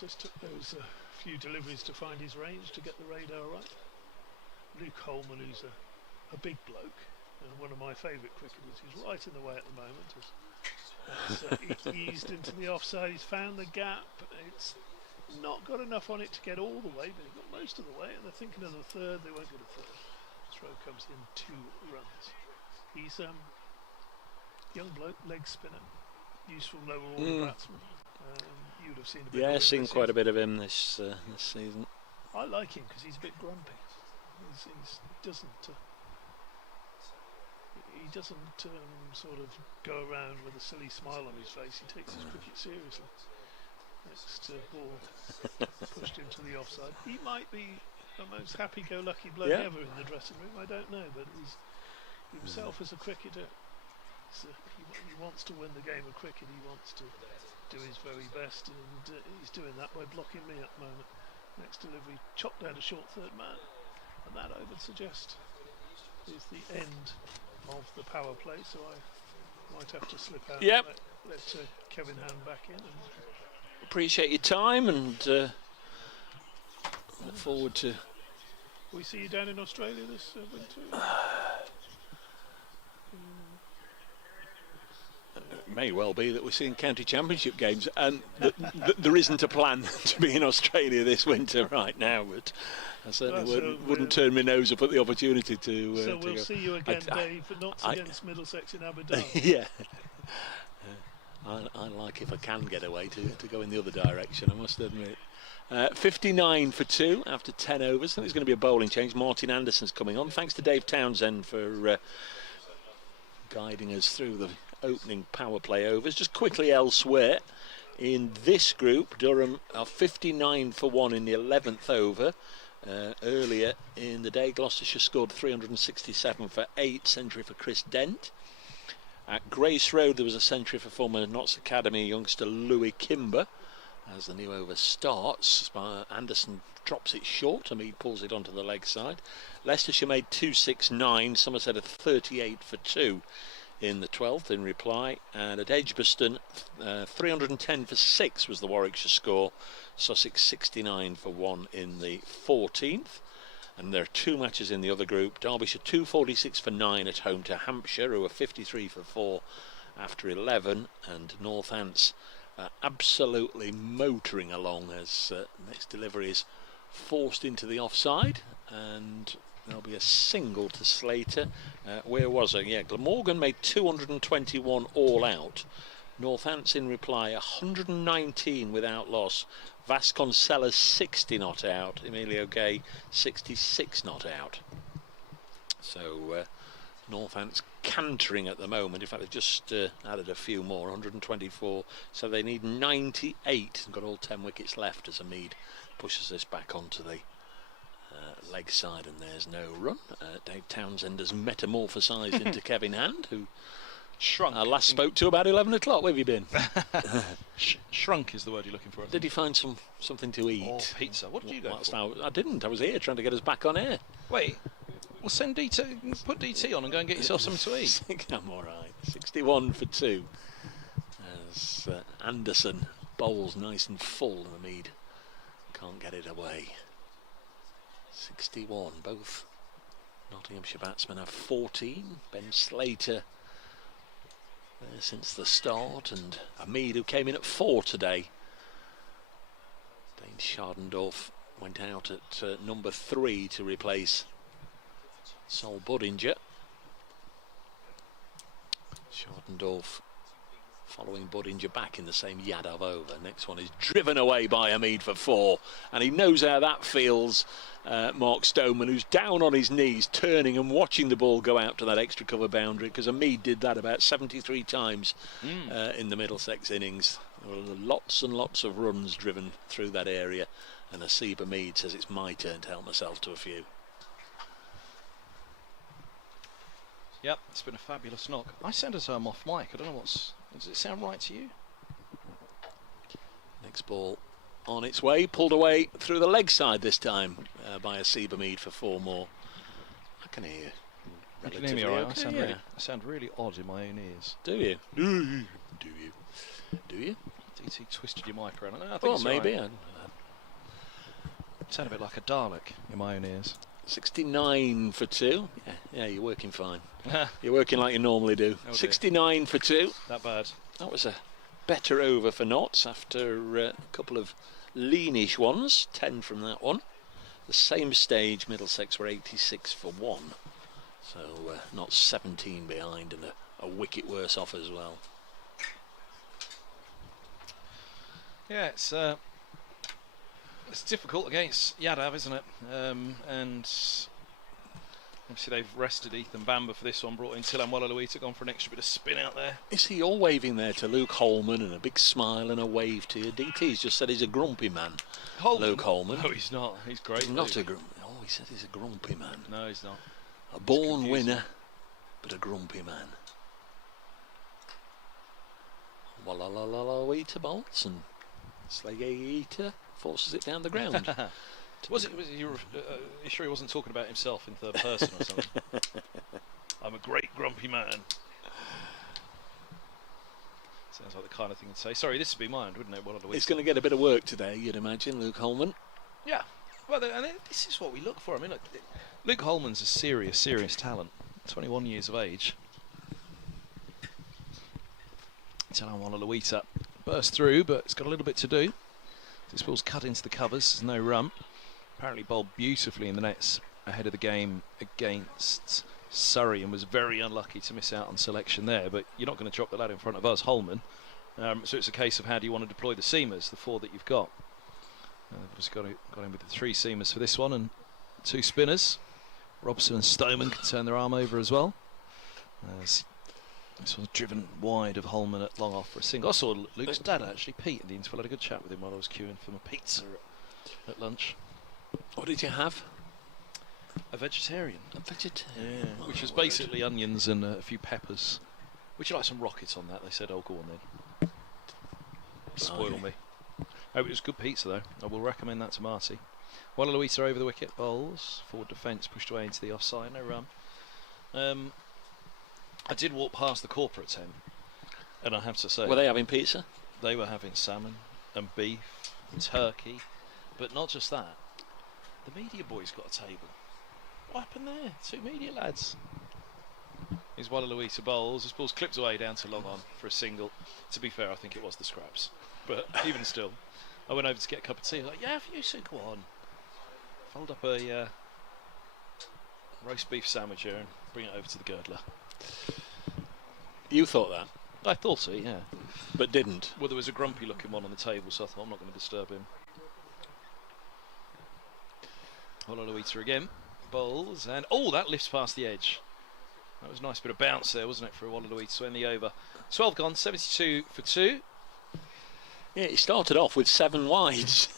just took those few deliveries to find his range, to get the radar right. Luke Holman, who's a big bloke and one of my favourite cricketers, who's right in the way at the moment, has eased into the offside. He's found the gap. It's not got enough on it to get all the way, but he got most of the way, and they're thinking of the third. They won't get a third. Throw comes in 2 runs. He's young bloke, leg spinner, useful lower order batsman. You would have seen a bit. Yeah, seen quite a bit of him this season. I like him because he's a bit grumpy. He doesn't sort of go around with a silly smile on his face. He takes his cricket seriously. Next ball pushed into the offside. He might be the most happy-go-lucky bloke ever in the dressing room. I don't know, but he's himself as a cricketer. He wants to win the game of cricket. He wants to do his very best, and he's doing that by blocking me at the moment. Next delivery, chopped down a short third man, and that I would suggest is the end of the power play. So I might have to slip out. Yep. Let Kevin Hand back in. And appreciate your time, and look forward to. We see you down in Australia this winter. It may well be that we're seeing county championship games, and there isn't a plan to be in Australia this winter right now, but I certainly wouldn't turn my nose up at the opportunity to. So we'll go. See you again, Dave, but not against Middlesex in Abu Dhabi. Yeah. I like, if I can get away, to go in the other direction, I must admit. 59 for 2 after 10 overs. I think it's going to be a bowling change. Martin Anderson's coming on. Thanks to Dave Townsend for guiding us through the opening power play overs. Just quickly elsewhere in this group, Durham are 59 for 1 in the 11th over. Earlier in the day, Gloucestershire scored 367 for 8, century for Chris Dent. At Grace Road, there was a century for former Notts Academy youngster Louis Kimber. As the new over starts, Anderson drops it short. Hamid pulls it onto the leg side. Leicestershire made 269. Somerset at 38 for 2 in the 12th in reply. And at Edgbaston, 310 for 6 was the Warwickshire score. Sussex 69 for 1 in the 14th. And there are 2 matches in the other group. Derbyshire 246 for 9 at home to Hampshire, who are 53 for 4 after 11. And Northants absolutely motoring along as next delivery is forced into the offside. And there'll be a single to Slater. Where was it? Yeah, Glamorgan made 221 all out. Northants in reply 119 without loss. Vasconcelos 60 not out. Emilio Gay 66 not out. So Northants cantering at the moment. In fact, they've just added a few more, 124. So they need 98. Got all 10 wickets left as Hamid pushes this back onto the leg side, and there's no run. Dave Townsend has metamorphosised into Kevin Hand, who shrunk. I last spoke to about 11 o'clock. Where have you been? Shrunk is the word you're looking for. Did he find something to eat? Or pizza. What did you go for? I didn't. I was here trying to get us back on air. Wait. Well, send DT. Put DT on and go and get yourself something to eat. I think I'm all right. 61 for 2. As Anderson bowls nice and full, and Hamid can't get it away. 61. Both Nottinghamshire batsmen have 14. Ben Slater there since the start, and Hamid, who came in at 4 today. Dane Schardendorf went out at number 3 to replace Sol Budinger. Schardendorf following Budinger back in the same Yadav over. Next one is driven away by Hamid for 4, and he knows how that feels. Mark Stoneman, who's down on his knees turning and watching the ball go out to that extra cover boundary, because Hamid did that about 73 times in the Middlesex innings. There were lots and lots of runs driven through that area, and Asib Hamid says it's my turn to help myself to a few. Yep, it's been a fabulous knock. I sound as though I'm off mic. I don't know does it sound right to you? Next ball on its way, pulled away through the leg side this time by Asib Hamid for 4 more. I can hear you. You can hear me all right. I sound really odd in my own ears. Do you? Do you? DT twisted your mic around. I think well, it's maybe. Right. Sound a bit like a Dalek in my own ears. 69 for 2. Yeah, you're working fine. You're working like you normally do. 69 for 2. That bad. That was a better over for Notts after a couple of leanish ones. 10 from that one. The same stage, Middlesex were 86 for 1. So Notts 17 behind and a wicket worse off as well. Yeah, it's difficult against Yadav, isn't it? And obviously they've rested Ethan Bamber for this one, brought in Tilamwala Luita, gone for an extra bit of spin out there. Is he all waving there to Luke Holman and a big smile and a wave to you? DT's just said he's a grumpy man. Luke Holman. No, he's not. He's great. He's not a grumpy. Oh, he said he's a grumpy man. No, he's not. A born winner, but a grumpy man. Luita bolts and Slater forces it down the ground. Was you sure he wasn't talking about himself in third person or something? I'm a great grumpy man. Sounds like the kind of thing to say. Sorry, this would be mine, wouldn't it? He's going to get a bit of work today, you'd imagine, Luke Holman. Yeah. Well, and this is what we look for. I mean, look, Luke Holman's a serious talent. 21 years of age. Tilamwala Luita burst through, but it's got a little bit to do. This ball's cut into the covers, there's no run. Apparently bowled beautifully in the nets ahead of the game against Surrey and was very unlucky to miss out on selection there, but you're not going to drop the lad in front of us, Holman. So it's a case of how do you want to deploy the seamers, the 4 that you've got. Just got in with the 3 seamers for this one and 2 spinners. Robson and Stoneman can turn their arm over as well. This one's driven wide of Holman at long off for a single. I saw Luke's dad actually, Pete, in the interval. I had a good chat with him while I was queuing for my pizza at lunch. What did you have? A vegetarian. A vegetarian? Yeah, which was basically onions and a few peppers. Would you like some rockets on that? They said, oh, go on then. Spoil me. Oh, it was good pizza though. I will recommend that to Marty. Walla Luita over the wicket, bowls. Forward defence pushed away into the offside, no run. I did walk past the corporate tent, and I have to say... Were they having pizza? They were having salmon and beef and turkey, but not just that. The media boys got a table. What happened there? 2 media lads. Here's Walla Luita bowls. This ball's clipped away down to long on for a single. To be fair, I think it was the scraps. But even still, I went over to get a cup of tea. I was like, yeah, if you said, go on. Fold up a roast beef sandwich here and bring it over to the girdler. You thought that? I thought so, yeah. But didn't? Well, there was a grumpy looking one on the table, so I thought I'm not going to disturb him. Ololuita again. Bowls, and oh, that lifts past the edge. That was a nice bit of bounce there, wasn't it, for Ololuita to end the over. 12 gone, 72 for 2. Yeah, he started off with 7 wides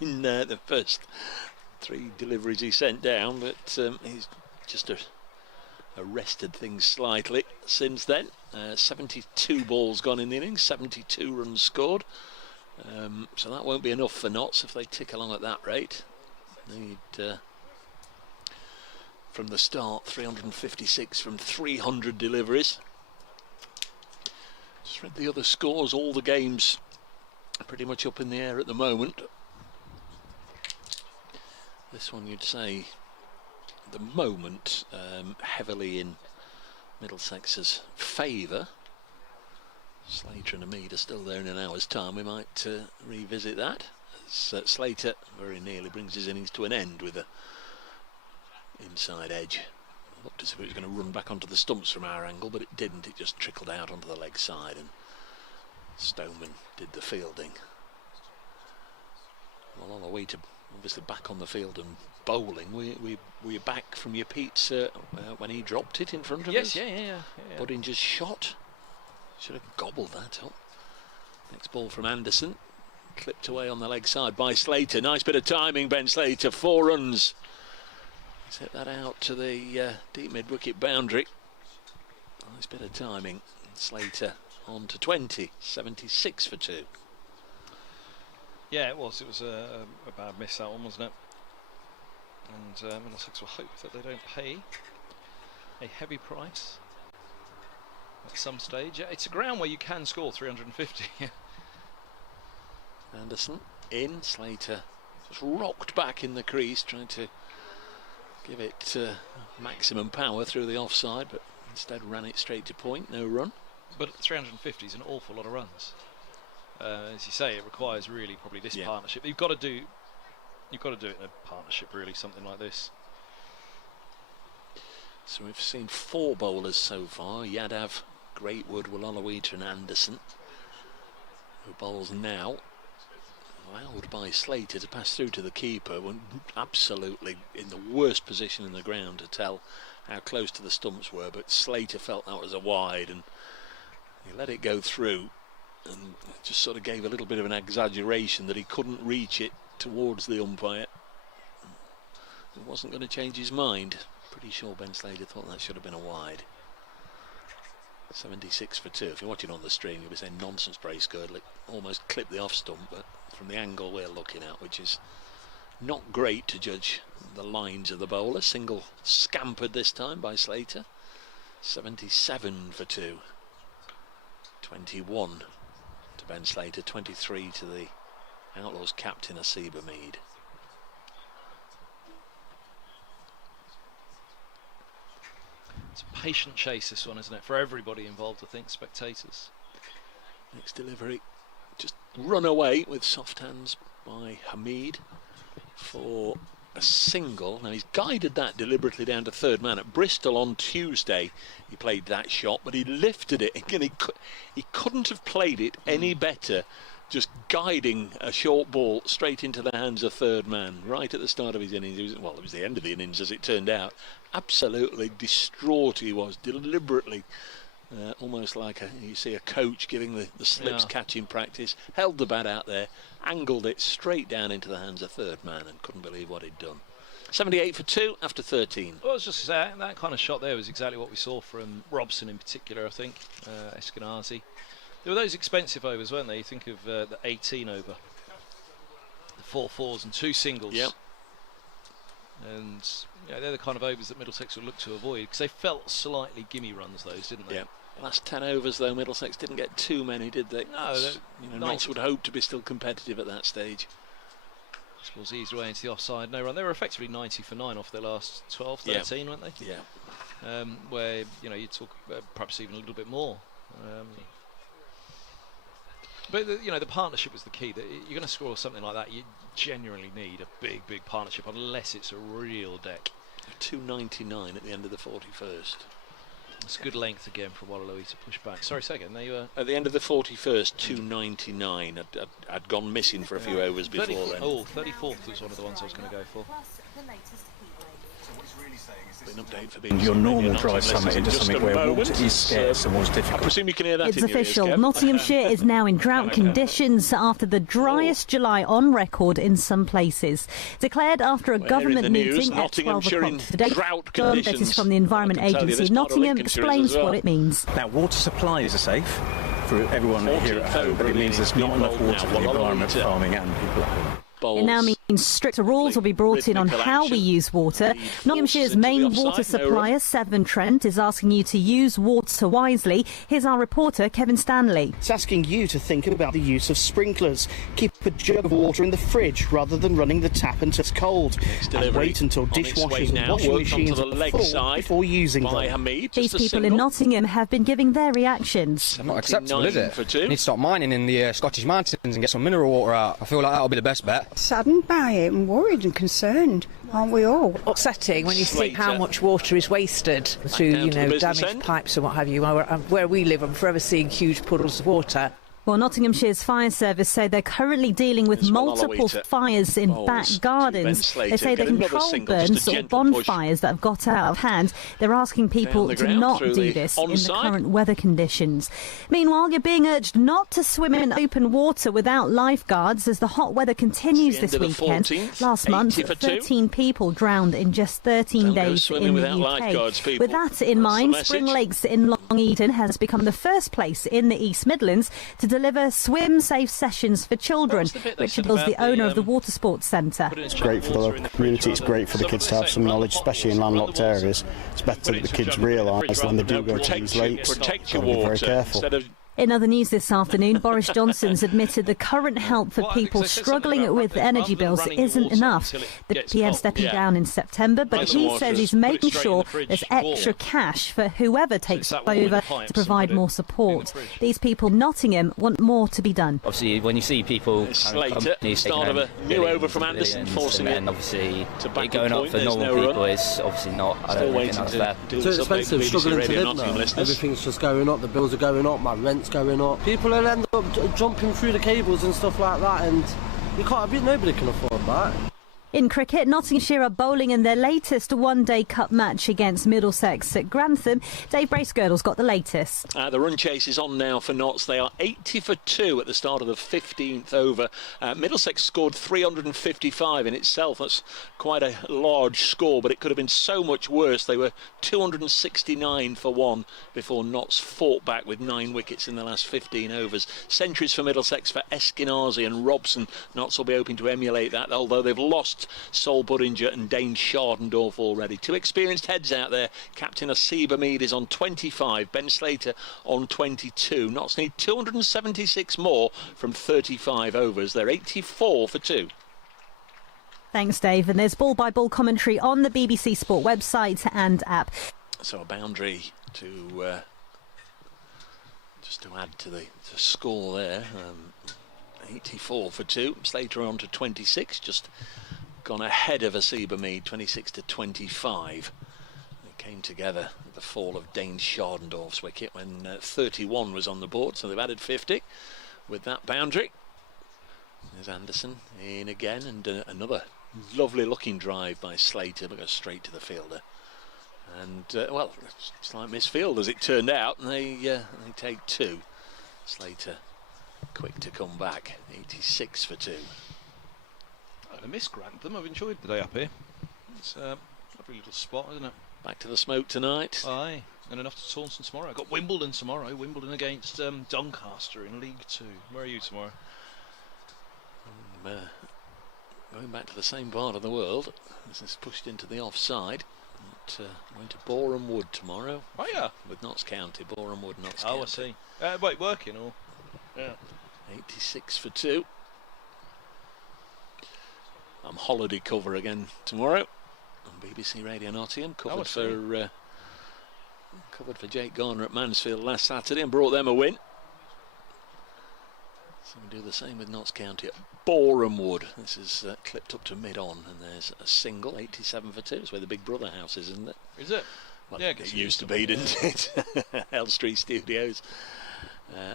in the first 3 deliveries he sent down, but he's just arrested things slightly since then. 72 balls gone in the innings, 72 runs scored. So that won't be enough for Notts if they tick along at that rate. Need, from the start, 356 from 300 deliveries. Just read the other scores, all the games pretty much up in the air at the moment. This one you'd say, at the moment, heavily in Middlesex's favour. Slater and Hamid are still there in an hour's time. We might revisit that, as Slater very nearly brings his innings to an end with a inside edge. It looked as if it was going to run back onto the stumps from our angle, but it didn't. It just trickled out onto the leg side, and Stoneman did the fielding. Well, on the way to obviously back on the field and bowling. Were you back from your Pete's when he dropped it in front of us? Yes, yeah. Buddinger's shot. Should have gobbled that up. Next ball from Anderson. Clipped away on the leg side by Slater. Nice bit of timing, Ben Slater. 4 runs. Set that out to the deep mid-wicket boundary. Nice bit of timing. Slater on to 20. 76 for 2. Yeah, it was. It was a bad miss, that one, wasn't it? And Middlesex will hope that they don't pay a heavy price at some stage. Yeah, it's a ground where you can score 350. Anderson in. Slater just rocked back in the crease, trying to give it maximum power through the offside, but instead ran it straight to point. No run. But 350 is an awful lot of runs. As you say, it requires really probably this partnership. You've got to do it in a partnership, really, something like this. So we've seen 4 bowlers so far: Yadav, Greatwood, Ololuita and Anderson, who bowls now. Allowed by Slater to pass through to the keeper when absolutely in the worst position in the ground to tell how close to the stumps were, but Slater felt that was a wide and he let it go through, and just sort of gave a little bit of an exaggeration that he couldn't reach it towards the umpire. It wasn't going to change his mind. Pretty sure Ben Slater thought that should have been a wide. 76 for 2. If you're watching on the stream, you'll be saying nonsense, Brace Girdler. Almost clipped the off stump, but from the angle we're looking at, which is not great to judge the lines of the bowler. Single scampered this time by Slater. 77 for 2. 21 to Ben Slater, 23 to the Outlaws captain Asiba Mead. It's a patient chase, this one, isn't it? For everybody involved, I think, spectators. Next delivery, just run away with soft hands by Hamid for a single. Now he's guided that deliberately down to third man. At Bristol on Tuesday he played that shot, but he lifted it again. He couldn't have played it any better, just guiding a short ball straight into the hands of third man right at the start of his innings. It was the end of the innings as it turned out. Absolutely distraught he was, deliberately, almost like you see a coach giving the slips catch in practice. Held the bat out there, angled it straight down into the hands of third man and couldn't believe what he'd done. 78 for 2 after 13. Well, I was just saying, that kind of shot there was exactly what we saw from Robson in particular, I think. Eskinazi. There were those expensive overs, weren't they? You think of the 18 over, the 4 fours and 2 singles. Yep. And they're the kind of overs that Middlesex would look to avoid, because they felt slightly gimme runs, those, didn't they? Yeah. Last 10 overs, though, Middlesex didn't get too many, did they? No. Notts would hope to be still competitive at that stage. I suppose eased away into the offside, no run. They were effectively 90 for 9 off their last 12, 13, weren't they? Yeah. Where you talk perhaps even a little bit more. But the partnership was the key. That you're going to score something like that, you genuinely need a big partnership, unless it's a real deck. 2.99 at the end of the 41st. It's a good length again for Wallaby to push back. Sorry, say again. There you were. At the end of the 41st, 2.99. I'd gone missing for a few overs before then. Oh, 34th was one of the ones I was going to go for. An update for being Your normal dry summer into something where water is scarce and more difficult. I presume you can hear that. It's official. Nottinghamshire is now in drought conditions after the driest July on record in some places. Declared after a government meeting at 12 o'clock today. John Bettis from the Environment Agency Nottingham explains what it means. Now, water supplies are safe for everyone here at home, but it means there's not enough water for the environment, farming and people at home. It now means stricter rules will be brought in on how we use water. Nottinghamshire's main water supplier, Severn Trent, is asking you to use water wisely. Here's our reporter, Kevin Stanley. It's asking you to think about the use of sprinklers. Keep a jug of water in the fridge rather than running the tap until it's cold. And wait until dishwashers and washing machines are full before using them. Hamid, these people in Nottingham have been giving their reactions. Not acceptable, is it? You need to stop mining in the Scottish mountains and get some mineral water out. I feel like that'll be the best bet. Saddened by it and worried and concerned, aren't we all? Upsetting when you see how much water is wasted through, damaged pipes and what have you. Where we live, I'm forever seeing huge puddles of water. Well, Nottinghamshire's fire service say they're currently dealing with multiple fires in back gardens. They say they're controlled burns or bonfires that have got out of hand. They're asking people to not do this in the current weather conditions. Meanwhile, you're being urged not to swim in open water without lifeguards as the hot weather continues this weekend. Last month, 13 people drowned in just 13 days in the UK. With that in mind, Spring Lakes in Long Eden has become the first place in the East Midlands to deliver swim-safe sessions for children. Richard Hill's the owner of the Water Sports Centre. It's great for the local community, it's great for the kids to have some knowledge, especially in landlocked areas. It's better that the kids realise when they do go to these lakes, got to be very careful. In other news this afternoon, Boris Johnson's admitted the current help for people struggling with energy bills isn't enough. The PM stepping down in September, but he says he's making sure there's extra cash for whoever takes over to provide more support. These people in Nottingham want more to be done. Obviously, when you see people... Slater, start of a new over from Anderson, forcing it obviously to back going up for normal people is obviously not... Still waiting to do too expensive, struggling to live now. Everything's just going up, the bills are going up, my rent's going up. People will end up jumping through the cables and stuff like that, and nobody can afford that. In cricket, Nottinghamshire are bowling in their latest one-day cup match against Middlesex at Grantham. Dave Bracegirdle's got the latest. The run chase is on now for Notts. They are 80 for 2 at the start of the 15th over. Middlesex scored 355 in itself. That's quite a large score, but it could have been so much worse. They were 269 for 1 before Notts fought back with 9 wickets in the last 15 overs. Centuries for Middlesex for Eskinazi and Robson. Notts will be hoping to emulate that, although they've lost Sol Buddinger and Dane Shardendorf already. 2 experienced heads out there. Captain Asib Hamid is on 25, Ben Slater on 22. Notts need 276 more from 35 overs. They're 84 for 2. Thanks, Dave. And there's ball-by-ball commentary on the BBC Sport website and app. So a boundary to just to add to the score there. 84 for 2. Slater on to 26, just gone ahead of Asib Hamid, 26 to 25. They came together at the fall of Dane Shardendorf's wicket when 31 was on the board, so they've added 50 with that boundary. There's Anderson in again, and another lovely looking drive by Slater, but goes straight to the fielder. And well, it's like misfield as it turned out, and they take 2. Slater quick to come back, 86 for 2. I miss Grantham. I've enjoyed the day up here. It's a lovely little spot, isn't it? Back to the smoke tonight. Aye, and enough to Taunton tomorrow. I've got Wimbledon tomorrow. Wimbledon against Doncaster in League 2. Where are you tomorrow? Going back to the same part of the world. This is pushed into the offside. Going to Boreham Wood tomorrow. Oh yeah, with Notts County. Boreham Wood, Notts County. Oh, I see. Wait, working or? Yeah. 86 for 2. Holiday cover again tomorrow on BBC Radio Nottingham. Covered for Jake Garner at Mansfield last Saturday and brought them a win. So we do the same with Notts County at Boreham Wood. This is clipped up to mid-on, and there's a single, 87 for 2. It's where the Big Brother house is, isn't it? Is it? Well, yeah, it used to be, didn't it? L Street Studios.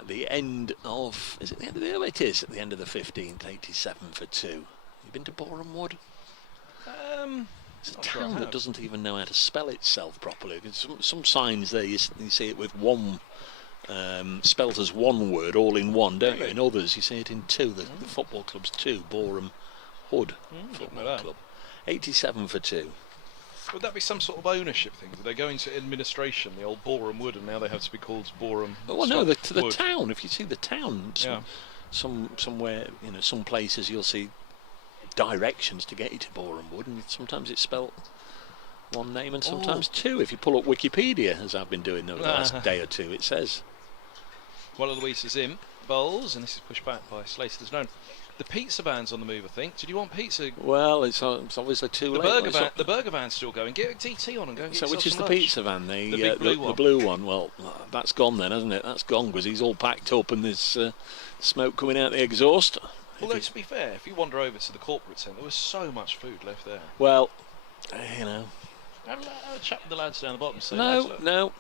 The end of... Is it the end of the... Oh, it is at the end of the 15th, 87 for 2. You been to Boreham Wood? It's a town that doesn't even know how to spell itself properly. Some signs there, you see it with one... spelt as one word, all in one, don't you? In others, you see it in two. The football club's two. Boreham Hood Football Club. 87 for 2. Would that be some sort of ownership thing? Would they go into administration, the old Boreham Wood, and now they have to be called Boreham? Well, no, to the town. If you see the town, somewhere, some places you'll see directions to get you to Boreham Wood, and sometimes it's spelt one name and sometimes two. If you pull up Wikipedia, as I've been doing over the last day or two, it says. Well, Louise is in bowls, and this is pushed back by Slater. There's no. The pizza van's on the move, I think. Did you want pizza? Well, it's obviously too late. The burger van's still going. Get DT on and go and get So which is the lunch. pizza van? The big blue one. The blue one. Well, that's gone then, hasn't it? That's gone because he's all packed up and there's smoke coming out the exhaust. Although, to be fair, if you wander over to the corporate centre, there was so much food left there. Well, Have a chat with the lads down the bottom. No.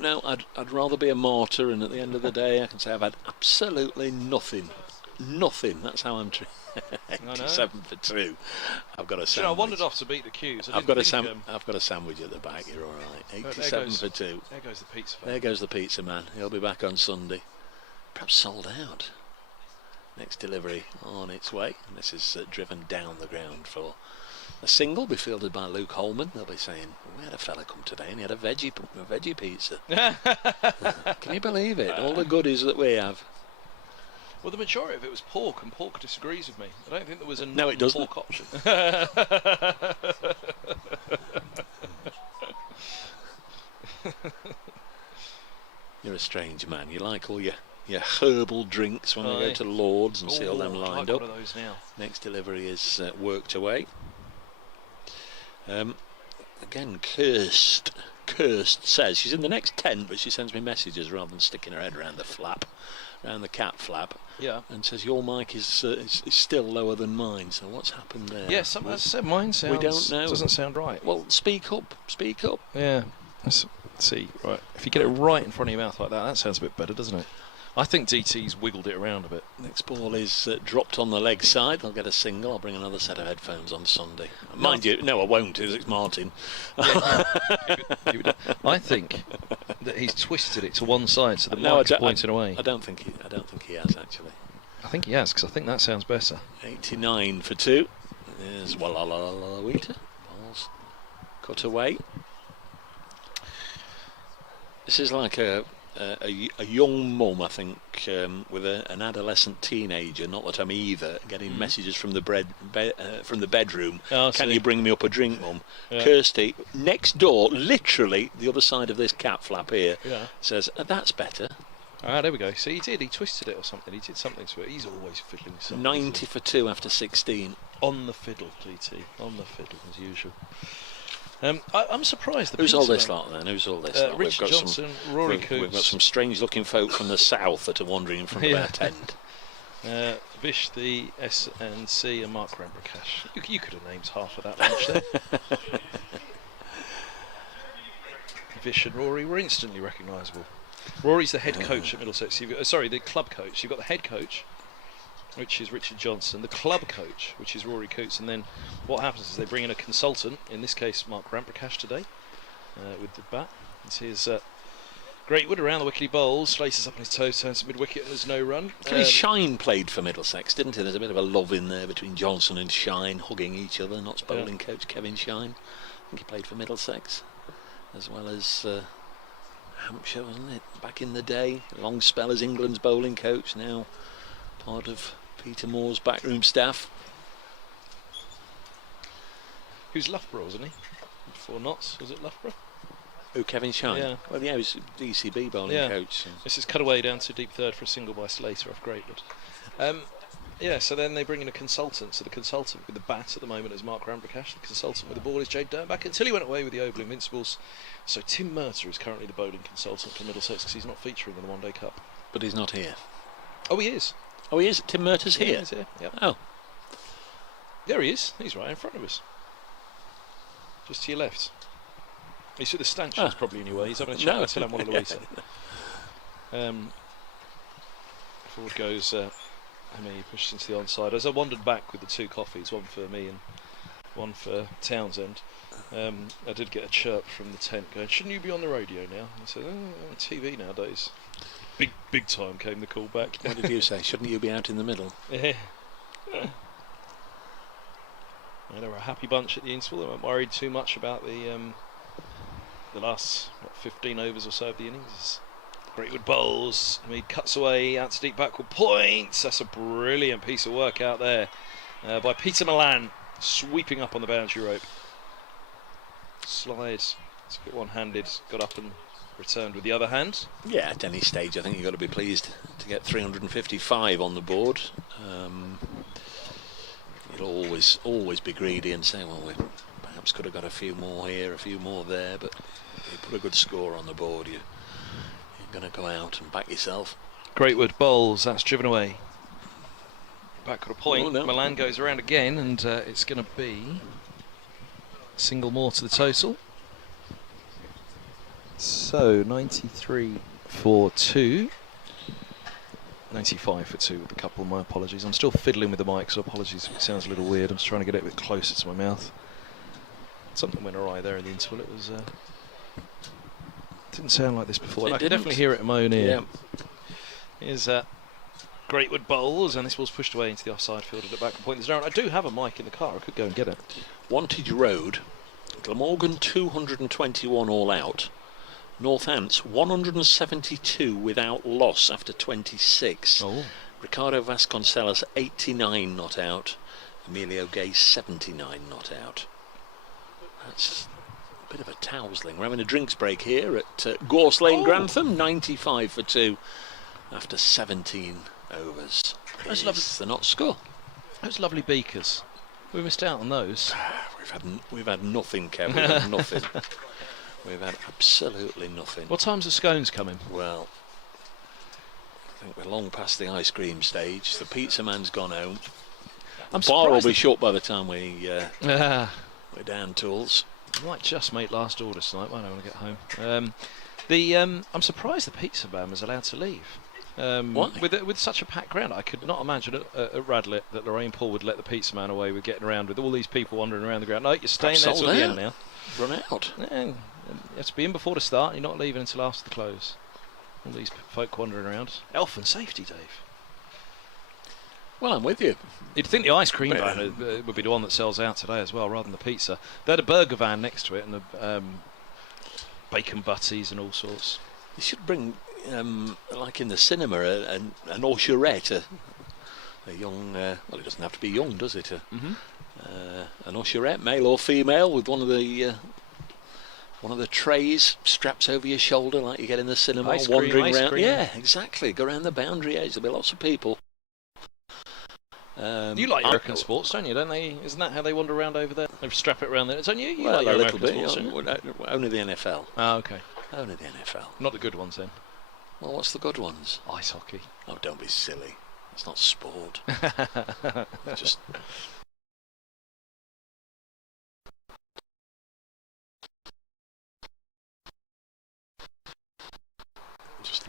I'd rather be a martyr, and at the end of the day, I can say I've had absolutely nothing. Nothing. That's how I'm treated. 87 for 2. I've got a sandwich. I wandered off to beat the queues. I've got a sandwich at the back. You're all right. 87 for 2. There goes the pizza man. There goes the pizza man. He'll be back on Sunday. Perhaps sold out. Next delivery on its way. And this is driven down the ground for a single, be fielded by Luke Holman. They'll be saying, we had a fella come today and he had a veggie pizza. Can you believe it? All the goodies that we have. Well, the majority of it was pork, and pork disagrees with me. I don't think there was a non-pork option. You're a strange man. You like all your herbal drinks when we go to Lord's and see all them lined up. One of those now. Next delivery is worked away. Again, Kirst says she's in the next tent, but she sends me messages rather than sticking her head around the cat flap. Yeah. And says your mic is still lower than mine. So what's happened there? Yes, as I said, mine sounds. We don't know. Doesn't sound right. Well, speak up. Yeah. Let's see. Right. If you get it right in front of your mouth like that, that sounds a bit better, doesn't it? I think DT's wiggled it around a bit. Next ball is dropped on the leg side. I'll get a single. I'll bring another set of headphones on Sunday. Mind you, no, I won't. It's Martin. I think that he's twisted it to one side, so the mic's pointing away. I don't think he has actually. I think he has, because I think that sounds better. 89 for 2. There's Walalawita. Balls cut away. This is like a young mum, I think, with an adolescent teenager. Not that I'm either. Getting messages from the bedroom. Can you bring me up a drink, mum? Yeah. Kirsty, next door, literally the other side of this cat flap here, says that's better. Ah, there we go. See, he twisted it or something. He did something to it. He's always fiddling something. 90 for 2 after 16. On the fiddle, DT. On the fiddle, as usual. I'm surprised. Who's all this lot then? Who's all this lot? Richard Johnson, Rory Coots. We've got some strange-looking folk from the south that are wandering in front of our tent. Vish, the SNC, and Mark Ramprakash. You could have named half of that bunch there. Vish and Rory were instantly recognisable. Rory's the head coach at Middlesex. The club coach. You've got the head coach, which is Richard Johnson, the club coach, which is Rory Coots, and then what happens is they bring in a consultant, in this case Mark Ramprakash today, with the bat. This is Greatwood around the wickety bowls, Slater's up on his toes, turns to mid-wicket, and there's no run. Shine played for Middlesex, didn't he? There's a bit of a love in there between Johnson and Shine, hugging each other. Notts bowling coach Kevin Shine, I think he played for Middlesex, as well as Hampshire, wasn't it, back in the day. Long spell as England's bowling coach, now part of Peter Moore's backroom staff. Who's Loughborough, wasn't he? Before Notts, was it Loughborough? Oh, Kevin Shine? Yeah. Well, yeah, he was DCB bowling coach. This is cut away down to deep third for a single by Slater off Greatwood. So then they bring in a consultant. So the consultant with the bat at the moment is Mark Ramprakash. The consultant with the ball is Jade Dernbach, until he went away with the Oval Invincibles. So Tim Murtagh is currently the bowling consultant for Middlesex because he's not featuring in the One Day Cup. But he's not here. Oh, he is. Oh, he is. Tim Murtaugh's here. He's here. Yep. Oh. There he is. He's right in front of us. Just to your left. He's at the stanchions probably anyway. He's having a chat with Tilam Louisa. Forward goes Hamid, pushes into the onside. As I wandered back with the 2 coffees, one for me and one for Townsend, I did get a chirp from the tent going, shouldn't you be on the radio now? I said, I'm on TV nowadays. Big time came the call back. What did you say? Shouldn't you be out in the middle? Yeah. They were a happy bunch at the interval. They weren't worried too much about the last 15 overs or so of the innings. Greatwood bowls. Hamid cuts away out to deep backward points. That's a brilliant piece of work out there by Peter Milan, sweeping up on the boundary rope. Slides. It's a bit one-handed. Got up and returned with the other hand. Yeah, at any stage, I think you've got to be pleased to get 355 on the board. You'll always be greedy and say, well, we perhaps could have got a few more here, a few more there, but you put a good score on the board, you're going to go out and back yourself. Greatwood bowls, that's driven away. Back at a point. Oh, no. Milan goes around again, and it's going to be a single more to the total. So 93 for 2. 95 for 2 with a couple. My apologies. I'm still fiddling with the mic, so apologies if it sounds a little weird. I'm just trying to get it a bit closer to my mouth. Something went awry there in the interval. It was didn't sound like this before. And I can definitely hear it in my own ear. Yeah. Here's Greatwood bowls, and this ball's pushed away into the offside field at the back point. There's no. I do have a mic in the car. I could go and get it. Wantage Road, Glamorgan 221 all out. Northants 172 without loss after 26. Oh. Ricardo Vasconcelos 89 not out. Emilio Gay 79 not out. That's a bit of a towsling. We're having a drinks break here at Gorse Lane, Grantham. 95 for 2 after 17 overs. That's lovely. The not score. Those lovely beakers. We missed out on those. We've had nothing, Kev. We've had nothing. We've had absolutely nothing. What time's the scones coming? Well, I think we're long past the ice cream stage. The pizza man's gone home. The bar will be shut by the time we're down tools. I might just make last order tonight when I want to get home. I'm surprised the pizza man was allowed to leave. Why? With such a packed ground, I could not imagine at Radlett that Lorraine Paul would let the pizza man away with getting around with all these people wandering around the ground. No, you're staying there till the end now. Run out. Yeah, you have to be in before the start. You're not leaving until after the close. All these folk wandering around. Health and safety, Dave. Well, I'm with you. You'd think the ice cream van would be the one that sells out today as well, rather than the pizza. They had a burger van next to it and the bacon butties and all sorts. You should bring, like in the cinema, an usherette, a young. Well, it doesn't have to be young, does it? An usherette, male or female, with one of the trays straps over your shoulder like you get in the cinema, wandering around. Yeah, exactly. Go around the boundary edge. There'll be lots of people. You like American sports, don't you? Don't they? Isn't that how they wander around over there? They strap it around there. Don't you? You like a American little bit. sports, Only the NFL. Oh, okay. Only the NFL. Not the good ones then. Well, what's the good ones? Ice hockey. Oh, don't be silly. It's not sport. Just.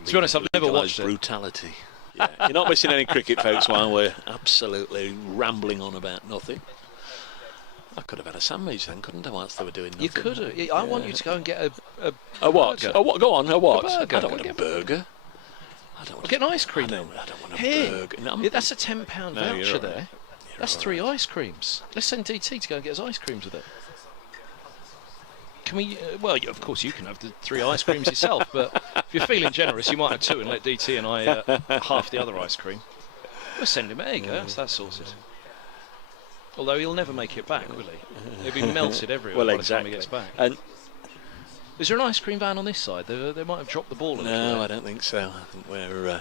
To be honest, I've never watched it. Brutality. Yeah. You're not missing any cricket, folks, while we're absolutely rambling on about nothing. I could have had a sandwich then, couldn't I, whilst they were doing nothing? You could have. I want you to go and get a what? Burger. A what? Go on, a what? A burger. I don't want a burger. Get an ice cream I then. don't want a Here. burger. No, That's a £10 voucher there. That's 3 ice creams. Let's send DT to go and get us ice creams with it. Can we? Well, of course you can have the 3 ice creams yourself, but if you're feeling generous, you might have 2 and let DT and I half the other ice cream. We'll send him. There you go. That's sorted. Although he'll never make it back, will he? He'll be melted everywhere by the time he gets back. And is there an ice cream van on this side? They might have dropped the ball a little bit. No, I don't think so. I think we're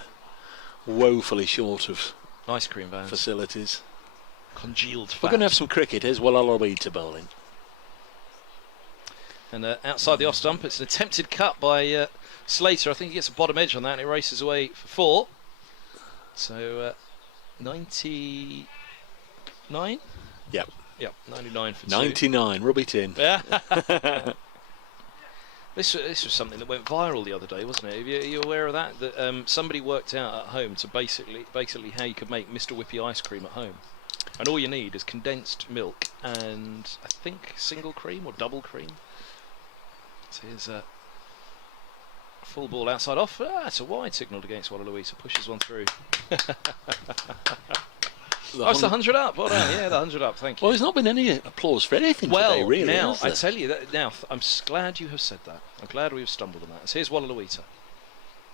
woefully short of ice cream vans facilities. Congealed fat. We're going to have some cricket. Here's Wallaluita bowling. And outside the off stump, it's an attempted cut by Slater. I think he gets a bottom edge on that and it races away for 4. So 99? Yep. Yep, 99 for 99, rub it in. Yeah. This was something that went viral the other day, wasn't it? Are you aware of that? That somebody worked out at home to basically how you could make Mr. Whippy ice cream at home. And all you need is condensed milk and, I think, single cream or double cream. So here's a full ball outside off. It's a wide signal against Walla Luisa. Pushes one through. It's the 100 up. Well done. Yeah, the 100 up. Thank you. Well, there's not been any applause for anything today, really. Now, has there? I tell you that. Now, I'm glad you have said that. I'm glad we've stumbled on that. So here's Walla Luisa.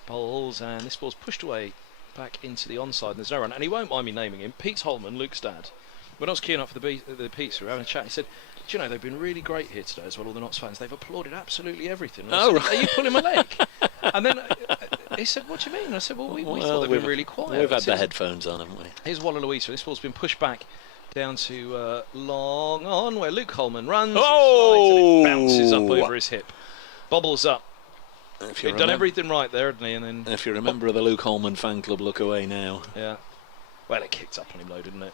Bowls, and this ball's pushed away back into the onside, and there's no run. And he won't mind me naming him. Pete Holman, Luke's dad. When I was queuing up for the pizza, we were having a chat. He said, "Do you know they've been really great here today as well? All the Notts fans. They've applauded absolutely everything." And I said, right. Are you pulling my leg? And then he said, "What do you mean?" And I said, "Well, we thought they've been really quiet." We've had the headphones on, haven't we? Here's Walla Luisa. This ball's been pushed back down to long on, where Luke Holman runs. Oh! And it bounces up over his hip, bobbles up. He'd done everything right there, hadn't he? And then, if you're a member of the Luke Holman fan club, look away now. Yeah. Well, it kicked up on him, though, didn't it?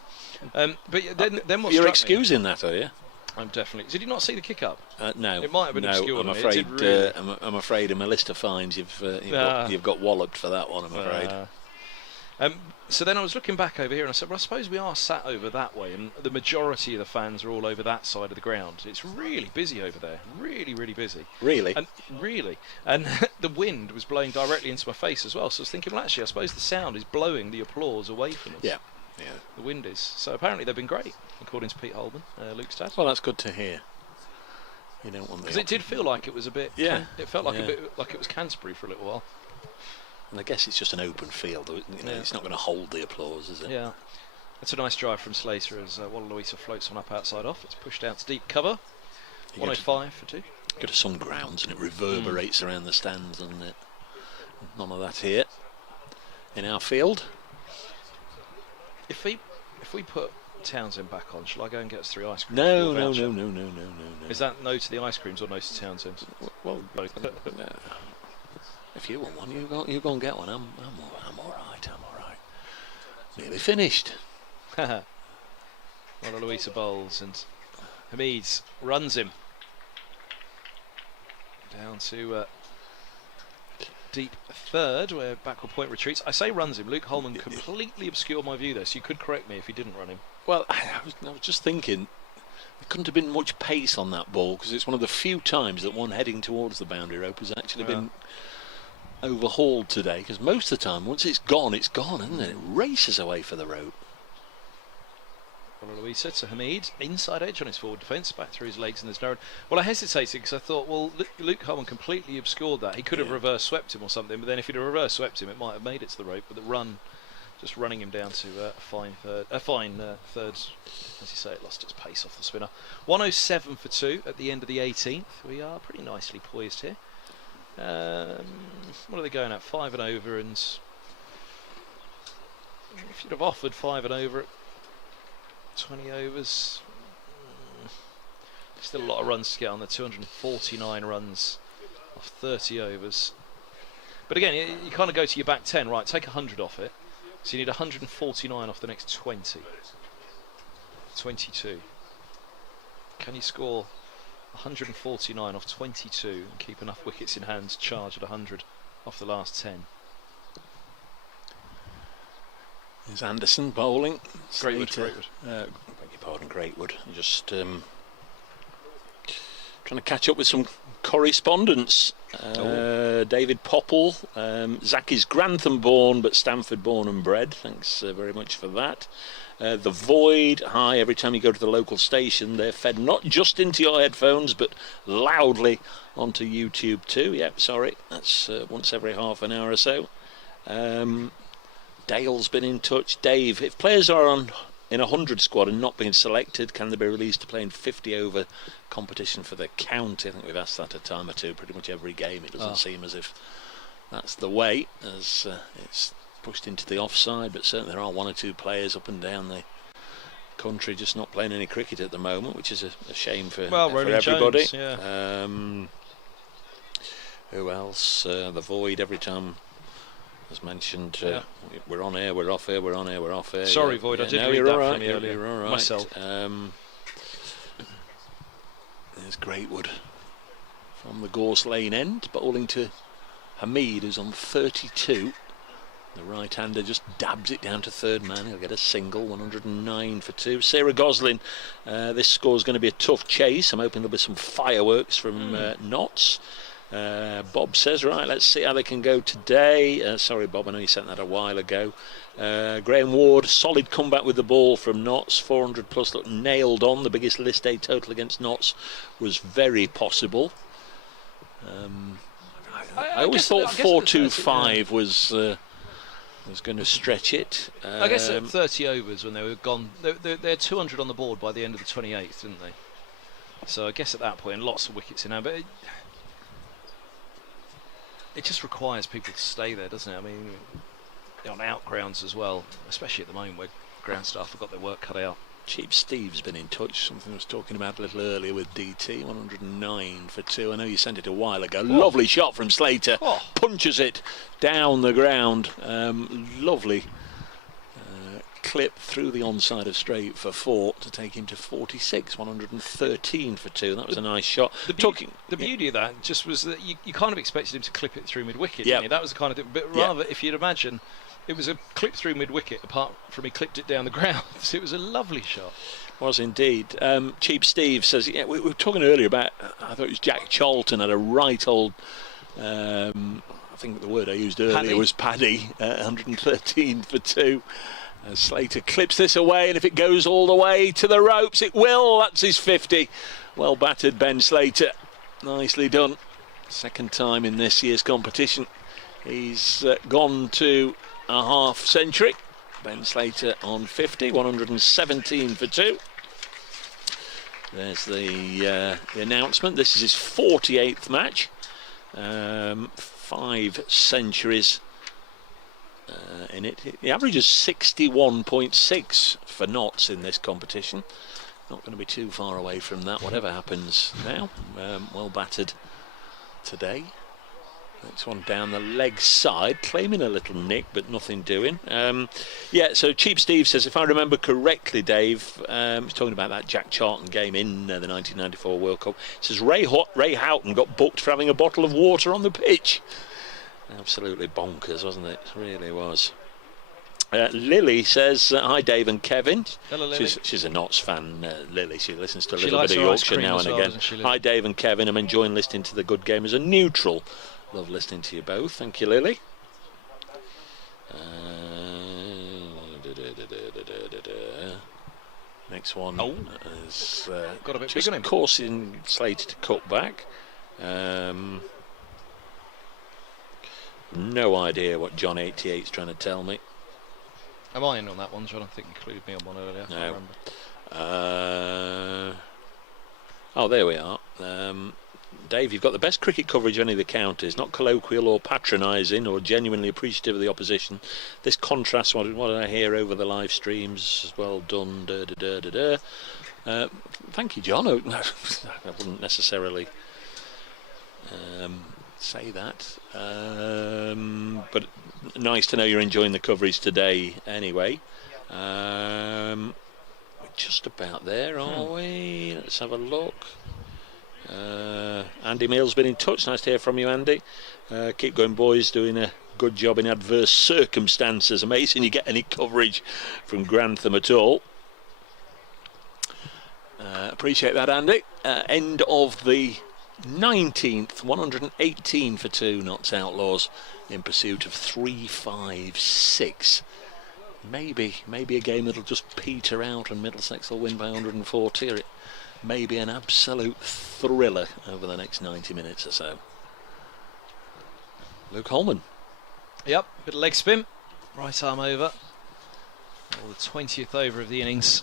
But then what you're struck excusing me, that, are you? I'm definitely. Did you not see the kick up? No. It might have been obscure. I'm afraid. Really... I'm afraid in my list of fines, you've got walloped for that one. I'm afraid. So then I was looking back over here and I said, well, I suppose we are sat over that way, and the majority of the fans are all over that side of the ground. It's really busy over there. Really, really busy. Really? And the wind was blowing directly into my face as well. So I was thinking, well, actually, I suppose the sound is blowing the applause away from us. Yeah. The wind is. So apparently they've been great, according to Pete Holman, Luke's dad. Well, that's good to hear. You don't want because it did feel like it was a bit. Yeah. It felt like a bit like it was Canterbury for a little while. And I guess it's just an open field. It's not going to hold the applause, is it? Yeah. That's a nice drive from Slater as Walla Luisa floats one up outside off. It's pushed out to deep cover. 105 for 2. Go to some grounds and it reverberates around the stands, and none of that here in our field. If we put Townsend back on, shall I go and get us 3 ice creams? No. Is that no to the ice creams or no to Townsend? Well, both. No. If you want one, you go and get one. I'm all right. Nearly finished. Walla Luisa bowls and Hamid runs him down to deep third, where backward point retreats. I say runs him. Luke Holman completely obscured my view there, so you could correct me if he didn't run him. Well, I was just thinking there couldn't have been much pace on that ball, because it's one of the few times that one heading towards the boundary rope has actually been overhauled today, because most of the time once it's gone, isn't it? It races away for the rope. Walla Luisa to Hamid, inside edge on his forward defence, back through his legs, and there's no. Well, I hesitated because I thought, well, Luke Holman completely obscured that. He could have reverse swept him or something, but then if he'd have reverse swept him, it might have made it to the rope. But the run, just running him down to a fine third, as you say, it lost its pace off the spinner. 107 for 2 at the end of the 18th. We are pretty nicely poised here. What are they going at? 5 and over, and if you'd have offered 5 and over at 20 overs, still a lot of runs to get on the 249 runs off 30 overs. But again, you kind of go to your back 10, right? Take 100 off it, so you need 149 off the next 20. 22. Can you score 149 off 22 and keep enough wickets in hand to charge at 100 off the last 10? There's Anderson bowling. Greatwood. Beg your pardon, Greatwood. Just trying to catch up with some correspondence. David Popple. Zach is Grantham born, but Stamford born and bred. Thanks very much for that. The Void. Hi, every time you go to the local station, they're fed not just into your headphones, but loudly onto YouTube too. Yep, sorry. That's once every half an hour or so. Dale's been in touch. Dave, if players are in a 100 squad and not being selected, can they be released to play in 50 over competition for the county? I think we've asked that a time or two, pretty much every game. It doesn't seem as if that's the way, as it's pushed into the offside, but certainly there are 1 or 2 players up and down the country just not playing any cricket at the moment, which is a shame for everybody. Jones, yeah. Who else? The Void, every time as mentioned, we're on air, we're off air, we're on air, we're off air. Sorry, Void, I did read that from you earlier. You're all right. Myself. There's Greatwood from the Gorse Lane end, bowling to Hamid, who's on 32. The right-hander just dabs it down to third man. He'll get a single, 109 for 2. Sarah Goslin, this score's going to be a tough chase. I'm hoping there'll be some fireworks from Notts. Bob says, right, let's see how they can go today. Sorry, Bob, I know you sent that a while ago. Graham Ward, solid comeback with the ball from Notts. 400 plus, looked nailed on. The biggest list A total against Notts was very possible. I always thought 425 was going to stretch it. I guess at 30 overs when they were gone, they had 200 on the board by the end of the 28th, didn't they? So I guess at that point, lots of wickets in hand, but it just requires people to stay there, doesn't it? I mean, on out grounds as well, especially at the moment where ground staff have got their work cut out. Cheap Steve's been in touch, something I was talking about a little earlier with DT, 109 for 2. I know you sent it a while ago. Lovely shot from Slater, punches it down the ground. Lovely clip through the onside of straight for 4 to take him to 46, 113 for 2. That was a nice shot. The beauty of that just was that you kind of expected him to clip it through mid-wicket, didn't you? That was the kind of thing, but rather, if you'd imagine, it was a clip through mid-wicket, apart from he clipped it down the ground. So it was a lovely shot. Was indeed. Cheap Steve says, we were talking earlier about, I thought it was Jack Charlton had a right old, I think the word I used earlier was paddy, 113 for 2. Slater clips this away, and if it goes all the way to the ropes, it will. That's his 50. Well battered, Ben Slater. Nicely done. Second time in this year's competition. He's gone to a half century. Ben Slater on 50, 117 for 2. There's the announcement. This is his 48th match. 5 centuries in it. The average is 61.6 for Notts in this competition. Not going to be too far away from that, whatever happens now. Well battered today. Next one down the leg side, claiming a little nick, but nothing doing. So Cheap Steve says, if I remember correctly, Dave, he's talking about that Jack Charlton game in the 1994 World Cup. He says Ray Houghton got booked for having a bottle of water on the pitch. Absolutely bonkers, wasn't it? It really was. Lily says, hi Dave and Kevin. Hello, Lily. She's a Notts fan, Lily. She listens to a little bit of Yorkshire now and again. Hi Dave and Kevin, I'm enjoying listening to the good game as a neutral. Love listening to you both. Thank you, Lily. Next one is got a bit just big on him. Coursing Slater to cut back. No idea what John 88's trying to tell me. Am I in on that one, John? I think you included me on one earlier. I can't remember. There we are. Dave, you've got the best cricket coverage of any of the counties, not colloquial or patronising or genuinely appreciative of the opposition. This contrasts what I hear over the live streams. Well done. Thank you, John. I wouldn't necessarily say that, but nice to know you're enjoying the coverage today anyway. We're just about there, are we? Let's have a look. Andy Mill's been in touch. Nice to hear from you, Andy. Keep going, boys, doing a good job in adverse circumstances. Amazing you get any coverage from Grantham at all. Appreciate that, Andy. End of the 19th, 118 for 2 Notts Outlaws in pursuit of 356. Maybe a game that'll just peter out and Middlesex will win by 140. Or it may be an absolute thriller over the next 90 minutes or so. Luke Holman. Yep, bit of leg spin, right arm over. The 20th over of the innings.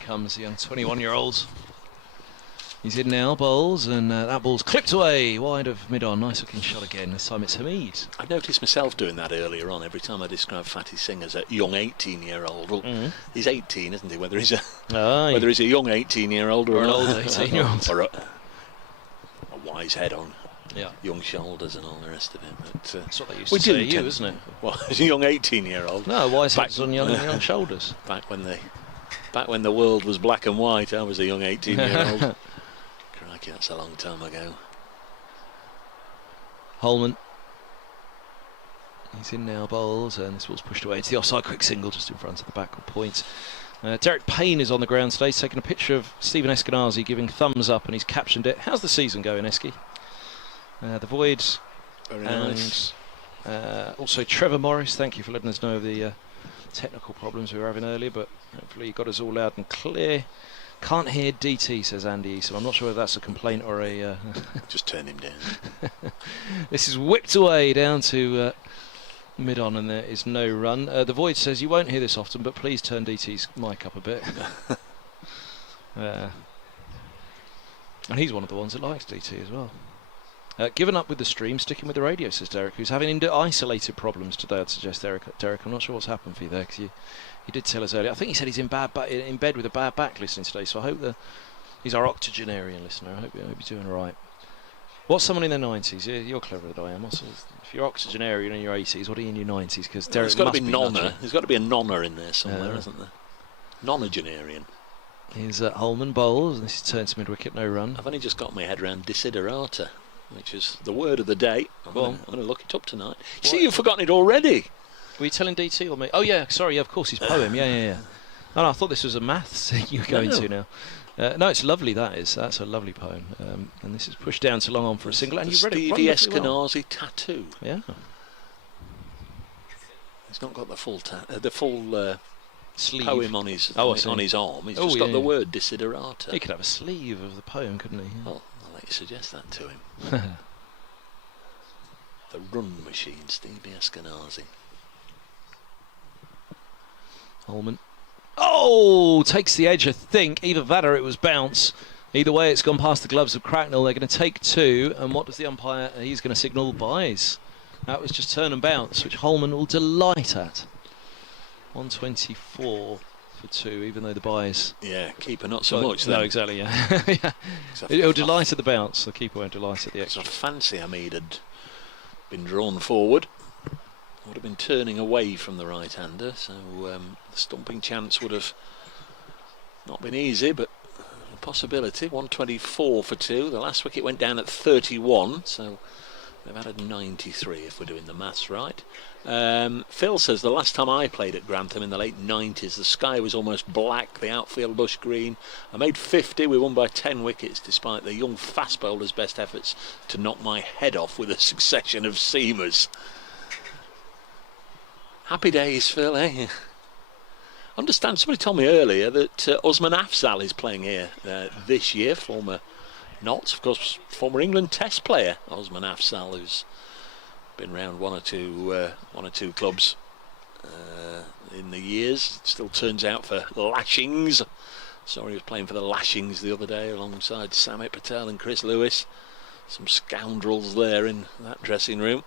Comes the young 21-year-old. He's in now, bowls, and that ball's clipped away wide of mid-on. Nice looking shot again. This time it's Hamid. I noticed myself doing that earlier on. Every time I describe Fatty Singh as a young 18-year-old, well, he's 18, isn't he? Whether he's a young 18-year-old or an old 18-year-old. got his head on Yeah. young shoulders and all the rest of it. But that's what they used to say to you, isn't it? Well, as a young 18-year-old. No, wise heads on young shoulders. Back when the world was black and white, I was a young 18-year-old. Crikey, that's a long time ago. Holman. He's in now, bowls, and this ball's pushed away. It's the offside quick single just in front of the back point. Derek Payne is on the ground today, taking a picture of Stephen Eskinazi giving thumbs up, and he's captioned it. How's the season going, Esky? The Void. Very nice. Also Trevor Morris, thank you for letting us know of the technical problems we were having earlier, but hopefully you got us all loud and clear. Can't hear DT, says Andy Eason. I'm not sure whether that's a complaint or a... Just turn him down. This is whipped away down to mid-on, and there is no run. The Void says you won't hear this often, but please turn DT's mic up a bit. And he's one of the ones that likes DT as well. Given up with the stream, sticking with the radio, says Derek, who's having isolated problems today. I'd suggest Derek, I'm not sure what's happened for you there, because you did tell us earlier. I think he said he's in bed with a bad back listening today, so I hope that he's our octogenarian listener. I hope you're doing all right. What's someone in their 90s? You're cleverer than I am. If you're octogenarian in your 80s, what are you in your 90s? Because Derek, there's got to be nonna. There's got to be a nonna in there somewhere, isn't there? Nonagenarian. Here's Holman bowls, and this is turned to mid-wicket, no run. I've only just got my head around desiderata, which is the word of the day. I'm going to look it up tonight. See, you've forgotten it already. Were you telling DT or me? Oh, yeah, sorry, yeah, of course, his poem. Yeah. No, I thought this was a maths thing you were going to now. No, it's lovely, that is. That's a lovely poem. And this is pushed down to long on for a single. And you read it Stevie Eskinazi tattoo. Yeah. He's not got the full sleeve poem on his arm. He's just got the word desiderata. He could have a sleeve of the poem, couldn't he? Well, I'll let you suggest that to him. The run machine, Stevie Eskinazi. Holman. Oh, takes the edge, I think. Either that or it was bounce. Either way, it's gone past the gloves of Cracknell. They're going to take two, and what does the umpire? He's going to signal byes. That was just turn and bounce, which Holman will delight at. 124 for two, even though the byes. Yeah, keeper not so much. No, exactly. Yeah, yeah. He'll delight at the bounce. The keeper won't delight at the extra. I fancy Hamid had been drawn forward. Would have been turning away from the right-hander, so the stumping chance would have not been easy, but a possibility. 124 for two. The last wicket went down at 31, so they've added 93 if we're doing the maths right. Phil says the last time I played at Grantham in the late 90s, the sky was almost black, the outfield lush green. I made 50, we won by 10 wickets despite the young fast bowler's best efforts to knock my head off with a succession of seamers. Happy days, Phil, eh? Understand, somebody told me earlier that Osman Afzal is playing here this year, former Notts, of course, former England Test player, Osman Afzal, who's been round one or two clubs in the years. Still turns out for Lashings. Sorry, he was playing for the Lashings the other day alongside Samit Patel and Chris Lewis. Some scoundrels there in that dressing room.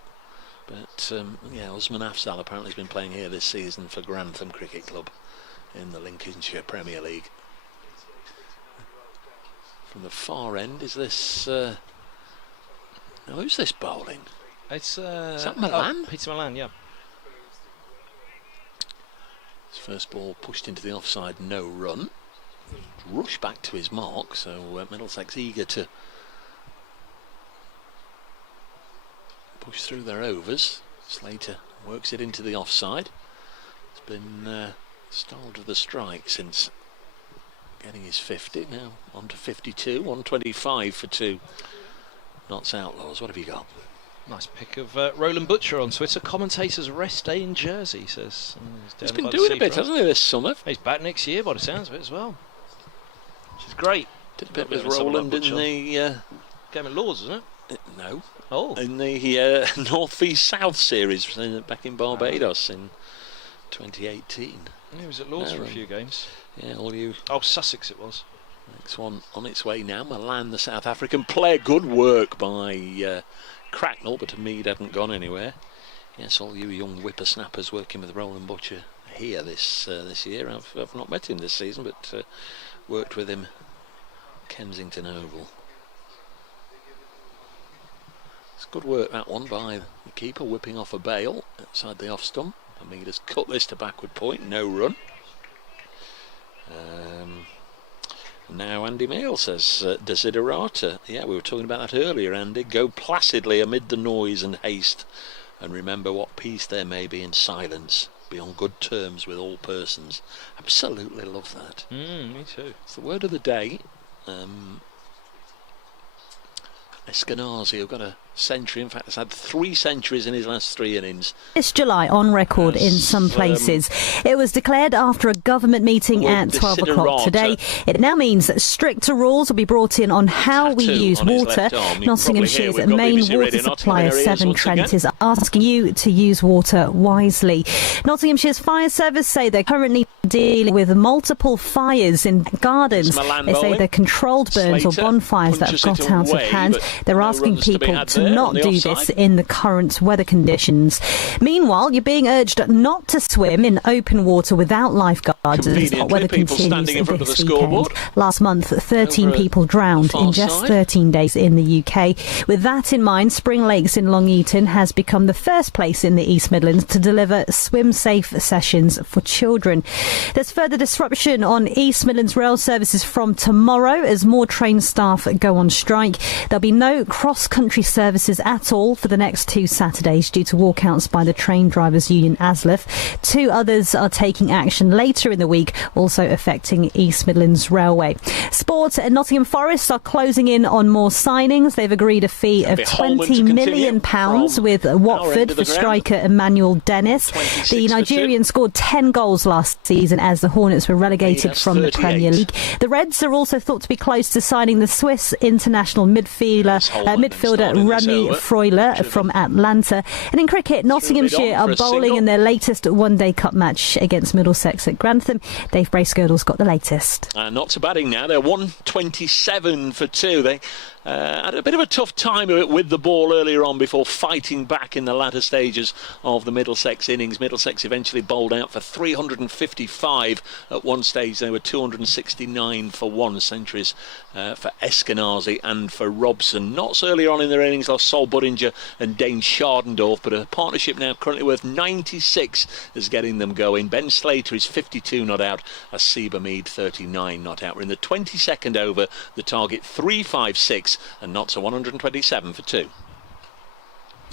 But yeah, Osman Afzal apparently has been playing here this season for Grantham Cricket Club in the Lincolnshire Premier League. From the far end, is this... now, who's this bowling? Is that Milan? Peter Milan, yeah. His first ball pushed into the offside, no run. Rush back to his mark, so Middlesex eager to push through their overs. Slater works it into the offside. It's been stalled to the strike since getting his 50. Now on to 52, 125 for two. Notts Outlaws. What have you got? Nice pick of Roland Butcher on Twitter. Commentator's rest day in Jersey, says. He's been doing a bit, hasn't he, this summer? He's back next year by the sounds of it as well. Which is great. Did a bit with Roland in the... Game of Lords, isn't it? No. Oh. In the North v South series back in Barbados in 2018. He was at Lords for a few games. Yeah, all you... Oh, Sussex it was. Next one on its way now. Milan, the South African player. Good work by Cracknell, but Hamid hadn't gone anywhere. Yes, all you young whippersnappers working with Roland Butcher here this year. I've not met him this season, but worked with him Kensington Oval. It's good work, that one, by the keeper, whipping off a bail outside the off stump. Hamid has cut this to backward point, no run. Now Andy Mail says, Desiderata. Yeah, we were talking about that earlier, Andy. Go placidly amid the noise and haste, and remember what peace there may be in silence. Be on good terms with all persons. Absolutely love that. Me too. It's the word of the day. Eskinazi, who got a century, in fact has had 3 centuries in his last 3 innings. This July on record in some places. It was declared after a government meeting at 12 o'clock today. It now means that stricter rules will be brought in on how we use water. Nottinghamshire's main water supplier, Severn Trent, is asking you to use water wisely. Nottinghamshire's fire service say they're currently dealing with multiple fires in gardens. They say they're controlled burns or bonfires that have got out of hand. They're asking people to not do this in the current weather conditions. Meanwhile, you're being urged not to swim in open water without lifeguards as hot weather continues this weekend. Last month, 13 people drowned in just 13 days in the UK. With that in mind, Spring Lakes in Long Eaton has become the first place in the East Midlands to deliver swim-safe sessions for children. There's further disruption on East Midlands rail services from tomorrow as more train staff go on strike. There'll be no cross-country services at all for the next 2 Saturdays due to walkouts by the Train Drivers Union ASLEF. 2 others are taking action later in the week, also affecting East Midlands Railway. Sport and Nottingham Forest are closing in on more signings. They've agreed a fee of £20 million with Watford for striker Emmanuel Dennis. The Nigerian scored 10 goals last season as the Hornets were relegated from the Premier League. The Reds are also thought to be close to signing the Swiss international midfielder Remy Freuler from Atlanta. And in cricket, Nottinghamshire are bowling in their latest one-day cup match against Middlesex at Grantham. Dave Bracegirdle's got the latest. Not to batting now. They're 127 for 2. They had a bit of a tough time of it with the ball earlier on before fighting back in the latter stages of the Middlesex innings. Middlesex eventually bowled out for 355 at one stage. They were 269 for 1 centuries for Eskinazi and for Robson. Notts earlier on in their innings lost Sol Buddinger and Dane Schardendorf, but a partnership now currently worth 96 is getting them going. Ben Slater is 52 not out, as Seba Mead 39 not out. We're in the 22nd over, the target 356, and Notts are 127 for 2.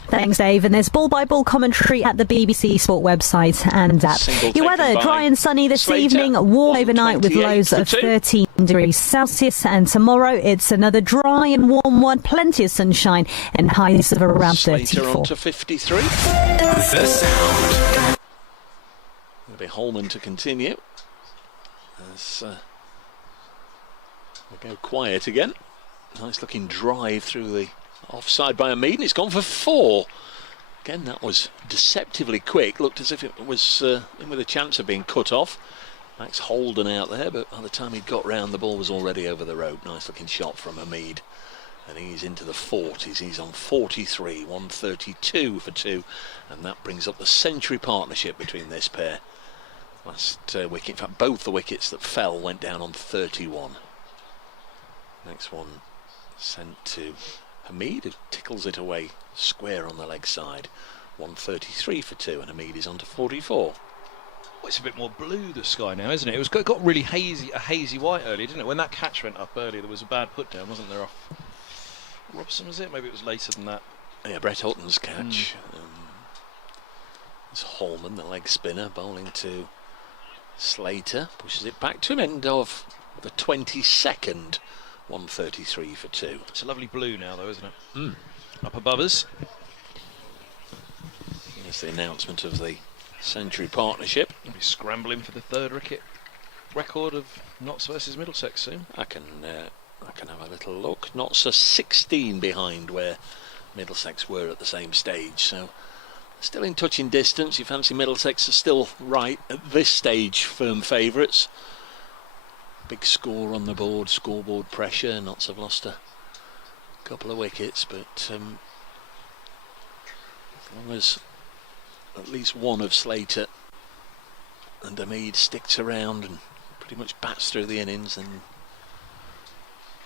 Thanks, Dave. And there's ball-by-ball commentary at the BBC Sport website and app. Your weather, dry and sunny this evening, warm overnight with lows of 13 degrees Celsius. And tomorrow, it's another dry and warm one, plenty of sunshine and highs of around 34. On to 53. The sound. It'll be Holman to continue. As we go quiet again. Nice looking drive through the offside by Hamid. It's gone for 4. Again, that was deceptively quick. Looked as if it was in with a chance of being cut off. Max Holden out there, but by the time he got round, the ball was already over the rope. Nice looking shot from Hamid. And he's into the 40s. He's on 43, 132 for 2. And that brings up the century partnership between this pair. Last wicket, in fact, both the wickets that fell went down on 31. Next one sent to Hamid, who tickles it away square on the leg side. 133 for 2, and Hamid is on to 44. Well, it's a bit more blue, the sky now, isn't it? It got really hazy white earlier, didn't it? When that catch went up earlier, there was a bad put down, wasn't there? Off Robson, was it? Maybe it was later than that. Yeah, Brett Hutton's catch. It's Holman, the leg spinner, bowling to Slater, pushes it back to him. End of the 22nd. 133 for 2. It's a lovely blue now, though, isn't it? Up above us. There's the announcement of the century partnership. We'll be scrambling for the 3rd wicket record of Notts versus Middlesex soon. I can have a little look. Notts are 16 behind where Middlesex were at the same stage, so still in touching distance. You fancy Middlesex are still right at this stage, firm favourites. Big score on the board, scoreboard pressure. Notts have lost a couple of wickets, but as long as at least one of Slater and Hamid sticks around and pretty much bats through the innings, and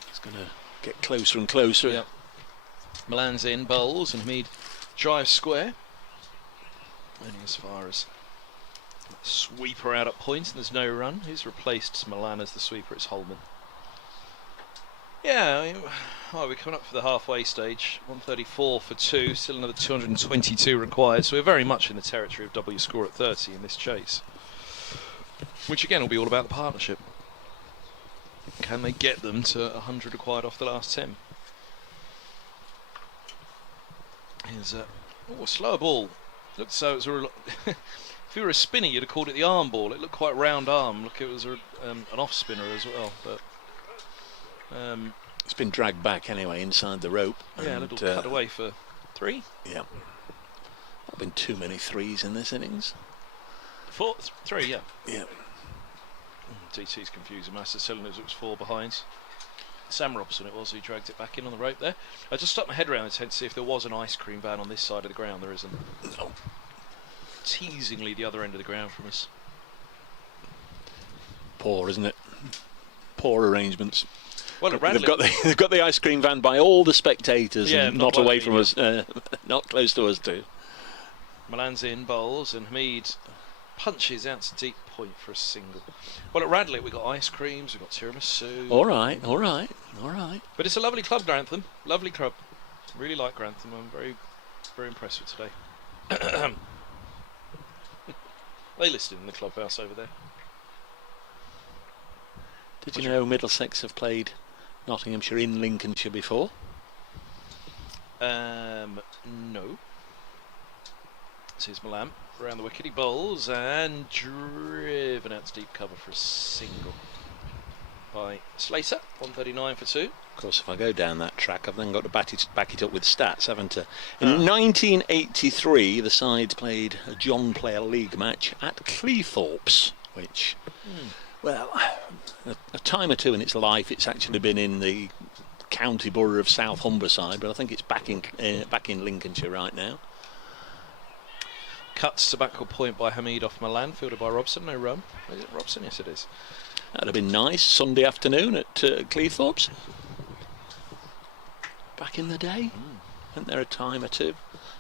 it's going to get closer and closer. Yep. Milan's in, bowls, and Hamid drives square. Only as far as sweeper out at point, and there's no run. He's replaced Milan as the sweeper. It's Holman. Yeah, we're coming up for the halfway stage. 134 for 2, still another 222 required. So we're very much in the territory of W score at 30 in this chase, which again will be all about the partnership. Can they get them to 100 required off the last 10? Here's a slower ball. Looked so it was if you were a spinner, you'd have called it the arm ball. It looked quite round arm. Look, it was an off spinner as well. But it's been dragged back anyway inside the rope. Yeah, a little cut away for 3. Yeah, not been too many 3s in this innings. 3, yeah. Yeah. DT's confusing. Master Cylinders, it was 4 behind. Sam Robson it was who dragged it back in on the rope there. I just stuck my head around the tent to see if there was an ice cream van on this side of the ground. There isn't. No. Teasingly the other end of the ground from us. Poor, isn't it? Poor arrangements. Well, they've got the ice cream van by all the spectators, and not away from us, not close to us too. Milan's in, bowls, and Hamid punches out to deep point for a single. Well, at Radlett we've got ice creams, we've got tiramisu. All right. But it's a lovely club, Grantham. Lovely club. Really like Grantham. I'm very, very impressed with today. They listed in the clubhouse over there. Did you know Middlesex have played Nottinghamshire in Lincolnshire before? No. This is Milan around the wicket. He bowls and driven out to deep cover for a single by Slater. 139 for 2. Of course, if I go down that track, I've then got to back it up with stats, haven't I? In 1983, the sides played a John Player League match at Cleethorpes, which, well, a time or two in its life, it's actually been in the county borough of South Humberside, but I think it's back in Lincolnshire right now. Cuts to backward point by Hamid off Milan, fielded by Robson. No run. Is it Robson? Yes, it is. That'd have been nice. Sunday afternoon at Cleethorpes. Back in the day. Went there a time or two.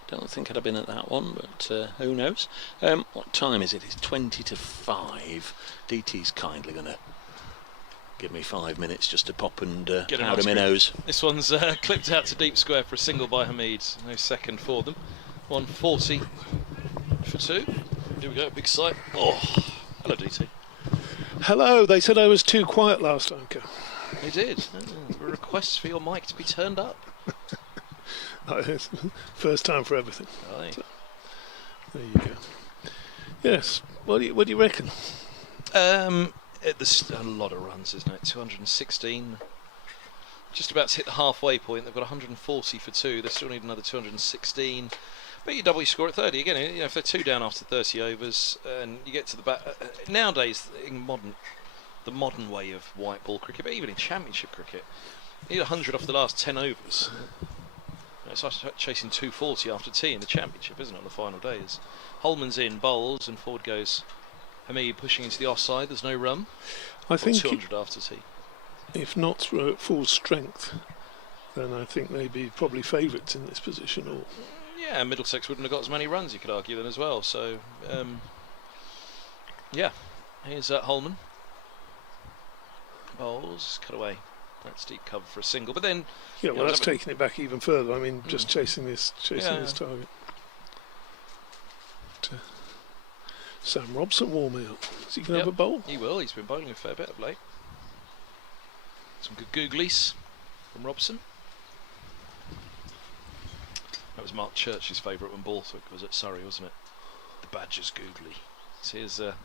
Don't think I'd have been at that one, but who knows. What time is it? It's 20 to 5. DT's kindly going to give me 5 minutes just to pop and powder my nose. This one's clipped out to deep square for a single by Hamid. No second for them. 140 for 2. Here we go, big sight. Oh, hello DT. Hello, they said I was too quiet last anchor. They did. Requests for your mic to be turned up. First time for everything. Right. So, there you go. Yes, what do you reckon? There's a lot of runs, isn't it? 216. Just about to hit the halfway point. They've got 140 for 2. They still need another 216. But you double your score at 30 again. You know, if they're 2 down after 30 overs, and you get to the back. Nowadays, in the modern way of white ball cricket, but even in Championship cricket, you need 100 off the last 10 overs. It's like chasing 240 after tea in the Championship, isn't it? On the final days. Holman's in, bowls, and forward goes Hamid, pushing into the offside. There's no run. I think 200 after tea. If not at full strength, then I think they'd be probably favourites in this position. Or yeah, Middlesex wouldn't have got as many runs, you could argue, then as well. So, yeah, here's Holman. Bowls, cut away. That's deep cover for a single, but then yeah, well, that's taking it back even further. I mean, just chasing this target. Sam Robson warming up. Is he going to have a bowl? He will. He's been bowling a fair bit of late. Some good googlies from Robson. That was Mark Church's favourite when Borthwick was at Surrey, wasn't it? The Badger's googly. So here's a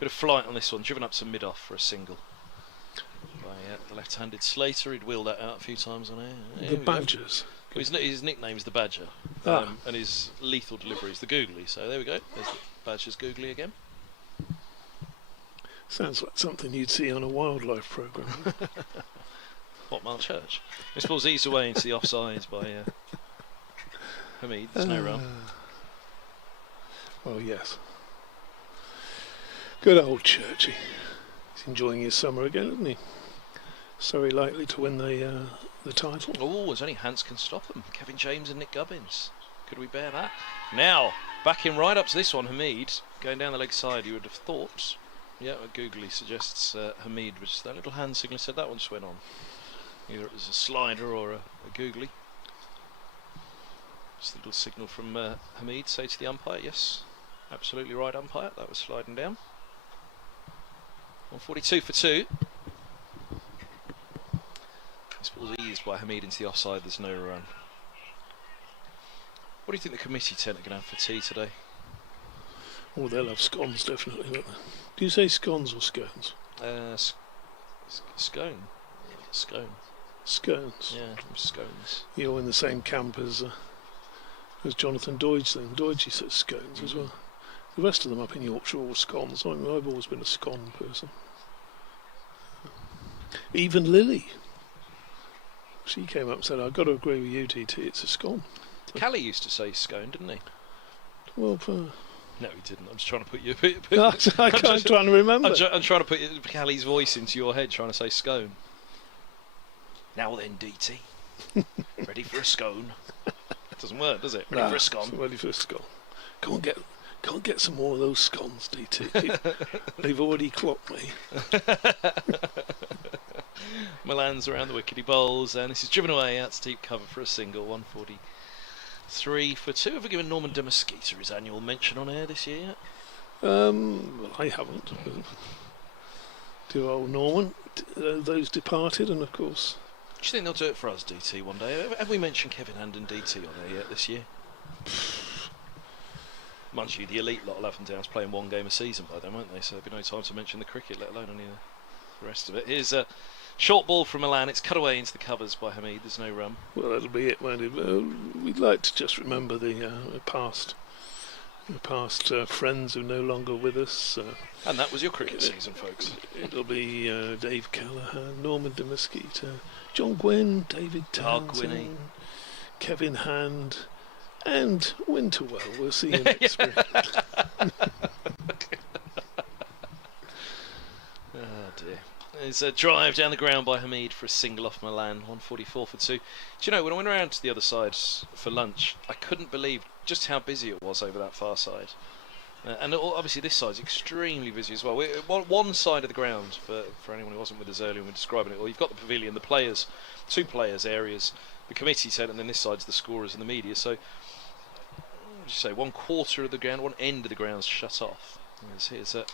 bit of flight on this one, driven up to mid-off for a single by the left-handed Slater. He'd wheeled that out a few times on air. The Badgers. His nickname's the Badger, and his lethal delivery is the googly. So there we go. There's the Badger's googly again. Sounds like something you'd see on a wildlife programme. What, Mark Church? This ball's eased away into the offsides by Hamid. There's no run. Well, yes. Good old Churchy. He's enjoying his summer again, isn't he? Surrey likely to win the title. Oh, as only Hans can stop them. Kevin James and Nick Gubbins. Could we bear that? Now, backing right up to this one, Hamid, going down the leg side, you would have thought. Yeah, Googly suggests Hamid, which that little hand signal said that one just went on. Either it was a slider or a googly. Just a little signal from Hamid, say to the umpire, yes, absolutely right umpire, that was sliding down. 142 for 2. This ball's eased by Hamid into the offside, there's no run. What do you think the committee tent are going to have for tea today? Oh, they'll have scones, definitely, won't they? Do you say scones or scones? Scone. Scone. Scones? Yeah, scones. You're in the same camp as Jonathan Doidge then. Doidge says scones as well. The rest of them up in Yorkshire are all scones. I've always been a scone person. Even Lily. She came up and said, I've got to agree with you, TT, it's a scone. Callie used to say scone, didn't he? Well, no, he didn't. I'm just trying to put you. I'm trying to remember. I'm trying to put Callie's voice into your head, trying to say scone. Now then, DT, ready for a scone? Doesn't work, does it? Ready for a scone? Ready for a scone. Go and get some more of those scones, DT. They've already clocked me. Milan's around the wicket, he bowls, and this is driven away out to deep cover for a single. 143 for 2. Have we given Norman de Mesquita his annual mention on air this year yet? Well, I haven't. To old Norman, those departed, and of course. Do you think they'll do it for us, DT, one day? Have we mentioned Kevin Hand and DT on there yet this year? Mind you, the elite lot will have them down playing one game a season by then, won't they? So there'll be no time to mention the cricket, let alone any of the rest of it. Here's a short ball from Milan. It's cut away into the covers by Hamid. There's no run. Well, that'll be it, won't it? We'd like to just remember the past friends who are no longer with us. And that was your cricket season, folks. It'll be Dave Callaghan, Norman de Mesquita, John Gwynn, David Townsend, Kevin Hand, and Winterwell. We'll see you next spring. Oh dear. There's a drive down the ground by Hamid for a single off Milan. 144 for 2. Do you know, when I went around to the other side for lunch, I couldn't believe just how busy it was over that far side. And obviously this side's extremely busy as well. One side of the ground, for anyone who wasn't with us earlier when we were describing it, well, you've got the pavilion, the players, 2 players areas, the committee tent, and then this side's the scorers and the media. So, what would you say, 1/4 of the ground, one end of the ground's shut off. Here's a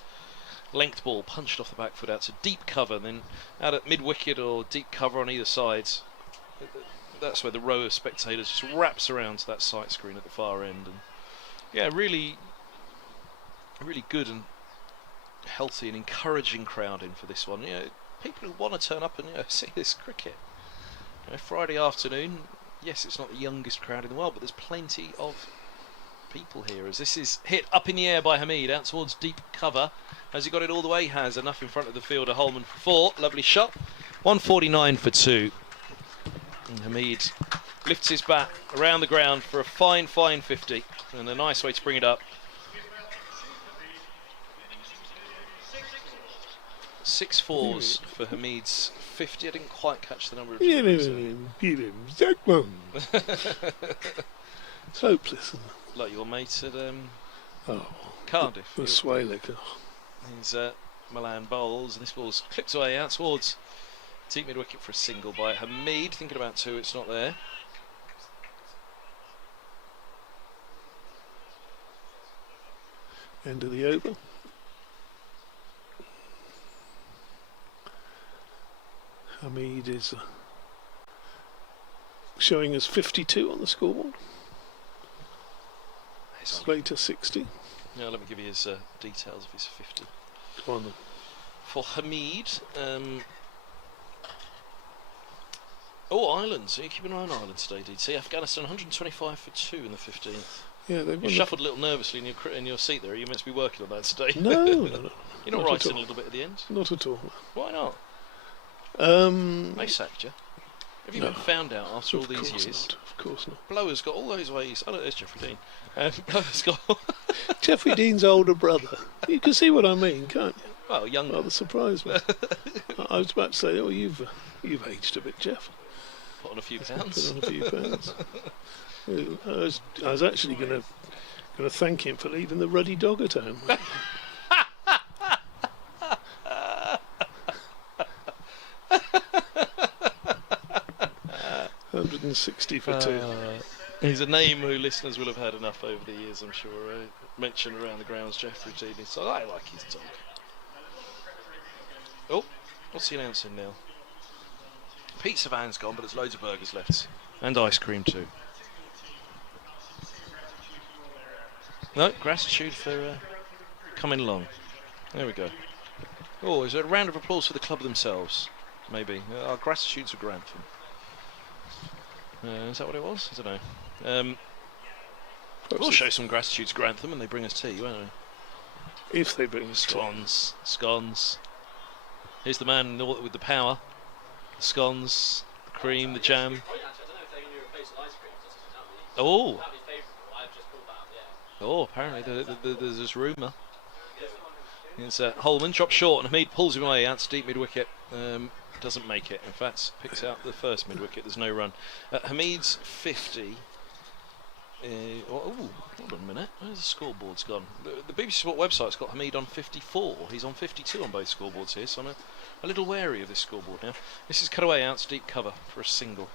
length ball punched off the back foot out to deep cover, then out at mid-wicket or deep cover on either side. That's where the row of spectators just wraps around to that sight screen at the far end. And yeah, really good and healthy and encouraging crowd in for this one. You know, people who want to turn up and see this cricket. You know, Friday afternoon, yes, it's not the youngest crowd in the world, but there's plenty of people here as this is hit up in the air by Hamid out towards deep cover. Has he got it all the way? He has. Enough in front of the fielder. Holman for 4. Lovely shot. 149 for 2. And Hamid lifts his bat around the ground for a fine 50 and a nice way to bring it up. 6 fours for Hamid's 50. I didn't quite catch the number of It's hopeless. Like your mate at Cardiff. The Swaylick. He's Milan bowls, and this ball's clipped away out towards deep mid wicket for a single by Hamid. Thinking about 2, it's not there. End of the over. Hamid is showing us 52 on the scoreboard. Slater 60. Yeah, let me give you his details of his 50. Go on then. For Hamid, Ireland. So you're keeping an eye on Ireland today, DT. Afghanistan 125 for 2 in the 15th. Yeah, they've you shuffled a little nervously in your seat there. Are you meant to be working on that today? No. You're not writing a little bit at the end? Not at all. Why not? They sacked you. Have you been found out after all these years? Of course not. Blower's got all those ways. Oh, no, there's Jeffrey Dean. Blower's got... Jeffrey Dean's older brother. You can see what I mean, can't you? Well, younger. Rather surprised me. I was about to say, oh, you've aged a bit, Jeff. Put on a few pounds. Put on a few pounds. I was actually going to thank him for leaving the ruddy dog at home. 160 for 2. He's a name who listeners will have had enough over the years, I'm sure. Mentioned around the grounds, Jeffrey Dean. So I like his dog. Oh, what's he announcing now? Pizza van's gone, but there's loads of burgers left. And ice cream too. No, gratitude for coming along. There we go. Oh, is there a round of applause for the club themselves? Maybe. Our gratitude to Grantham. Is that what it was? I don't know. We'll show some gratitude to Grantham when they bring us tea, won't we? If they bring us scones. Here's the man with the power. The scones, the cream, the jam. Oh, apparently there's this rumour. It's Holman drops short and Hamid pulls him away out to deep mid-wicket. Doesn't make it. In fact, picks out the first mid-wicket. There's no run. Hamid's 50. Hold on a minute. Where's the scoreboard's gone? The BBC Sport website's got Hamid on 54. He's on 52 on both scoreboards here, so I'm a little wary of this scoreboard now. This is cut away out to deep cover for a single.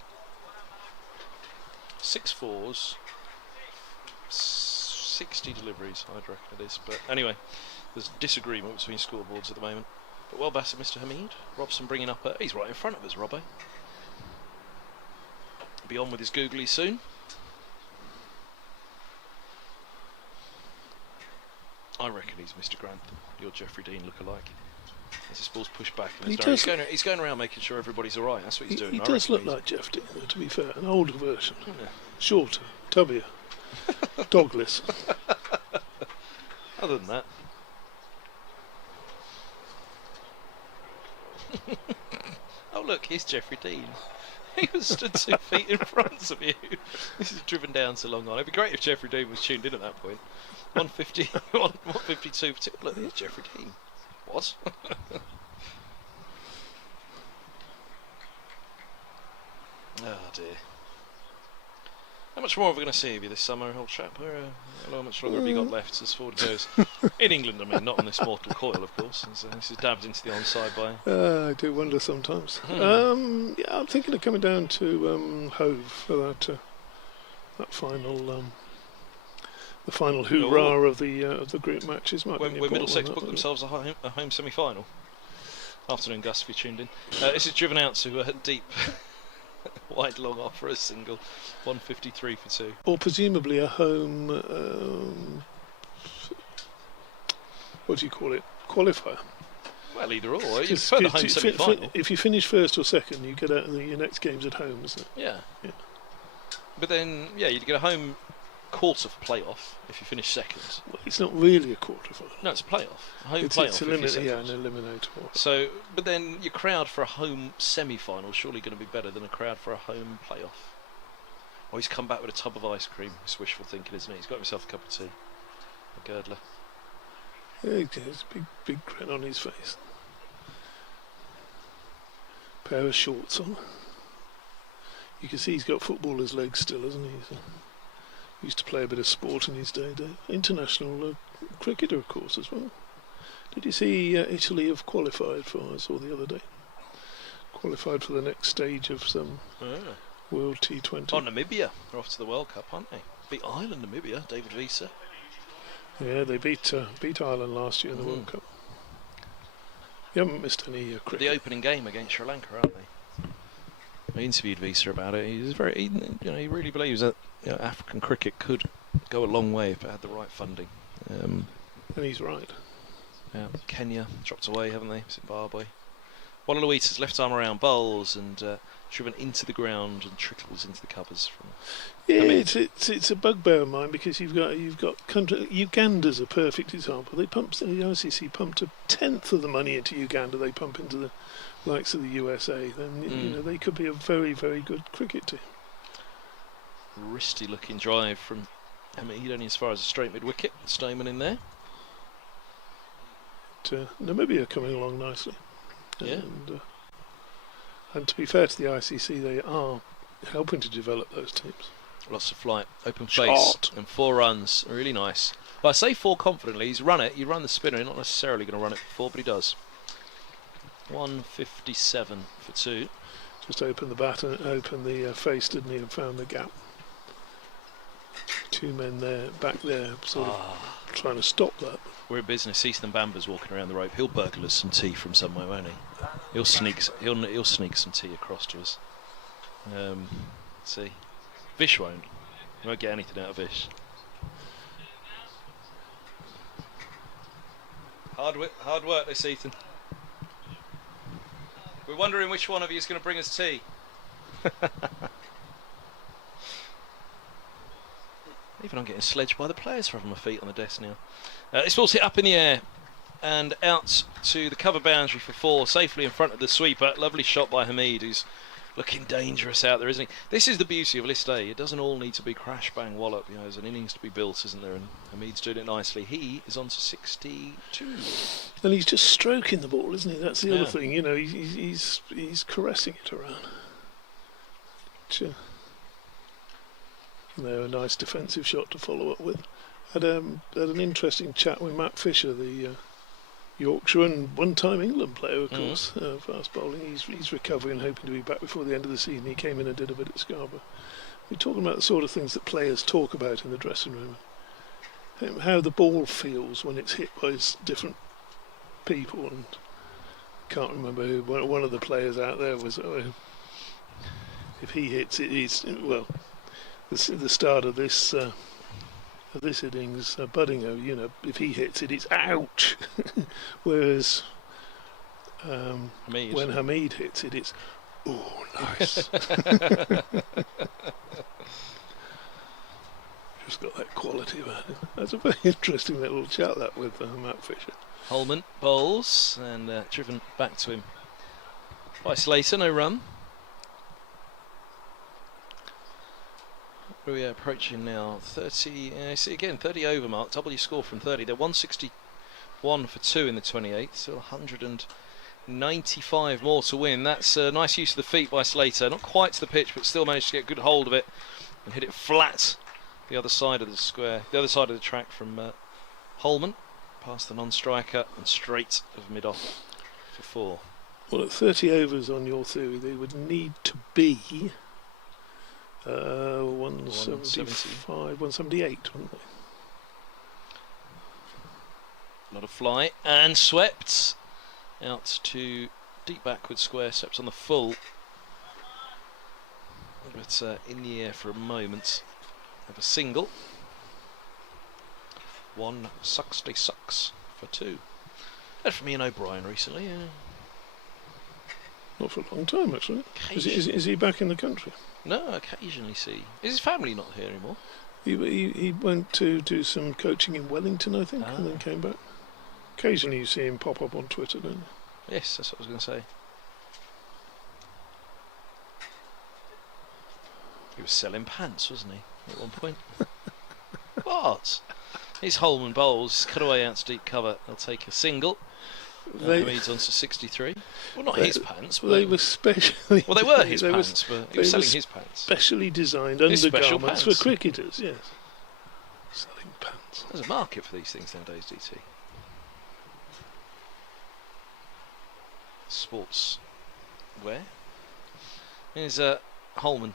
6 fours, 60 deliveries, I'd reckon it is. But anyway, there's disagreement between scoreboards at the moment. But well batted, Mr. Hamid. Robson bringing up he's right in front of us, Robbo. Be on with his googly soon. I reckon he's Mr. Grantham, your Jeffrey Dean look-alike. As his ball's pushed back, and he's going around making sure everybody's all right. That's what he's doing. He does look like Jeff Dean, to be fair, an older version, shorter, tubbier, dogless. Other than that. Oh look, here's Jeffrey Dean. He was stood 2 feet in front of you. This is driven down so long on. It'd be great if Jeffrey Dean was tuned in at that point. 150, 152 for 2. Look, there's Jeffrey Dean. What? Oh dear. How much more are we going to see of you this summer, old chap? How much longer have you got left as forward goes? In England, I mean, not on this mortal coil, of course. This is dabbed into the onside by. I do wonder sometimes. I'm thinking of coming down to Hove for that final. The final hoorah of the group matches. When Middlesex booked themselves a home semi-final. Afternoon, Gus, if you tuned in. This is driven out to deep, wide, long off for a single. 153 for 2. Or presumably a home. What do you call it? Qualifier. Well, either or. You prefer the home semi-final. If you finish first or second, you get out. Your next game's at home, isn't it? Yeah. But then, you'd get a home quarter for playoff if you finish second. Well, it's not really a quarter final. No, it's a playoff. A home playoff. It's an eliminator. So, but then your crowd for a home semi-final is surely going to be better than a crowd for a home playoff. Oh, he's come back with a tub of ice cream. It's wishful thinking, isn't it? He's got himself a cup of tea. A girdler. Yeah, there's a big grin on his face. Pair of shorts on. You can see he's got footballer's legs still, hasn't he? He used to play a bit of sport in his day. International cricketer, of course, as well. Did you see Italy have qualified for? I saw the other day. Qualified for the next stage of some World T20. Oh, Namibia. They're off to the World Cup, aren't they? Beat Ireland, Namibia. David Visa. Yeah, they beat Ireland last year in the World Cup. You haven't missed any cricket. The opening game against Sri Lanka, aren't they? I interviewed Visa about it. He really believes that African cricket could go a long way if it had the right funding. And he's right. Yeah, Kenya dropped away, haven't they? Zimbabwe. Walla Luita's left arm around bowls and driven into the ground and trickles into the covers from. Yeah, it's a bugbear of mine because you've got country. Uganda's a perfect example. The ICC pumped 1/10 of the money into Uganda. They pump into the likes of the USA. Then they could be a very, very good cricket team. Wristy looking drive from Hamid, only as far as a straight mid wicket. Stoneman in there. Namibia coming along nicely. Yeah. And to be fair to the ICC, they are helping to develop those teams. Lots of flight, open face, and 4 runs. Really nice. But I say 4 confidently. He's run it. You run the spinner. You're not necessarily going to run it for 4, but he does. 157 for 2. Just opened the bat and opened the face, didn't he, and found the gap. 2 men there, back there, sort of trying to stop that. We're in business. Ethan Bamber's walking around the rope. He'll burgle us some tea from somewhere, won't he? He'll sneak some tea across to us. Let's see. Vish won't. We won't get anything out of Vish. Hard work this, Ethan. We're wondering which one of you is going to bring us tea. Even I'm getting sledged by the players for having my feet on the desk now. This ball's hit up in the air and out to the cover boundary for 4, safely in front of the sweeper. Lovely shot by Hamid, who's looking dangerous out there, isn't he? This is the beauty of List A. It doesn't all need to be crash, bang, wallop. You know, there's an innings to be built, isn't there? And Hamid's doing it nicely. He is on to 62. And he's just stroking the ball, isn't he? That's the other thing. You know, he's caressing it around. Sure. A nice defensive shot to follow up with. Had an interesting chat with Matt Fisher, the Yorkshire and one-time England player, of course, fast bowling. He's recovering, hoping to be back before the end of the season. He came in and did a bit at Scarborough. We're talking about the sort of things that players talk about in the dressing room. How the ball feels when it's hit by different people. And I can't remember who. One of the players out there was, if he hits it, he's, well, the start of this innings, Buddingham, you know, if he hits it, it's ouch. Whereas when Hamid hits it, it's oh, nice. Just got that quality about it. That's a very interesting little chat that with Matt Fisher. Holman bowls and driven back to him by Slater, no run. We are approaching now 30. See again, 30 over mark. Double your score from 30. They're 161 for 2 in the 28th, so 195 more to win. That's a nice use of the feet by Slater. Not quite to the pitch, but still managed to get good hold of it and hit it flat the other side of the square, the other side of the track from Holman, past the non-striker and straight of mid-off for 4. Well, at 30 overs on your theory, they would need to be 175, 178, wouldn't they? Not a fly, and swept out to deep backward square, swept on the full, but in the air for a moment. Have a single. 166 for 2. Heard from Ian O'Brien recently. Not for a long time, actually. Is he back in the country? No, occasionally see. Is his family not here anymore? He went to do some coaching in Wellington, I think, and then came back. Occasionally you see him pop up on Twitter, don't you? Yes, that's what I was going to say. He was selling pants, wasn't he, at one point? What? His Holman bowls, cut away out to deep cover. They'll take a single. Hamid's on to 63. Well, not his pants, but they were specially. Well, they were his pants, but he was selling his pants. Specially designed undergarments for cricketers, yes. Selling pants. There's a market for these things nowadays, DT. Sports wear. Here's Holman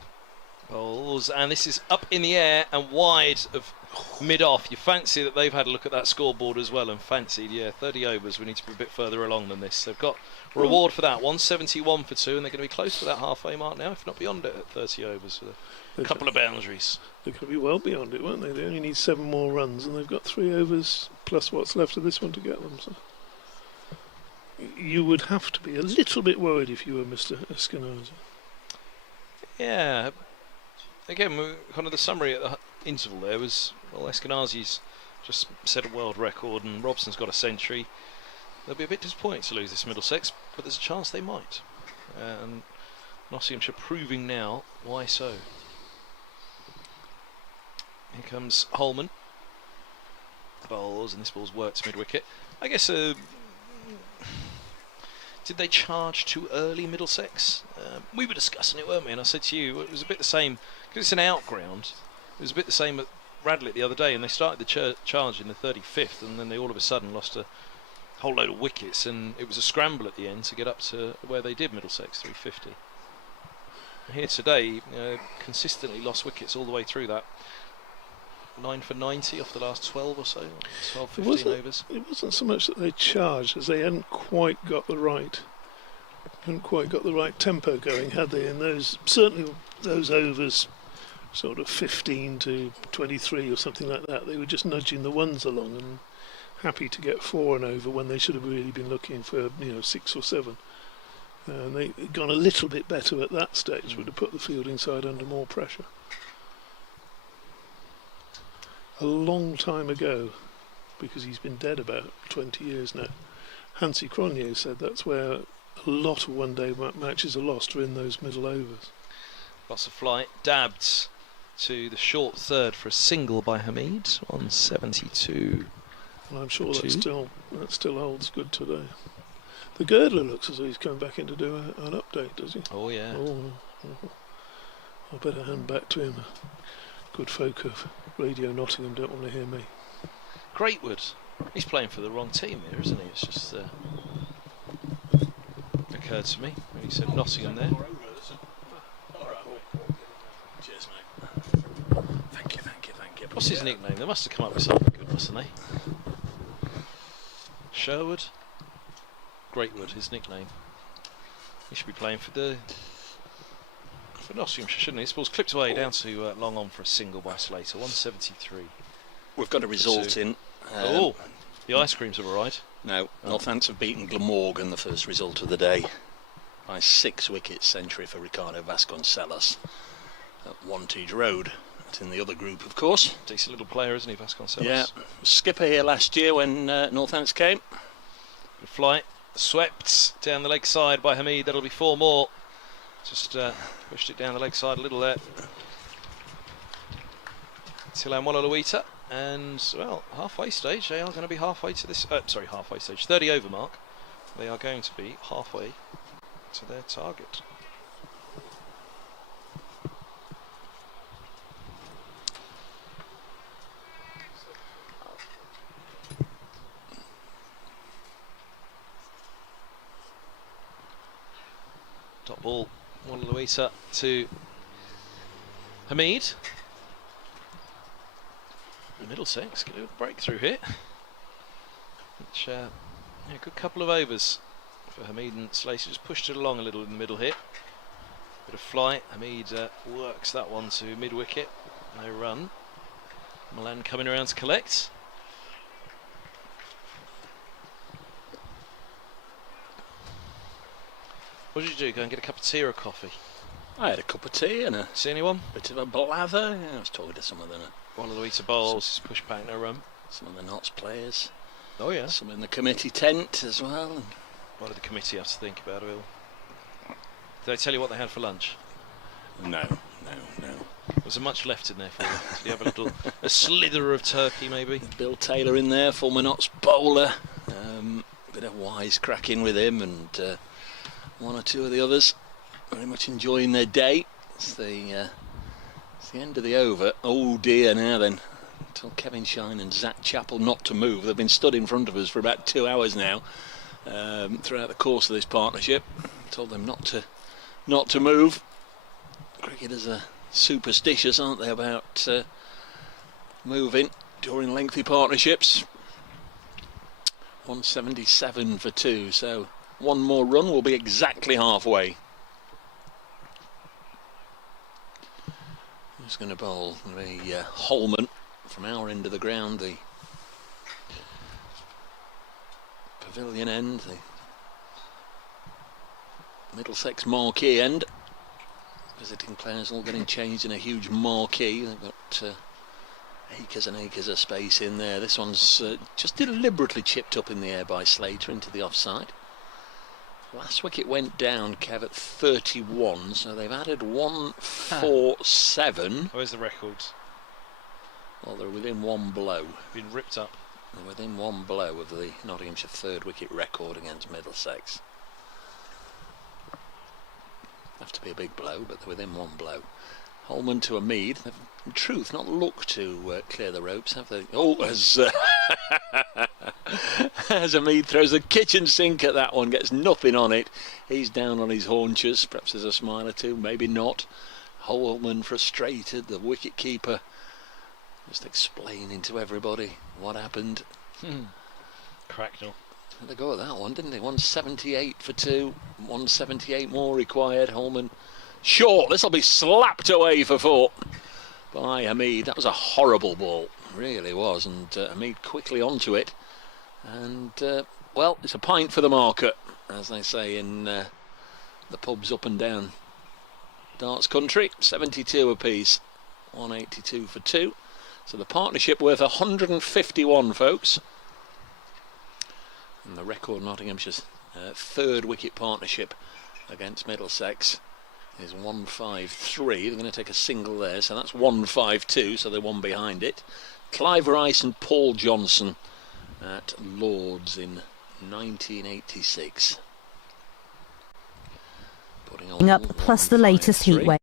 bowls, and this is up in the air and wide of mid-off. You fancy that they've had a look at that scoreboard as well and fancied, 30 overs, we need to be a bit further along than this. They've got a reward for that, 171 for 2, and they're going to be close to that halfway mark now, if not beyond it at 30 overs with a couple of boundaries. They're going to be well beyond it, won't they? They only need 7 more runs, and they've got 3 overs plus what's left of this one to get them. So you would have to be a little bit worried if you were Mr. Eskinazi. Yeah. Again, kind of the summary at the interval there was, well, Eskinazi's just set a world record and Robson's got a century. They'll be a bit disappointed to lose this Middlesex, but there's a chance they might. And Nottinghamshire proving now why so. Here comes Holman. Bowls, and this ball's worked mid-wicket. I guess Did they charge too early, Middlesex? We were discussing it, weren't we? And I said to you, it was a bit the same, because it's an out ground, it was a bit the same at Radlett the other day, and they started the charge in the 35th, and then they all of a sudden lost a whole load of wickets, and it was a scramble at the end to get up to where they did, Middlesex, 350. Here today, consistently lost wickets all the way through that. 9 for 90 off the last 12 or so, 12, 15 overs. It wasn't so much that they charged as they hadn't quite got the right tempo going, had they? In those, certainly those overs, sort of 15 to 23 or something like that, they were just nudging the ones along and happy to get 4 and over when they should have really been looking for 6 or 7. And they had gone a little bit better at that stage, would have put the fielding side under more pressure. A long time ago, because he's been dead about 20 years now, Hansi Cronje said that's where a lot of one-day matches are lost, are in those middle overs. Lots of flight, dabbed to the short third for a single by Hamid on 72. And I'm sure that still holds good today. The Girdler looks as though he's coming back in to do an update, does he? Oh yeah. I better hand back to him. Good folk of Radio Nottingham don't want to hear me. Greatwood. He's playing for the wrong team here, isn't he? It's just occurred to me when he said Nottingham there. Cheers, mate. Thank you. What's his nickname? They must have come up with something good, mustn't they? Sherwood? Greatwood, his nickname. He should be playing for Nottinghamshire, shouldn't he? This ball's clipped away down to long on for a single by Slater, 173. We've got a result in. The ice creams have arrived. No, Northants have beaten Glamorgan, the first result of the day, by 6 wickets, century for Ricardo Vasconcelos at Wantage Road. That's in the other group, of course. Decent little player, isn't he, Vasconcelos? Yeah, skipper here last year when Northants came. Good flight, swept down the leg side by Hamid. That'll be 4 more. Just pushed it down the leg side a little there. Tilan Walla-Luita, and well, halfway stage. They are going to be halfway to this. Halfway stage, 30 over mark. They are going to be halfway to their target. Top ball. Walla-Luita to Hamid. Middlesex get a breakthrough here. Which, good couple of overs for Hamid and Slater. Just pushed it along a little in the middle here. Bit of flight. Hamid works that one to mid wicket. No run. Milan coming around to collect. What did you do? Go and get a cup of tea or a coffee? I had a cup of tea and a see anyone? Bit of a blather. Yeah, I was talking to some of the Walla-Luita bowls, push back, no run. Some of the Notts players. Oh yeah. Some in the committee tent as well. And what did the committee have to think about it all? Did they tell you what they had for lunch? No. Was there much left in there for you? Did you have a slither of turkey maybe? Bill Taylor in there, former Notts bowler. Bit of wisecracking with him and one or two of the others very much enjoying their day. It's the end of the over. Oh dear, now then. Tell Kevin Shine and Zach Chappell not to move. They've been stood in front of us for about 2 hours now throughout the course of this partnership. Told them not to move. Cricketers are superstitious, aren't they, about moving during lengthy partnerships. 177 for 2, so one more run will be exactly halfway. Who's going to bowl? Holman from our end of the ground, the pavilion end, the Middlesex marquee end. Visiting players all getting changed in a huge marquee. They've got acres and acres of space in there. This one's just deliberately chipped up in the air by Slater into the offside. Last wicket went down, Kev, at 31, so they've added 147. Where's the records? Well, they're within one blow. Been ripped up. They're within one blow of the Nottinghamshire third wicket record against Middlesex. be a big blow, but they're within one blow. Holman to Hamid. They've, in truth, not looked to clear the ropes, have they? Oh, as Hamid throws a kitchen sink at that one, gets nothing on it. He's down on his haunches. Perhaps there's a smile or two, maybe not. Holman frustrated, the wicket-keeper just explaining to everybody what happened. Cracknell. Had a go at that one, didn't they? 178 for 2, 178 more required. Holman short. This will be slapped away for 4 by Hamid. That was a horrible ball, really was, and Hamid quickly onto it. And well, it's a pint for the market, as they say in the pubs up and down darts country. 72 apiece, 182 for 2. So the partnership worth 151, folks. And the record Nottinghamshire's third wicket partnership against Middlesex is 153. They're going to take a single there, so that's 152, so they're one behind it. Clive Rice and Paul Johnson at Lords in 1986. Putting on Up plus the latest heat wave.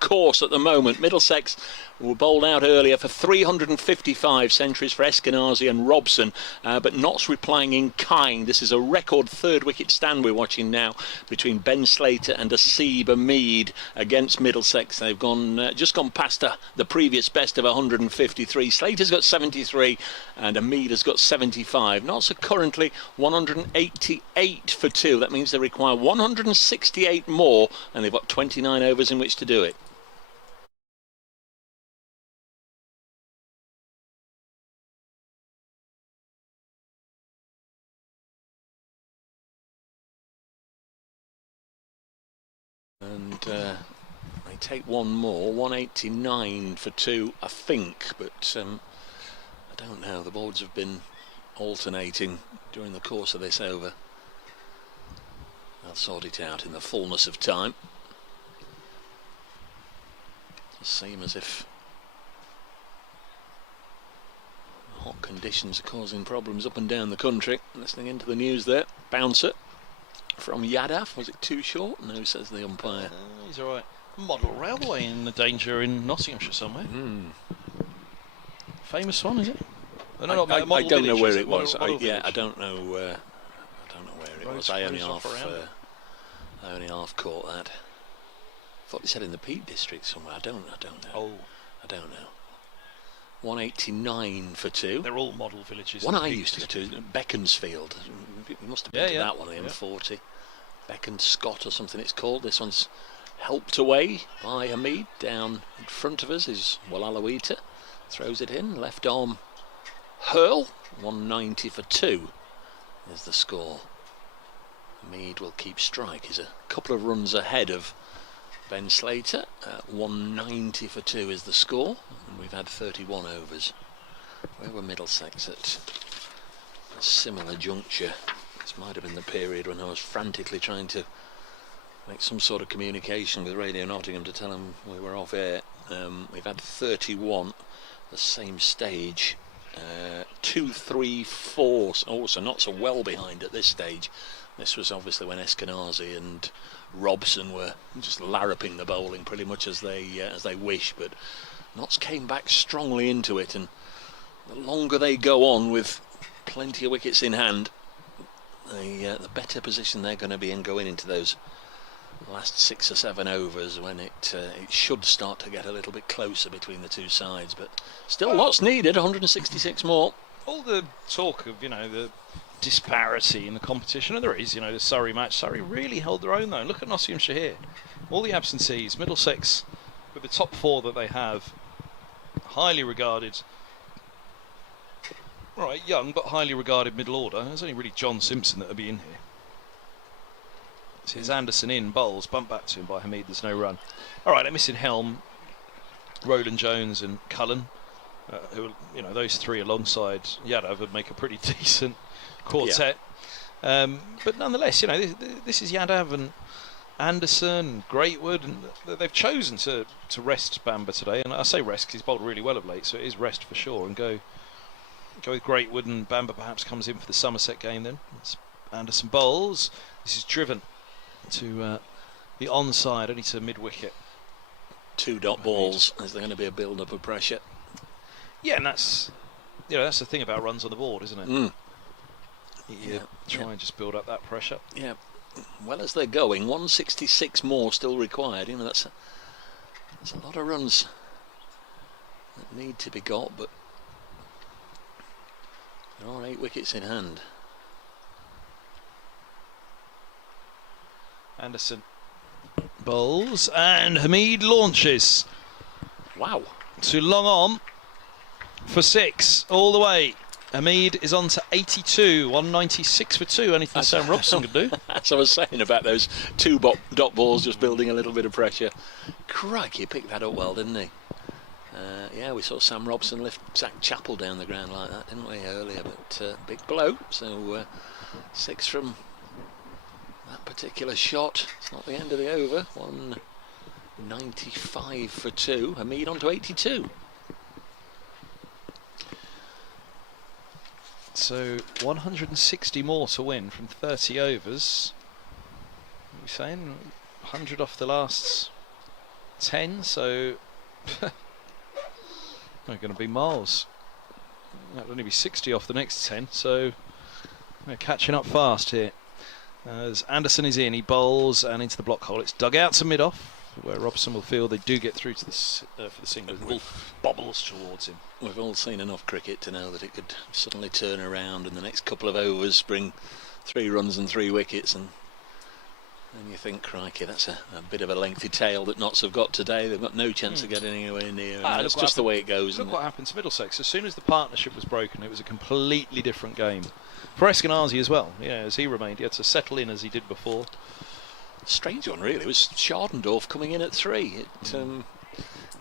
course at the moment. Middlesex were bowled out earlier for 355 centuries for Eskinazi and Robson, but Notts replying in kind. This is a record third wicket stand we're watching now between Ben Slater and Asib Hamid against Middlesex. They've just gone past the previous best of 153. Slater's got 73 and Hamid has got 75. Notts are currently 188 for 2. That means they require 168 more, and they've got 29 overs in which to do it. And they take one more, 189 for 2, I think, but I don't know. The boards have been alternating during the course of this over. They'll sort it out in the fullness of time. It seems as if hot conditions are causing problems up and down the country. Listening into the news there, bouncer from Yadav, was it too short? No, says the umpire. He's all right. Model railway in the danger in Nottinghamshire somewhere. Famous one, is it? I don't know where it was. I don't know where it was. I only half caught that. I thought they said in the Peak District somewhere. I don't know. I don't know. 189 for 2. They're all model villages. One I used to go to, Beaconsfield. You must have been to that one, the M40. Beaconscott or something it's called. This one's helped away by Hamid. Down in front of us is Walalawita. Throws it in, left arm hurl. 190 for 2 is the score. Hamid will keep strike. He's a couple of runs ahead of Ben Slater. 190 for 2 is the score, and we've had 31 overs. Where were Middlesex at a similar juncture? This might have been the period when I was frantically trying to make some sort of communication with Radio Nottingham to tell them we were off air. We've had 31, the same stage. 2, 3, 4. Oh, so not so well behind at this stage. This was obviously when Eskinazi and Robson were just larruping the bowling pretty much as they wish, but Notts came back strongly into it, and the longer they go on with plenty of wickets in hand, the better position they're going to be in going into those last 6 or 7 overs, when it should start to get a little bit closer between the two sides. But still lots needed, 166 more. All the talk of, the disparity in the competition, and there is, the Surrey match. Surrey really held their own though. Look at Nottinghamshire here. All the absentees. Middlesex, with the top 4 that they have, highly regarded, right, young but highly regarded middle order. There's only really John Simpson that will be in here. So here's Anderson in, bowls, bumped back to him by Hamid, there's no run. Alright, they're missing Helm, Roland Jones and Cullen, who, those 3 alongside Yadav would make a pretty decent quartet. Yeah. But nonetheless, this is Yadav and Anderson, Greatwood, and they've chosen to rest Bamber today. And I say rest because he's bowled really well of late, so it is rest for sure. And go with Greatwood, and Bamber perhaps comes in for the Somerset game then. It's Anderson bowls. This is driven to the onside, only to mid-wicket. 2 dot balls. Is there going to be a build-up of pressure? Yeah, and that's the thing about runs on the board, isn't it? You try and just build up that pressure. Yeah, well as they're going, 166 more still required. That's a lot of runs that need to be got, but there are 8 wickets in hand. Anderson bowls and Hamid launches. Wow. To long on for 6 all the way. Hamid is on to 82, 196 for 2. Anything Sam Robson could do. As I was saying about those 2 dot balls just building a little bit of pressure. Crikey, he picked that up well, didn't he? Yeah, we saw Sam Robson lift Zach Chappell down the ground like that, didn't we, earlier? But big blow. So 6 from that particular shot. It's not the end of the over. 195 for 2. Hamid on to 82. So 160 more to win from 30 overs. What are we saying? 100 off the last 10, so they're going to be miles. That'll only be 60 off the next 10, so they're catching up fast here. As Anderson is in, he bowls and into the block hole. It's dug out to mid-off, where Robson will feel they do get through to the for the single. The ball bobbles towards him. We've all seen enough cricket to know that it could suddenly turn around in the next couple of overs, bring 3 runs and 3 wickets, and you think, crikey, that's a bit of a lengthy tail that Notts have got today. They've got no chance of getting anywhere near. And that's just the way it goes. Look what happened to Middlesex. As soon as the partnership was broken, it was a completely different game. For Eskinazi as well, as he remained, he had to settle in as he did before. Strange one, really. It was Schardendorf coming in at 3.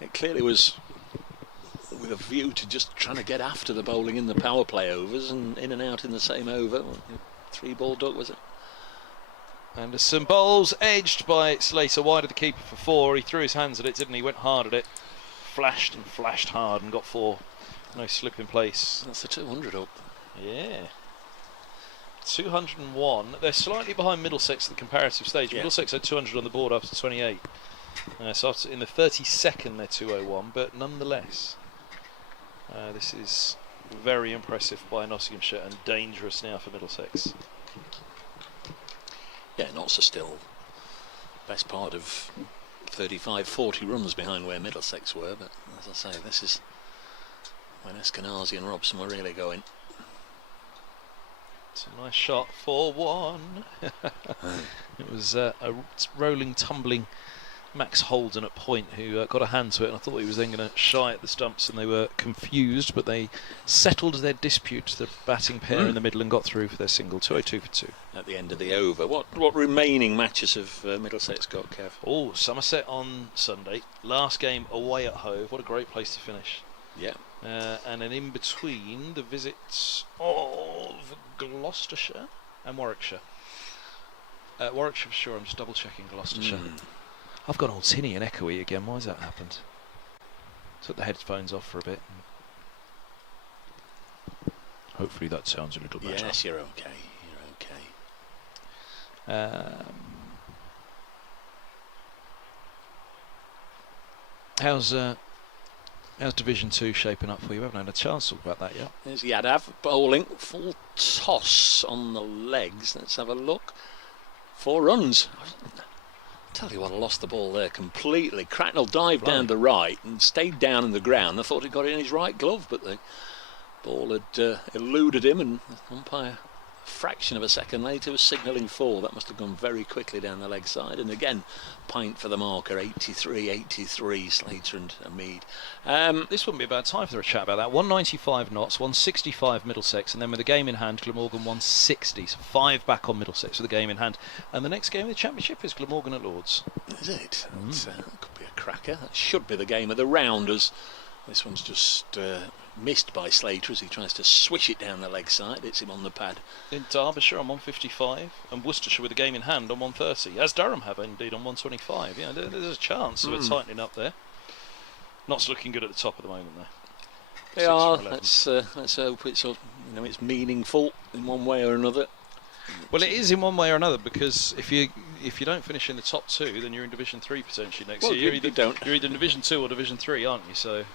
It clearly was with a view to just trying to get after the bowling in the power play overs, and in and out in the same over. 3-ball duck, was it? Anderson bowls, edged by Slater wide of the keeper for 4. He threw his hands at it, didn't he? Went hard at it, flashed and flashed hard and got 4. No slip in place. That's the 200 up. Yeah. 201. They're slightly behind Middlesex at the comparative stage. Middlesex had 200 on the board after 28. So after, in the 32nd they're 201, but nonetheless this is very impressive by Nottinghamshire and dangerous now for Middlesex. Yeah, Notts are still best part of 35-40 runs behind where Middlesex were, but as I say, this is when Eskinazi and Robson were really going. It's a nice shot, 4-1. It was a rolling, tumbling Max Holden at point who got a hand to it, and I thought he was then going to shy at the stumps, and they were confused, but they settled their dispute, the batting pair in the middle, and got through for their single. 202 for 2. At the end of the over. What remaining matches have Middlesex got, Kev? Oh, Somerset on Sunday. Last game away at Hove. What a great place to finish. Yeah. And then in between, the visits of Gloucestershire and Warwickshire. Warwickshire for sure, I'm just double checking Gloucestershire. I've gone all tinny and echoey again. Why has that happened? Took the headphones off for a bit. Hopefully that sounds a little better. Yes, you're okay. You're okay. How's Division 2 shaping up for you? We haven't had a chance to talk about that yet. There's Yadav bowling, full toss on the legs. Let's have a look. 4 runs. Tell you what, I lost the ball there completely. Cracknell dived down the right and stayed down in the ground. I thought he got it in his right glove, but the ball had eluded him, and the umpire, a fraction of a second later, was signalling 4. That must have gone very quickly down the leg side. And again, pint for the marker, 83, Slater and Hamid. This wouldn't be a bad time for a chat about that. 195 Notts, 165 Middlesex, and then with the game in hand, Glamorgan 160. So 5 back on Middlesex with the game in hand. And the next game of the Championship is Glamorgan at Lords. Is it? That could be a cracker. That should be the game of the round, as this one's just missed by Slater as he tries to swish it down the leg side. Hits him on the pad. In Derbyshire on 155, and Worcestershire with the game in hand on 130, as Durham have indeed on 125. Yeah, there's a chance of it tightening up there. Not's looking good at the top at the moment there. They are. Let's hope it's it's meaningful in one way or another. Well, it is in one way or another, because if you don't finish in the top 2, then you're in Division 3 potentially next year. You're either in Division 2 or Division 3, aren't you? So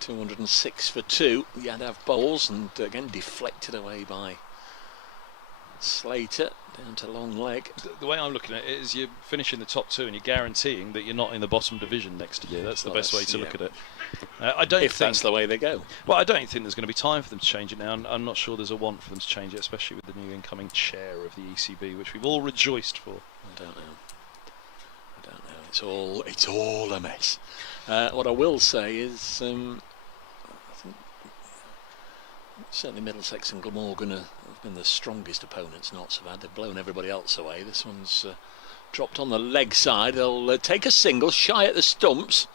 206 for 2. Yadav bowls, and again deflected away by Slater down to long leg. The way I'm looking at it is you're finishing the top 2 and you're guaranteeing that you're not in the bottom division next year. That's the best way to look at it. I don't think that's the way they go. Well, I don't think there's going to be time for them to change it now. I'm not sure there's a want for them to change it, especially with the new incoming chair of the ECB, which we've all rejoiced for. I don't know. It's all a mess. What I will say is, I think certainly Middlesex and Glamorgan have been the strongest opponents Notts have had. They've blown everybody else away. This one's dropped on the leg side. They'll take a single, shy at the stumps.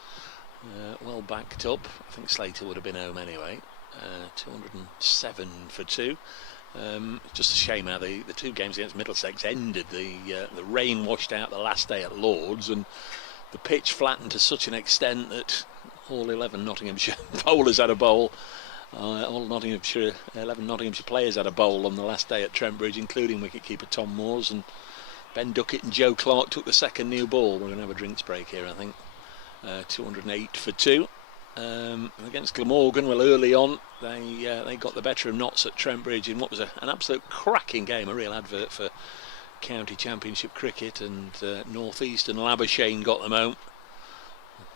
Well backed up. I think Slater would have been home anyway. 207 for 2. Just a shame how the 2 games against Middlesex ended. The rain washed out the last day at Lords, and the pitch flattened to such an extent that all 11 Nottinghamshire bowlers had a bowl. All 11 Nottinghamshire players had a bowl on the last day at Trent Bridge, including wicketkeeper Tom Moores, and Ben Duckett and Joe Clark took the second new ball. We're going to have a drinks break here, I think. 208 for 2. Against Glamorgan, well, early on they got the better of Notts at Trent Bridge in what was an absolute cracking game, a real advert for county championship cricket, and North East and Labashane got them home.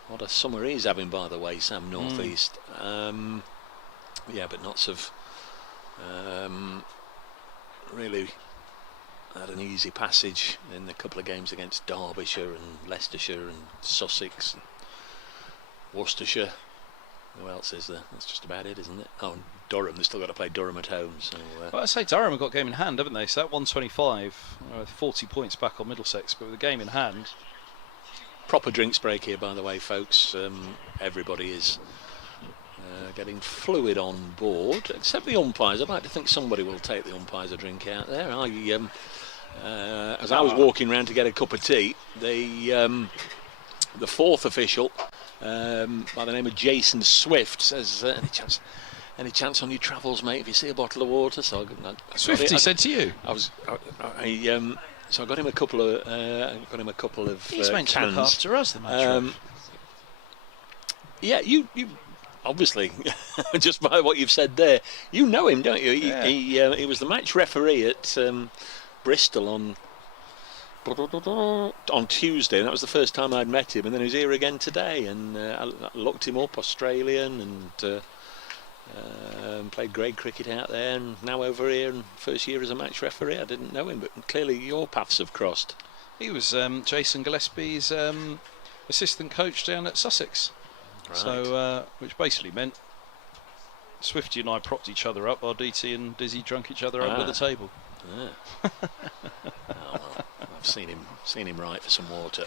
What a summer he's having, by the way, Sam North East. Yeah, but Notts have really had an easy passage in a couple of games against Derbyshire and Leicestershire and Sussex and Worcestershire. Who else is there? That's just about it, isn't it? Oh, and Durham. They've still got to play Durham at home. So, well, I say Durham have got a game in hand, haven't they? So that 125, 40 points back on Middlesex, but with a game in hand. Proper drinks break here, by the way, folks. Everybody is getting fluid on board, except the umpires. I'd like to think somebody will take the umpires a drink out there. As I was walking around to get a cup of tea, the fourth official, by the name of Jason Swift, says, any chance on your travels, mate, if you see a bottle of water? So Swift, he said to you? So I got him a couple of He's meant cans. to look after us, the match ref. Yeah, you obviously, just by what you've said there, you know him, don't you? He was the match referee at Bristol on Tuesday, and that was the first time I'd met him, and then he was here again today, and I looked him up, Australian, and played grade cricket out there, and now over here, and first year as a match referee. I didn't know him, but clearly your paths have crossed. He was Jason Gillespie's assistant coach down at Sussex. Right. So, which basically meant Swifty and I propped each other up while DT and Dizzy drunk each other under the table. Oh, well, I've seen him right for some water.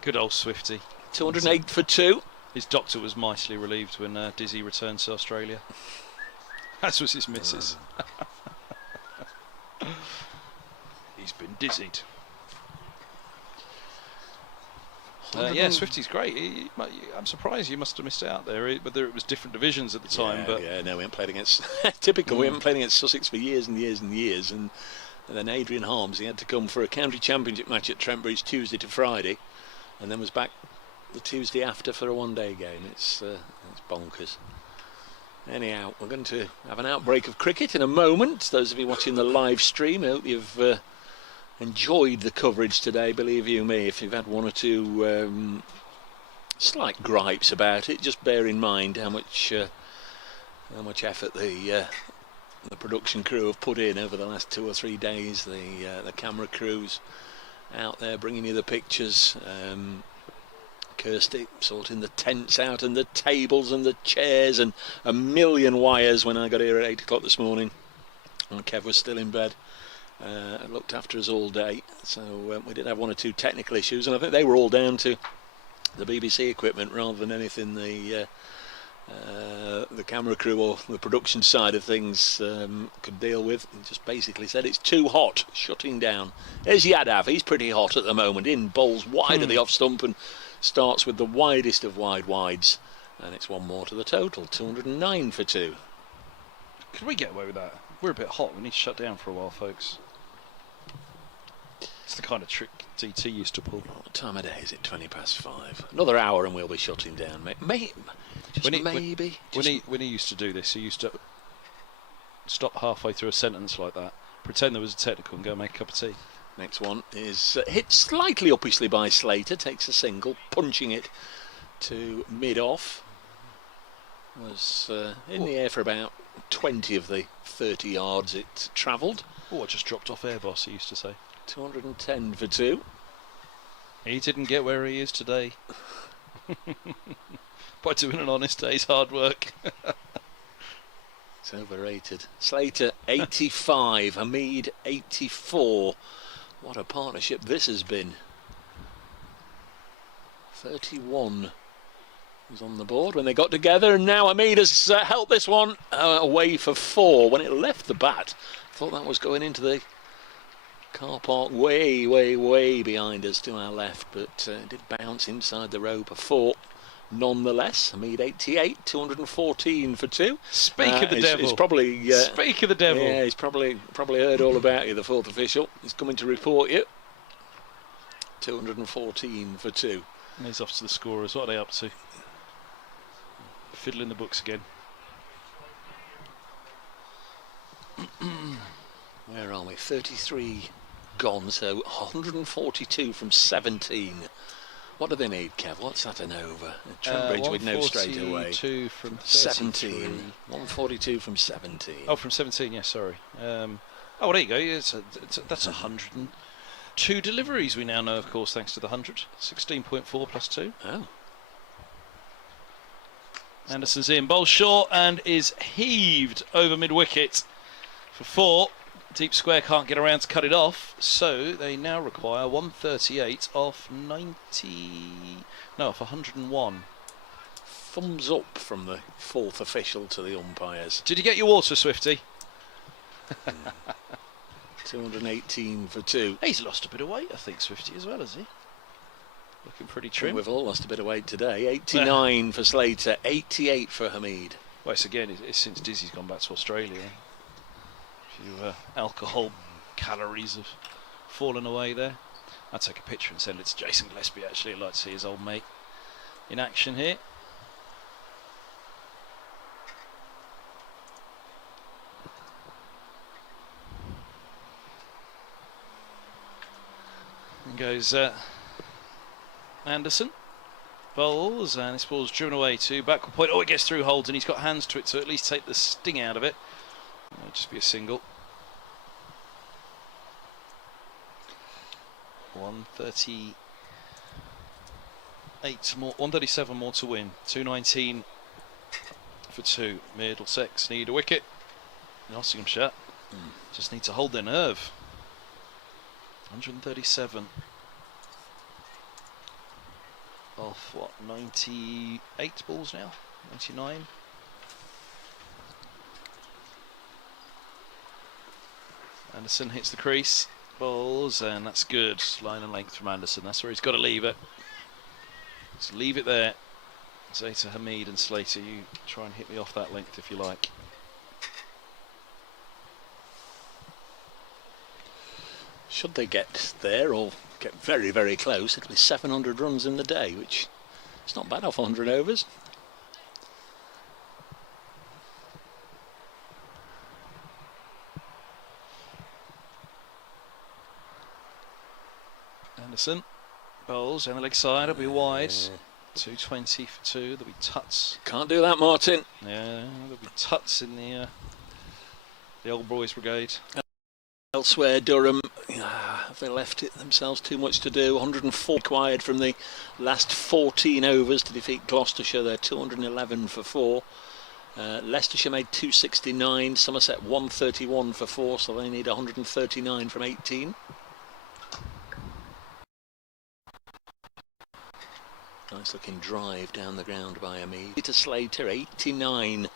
Good old Swifty. 208 for 2. His doctor was mightily relieved when Dizzy returned to Australia. As was his missus. He's been dizzied. Yeah, Swifty's great. I'm surprised you must have missed out there, whether it was different divisions at the time. We haven't played against typical. We haven't played against Sussex for years and years and years, and then Adrian Harms, he had to come for a county championship match at Trent Bridge Tuesday to Friday, and then was back the Tuesday after for a one-day game. It's bonkers. Anyhow, we're going to have an outbreak of cricket in a moment. Those of you watching the live stream, I hope you've enjoyed the coverage today. Believe you me, if you've had one or two slight gripes about it, just bear in mind how much effort the production crew have put in over the last 2 or 3 days. The camera crews out there bringing you the pictures. Kirsty sorting the tents out and the tables and the chairs and a million wires when I got here at 8 o'clock this morning. And Kev was still in bed. Looked after us all day, so we did have 1 or 2 technical issues, and I think they were all down to the BBC equipment rather than anything the camera crew or the production side of things could deal with. He just basically said it's too hot, shutting down. There's Yadav, he's pretty hot at the moment, in bowls wide of the off stump and starts with the widest of wide wides, and it's 1 more to the total. 209 for 2. Could we get away with that? We're a bit hot, we need to shut down for a while, folks. It's the kind of trick DT used to pull. What time of day is it? 20 past 5. Another hour and we'll be shutting down. Maybe. When he used to do this, he used to stop halfway through a sentence like that, pretend there was a technical, and go make a cup of tea. Next one is hit slightly uppishly by Slater, takes a single, punching it to mid-off. Was in the air for about 20 of the 30 yards it travelled. Oh, I just dropped off air, boss, he used to say. 210 for 2. He didn't get where he is today. By doing an honest day's hard work. It's overrated. Slater 85, Hamid 84. What a partnership this has been. 31 was on the board when they got together, and now Hamid has helped this one away for 4. When it left the bat, I thought that was going into the car park way behind us to our left, but it did bounce inside the rope. A 4 nonetheless. Hamid 88, 214 for 2. Speak of the devil. He's probably speak of the devil. Yeah, he's probably heard all about you. The fourth official. He's coming to report you. 214 for 2. And he's off to the scorers. What are they up to? Fiddling the books again. Where are we? 33 gone, so 142 from 17. What do they need, Kev? What's that an over? Trent we'd know straight away. 142 from 17. 142 from 17. Oh, from 17, yes, sorry. Oh, well, there you go. That's 102 deliveries we now know, of course, thanks to the 100. 16.4 plus 2. Oh. Anderson's in, bowls short and is heaved over mid-wicket for 4. Deep square can't get around to cut it off, so they now require 138 off 101. Thumbs up from the fourth official to the umpires. Did you get your water, Swifty? 218 for 2. He's lost a bit of weight, I think, Swifty, as well, has he? Looking pretty trim. We've all lost a bit of weight today. 89 for Slater, 88 for Hamid. Well, it's since Dizzy's gone back to Australia. A few alcohol calories have fallen away there. I'll take a picture and send it to Jason Gillespie, actually. I'd like to see his old mate in action here. And goes Anderson. Bowls, and this ball's driven away to backward point. Oh, it gets through Holds, and he's got hands to it to at least take the sting out of it. It'll just be a single. 138 more, 137 more to win. 219 for 2. Middlesex need a wicket. Nottinghamshire just need to hold their nerve. 137 off what, 98 balls now? 99. Anderson hits the crease, bowls, and that's good. Line and length from Anderson. That's where he's got to leave it. Just leave it there. Say to Hamid and Slater, you try and hit me off that length if you like. Should they get there or get very, very close, it'll be 700 runs in the day, which is not bad off 100 overs. Anderson bowls down the leg side, it'll be wide. 220 for 2. There'll be tuts. Can't do that, Martin. Yeah, there'll be tuts in the old boys brigade. Elsewhere, Durham, have they left it themselves too much to do? 104 required from the last 14 overs to defeat Gloucestershire. They're 211 for 4. Leicestershire made 269. Somerset 131 for 4, so they need 139 from 18. Nice looking drive down the ground by Hamid. Peter Slater 89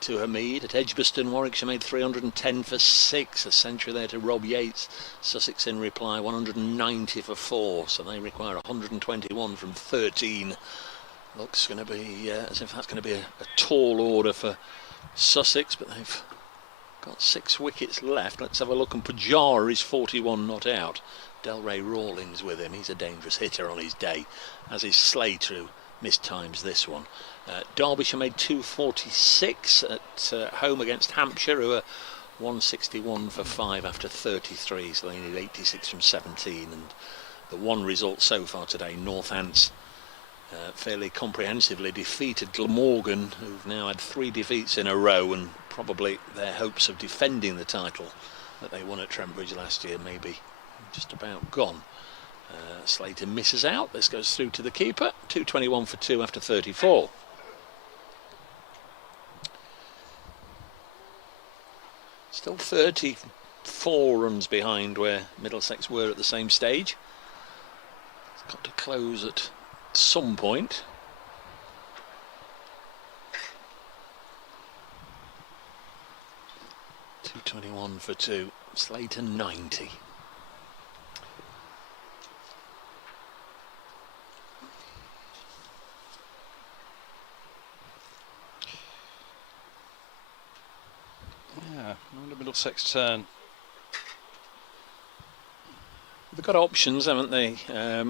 to Hamid. At Edgbaston, Warwickshire made 310 for 6. A century there to Rob Yates. Sussex in reply 190 for 4, so they require 121 from 13. Looks going to be as if that's going to be a tall order for Sussex, but they've got 6 wickets left. Let's have a look. And Pujara is 41 not out. Delray Rawlings with him. He's a dangerous hitter on his day, as is Slater, who mistimes this one. Derbyshire made 246 at home against Hampshire, who are 161 for 5 after 33, so they need 86 from 17. And the one result so far today, Northants fairly comprehensively defeated Glamorgan, who've now had 3 defeats in a row, and probably their hopes of defending the title that they won at Trent Bridge last year may be just about gone. Slater misses out. This goes through to the keeper. 221 for 2 after 34. Still 34 runs behind where Middlesex were at the same stage. It's got to close at some point. .221 for 2. Slater 90. the Middlesex turn. They've got options, haven't they?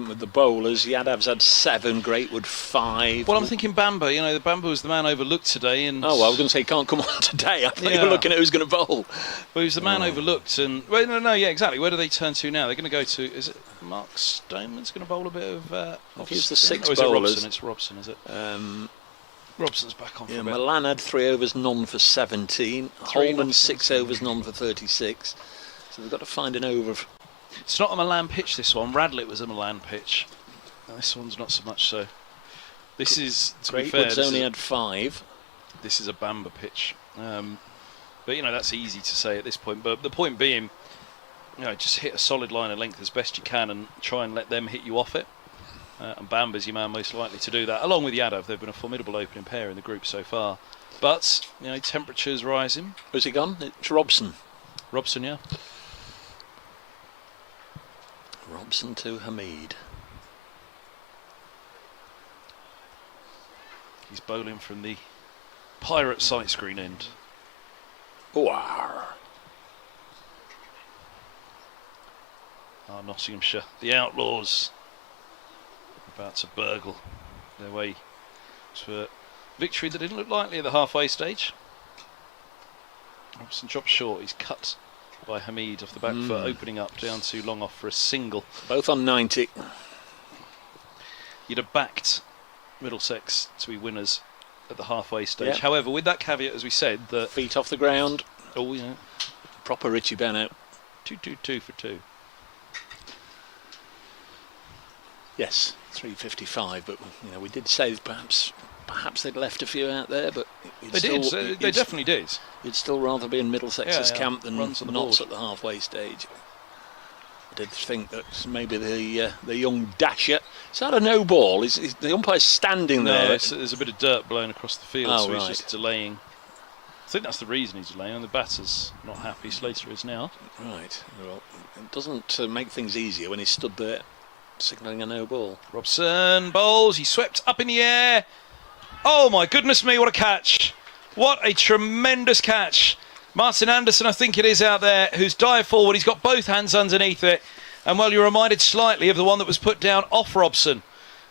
With the bowlers, Yadav's had 7, Greatwood 5. Well, I'm thinking Bamba. You know, the Bamba was the man overlooked today, and well, I was going to say he can't come on today. I thought you were looking at who's going to bowl. Well, he was the man overlooked, and yeah, exactly. Where do they turn to now? They're going to go to. Is it Mark Stoneman's going to bowl a bit of? He's the 6 bowlers. bowlers. It's Robson, is it? Robson's back on. Yeah, for a bit. Milan had 3 overs, none for 17. Holman 6 overs, none for 36. So they've got to find an over. It's not a Milan pitch, this one. Radlett was a Milan pitch. This one's not so much so. This is, to be fair, only had 5. This is a Bamba pitch. But, you know, that's easy to say at this point. But the point being, you know, just hit a solid line of length as best you can and try and let them hit you off it. And Bamba's your man most likely to do that. Along with Yadav, they've been a formidable opening pair in the group so far. But, you know, temperatures rising. Where's he gone? It's Robson. Robson, yeah. Robson to Hamid. He's bowling from the Pirate sight screen end. Nottinghamshire, the Outlaws, about to burgle their way to a victory that didn't look likely at the halfway stage. Robson dropped short. He's cut by Hamid off the back foot, opening up down too long off for a single. Both on 90. You'd have backed Middlesex to be winners at the halfway stage. Yep. However, with that caveat, as we said, that feet off the ground. Oh, yeah. Proper Richie Bennett. 2-2-2 for 2. Yes, 355. But you know, we did say perhaps they'd left a few out there, but they did. They definitely did. You'd still rather be in Middlesex's camp than runs on the Notts board at the halfway stage. I did think that maybe the young dasher. Is that a no ball? Is the umpire's standing there? No, there's a bit of dirt blown across the field, so right. he's just delaying. I think that's the reason he's delaying. The batter's not happy. Slater is now. Right. Well, it doesn't make things easier when he's stood there signalling a no ball. Robson bowls. He swept up in the air. Oh my goodness me! What a catch! What a tremendous catch! Martin Anderson, I think it is out there, who's dived forward. He's got both hands underneath it. And, well, you're reminded slightly of the one that was put down off Robson.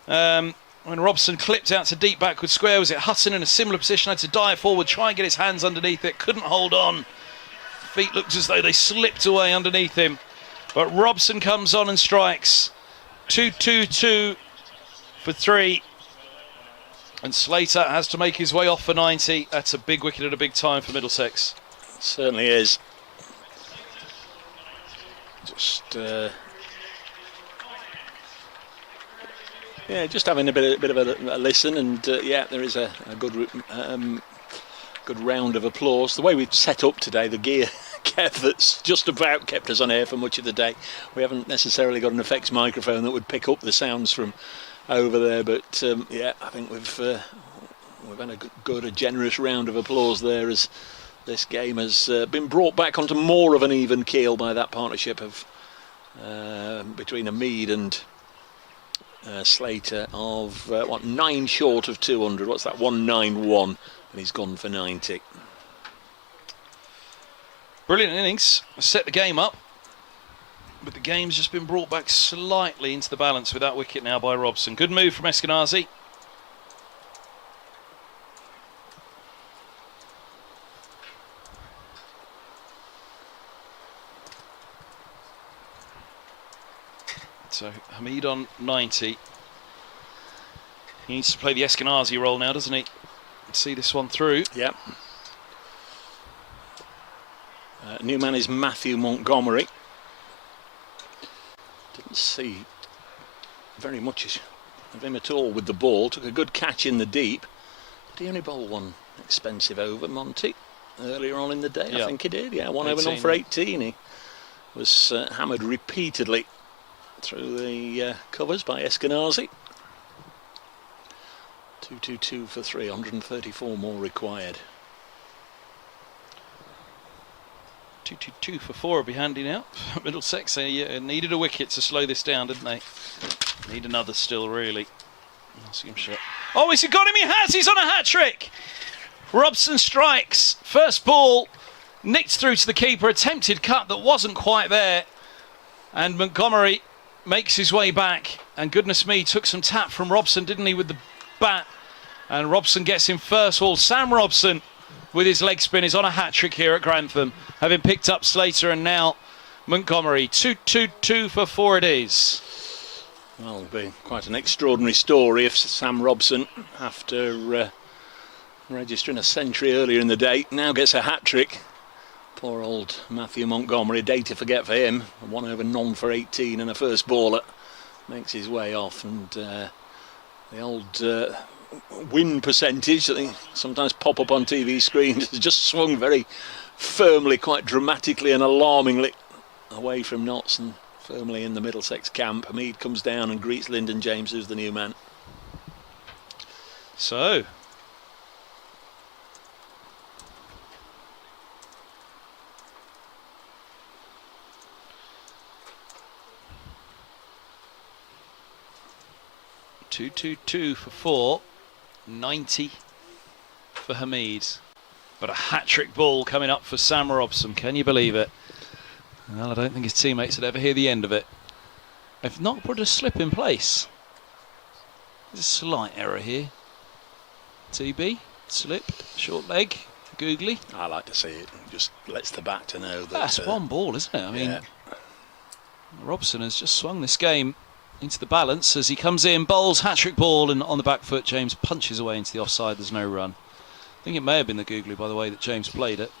When Robson clipped out to deep backward square, was it Hutton in a similar position? Had to dive forward, try and get his hands underneath it. Couldn't hold on. Feet looked as though they slipped away underneath him. But Robson comes on and strikes. 2-2-2 for 3. And Slater has to make his way off for 90. That's a big wicket at a big time for Middlesex. Certainly is. Just just having a bit of a listen, and there is a good round of applause. The way we've set up today, the gear Kev that's just about kept us on air for much of the day. We haven't necessarily got an effects microphone that would pick up the sounds from over there, but I think we've had a generous round of applause there as this game has been brought back onto more of an even keel by that partnership of between Hamid and Slater of 9 short of 200. What's that? 191, and he's gone for 90. Brilliant innings. Set the game up, but the game's just been brought back slightly into the balance with that wicket now by Robson. Good move from Eskinazi. So Hamid on 90. He needs to play the Eskinazi role now, doesn't he? See this one through. Yep. New man is Matthew Montgomery. Didn't see very much of him at all with the ball. Took a good catch in the deep. Did he only bowl one expensive over, Monty, earlier on in the day? Yep. I think he did. Yeah, 1 over, none for 18. He was hammered repeatedly through the covers by Eskinazi. 2-2-2 for 3, 134 more required. 2-2-2 for 4 will be handy now. Middlesex, they needed a wicket to slow this down, didn't they? Need another still, really. Nottinghamshire. Oh, has he got him? He has! He's on a hat-trick! Robson strikes. First ball Nicked through to the keeper, attempted cut that wasn't quite there. And Montgomery makes his way back. And goodness me, took some tap from Robson, didn't he, with the bat. And Robson gets him first ball. Sam Robson, with his leg spin, is on a hat-trick here at Grantham, having picked up Slater and now Montgomery. 2-2-2 for 4 it is. Well, it'll be quite an extraordinary story if Sam Robson, after registering a century earlier in the day, now gets a hat-trick. Poor old Matthew Montgomery, a day to forget for him. 1 over none for 18 and a first baller. Makes his way off, and the old win percentage that they sometimes pop up on TV screens has just swung very firmly, quite dramatically and alarmingly away from Notts and firmly in the Middlesex camp. Hamid comes down and greets Lyndon James, who's the new man. So, two for 4, 90 for Hamid. But a hat-trick ball coming up for Sam Robson. Can you believe it? Well, I don't think his teammates would ever hear the end of it. They've not put a slip in place. There's a slight error here. TB, slip, short leg, googly. I like to see it. It just lets the batter know that... That's one ball, isn't it? I mean, yeah. Robson has just swung this game into the balance as he comes in, bowls, hat-trick ball, and on the back foot, James punches away into the offside. There's no run. I think it may have been the googly by the way that James played it.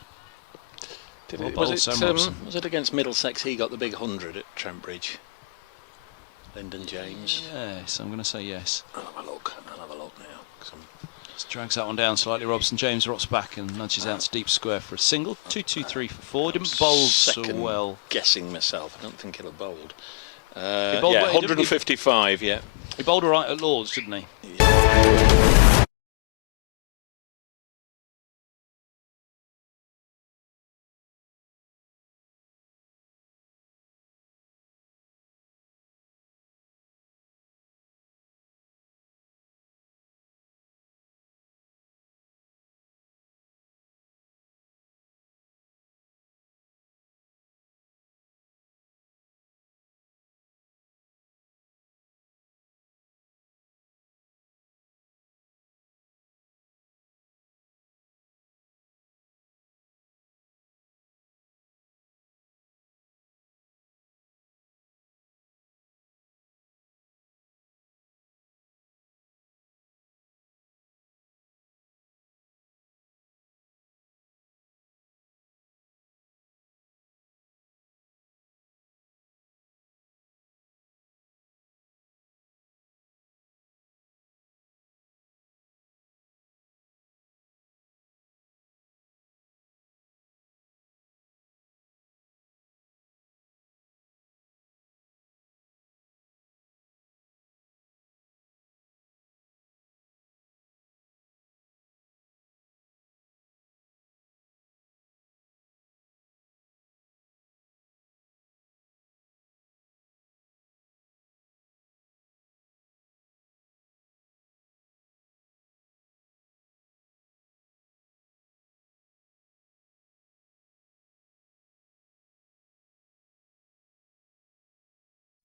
Was it against Middlesex he got the big 100 at Trent Bridge? Lyndon James? Yes, I'm going to say yes. I'll have a look now. Just drags that one down slightly. Robson James rots back and nudges out to deep square for a single. 2-2-3 for 4. Didn't bowl so well. Guessing myself, I don't think he'll have bowled. He bowled 155, yeah. He bowled all right at Lords, didn't he? Yeah.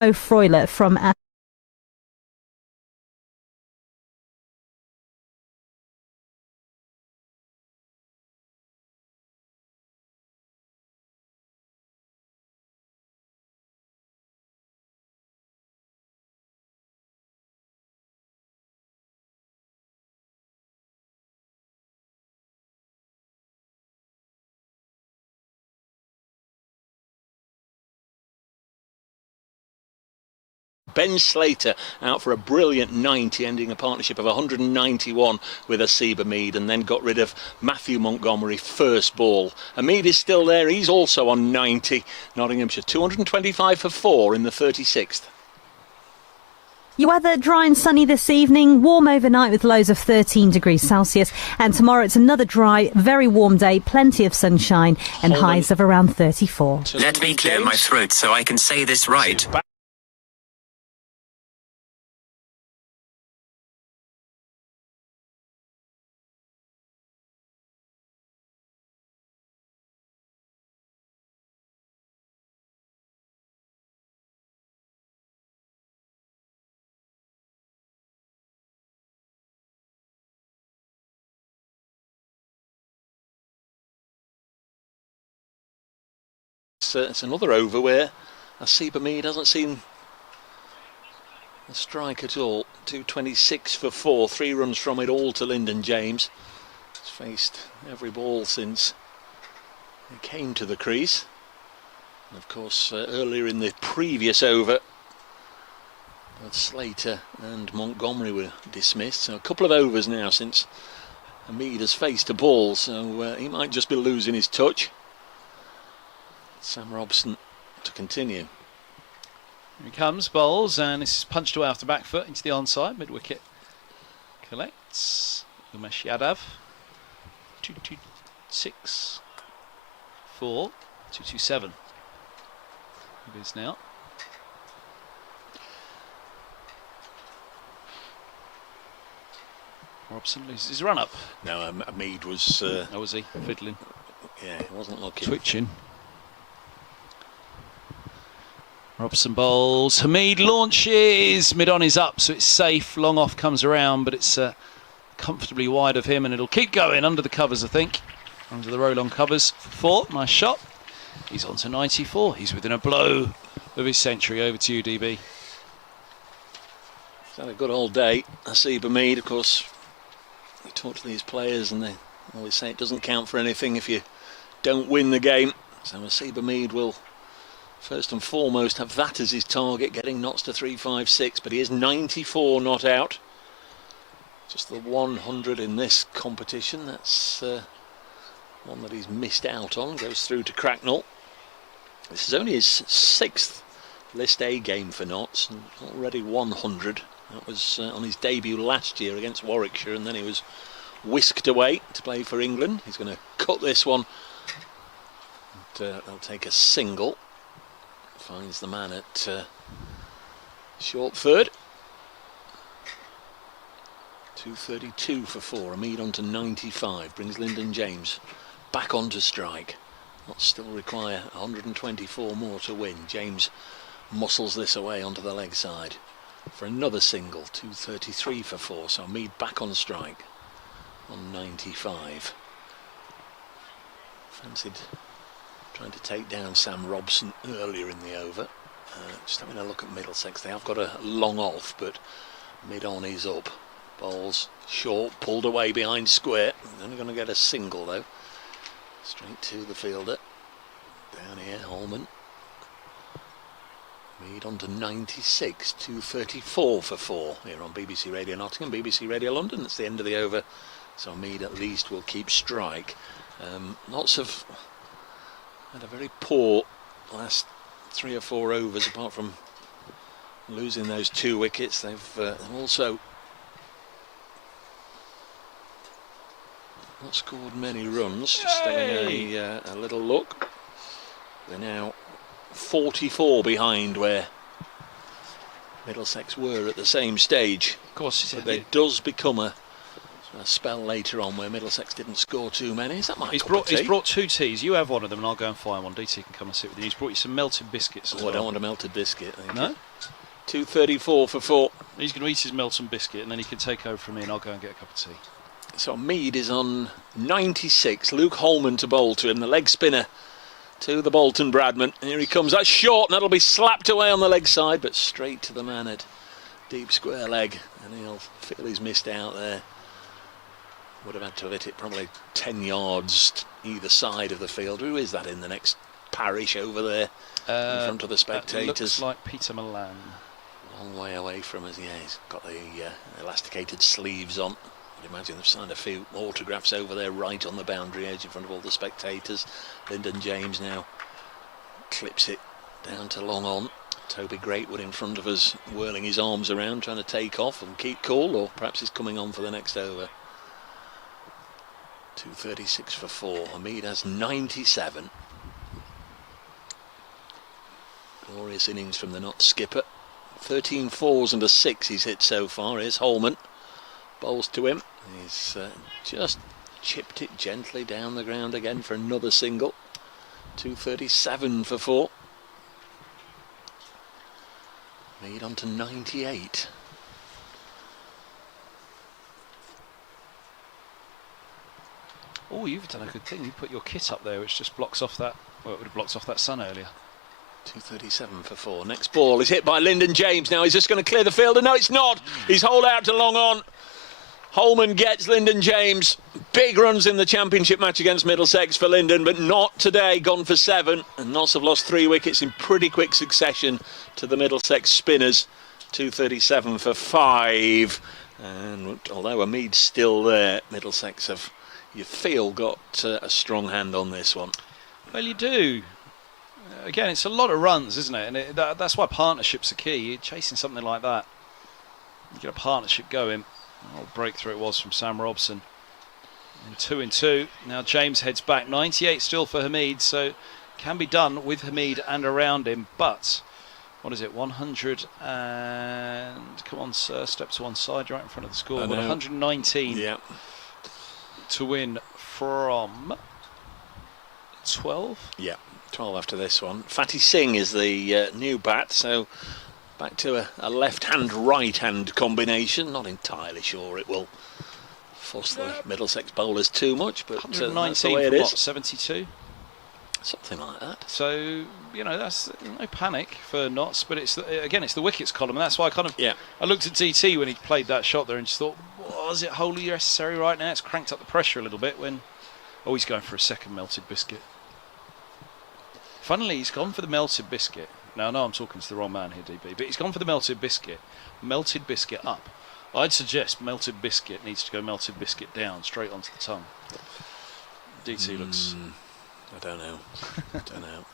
Freuler from Ben Slater out for a brilliant 90, ending a partnership of 191 with Asiba Mead, and then got rid of Matthew Montgomery first ball. Hamid is still there, he's also on 90. Nottinghamshire 225 for 4 in the 36th. Your weather dry and sunny this evening, warm overnight with lows of 13 degrees Celsius, and tomorrow it's another dry, very warm day, plenty of sunshine and highs of around 34. Let me clear my throat so I can say this right. it's another over where Asiba Mead hasn't seen a strike at all. 226 for 4, 3 runs from it all to Lyndon James. He's faced every ball since he came to the crease. And of course, earlier in the previous over, both Slater and Montgomery were dismissed. So a couple of overs now since Hamid has faced a ball, so he might just be losing his touch. Sam Robson to continue. Here he comes, bowls, and this is punched away after back foot into the onside. Mid wicket collects. Umesh Yadav. 2-2-6. 4. 2-2-7. It is now. Robson loses his run up. No, Hamid was. How was he? Fiddling. Yeah, he wasn't looking. Twitching. Robson bowls. Hamid launches. Mid on is up, so it's safe. Long off comes around, but it's comfortably wide of him, and it'll keep going under the covers, I think. Under the roll-on covers for 4. Nice shot. He's on to 94. He's within a blow of his century. Over to you, DB. He's had a good old day. Asiba Mead, of course. You talk to these players and they always say it doesn't count for anything if you don't win the game. So Asiba Mead will first and foremost have that as his target, getting knots to 356, but he is 94 not out. Just the 100 in this competition. That's one that he's missed out on. Goes through to Cracknell. This is only his 6th List A game for Notts, and already 100. That was on his debut last year against Warwickshire, and then he was whisked away to play for England. He's going to cut this one. And, they'll take a single. Finds the man at short third. 232 for 4. Hamid on to 95. Brings Lyndon James back onto strike. Notts still require 124 more to win. James muscles this away onto the leg side for another single. 233 for 4. So Hamid back on strike on 95. Fancied trying to take down Sam Robson earlier in the over. Just having a look at Middlesex. They have got a long off, but mid on is up. Bowls short, pulled away behind square. He's only going to get a single though. Straight to the fielder. Down here, Holman. Mead on to 96, 234 for 4 here on BBC Radio Nottingham, BBC Radio London. That's the end of the over, so Mead at least will keep strike. Lots of had a very poor last 3 or 4 overs, apart from losing those 2 wickets. They've also not scored many runs. Just having a little look. They're now 44 behind where Middlesex were at the same stage. Of course, but there does become a spell later on where Middlesex didn't score too many. Is that my He's brought 2 teas. You have one of them and I'll go and find one. DT can come and sit with you. He's brought you some melted biscuits as well. I don't want a melted biscuit. No? 234 for 4. He's going to eat his melted biscuit and then he can take over from me and I'll go and get a cup of tea. So Mead is on 96. Luke Holman to bowl to him, the leg spinner to the Bolton Bradman. Here he comes. That's short and that'll be slapped away on the leg side, but straight to the man at deep square leg, and he'll feel he's missed out there. Would have had to have hit it probably 10 yards either side of the field. Who is that in the next parish over there in front of the spectators? Looks like Peter Milan. Long way away from us. Yeah, he's got the elasticated sleeves on. I'd imagine they've signed a few autographs over there right on the boundary edge in front of all the spectators. Lyndon James now clips it down to long on. Toby Greatwood in front of us, whirling his arms around, trying to take off and keep cool, or perhaps he's coming on for the next over. 236 for 4. Hamid has 97. Glorious innings from the Notts skipper. 13 fours and a 6 he's hit so far. Here's Holman. Bowls to him. He's just chipped it gently down the ground again for another single. 237 for 4. Made on to 98. Oh, you've done a good thing. You put your kit up there, which just blocks off that Well, it would have blocked off that sun earlier. 2:37 for 4. Next ball is hit by Lyndon James. Now he's just going to clear the field, and no, it's not. He's hauled out to long on. Holman gets Lyndon James. Big runs in the championship match against Middlesex for Lyndon, but not today. Gone for 7, and Notts have lost 3 wickets in pretty quick succession to the Middlesex spinners. 2:37 for 5. And although Hamid's still there, Middlesex have, you feel, got a strong hand on this one. Well, you do. Again, it's a lot of runs, isn't it? And that's why partnerships are key. You're chasing something like that, you get a partnership going. Oh, breakthrough it was from Sam Robson. And 2 and 2. Now James heads back. 98 still for Hamid, so can be done with Hamid and around him. But what is it? 100 and come on, sir. Step to one side, right in front of the score. 119 to win from 12. Yeah. 12 after this one. Fatty Singh is the new bat, so back to a left-hand, right-hand combination. Not entirely sure it will force the Middlesex bowlers too much, but 119 that's the way it is. 72? Something like that. So, you know, that's no panic for Notts, but it's again, it's the wickets column, and that's why I looked at DT when he played that shot there and just thought, was it wholly necessary right now? It's cranked up the pressure a little bit when... Oh, he's going for a second melted biscuit. Funnily, he's gone for the melted biscuit. Now, I know I'm talking to the wrong man here, DB, but he's gone for the melted biscuit. Melted biscuit up. I'd suggest melted biscuit needs to go melted biscuit down, straight onto the tongue. DT looks... I don't know. I don't know.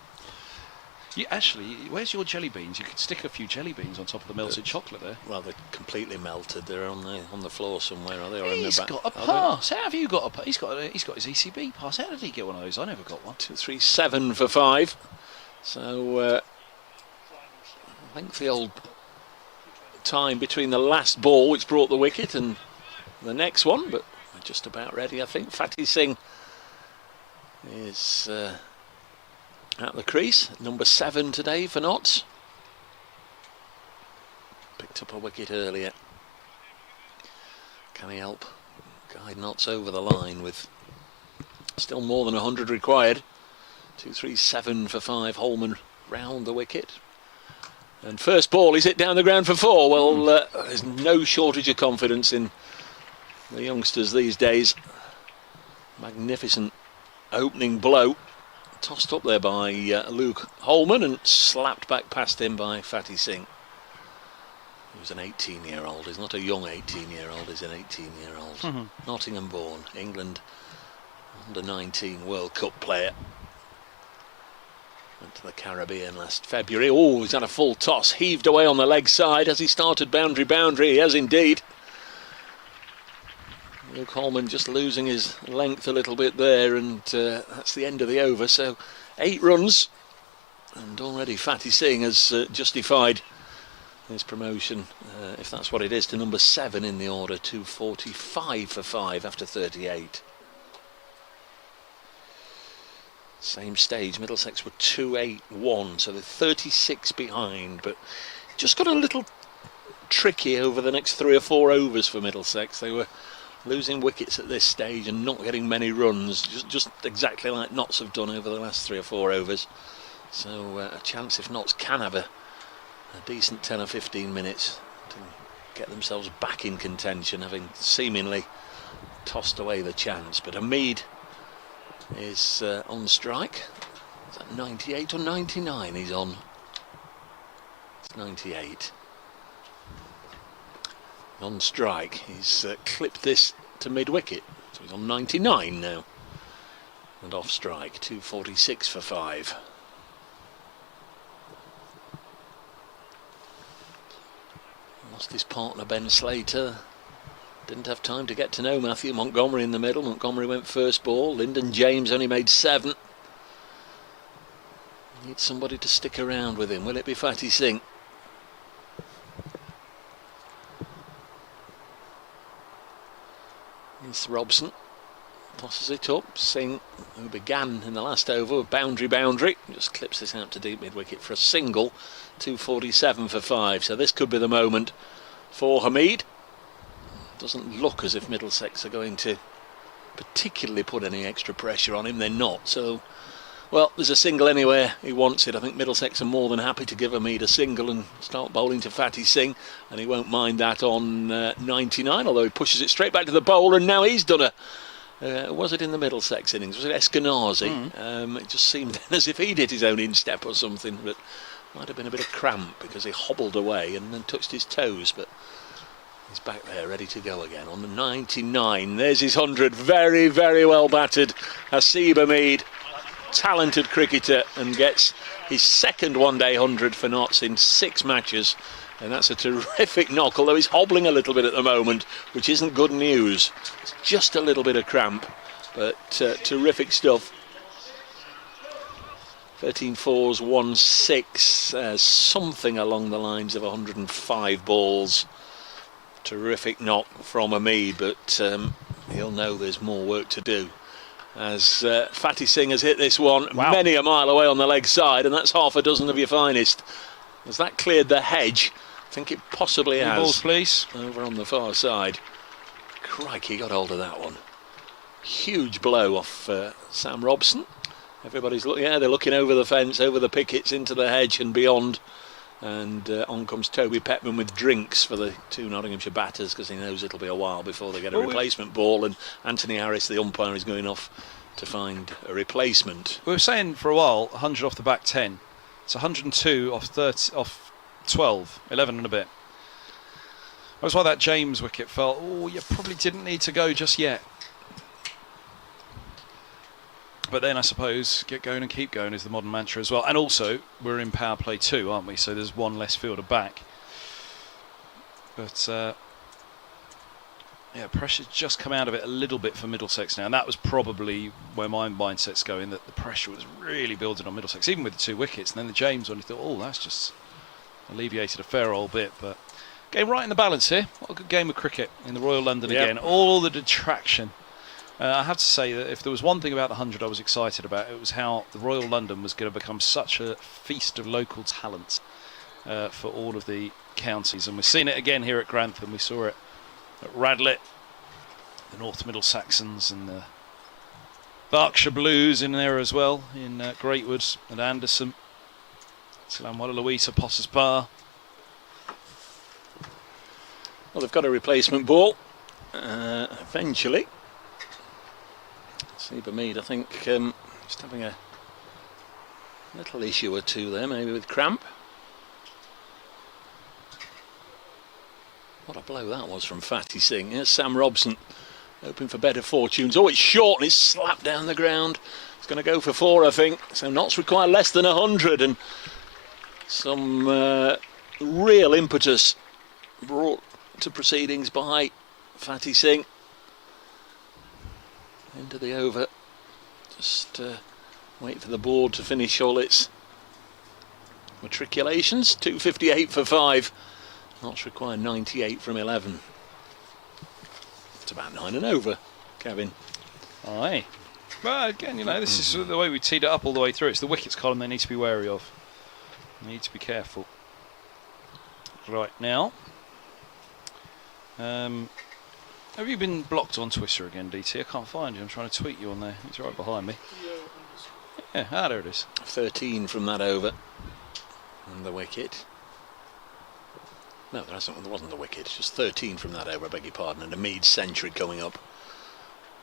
Actually, where's your jelly beans? You could stick a few jelly beans on top of the melted chocolate there. Well, they're completely melted. They're on the floor somewhere, are they? Or He's in the back? got a pass. How have you got a pass? He's got his ECB pass. How did he get one of those? I never got one. 2:37 for 5. So I think the old time between the last ball, which brought the wicket, and the next one, but we're just about ready, I think. Fatty Singh is at the crease, number 7 today for Notts. Picked up a wicket earlier. Can he help guide Notts over the line with still more than 100 required? 2:37 for 5. Holman round the wicket. And first ball, is it down the ground for 4? Well, there's no shortage of confidence in the youngsters these days. Magnificent opening blow. Tossed up there by Luke Holman and slapped back past him by Fatty Singh. He was an 18-year-old. He's not a young 18-year-old, he's an 18-year-old. Nottingham born, England under-19 World Cup player. Went to the Caribbean last February. Oh, he's had a full toss, heaved away on the leg side as he started boundary. He has indeed. Luke Holman just losing his length a little bit there, and that's the end of the over. So 8 runs, and already Fatty Singh has justified his promotion, if that's what it is, to number 7 in the order. 2:45 for 5 after 38. Same stage, Middlesex were 2-8-1, so they're 36 behind, but just got a little tricky over the next 3 or 4 overs for Middlesex. They were losing wickets at this stage and not getting many runs, just exactly like Notts have done over the last 3 or 4 overs. So a chance if Notts can have a decent 10 or 15 minutes to get themselves back in contention, having seemingly tossed away the chance. But Hamid is on strike. Is that 98 or 99 he's on? It's 98. On strike, he's clipped this to mid-wicket, so he's on 99 now. And off strike, 2:46 for 5. Lost his partner Ben Slater. Didn't have time to get to know Matthew Montgomery in the middle. Montgomery went first ball. Lyndon James only made 7. Need somebody to stick around with him. Will it be Fatty Singh? It's Robson. Tosses it up. Singh, who began in the last over with boundary, just clips this out to deep mid-wicket for a single. 2:47 for 5. So this could be the moment for Hamid. Doesn't look as if Middlesex are going to particularly put any extra pressure on him. They're not. So Well, there's a single anywhere he wants it. I think Middlesex are more than happy to give Hamid a single and start bowling to Fatty Singh, and he won't mind that on 99, although he pushes it straight back to the bowler, and now he's done a... was it in the Middlesex innings? Was it Eskinazi? It just seemed as if he'd hit his own instep or something, but might have been a bit of cramp because he hobbled away and then touched his toes, but he's back there ready to go again on the 99. There's his 100. Very, very well battered. Hasib Hamid, talented cricketer, and gets his second one-day 100 for Notts in 6 matches. And that's a terrific knock, although he's hobbling a little bit at the moment, which isn't good news. It's just a little bit of cramp, but terrific stuff. 13 fours, 1 6, something along the lines of 105 balls. Terrific knock from Hamid, but he'll know there's more work to do. As Fatty Singh has hit this one many a mile away on the leg side, and that's half a dozen of your finest. Has that cleared the hedge? I think it possibly has. Balls, please. Over on the far side. Crikey, got hold of that one. Huge blow off Sam Robson. Everybody's looking, they're looking over the fence, over the pickets, into the hedge and beyond. And on comes Toby Petman with drinks for the 2 Nottinghamshire batters, because he knows it'll be a while before they get a replacement ball. And Anthony Harris, the umpire, is going off to find a replacement. We were saying for a while 100 off the back 10. It's 102 off 30, off 12, 11 and a bit. That's why that James wicket felt, oh, you probably didn't need to go just yet. But then I suppose get going and keep going is the modern mantra as well. And also, we're in power play 2, aren't we? So there's one less fielder back. But, yeah, pressure's just come out of it a little bit for Middlesex now. And that was probably where my mindset's going, that the pressure was really building on Middlesex, even with the 2 wickets. And then the James one, you thought, oh, that's just alleviated a fair old bit. But game right in the balance here. What a good game of cricket in the Royal London again. All the detraction. I have to say that if there was one thing about the 100 I was excited about, it was how the Royal London was going to become such a feast of local talent for all of the counties. And we've seen it again here at Grantham. We saw it at Radlett, the North Middle Saxons, and the Berkshire Blues in there as well, in Greatwood and Anderson. Salamwala Louisa, Potters Bar. Well, they've got a replacement ball eventually. Hasib Hamid, I think, just having a little issue or two there, maybe with cramp. What a blow that was from Fatty Singh. Here's Sam Robson, hoping for better fortunes. Oh, it's short and it's slapped down the ground. It's going to go for 4, I think. So Notts require less than 100, and some real impetus brought to proceedings by Fatty Singh. Into the over. Just wait for the board to finish all its matriculations. 258 for 5. Notts require 98 from 11. It's about 9 and over, Kevin. Aye. Well, again, you know, this is the way we teed it up all the way through. It's the wickets column they need to be wary of. They need to be careful. Right, now. Have you been blocked on Twitter again, DT? I can't find you. I'm trying to tweet you on there. It's right behind me. Yeah, there it is. 13 from that over. And the wicket. No, there wasn't the wicket. It's just 13 from that over, I beg your pardon. And a Hamid century coming up.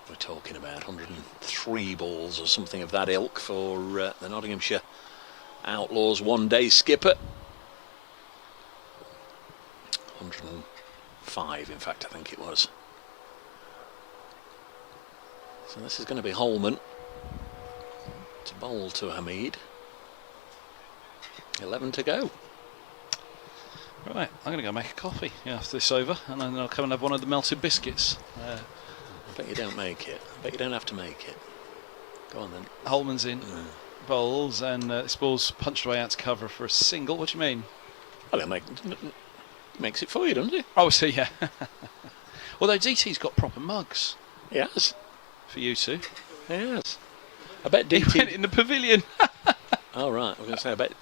We're talking about 103 balls or something of that ilk for the Nottinghamshire Outlaws one-day skipper. 105, in fact, I think it was. So this is going to be Holman to bowl to Hamid. 11 to go. Right, I'm going to go make a coffee after this over, and then I'll come and have one of the melted biscuits. I bet you don't make it. I bet you don't have to make it. Go on then. Holman's in, bowls, and this ball's punched away out to cover for a single. What do you mean? Well, it makes it for you, doesn't it? Oh, see, yeah. Although DT's got proper mugs. He has. For you two. He has. I bet DT... He went in the pavilion. Oh, right. I was going to say, I bet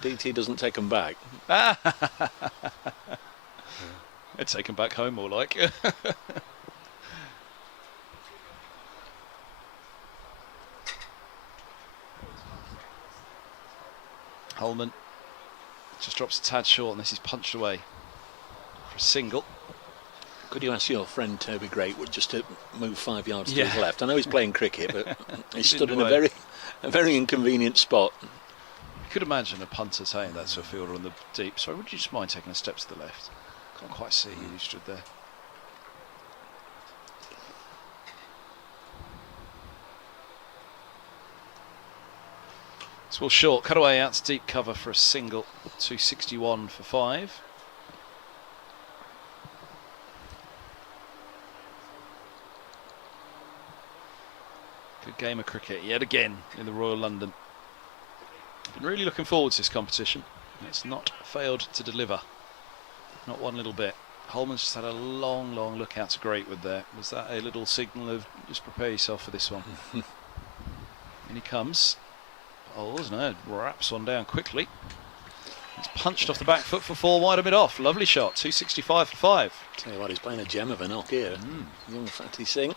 DT doesn't take them back. I'd take them back home, more like. Holman just drops a tad short, and this is punched away for a single. Could you ask your friend Toby Greatwood just to move 5 yards to his left? I know he's playing cricket, but he stood in a very inconvenient spot. You could imagine a punter saying that to a fielder on the deep. Sorry, would you just mind taking a step to the left? Can't quite see you stood there. It's well short, cut away out to deep cover for a single. 261 for 5. Good game of cricket yet again in the Royal London. Been really looking forward to this competition. It's not failed to deliver. Not one little bit. Holman's just had a long look out to Greatwood there. Was that a little signal of just prepare yourself for this one? And he comes. Bowls, no, wraps one down quickly. It's punched off the back foot for 4 wide, a bit off. Lovely shot, 265 for 5. Tell you what, he's playing a gem of a knock here. Young Fatty Singh.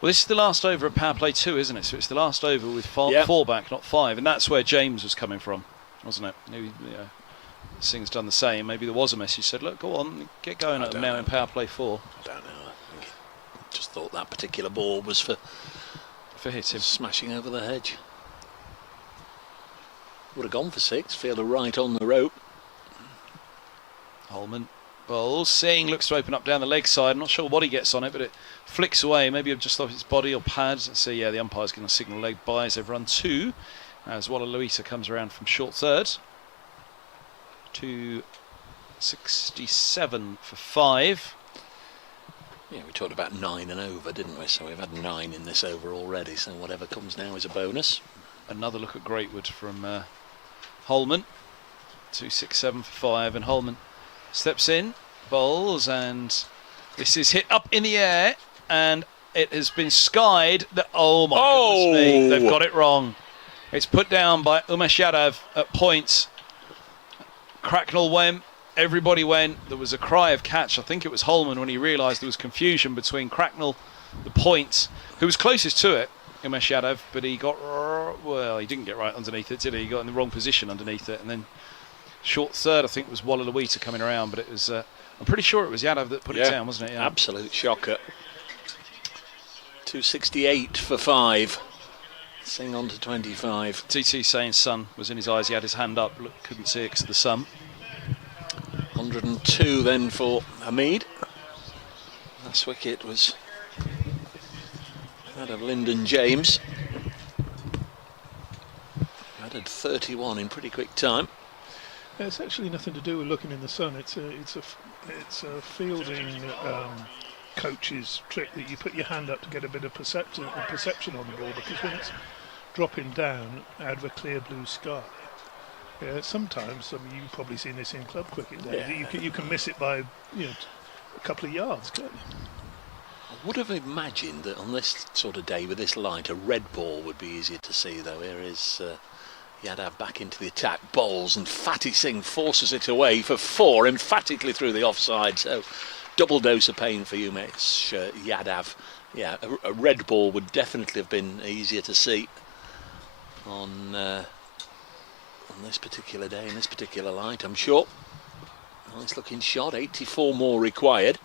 Well, this is the last over at power play 2, isn't it? So it's the last over with 4 back, not 5. And that's where James was coming from, wasn't it? Singh's done the same. Maybe there was a message said, look, go on, get going at them now in power play 4. I don't know. I think he just thought that particular ball was for hitting. Smashing over the hedge. Would have gone for 6. Fielder right on the rope. Holman bowls. Singh looks to open up down the leg side. I'm not sure what he gets on it, but it flicks away. Maybe I've just thought it's body or pads. So yeah, the umpire's going to signal leg by as they've run 2. As Walla Luisa comes around from short third. 267 for 5. Yeah, we talked about 9 and over, didn't we? So we've had 9 in this over already. So whatever comes now is a bonus. Another look at Greatwood from Holman. 267 for 5, and Holman steps in, bowls, and this is hit up in the air, and it has been skied. Oh my goodness me, they've got it wrong. It's put down by Umesh Yadav at point. Cracknell went, everybody went. There was a cry of catch. I think it was Holman when he realised there was confusion between Cracknell, the point, who was closest to it, Umesh Yadav, but he got, well, he didn't get right underneath it, did he? He got in the wrong position underneath it, and then short third, I think, was Walla Luisa coming around, but it was, I'm pretty sure it was Yadav that put it down, wasn't it? Yeah. Absolute shocker. 268 for 5. Singh on to 25. TT saying sun was in his eyes. He had his hand up, couldn't see it because of the sun. 102 then for Hamid. Last wicket was out of Lyndon James. Added 31 in pretty quick time. It's actually nothing to do with looking in the sun. It's a fielding coach's trick that you put your hand up to get a bit of perception on the ball, because when it's dropping down out of a clear blue sky, sometimes, I mean, you've probably seen this in club cricket, you can miss it by a couple of yards, can't you? I would have imagined that on this sort of day with this light, a red ball would be easier to see, though. Here is Yadav back into the attack, bowls, and Fatty Singh forces it away for 4, emphatically through the offside. So double dose of pain for Umesh Yadav. Yeah, a red ball would definitely have been easier to see on this particular day, in this particular light, I'm sure. Nice looking shot, 84 more required.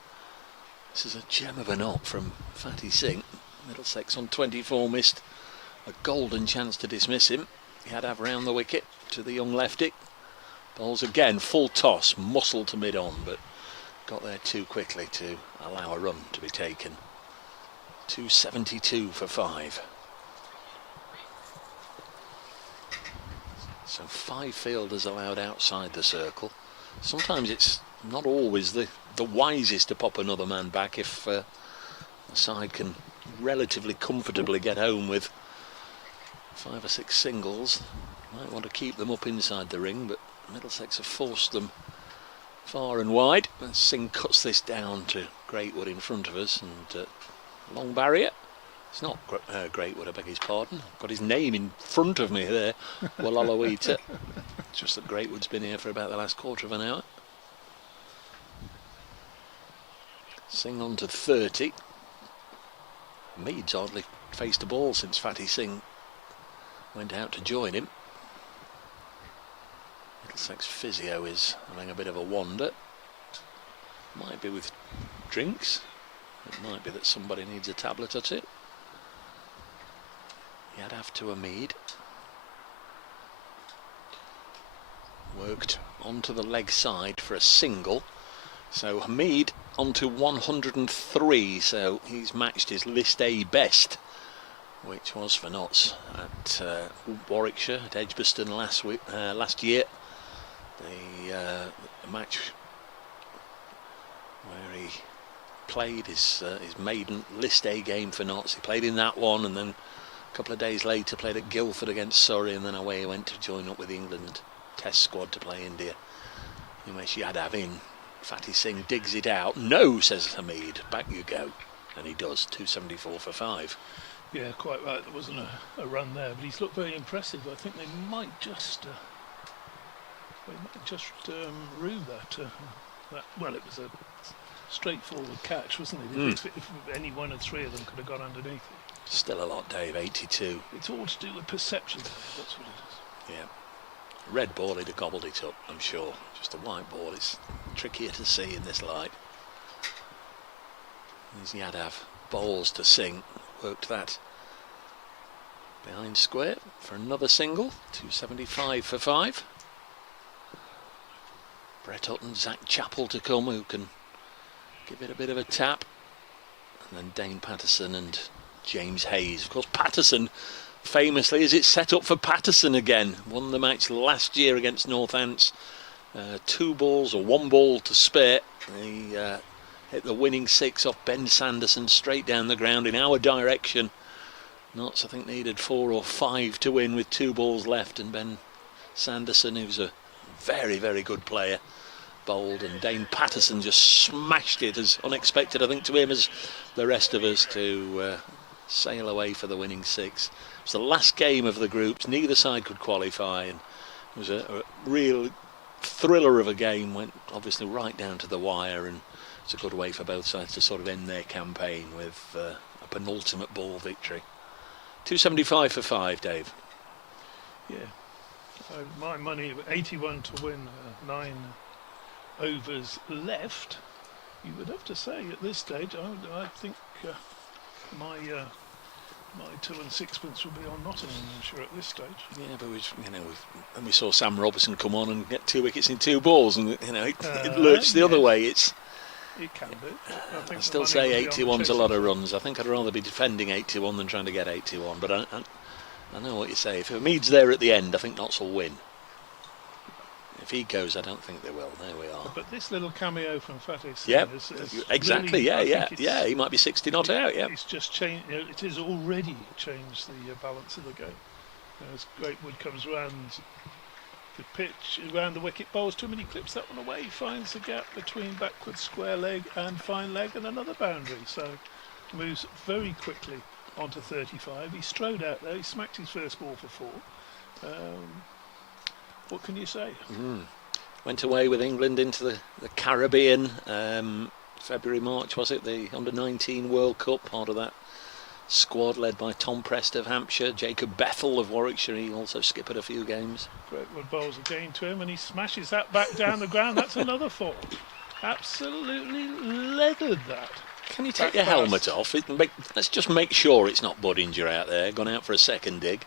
This is a gem of a knock from Fatty Singh. Middlesex on 24 missed a golden chance to dismiss him. He had to have round the wicket to the young lefty. Bowls again, full toss, muscle to mid-on, but got there too quickly to allow a run to be taken. 272 for 5. So 5 fielders allowed outside the circle. Sometimes it's not always the wisest to pop another man back if the side can relatively comfortably get home with 5 or 6 singles. Might want to keep them up inside the ring, but Middlesex have forced them far and wide. And Singh cuts this down to Greatwood in front of us, and long barrier. It's not Greatwood, I beg his pardon. I've got his name in front of me there. Wallalawita. Just that Greatwood's been here for about the last quarter of an hour. Singh on to 30. Hamid's hardly faced a ball since Fatty Singh went out to join him. Middlesex physio is having a bit of a wander. Might be with drinks. It might be that somebody needs a tablet or two. Yadav to Hamid. Worked onto the leg side for a single. So Hamid onto 103, so he's matched his List A best, which was for Notts at Warwickshire, at Edgbaston last year. The match where he played his maiden List A game for Notts. He played in that one, and then a couple of days later played at Guildford against Surrey, and then away he went to join up with the England Test squad to play India. Umesh Yadav in. Fatty Singh digs it out. No, says Hamid. Back you go. And he does. 274 for 5. Yeah, quite right. There wasn't a run there, but he's looked very impressive. I think they might just rue that. Well, it was a straightforward catch, wasn't it? If any one of three of them could have gone underneath it. Still a lot, Dave. 82. It's all to do with perception, Dave. That's what it is. Yeah. Red ball, he'd have gobbled it up, I'm sure. Just a white ball, it's trickier to see in this light. There's Yadav, bowls to Singh, worked that behind square for another single, 275 for 5. Brett Hutton, Zach Chappell to come, who can give it a bit of a tap. And then Dane Patterson and James Hayes. Of course, Patterson, famously, is it set up for Patterson again? Won the match last year against Northants. 2 balls or 1 ball to spare. He hit the winning 6 off Ben Sanderson straight down the ground in our direction. Notts, I think, needed 4 or 5 to win with 2 balls left, and Ben Sanderson, who's a very, very good player, bowled, and Dane Patterson just smashed it, as unexpected, I think, to him as the rest of us, to sail away for the winning 6. It was the last game of the groups. Neither side could qualify, and it was a real thriller of a game. Went obviously right down to the wire, and it's a good way for both sides to sort of end their campaign with a penultimate ball victory. 275 for 5, Dave. Yeah, my money, 81 to win, 9 overs left. You would have to say at this stage, I think my 2 and 6pence will be on Nottinghamshire at this stage. Yeah, but we saw Sam Robertson come on and get 2 wickets in 2 balls, and it lurched the other way. It can be. I still say 81's a lot of runs. I think I'd rather be defending 81 than trying to get 81. But I know what you say. If Hamid's there at the end, I think Notts will win. If he goes, I don't think they will. There we are. But this little cameo from Fatih Singh, yeah, exactly. Really, yeah. He might be 60 not out. Yeah, it's just changed. It has already changed the balance of the game. As Greatwood comes round the pitch, around the wicket, bowls too many, clips that one away, finds the gap between backward square leg and fine leg, and another boundary. So moves very quickly onto 35. He strode out there. He smacked his first ball for 4. What can you say? Went away with England into the Caribbean, February, March, was it? The Under-19 World Cup, part of that squad led by Tom Prest of Hampshire, Jacob Bethel of Warwickshire. He also skippered a few games. Greatwood bowls again to him, and he smashes that back down the ground. That's another 4. Absolutely leathered that. Can you take your helmet off? Let's just make sure it's not Budinger out there, gone out for a second dig.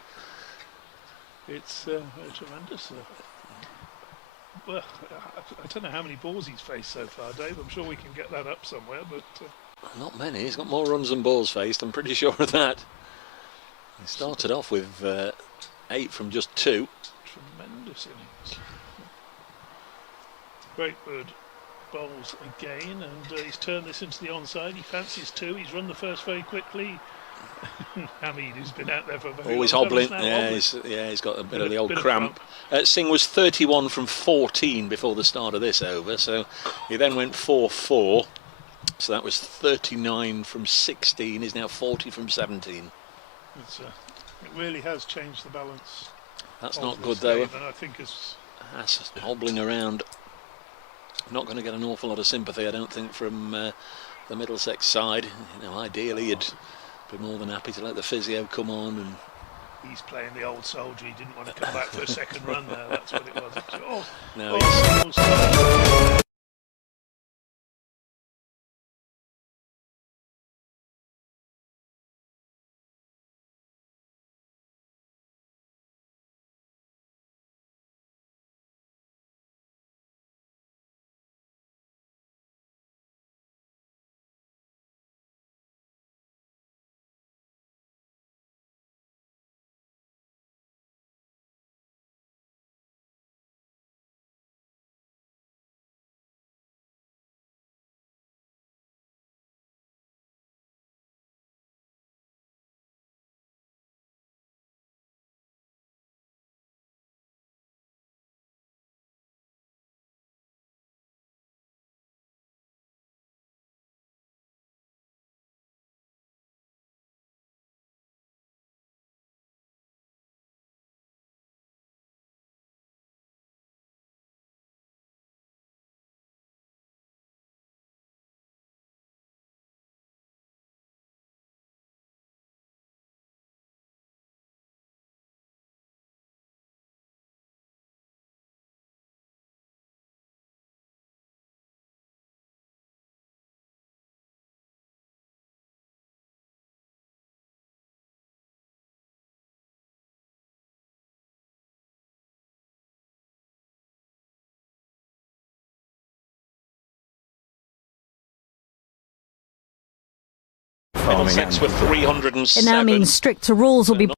It's tremendous. Well, I don't know how many balls he's faced so far, Dave. I'm sure we can get that up somewhere, but not many. He's got more runs than balls faced. I'm pretty sure of that. He started off with 8 from just 2. Tremendous innings. Greatwood bowls again, and he's turned this into the onside. He fancies 2. He's run the first very quickly. Hamid, who's been out there for very always hobbling. He's got a bit of the old cramp. Singh was 31 from 14 before the start of this over, so he then went 4-4. So that was 39 from 16. He's now 40 from 17. It really has changed the balance. That's not good though. And I think that's hobbling around. Not going to get an awful lot of sympathy, I don't think, from the Middlesex side. Ideally, you'd be more than happy to let the physio come on and he's playing the old soldier. He didn't want to come back for a second run there. That's what it was. No, Middlesex were 307. It now means stricter rules will be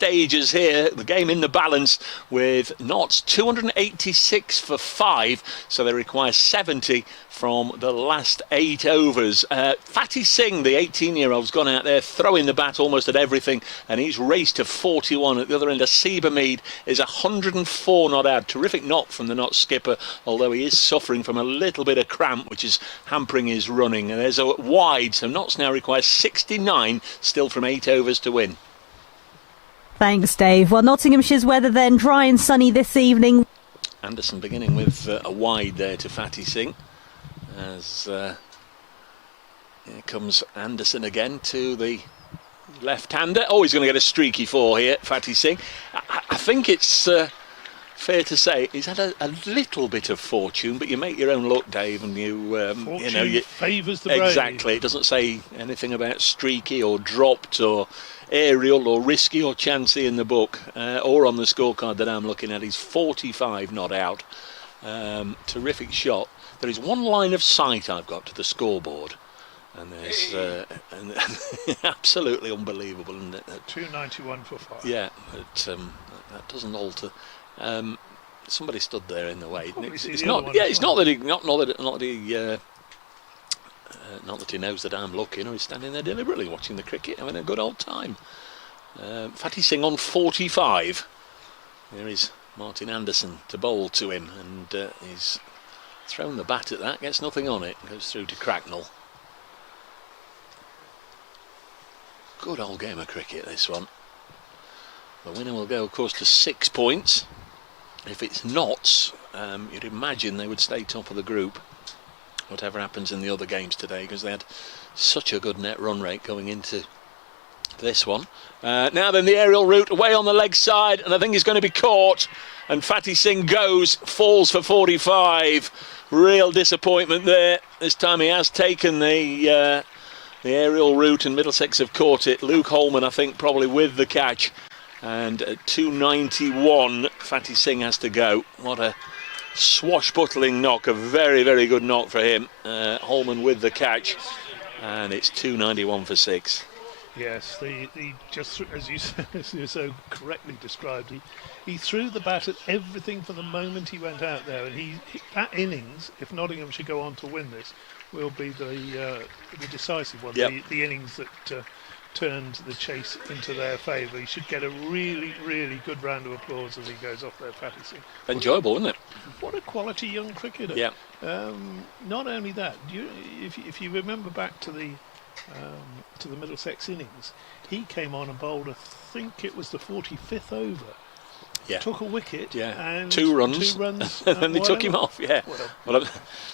Stages here, the game in the balance with Notts 286 for 5, so they require 70 from the last 8 overs. Fatty Singh, the 18-year-old's gone out there throwing the bat almost at everything, and he's raced to 41. At the other end, Asiba Mead is 104 not out. Terrific knock from the Notts skipper, although he is suffering from a little bit of cramp, which is hampering his running. And there's a wide, so Notts now requires 69 still from 8 overs to win. Thanks, Dave. Well, Nottinghamshire's weather then dry and sunny this evening. Anderson beginning with a wide there to Fatty Singh. As here comes Anderson again to the left-hander. Oh, he's going to get a streaky 4 here, Fatty Singh. I think it's fair to say he's had a little bit of fortune, but you make your own luck, Dave, and fortune favours the brave. Exactly. It doesn't say anything about streaky or dropped or aerial or risky or chancy in the book or on the scorecard that I'm looking at. He's 45 not out. Terrific shot. There is one line of sight I've got to the scoreboard, and there's absolutely unbelievable, isn't it? 291 for 5. Yeah, but that doesn't alter. Somebody stood there in the way. It's not. Yeah, it's not that he knows that I'm looking, or he's standing there deliberately watching the cricket, having a good old time. Fatty Singh on 45. There is Martin Anderson to bowl to him, and he's thrown the bat at that, gets nothing on it, goes through to Cracknell. Good old game of cricket, this one. The winner will go, of course, to 6 points. If it's Notts, you'd imagine they would stay top of the group, whatever happens in the other games today, because they had such a good net run rate going into this one. Now then, the aerial route away on the leg side, and I think he's going to be caught, and Fatty Singh falls for 45. Real disappointment there. This time he has taken the aerial route, and Middlesex have caught it. Luke Holman, I think, probably with the catch. And at 291, Fatty Singh has to go. What a swashbuckling knock, a very, very good knock for him. Holman with the catch, and it's 291 for 6. Yes, he just, as you so correctly described, he threw the bat at everything from the moment he went out there, and that innings, if Nottinghamshire go on to win this, will be the decisive one. Yep. The innings that turned the chase into their favour. He should get a really, really good round of applause as he goes off there practicing. Enjoyable, isn't it? What a quality young cricketer. Yeah. Not only that, if you remember back to the Middlesex innings, he came on and bowled, I think it was the 45th over. Yeah. Took a wicket. Yeah. And 2 runs. and then they took him off. Yeah. Well,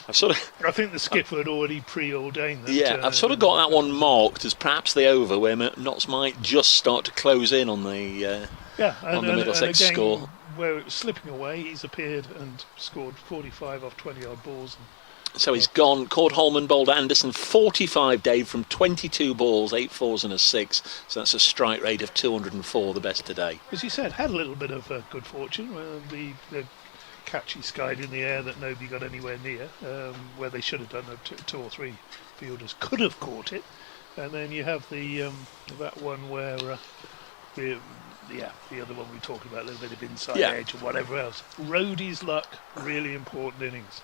I've sort of. I think the skipper had already preordained that. Yeah, I've sort of got that one marked as perhaps the over where Notts might just start to close in on the on the Middlesex and again, score. Where it was slipping away, he's appeared and scored 45 off 20-odd balls. So he's gone. Cord Holman bowled Anderson 45, Dave, from 22 balls, 8 fours and a 6. So that's a strike rate of 204, the best today. As you said, had a little bit of good fortune. The catch he skied in the air that nobody got anywhere near, where they should have done. 2 or 3 fielders could have caught it. And then you have that one where the other one we talked about, a little bit of inside edge or whatever else. Rode his luck, really important innings.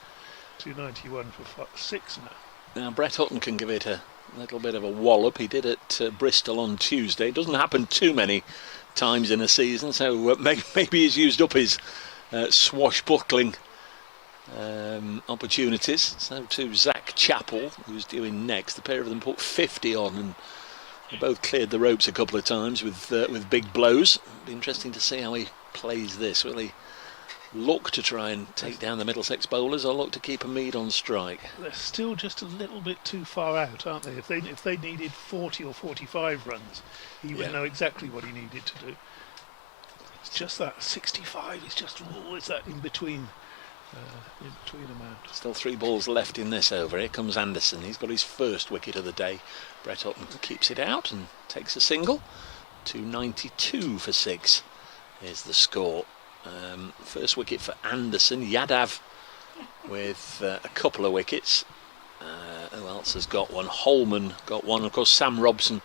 291 for 6 now. Now Brett Hutton can give it a little bit of a wallop. He did at Bristol on Tuesday. It doesn't happen too many times in a season, so maybe he's used up his swashbuckling opportunities. So to Zach Chappell, who's due in next. The pair of them put 50 on, and they both cleared the ropes a couple of times with big blows. It'll be interesting to see how he plays this. Will he look to try and take down the Middlesex bowlers, or look to keep Hamid on strike? They're still just a little bit too far out, aren't they? If they needed 40 or 45 runs, he would know exactly what he needed to do. It's just that 65 is just always that in between amount. Still 3 balls left in this over. Here comes Anderson. He's got his first wicket of the day. Brett Hutton keeps it out and takes a single. 292 for 6 is the score. First wicket for Anderson. Yadav with a couple of wickets. Who else has got one? Holman got one. Of course, Sam Robson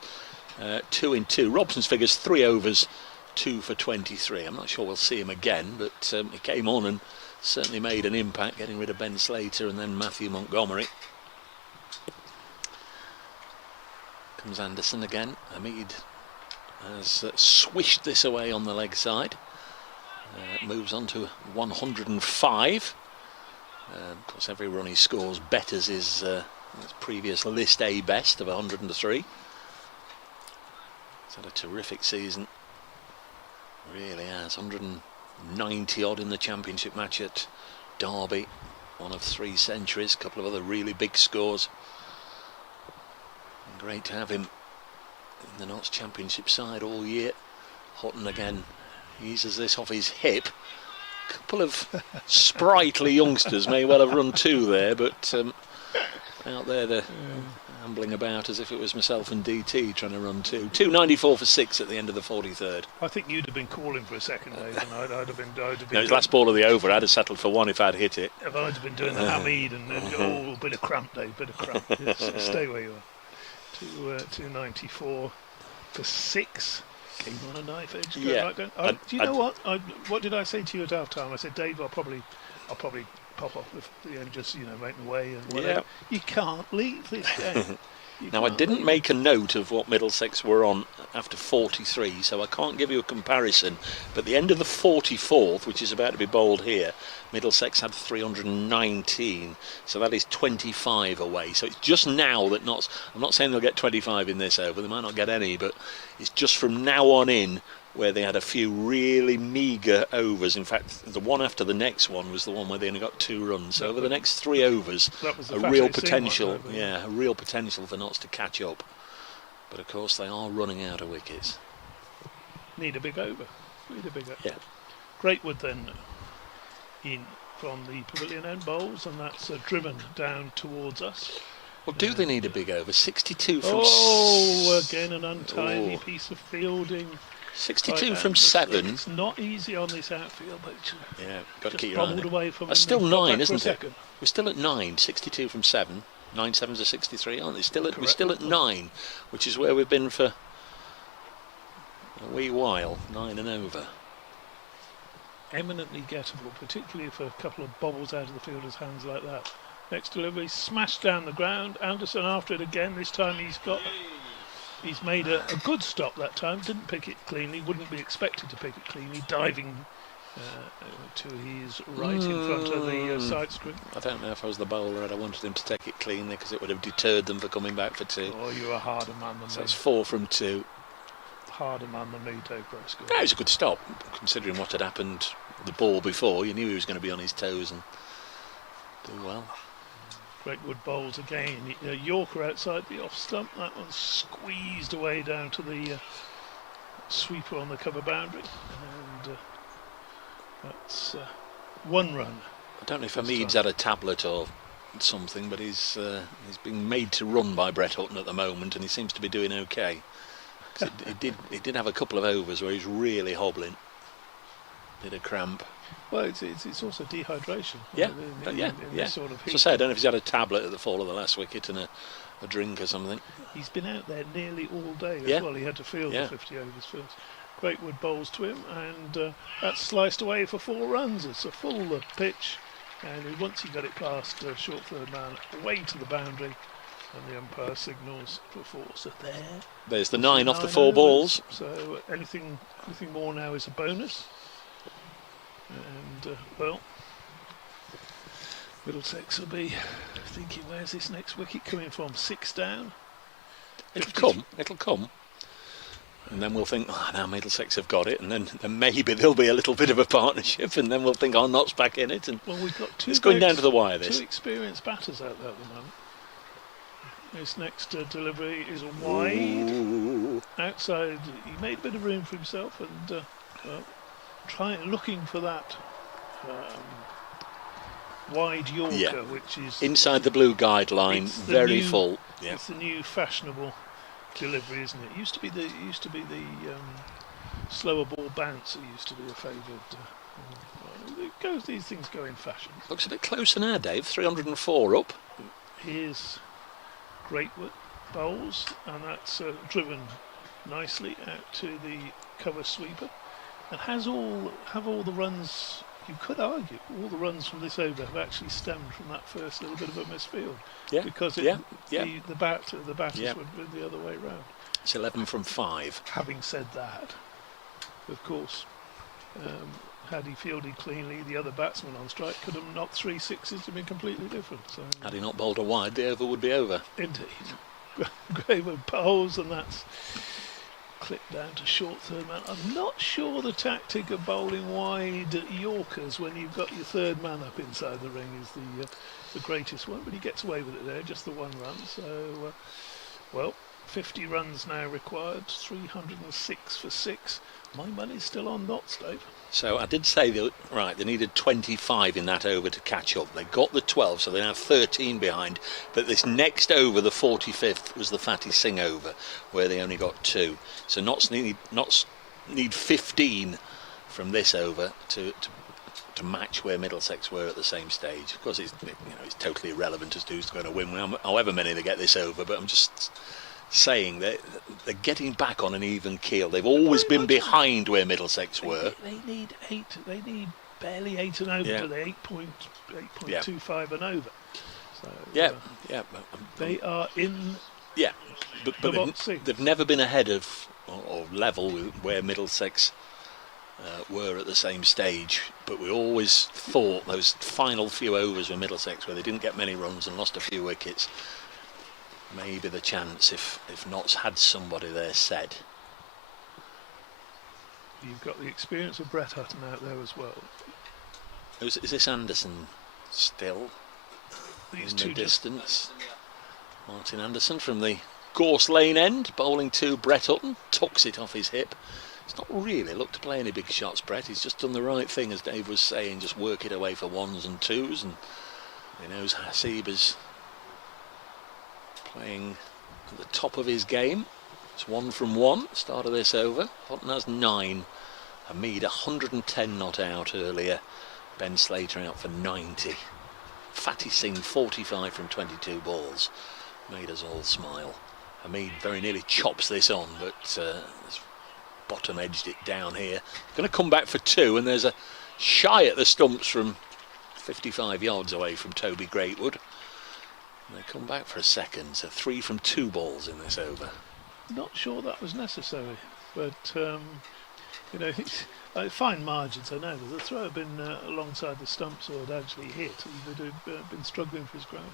2 in 2. Robson's figures 3 overs, 2 for 23. I'm not sure we'll see him again, but he came on and certainly made an impact, getting rid of Ben Slater and then Matthew Montgomery. Comes Anderson again. Hamid has swished this away on the leg side. Moves on to 105. Of course, every run he scores betters his previous list A best of 103. He's had a terrific season. Really has. 190 odd in the championship match at Derby. One of 3 centuries. A couple of other really big scores. And great to have him in the Notts Championship side all year. Hutton again eases this off his hip. A couple of sprightly youngsters may well have run 2 there, but out there they're ambling about as if it was myself and DT trying to run 2. 294 for 6 at the end of the 43rd. I think you'd have been calling for a second, Dave, and I'd have been. No, his last ball of the over, I'd have settled for 1 if I'd hit it. If I'd have been doing the Hamid and a bit of cramp, Dave, bit of cramp. Stay where you are. 294 for 6. Came on a knife edge. Right down. Do you know what? What did I say to you at half time? I said, Dave, I'll probably pop off the end, just make my way and whatever. You can't leave this game. Now, I didn't make a note of what Middlesex were on after 43, so I can't give you a comparison. But the end of the 44th, which is about to be bowled here, Middlesex had 319, so that is 25 away. So it's just now that Notts, I'm not saying they'll get 25 in this over, they might not get any, but it's just from now on in where they had a few really meagre overs. In fact, the one after the next one was the one where they only got 2 runs. So over the next 3 overs, a real potential, a real potential for Notts to catch up. But of course, they are running out of wickets. Need a big over. Yeah. Greatwood then in from the pavilion end bowls, and that's driven down towards us. Well, do they need a big over? 62 from... Oh, again an untidy piece of fielding. 62 from 7. It's not easy on this outfield, but got to keep your eye on it. Away from That's still 9, isn't it? We're still at 9. 62 from 7. 9 sevens are 63, aren't they? We're still at 9, which is where we've been for A wee while, 9 and over. Eminently gettable, particularly if a couple of bobbles out of the fielder's hands like that. Next delivery, smashed down the ground. Anderson after it again. This time he's made a good stop that time. Didn't pick it cleanly. Wouldn't be expected to pick it cleanly. Diving to his right in front of the side screen. I don't know if I was the bowler and I wanted him to take it cleanly because it would have deterred them for coming back for 2. Oh, you're a harder man than me. So it's 4 from 2. Harder man than me, Dave Prescott. Yeah, it was a good stop, considering what had happened the ball before. You knew he was going to be on his toes and do well. Greatwood bowls again. Yorker outside the off stump. That one's squeezed away down to the sweeper on the cover boundary. And that's 1 run. I don't know if Hamid's had a tablet or something, but he's being made to run by Brett Hutton at the moment, and he seems to be doing okay. He did have a couple of overs where he's really hobbling. Did a cramp. Well, it's also dehydration. Yeah, This sort of heat. So I say, I don't know if he's had a tablet at the fall of the last wicket and a drink or something. He's been out there nearly all day as well. He had to field the 50 overs first. Greatwood bowls to him, and that's sliced away for 4 runs. It's a full pitch, and once he got it past short third man, away to the boundary, and the umpire signals for 4. So there's the 9 off the 4 balls. So anything more now is a bonus. And well, Middlesex will be thinking, where's this next wicket coming from? 6 down. It'll come. And then we'll think, now Middlesex have got it, and then maybe there'll be a little bit of a partnership, and then we'll think, Not's back in it. And well, we've got 2. It's going down to the wire. This 2 experienced batters out there at the moment. This next delivery is a wide. Ooh. Outside, he made a bit of room for himself, and looking for that wide Yorker, which is inside the blue guideline, very full. Yeah. It's the new fashionable delivery, isn't it? It used to be the slower ball bounce that used to be a favoured. These things go in fashion. Looks a bit closer now, Dave. 304 up. Here's Greatwood bowls, and that's driven nicely out to the cover sweeper, and have all the runs. You could argue all the runs from this over have actually stemmed from that first little bit of a misfield. Yeah. Because the batters were the other way round. It's 11 from 5. Having said that, of course, had he fielded cleanly, the other batsman on strike could have knocked 3 sixes to be completely different. So had he not bowled a wide, the over would be over. Indeed. Greatwood bowls, and that's clipped down to short third man. I'm not sure the tactic of bowling wide Yorkers when you've got your third man up inside the ring is the greatest one, but he gets away with it there, just the 1 run. So, well, 50 runs now required, 306 for 6. My money's still on Notts, Dave. So I did say they needed 25 in that over to catch up. They got the 12, so they're now 13 behind. But this next over, the 45th, was the Fatty Singh over, where they only got 2. So Notts need 15 from this over to match where Middlesex were at the same stage. Of course, it's totally irrelevant as to who's going to win, however many they get this over. But I'm just saying that they're getting back on an even keel. They've always been behind where Middlesex were. They need 8. They need barely 8 and over. To the 8.25 and over. So, they are in. Yeah, but they've never been ahead of or level with where Middlesex were at the same stage. But we always thought those final few overs with Middlesex, where they didn't get many runs and lost a few wickets, maybe the chance if Notts had somebody there set. You've got the experience of Brett Hutton out there as well. Is this Anderson still These in two the distance? Martin Anderson from the Gorse Lane end, bowling to Brett Hutton, tucks it off his hip. He's not really looked to play any big shots, Brett. He's just done the right thing, as Dave was saying, just work it away for 1s and 2s, and he knows Hasib is playing at the top of his game. It's 1 from 1, start of this over. Hutton has 9. Hamid 110 not out earlier. Ben Slater out for 90. Fatty Singh 45 from 22 balls. Made us all smile. Hamid very nearly chops this on, but bottom edged it down here. Going to come back for 2, and there's a shy at the stumps from 55 yards away from Toby Greatwood. And they come back for a second, so 3 from 2 balls in this over. Not sure that was necessary, but you know, fine margins. I know the throw had been alongside the stumps or had actually hit. He would have been struggling for his ground.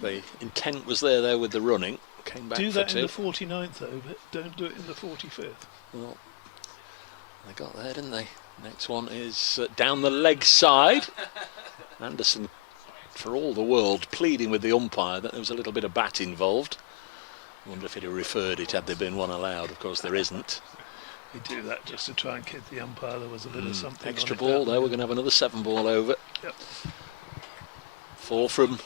The intent was there though with the running. Came back do for that 2. in the 49th over. Don't do it in the 45th. Well, they got there, didn't they? Next one is down the leg side. Anderson, for all the world, pleading with the umpire that there was a little bit of bat involved. I wonder if he'd have referred it had there been one allowed. Of course, there isn't. You do that just to try and kid the umpire there was a bit of something. Extra ball, though. We're going to have another 7 ball over. Yep. 4 from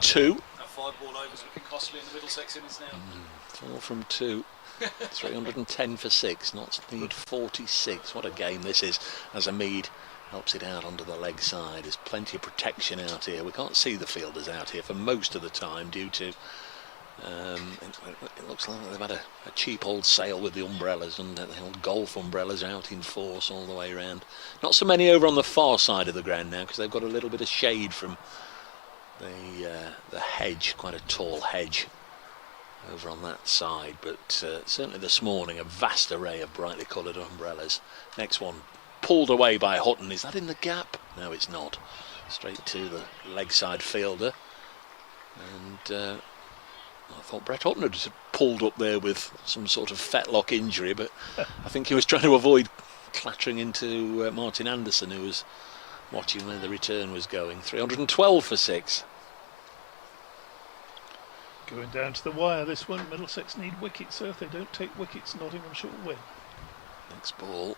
2. 5 ball overs looking costly in the Middlesex innings now. 4 from 2. 310 for 6. Not need 46. What a game this is as Hamid helps it out onto the leg side. There's plenty of protection out here. We can't see the fielders out here for most of the time due to it looks like they've had a cheap old sale with the umbrellas, and the old golf umbrellas out in force all the way around. Not so many over on the far side of the ground now because they've got a little bit of shade from the hedge, quite a tall hedge over on that side, but certainly this morning a vast array of brightly coloured umbrellas. Next one pulled away by Hutton. Is that in the gap? No, it's not. Straight to the leg side fielder, and I thought Brett Hutton had pulled up there with some sort of fetlock injury, but I think he was trying to avoid clattering into Martin Anderson, who was watching where the return was going. 312 for 6. Going down to the wire, this one. Middlesex need wickets, so if they don't take wickets, Nottinghamshire will win. Next ball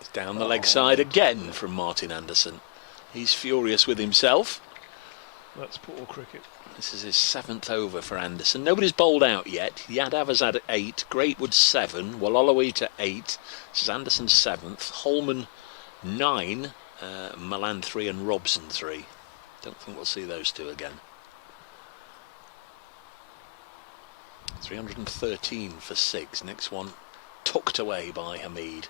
is down the leg side again from Martin Anderson. He's furious with himself. That's poor cricket. This is his 7th over for Anderson. Nobody's bowled out yet. Yadava's had 8, Greatwood 7, Wallalowy to 8. This is Anderson's 7th, Holman 9, Milan 3 and Robson 3. Don't think we'll see those two again. 313 for 6. Next one tucked away by Hamid.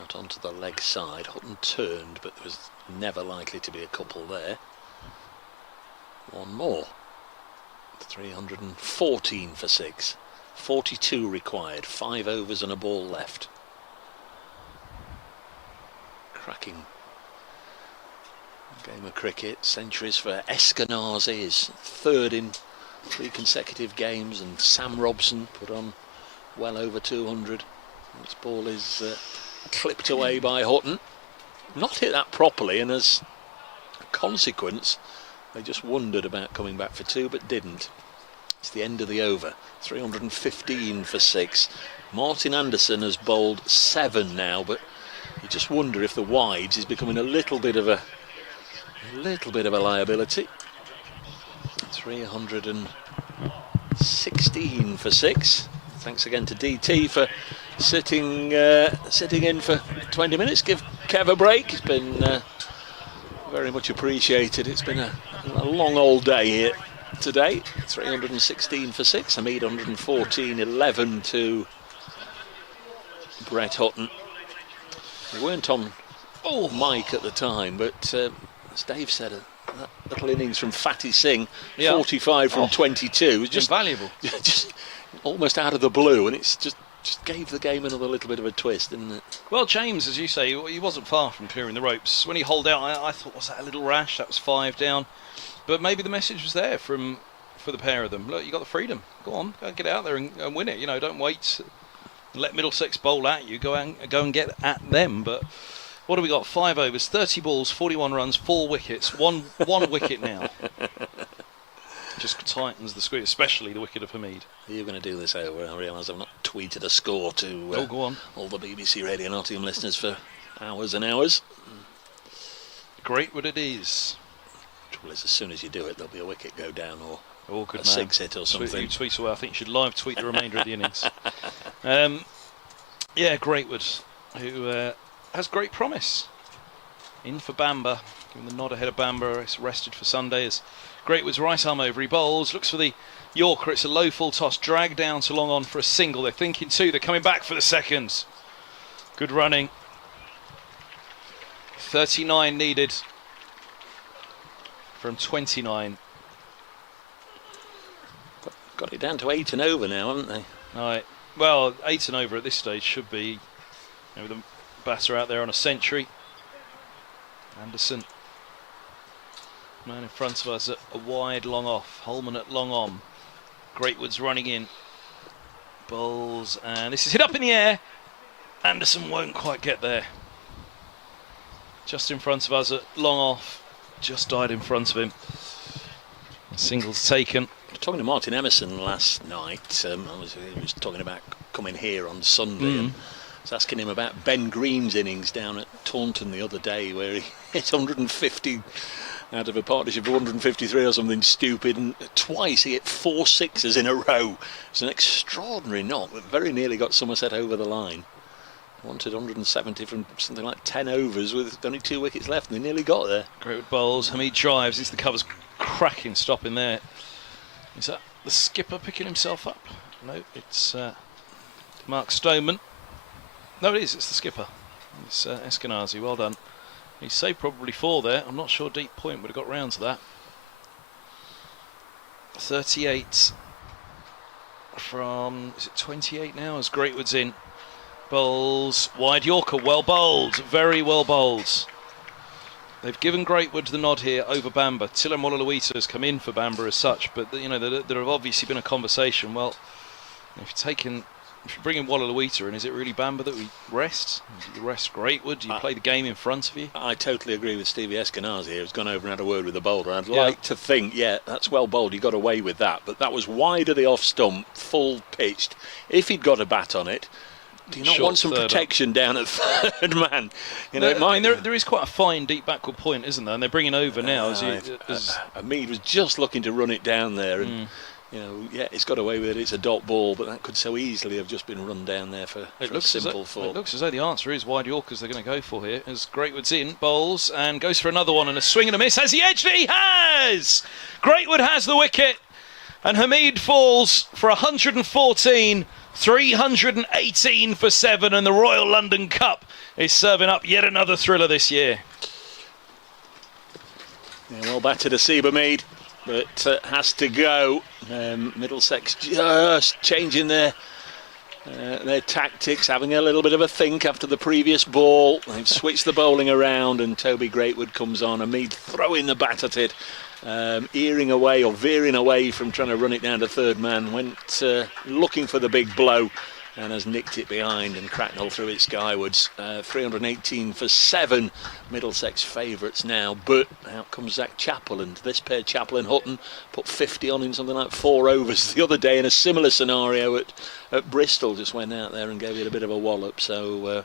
Out onto the leg side. Hutton turned, but there was never likely to be a couple there. One more. 314 for 6. 42 required. 5 overs and a ball left. Cracking game of cricket. Centuries for Eskinazi, his 3rd in 3 consecutive games, and Sam Robson put on well over 200. This ball is clipped away by Hutton. Not hit that properly, and as a consequence they just wondered about coming back for 2 but didn't. It's the end of the over. 315 for 6. Martin Anderson has bowled 7 now, but you just wonder if the wides is becoming a little bit of a liability. 316 for 6. Thanks again to DT for sitting in for 20 minutes. Give Kev a break. It's been very much appreciated. It's been a long old day here today. 316 for 6. Hamid 114, 11 to Brett Hutton. We weren't on mic at the time, but as Dave said, that little innings from Fatty Singh, 45 from 22, was just invaluable. Just almost out of the blue, and it's just gave the game another little bit of a twist, didn't it? Well, James, as you say, he wasn't far from clearing the ropes. When he holed out, I thought, was that a little rash? That was 5 down. But maybe the message was there for the pair of them. Look, you got the freedom. Go on, go get out there and win it. You know, don't wait. Let Middlesex bowl at you. Go and get at them. But what have we got? 5 overs, 30 balls, 41 runs, 4 wickets. One wicket now. Just tightens the squeeze, especially the wicket of Hamid. You're going to do this over. I realise I've not tweeted a score to go on. All the BBC Radio Nottingham listeners for hours and hours. Greatwood it is. Trouble is, as soon as you do it, there'll be a wicket go down or good a 6 hit or something. You tweet away. I think you should live tweet the remainder of the innings. Yeah, Greatwood, who has great promise. In for Bamber, giving the nod ahead of Bamber. It's rested for Sunday as Greatwood's right arm over. He bowls, looks for the Yorker. It's a low full toss, dragged down to long on for a single. They're thinking two, they're coming back for the second. Good running. 39 needed from 29. Got it down to 8 and over now, haven't they? Right. Well, 8 and over at this stage should be, with the batter out there on a century. Anderson, man in front of us, at a wide long off. Holman at long on. Greatwood's running in. Bowls, and this is hit up in the air. Anderson won't quite get there. Just in front of us at long off. Just died in front of him. Singles taken. Talking to Martin Emerson last night, he was talking about coming here on Sunday, and I was asking him about Ben Green's innings down at Taunton the other day, where he hit 150 out of a partnership of 153 or something stupid, and twice he hit 4 sixes in a row. It's an extraordinary knock that very nearly got Somerset over the line. Wanted 170 from something like 10 overs with only 2 wickets left, and they nearly got there. Greatwood bowls, Hamid drives. This is the cover's cracking stop in there. Is that the skipper picking himself up? No, it's Mark Stoneman. No, it is. It's the skipper. It's Eskinazi. Well done. He saved probably 4 there. I'm not sure deep point would have got round to that. 38 from, is it 28 now as Greatwood's in. Bowls, wide Yorker, well bowled, very well bowled. They've given Greatwood the nod here over Bamber. Tilam Walaluita has come in for Bamber as such, but there have obviously been a conversation. Well, if you bring in Walaluita in, is it really Bamber that we rest? Do you rest Greatwood? Do you play the game in front of you? I totally agree with Stevie Eskinazi here, who's gone over and had a word with the bowler. I'd like to think, yeah, that's well bowled, he got away with that, but that was wide of the off stump, full pitched. If he'd got a bat on it, do you not want some protection down at third man? You know, there is quite a fine deep backward point, isn't there? And they're bringing over now. Hamid was just looking to run it down there, and it's got away with it. It's a dot ball, but that could so easily have just been run down there for a simple four. It looks as though the answer is wide Yorkers they're going to go for here. As Greatwood's in, bowls and goes for another one, and a swing and a miss. Has he edged it? He has! Greatwood has the wicket, and Hamid falls for 114. 318 for 7, and the Royal London Cup is serving up yet another thriller this year. Yeah, well battered Asiba Mead, but has to go. Middlesex just changing their tactics, having a little bit of a think after the previous ball. They've switched the bowling around, and Toby Greatwood comes on, and Mead throwing the bat at it. Earing away or veering away from trying to run it down to third man, went looking for the big blow and has nicked it behind, and Cracknell threw it skywards. 318 for 7, Middlesex favourites now, but out comes Zach Chappell, and this pair, Chappell and Hutton, put 50 on in something like 4 overs the other day in a similar scenario at Bristol. Just went out there and gave it a bit of a wallop, so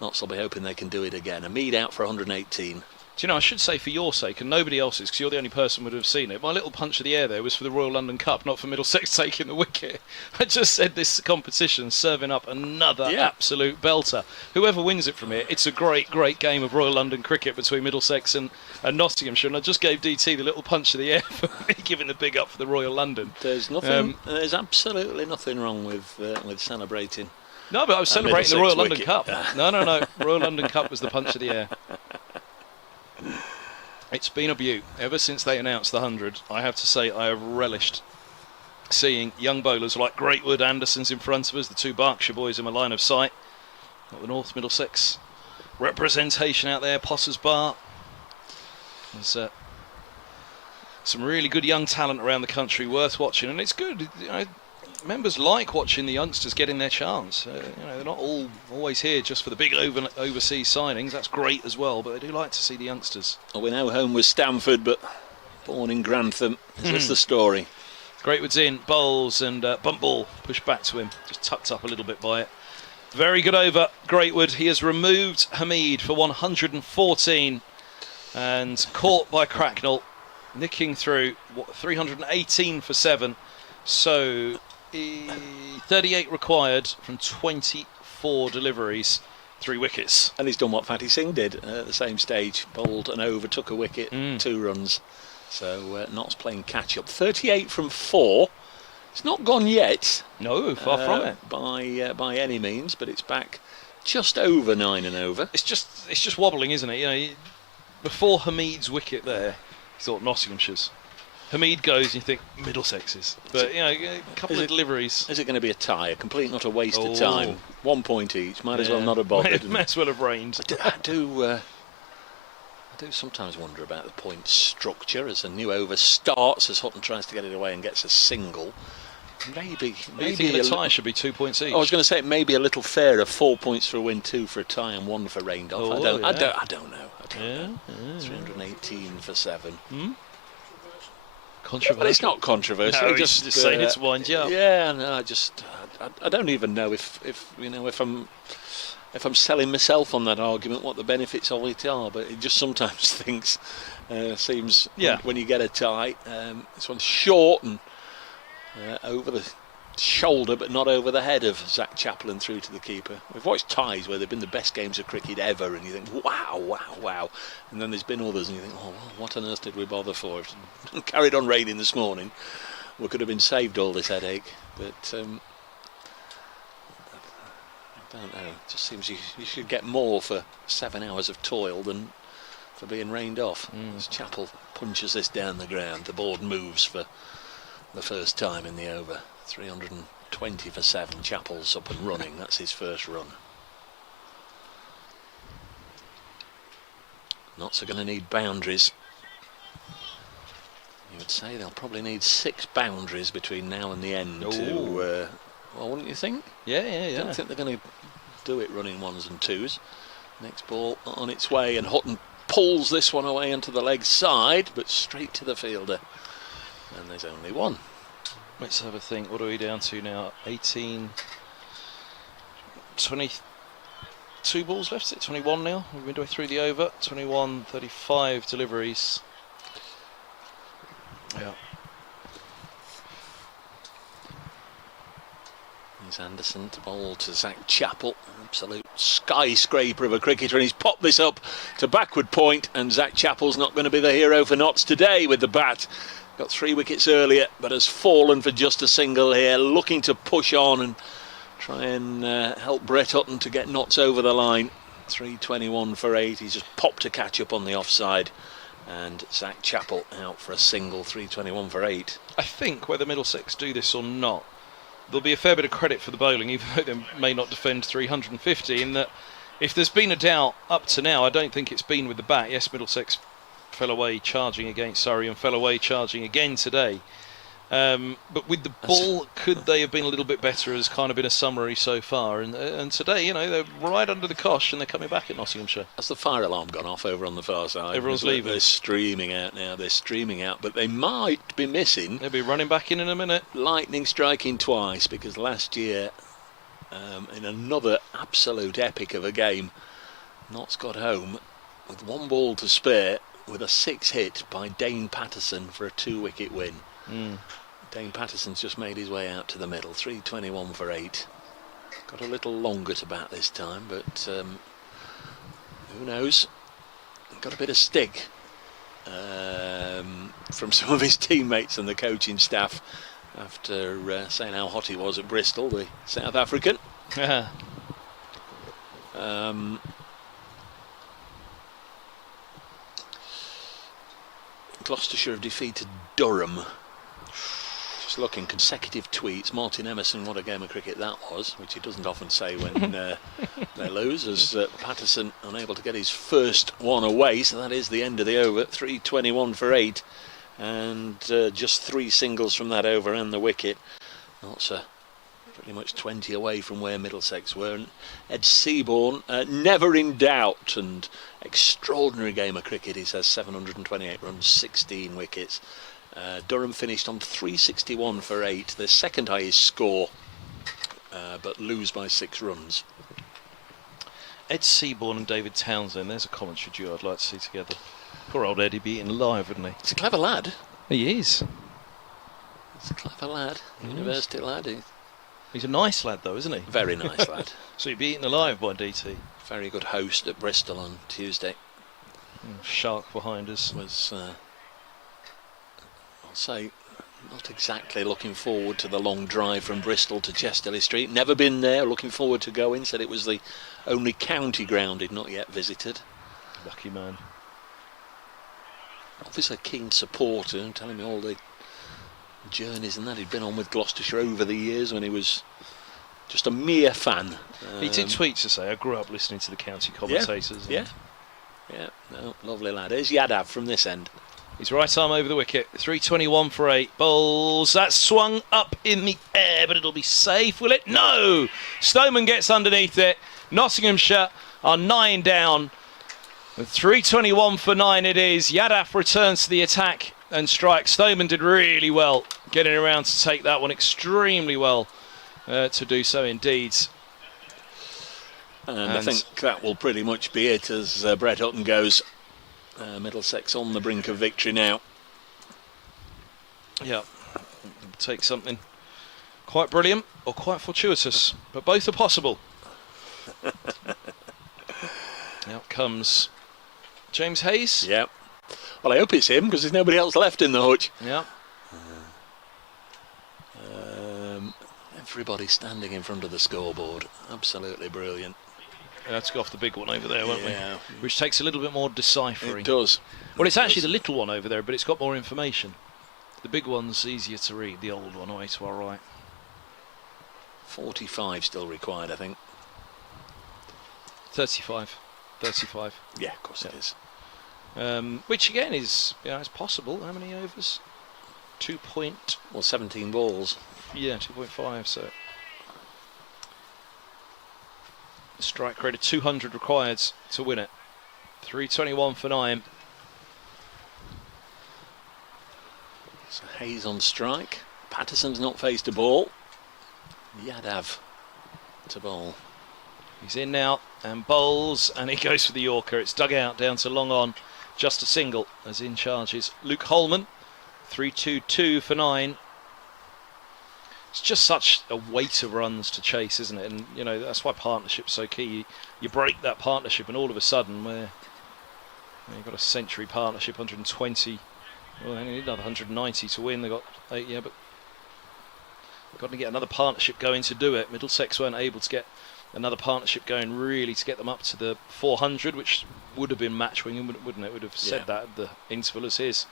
Notts will be hoping they can do it again. Hamid out for 118. Do you know, I should say for your sake and nobody else's, because you're the only person who would have seen it, my little punch of the air there was for the Royal London Cup, not for Middlesex taking the wicket. I just said this competition serving up another absolute belter. Whoever wins it from here, it's a great, great game of Royal London cricket between Middlesex and Nottinghamshire, and I just gave DT the little punch of the air for me giving the big up for the Royal London. There's nothing. There's absolutely nothing wrong with celebrating. No, but I was celebrating the Royal London Cup. No. Royal London Cup was the punch of the air. It's been a beaut. Ever since they announced the 100, I have to say I have relished seeing young bowlers like Greatwood, Anderson's in front of us, the 2 Berkshire boys in my line of sight. Got the North Middlesex representation out there, Potter's Bar. There's some really good young talent around the country worth watching, and it's good. Members like watching the youngsters getting their chance. They're not all always here just for the big overseas signings. That's great as well, but they do like to see the youngsters. Well, we know home was Stamford, but born in Grantham. Is this the story? Greatwood's in, bowls, and bump ball pushed back to him, just tucked up a little bit by it. Very good over, Greatwood. He has removed Hamid for 114 and caught by Cracknell, nicking through 318 for 7. So 38 required from 24 deliveries, 3 wickets. And he's done what Fatty Singh did at the same stage, bowled and over, took a wicket, 2 runs. So Notts playing catch up. 38 from 4, It's not gone yet. No, far from it. By any means, but it's back just over 9 and over. It's just wobbling, isn't it? You know, before Hamid's wicket there, you thought Nottinghamshire's. Hamid goes and you think Middlesex's. But, you know, a couple of deliveries. Is it going to be a tie? A complete not a waste of time. 1 point each. Might as well not have bothered. Might as well have rained. I do sometimes wonder about the point structure as a new over starts, as Hutton tries to get it away and gets a single. Maybe a tie should be 2 points each. I was going to say it may be a little fairer. 4 points for a win, 2 for a tie, and 1 for rained off. I don't know. 318 for 7. Controversial. But it's not controversial. No, just saying it's wind you up. Yeah, no, I don't even know if I'm selling myself on that argument, what the benefits of it are. But it just sometimes seems when you get a tie, this one's short and over the shoulder, but not over the head of Zach Chaplin through to the keeper. We've watched ties where they've been the best games of cricket ever, and you think, wow. And then there's been others, and you think, oh, well, what on earth did we bother for? If it carried on raining this morning, we could have been saved all this headache. But I don't know. It just seems you should get more for 7 hours of toil than for being rained off. As Chappell punches this down the ground, the board moves for the first time in the over. 320 for 7. Chappell's up and running. That's his first run. Knots are going to need boundaries. You would say they'll probably need 6 boundaries between now and the end. Well, wouldn't you think? Yeah. I don't think they're going to do it running 1s and 2s. Next ball on its way, and Hutton pulls this one away onto the leg side, but straight to the fielder. And there's only 1. Let's have a think. What are we down to now? 18, 22 balls left. Is it 21 now? We're midway through the over. 21, 35 deliveries. Yeah. Here's Anderson to bowl to Zach Chappell. Absolute skyscraper of a cricketer, and he's popped this up to backward point, and Zach Chappell's not going to be the hero for Notts today with the bat. Got 3 wickets earlier, but has fallen for just a single here, looking to push on and try and help Brett Hutton to get Notts over the line. 321 for 8. He's just popped a catch up on the offside, and Zach Chappell out for a single. 321 for 8. I think whether Middlesex do this or not, there'll be a fair bit of credit for the bowling, even though they may not defend 350, in that if there's been a doubt up to now, I don't think it's been with the bat. Yes, Middlesex fell away charging against Surrey and fell away charging again today. But with the ball, could they have been a little bit better, has kind of been a summary so far. And today, you know, they're right under the cosh and they're coming back at Nottinghamshire. Has the fire alarm gone off over on the far side? Everyone's leaving. They're streaming out now, but they might be missing. They'll be running back in a minute. Lightning striking twice, because last year, in another absolute epic of a game, Notts got home with 1 ball to spare, with a 6 hit by Dane Patterson for a 2-wicket win. Dane Patterson's just made his way out to the middle. 321 for 8. Got a little longer to bat this time, but who knows? Got a bit of stick from some of his teammates and the coaching staff after saying how hot he was at Bristol, the South African. Gloucestershire have defeated Durham. Just looking, consecutive tweets. Martin Emerson, what a game of cricket that was, which he doesn't often say when they lose, as Patterson unable to get his first one away, so that is the end of the over. 321 for 8, and just 3 singles from that over and the wicket. That's pretty much 20 away from where Middlesex were. And Ed Seaborn, never in doubt, and extraordinary game of cricket. He says 728 runs, 16 wickets. Durham finished on 361 for 8, their second highest score, but lose by 6 runs. Ed Seaborn and David Townsend, there's a commentary duo I'd like to see together. Poor old Eddie be eaten alive, wouldn't he? He's a clever lad. He is. He's a clever lad, university lad. He's a nice lad though, isn't he? Very nice lad. So he'd be eaten alive by DT. Very good host at Bristol on Tuesday. Shark behind us. Was, I'll say, not exactly looking forward to the long drive from Bristol to Chesterley Street. Never been there, looking forward to going. Said it was the only county ground he'd not yet visited. Lucky man. Obviously a keen supporter, telling me all the journeys and that he'd been on with Gloucestershire over the years when he was just a mere fan. He did tweet to say, I grew up listening to the county commentators. Yeah, no, lovely lad. Here's Yadav from this end. His right arm over the wicket. 321 for 8 balls. That's swung up in the air, but it'll be safe, will it? No! Stoneman gets underneath it. Nottinghamshire are 9 down. And 321 for 9 it is. Yadav returns to the attack and strikes. Stoneman did really well getting around to take that one. Extremely well to do so indeed. And I think that will pretty much be it as Brett Hutton goes. Middlesex on the brink of victory now. Yeah, take something quite brilliant or quite fortuitous, but both are possible. Out comes James Hayes. Yeah. Well, I hope it's him because there's nobody else left in the hutch. Yeah. Everybody standing in front of the scoreboard. Absolutely brilliant. Let's go off the big one over there, won't we? Which takes a little bit more deciphering. It does. Well, it's actually the little one over there, but it's got more information. The big one's easier to read, the old one away to our right. 45 still required, I think. 35. 35. Yeah, of course it is. Which again is, it's possible. How many overs? 17 balls. Yeah, 2.5, so... Strike rate of 200 required to win it. 321 for 9. So Hayes on strike. Patterson's not faced a ball. Yadav to bowl. He's in now and bowls, and he goes for the Yorker. It's dug out down to long on. Just a single as in charges Luke Holman. 322 for 9. It's just such a weight of runs to chase, isn't it? And that's why partnership's so key. You break that partnership, and all of a sudden, where you've got a century partnership, 120. Well, they need another 190 to win. They got 8, but got to get another partnership going to do it. Middlesex weren't able to get another partnership going really to get them up to the 400, which would have been match winning, wouldn't it? Would have said that at the interval as his.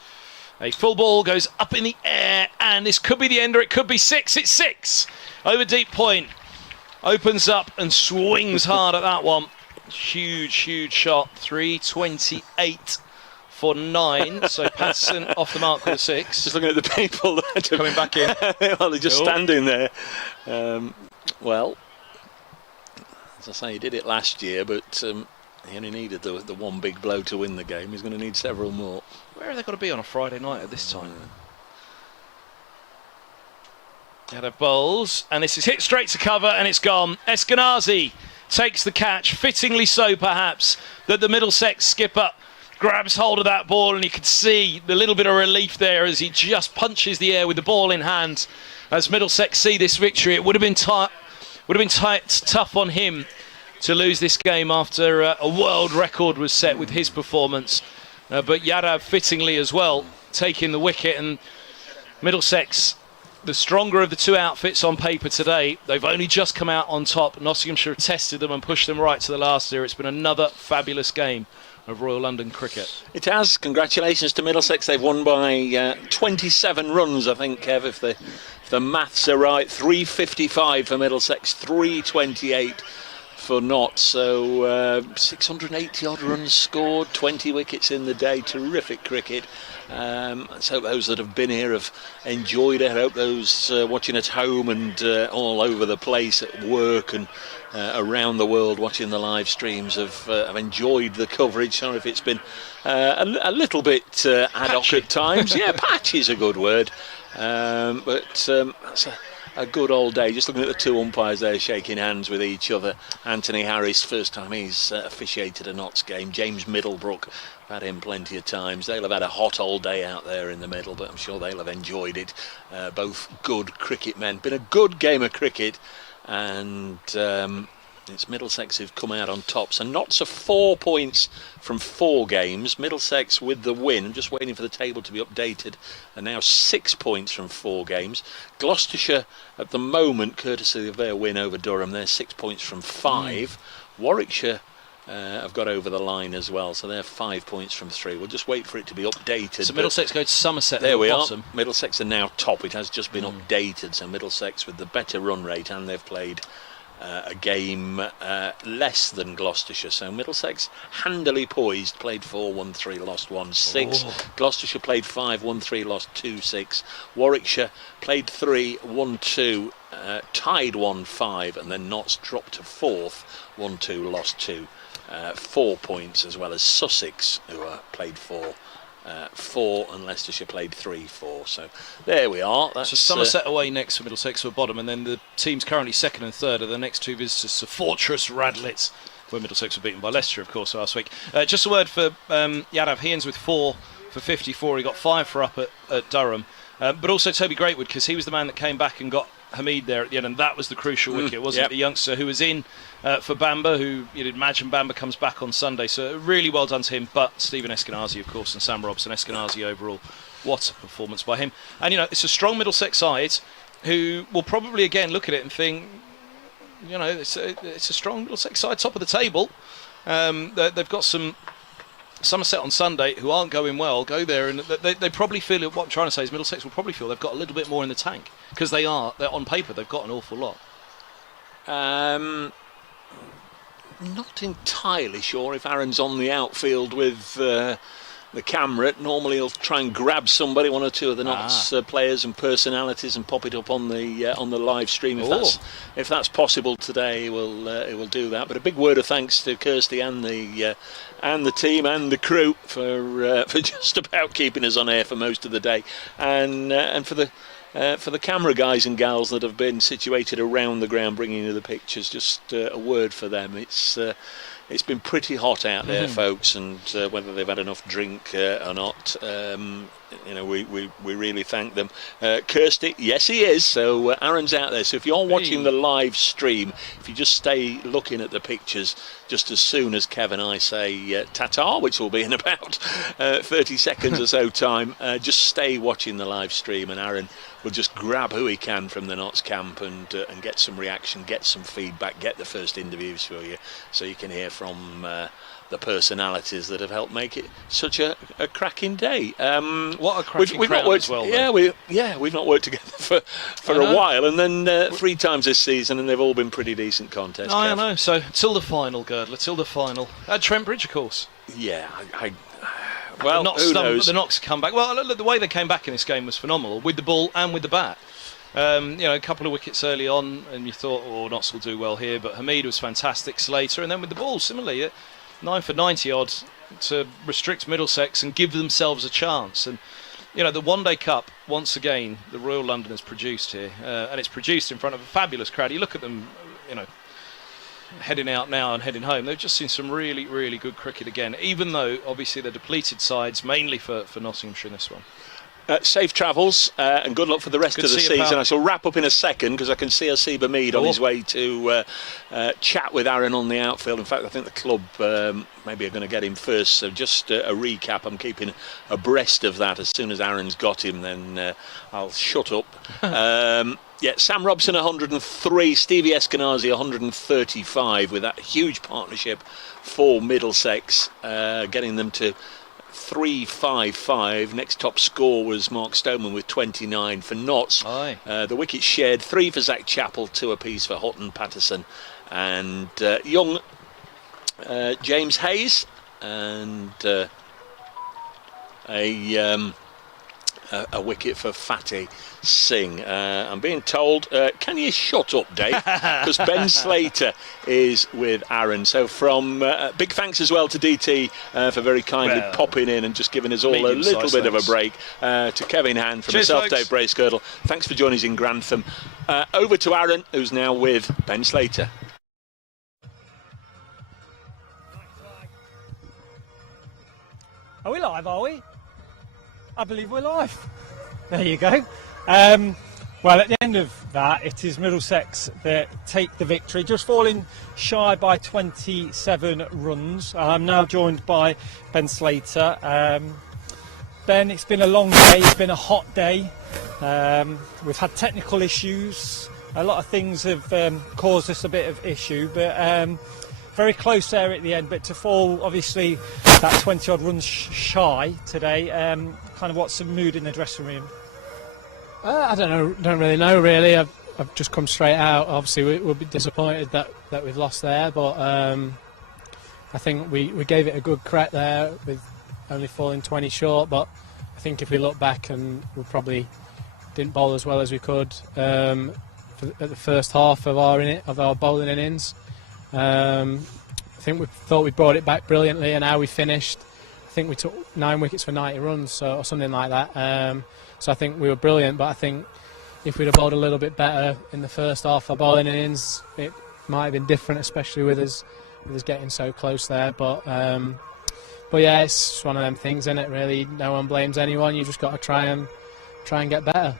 A full ball goes up in the air, and this could be the end, or it could be 6. It's 6 over deep point. Opens up and swings hard at that one. Huge shot. 328 for 9. So Patterson off the mark with a 6. Just looking at the people that coming back in. Well, they're just standing there. Well, as I say, he did it last year, but he only needed the one big blow to win the game. He's going to need several more. Where have they got to be on a Friday night at this time? Yadav bowls, and this is hit straight to cover, and it's gone. Eskinazi takes the catch, fittingly so perhaps, that the Middlesex skipper grabs hold of that ball, and you can see the little bit of relief there as he just punches the air with the ball in hand. As Middlesex see this victory, it would have been tough on him to lose this game after a world record was set with his performance. But Yadav fittingly as well, taking the wicket, and Middlesex, the stronger of the two outfits on paper today. They've only just come out on top. Nottinghamshire have tested them and pushed them right to the last year. It's been another fabulous game of Royal London cricket. It has. Congratulations to Middlesex. They've won by 27 runs, I think, Kev, if the maths are right. 355 for Middlesex, 328 for Nott. So 680 odd runs scored, 20 wickets in the day. Terrific cricket. Let's hope those that have been here have enjoyed it. I hope those watching at home and all over the place at work and around the world watching the live streams have enjoyed the coverage. Sorry if it's been a little bit ad hoc at times. Yeah, patchy is a good word. But that's a good old day. Just looking at the two umpires there shaking hands with each other. Anthony Harris, first time he's officiated a Notts game. James Middlebrook, I've had him plenty of times. They'll have had a hot old day out there in the middle, but I'm sure they'll have enjoyed it. Both good cricket men. Been a good game of cricket, and It's Middlesex who've come out on top. So Notts are 4 points from 4 games. Middlesex with the win. I'm just waiting for the table to be updated. Are now 6 points from 4 games. Gloucestershire at the moment, courtesy of their win over Durham, they're 6 points from 5. Warwickshire have got over the line as well, so they're 5 points from 3. We'll just wait for it to be updated. So Middlesex go to Somerset. There we bottom. are. Middlesex are now top. It has just been updated, so Middlesex with the better run rate, and they've played a game less than Gloucestershire. So Middlesex handily poised, played 4, won 3, lost 1, 6. Gloucestershire played 5, won 3, lost 2, 6. Warwickshire played 3, won 2, tied 1, 5, and then Notts dropped to 4th, 1, 2, lost 2. 4 points, as well as Sussex, who played 4, and Leicestershire played 3, 4. So there we are. So Somerset away next for Middlesex for bottom, and then the teams currently 2nd and 3rd are the next 2 visitors to Fortress Radlitz, where Middlesex were beaten by Leicester, of course, last week. Just a word for Yadav Heans with 4 for 54. He got 5 for up at Durham, but also Toby Greatwood, because he was the man that came back and got Hamid there at the end, and that was the crucial wicket, wasn't it? The youngster who was in for Bamba, who you'd imagine Bamba comes back on Sunday, so really well done to him. But Stephen Eskinazi, of course, and Sam Robson-Eskinazi overall, what a performance by him. And it's a strong Middlesex side who will probably again look at it and think, it's a strong Middlesex side, top of the table. They've got some Somerset on Sunday who aren't going well, go there, and they probably feel, what I'm trying to say is Middlesex will probably feel they've got a little bit more in the tank, because they're on paper, they've got an awful lot. Not entirely sure if Aaron's on the outfield with the camera. Normally he'll try and grab somebody, 1 or 2 of the Notts players and personalities, and pop it up on the live stream. If that's possible today, he will do that. But a big word of thanks to Kirsty and the team and the crew for just about keeping us on air for most of the day, and for the camera guys and gals that have been situated around the ground bringing you the pictures. Just a word for them. It's been pretty hot out there, folks, and whether they've had enough drink or not, we really thank them. Kirsty, yes, he is. So Aaron's out there. So if you're watching the live stream, if you just stay looking at the pictures, just as soon as Kev and I say ta-ta, which will be in about 30 seconds or so time, just stay watching the live stream, and Aaron will just grab who he can from the Notts camp and get some reaction, get some feedback, get the first interviews for you, so you can hear from the personalities that have helped make it such a cracking day. What a cracking crowd as well. We've not worked together for a while, and then 3 times this season, and they've all been pretty decent contests. I know. So till the final, Girdler, till the final. At Trent Bridge, of course. Yeah, well, who knows? The Notts come back. Well, look, the way they came back in this game was phenomenal, with the ball and with the bat. A couple of wickets early on, and you thought, Notts will do well here, but Hamid was fantastic, Slater, and then with the ball, similarly, 9 for 90 odd to restrict Middlesex and give themselves a chance. And the One Day Cup, once again, the Royal London has produced here, and it's produced in front of a fabulous crowd. You look at them, heading out now and heading home, they've just seen some really, really good cricket again, even though obviously they're depleted sides, mainly for Nottinghamshire in this one. Safe travels and good luck for the rest of the season. I shall wrap up in a second, because I can see Asib Hamid on his way to chat with Aaron on the outfield. In fact, I think the club maybe are going to get him first, so just a recap. I'm keeping abreast of that. As soon as Aaron's got him, then I'll shut up. Sam Robson 103, Stevie Eskinazi 135, with that huge partnership for Middlesex, getting them to 355. Next top score was Mark Stoneman with 29 for Notts. The wickets shared, 3 for Zach Chappell, 2 apiece for Hutton, Patterson and young James Hayes, and a wicket for Fatty Singh. I'm being told, can you shut up, Dave? Because Ben Slater is with Aaron. So from big thanks as well to DT for very kindly popping in and just giving us all a little bit of a break. To Kevin Hand, from myself, folks. Dave Bracegirdle, thanks for joining us in Grantham. Over to Aaron, who's now with Ben Slater. Are we live, are we? I believe we're live. There you go. Well, at the end of that, it is Middlesex that take the victory, just falling shy by 27 runs. I'm now joined by Ben Slater. Ben, it's been a long day, it's been a hot day. We've had technical issues. A lot of things have caused us a bit of issue, but very close there at the end. But to fall, obviously, that 20-odd runs shy today, kind of what's the mood in the dressing room? I don't really know. I've just come straight out. Obviously, we'll be disappointed that we've lost there, but I think we gave it a good crack there with only falling 20 short. But I think if we look back, and we probably didn't bowl as well as we could at the first half of our bowling innings. I think we thought we brought it back brilliantly, and how we finished, I think we took 9 wickets for 90 runs, or something like that. So I think we were brilliant, but I think if we'd have bowled a little bit better in the first half of our bowling innings, it might have been different, especially with us getting so close there. But yeah, it's one of them things, isn't it? Really, no one blames anyone. You just got to try and get better.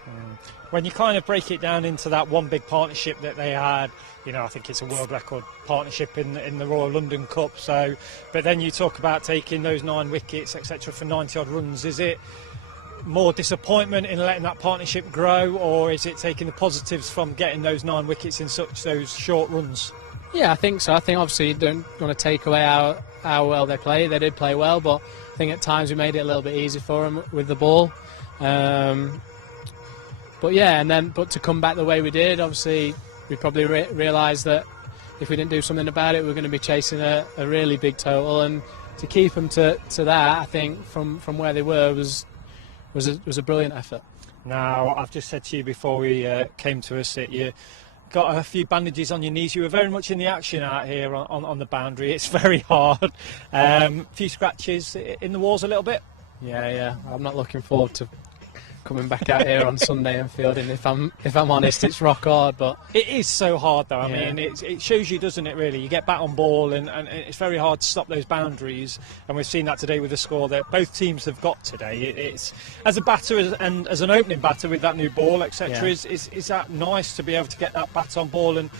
When you kind of break it down into that one big partnership that they had, I think it's a world record partnership in the Royal London Cup. So, but then you talk about taking those 9 wickets, etc., for 90-odd runs. Is it more disappointment in letting that partnership grow, or is it taking the positives from getting those 9 wickets in those short runs? Yeah, I think so. I think obviously you don't want to take away how well they play. They did play well, but I think at times we made it a little bit easy for them with the ball. But yeah, but to come back the way we did, obviously we probably realised that if we didn't do something about it, we were going to be chasing a really big total, and to keep them to that, I think from where they were was a brilliant effort. Now, I've just said to you before we came to us that you got a few bandages on your knees. You were very much in the action out here on the boundary. It's very hard. A few scratches in the walls a little bit. Yeah. I'm not looking forward to coming back out here on Sunday and fielding. If I'm honest, it's rock hard, but it is so hard though. I mean, it shows you, doesn't it? Really, you get bat on ball, and it's very hard to stop those boundaries. And we've seen that today with the score that both teams have got today. It's as a batter and as an opening batter with that new ball, etc. Is that nice to be able to get that bat on ball and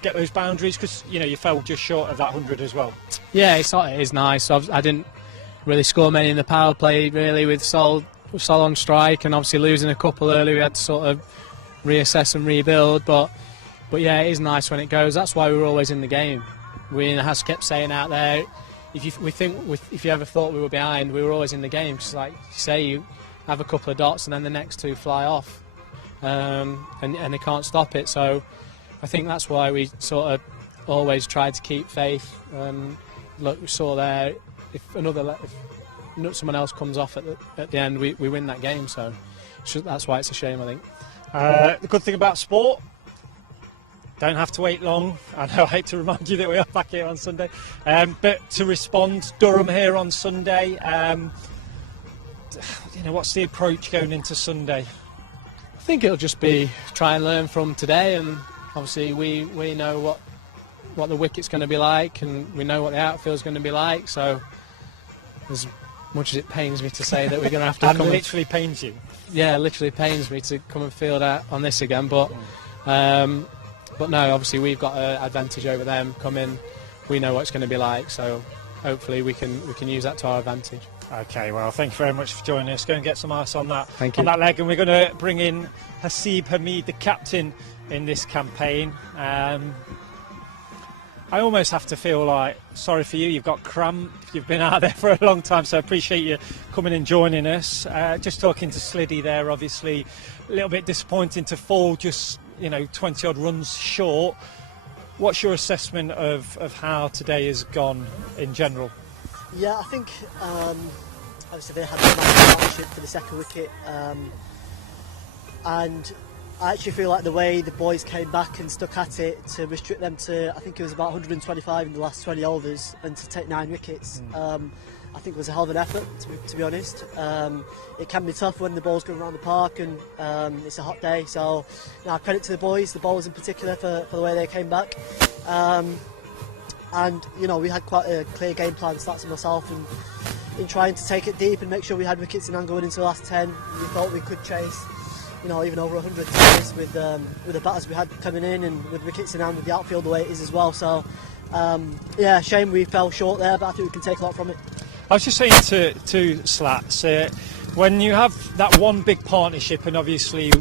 get those boundaries? Because you fell just short of that 100 as well. Yeah, it is nice. I didn't really score many in the power play really with Sol on strike, and obviously losing a couple early, we had to sort of reassess and rebuild. But yeah, it is nice when it goes. That's why we were always in the game. We has kept saying out there, if you ever thought we were behind, we were always in the game. Because like you say, you have a couple of dots and then the next 2 fly off, and they can't stop it. So I think that's why we sort of always tried to keep faith. Look, we saw there, if someone else comes off at the end, we win that game. So that's why it's a shame, I think. The good thing about sport, don't have to wait long. I know I hate to remind you that we are back here on Sunday, but to respond, Durham here on Sunday. What's the approach going into Sunday? I think it'll just be try and learn from today, and obviously we know what the wicket's going to be like, and we know what the outfield's going to be like. So as much as it pains me to say that we're going to have to and literally pains you. Yeah, literally pains me to come and field out on this again. But no, obviously we've got an advantage over them. Come in, we know what it's going to be like. So hopefully we can use that to our advantage. Okay, well, thank you very much for joining us. Go and get some ice on that. Thank you. On that leg, and we're going to bring in Hamid, the captain in this campaign. I almost have to feel like sorry for you. You've got cramp. You've been out there for a long time, so I appreciate you coming and joining us. Just talking to Sliddy there, obviously a little bit disappointing to fall just 20-odd runs short. What's your assessment of how today has gone in general? Yeah, I think obviously they had a nice partnership for the second wicket, and I actually feel like the way the boys came back and stuck at it to restrict them to, I think it was about 125 in the last 20 overs, and to take 9 wickets, I think it was a hell of an effort, to be honest. It can be tough when the ball's going around the park and it's a hot day, so credit to the boys, the bowlers in particular, for the way they came back. And we had quite a clear game plan, Stats and myself, and in trying to take it deep and make sure we had wickets in hand going into the last 10. We thought we could chase even over 100 today with the batters we had coming in and with wickets in hand with the outfield the way it is as well. So yeah, shame we fell short there, but I think we can take a lot from it. I was just saying to Slats, when you have that one big partnership, and obviously,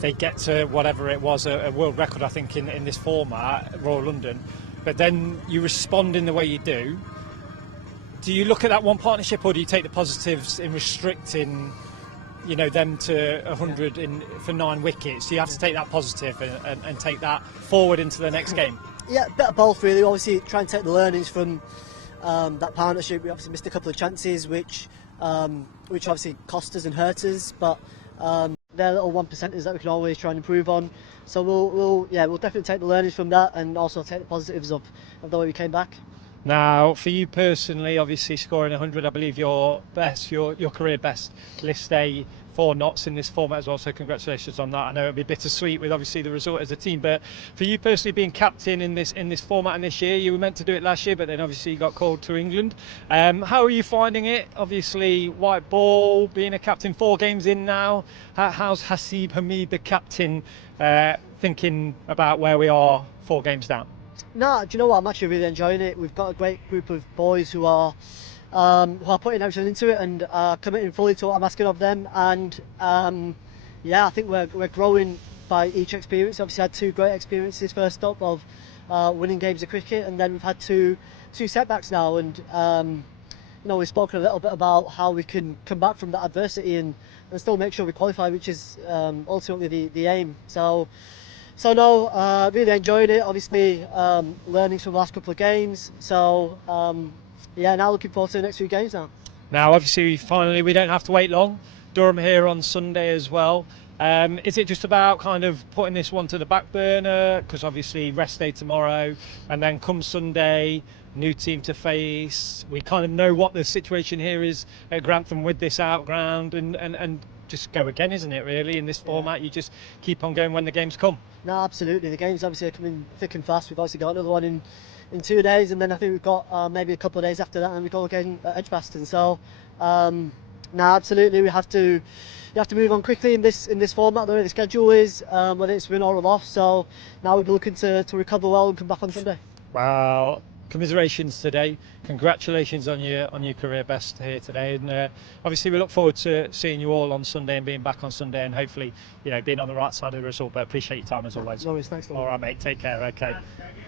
they get to whatever it was, a world record, I think, in this format, Royal London, but then you respond in the way you do. Do you look at that one partnership, or do you take the positives in restricting, them to 100 for 9 wickets? Do you have to take that positive and take that forward into the next game? Yeah, a bit of both really. Obviously, try and take the learnings from that partnership. We obviously missed a couple of chances, which obviously cost us and hurt us, but they're little 1%ers that we can always try and improve on. So we'll definitely take the learnings from that, and also take the positives of the way we came back. Now, for you personally, obviously scoring 100, I believe your career best list day, 4 knots in this format as well, so congratulations on that. I know it'll be bittersweet with obviously the result as a team, but for you personally being captain in this format and this year, you were meant to do it last year, but then obviously you got called to England. How are you finding it? Obviously, white ball, being a captain 4 games in now. How's Hamid, the captain, thinking about where we are 4 games down? No, do you know what? I'm actually really enjoying it. We've got a great group of boys who are putting everything into it and committing fully to what I'm asking of them. And I think we're growing by each experience. Obviously, had 2 great experiences first up of winning games of cricket, and then we've had two setbacks now. And we've spoken a little bit about how we can come back from that adversity and still make sure we qualify, which is ultimately the aim. So no, really enjoyed it. Obviously, learnings from the last couple of games. So now looking forward to the next few games now. Now, obviously, finally, we don't have to wait long. Durham here on Sunday as well. Is it just about kind of putting this one to the back burner? Because obviously, rest day tomorrow, and then come Sunday, new team to face. We kind of know what the situation here is at Grantham with this outground, and just go again, isn't it, really, in this format? You just keep on going when the games come. No, absolutely. The games obviously are coming thick and fast. We've obviously got another one in 2 days, and then I think we've got maybe a couple of days after that, and we go again at Edgbaston. So, absolutely, you have to move on quickly in this format, the way the schedule is, whether it's win or a loss. So now we'll be looking to recover well and come back on Sunday. Well, commiserations today. Congratulations on your career best here today, and obviously we look forward to seeing you all on Sunday and being back on Sunday, and hopefully being on the right side of the result. But appreciate your time as always. No worries, thanks. All right, mate, take care. Okay,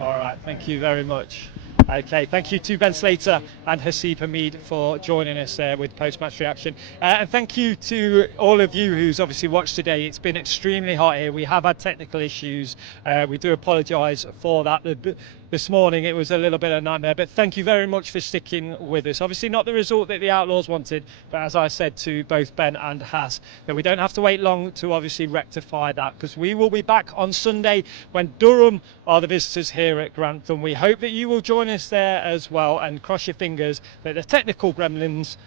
all right, thank you very much. Okay, thank you to Ben Slater and Hamid for joining us with post-match reaction, and thank you to all of you who's obviously watched today. It's been extremely hot here. We have had technical issues. We do apologise for that. This morning it was a little bit of a nightmare, but thank you very much for sticking with us. Obviously not the result that the Outlaws wanted, but as I said to both Ben and Has, that we don't have to wait long to obviously rectify that, because we will be back on Sunday when Durham are the visitors here at Grantham. We hope that you will join us there as well, and cross your fingers that the technical gremlins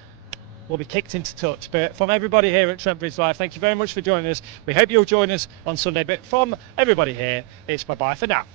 will be kicked into touch. But from everybody here at Trent Bridge Live, thank you very much for joining us. We hope you'll join us on Sunday, but from everybody here, it's bye-bye for now.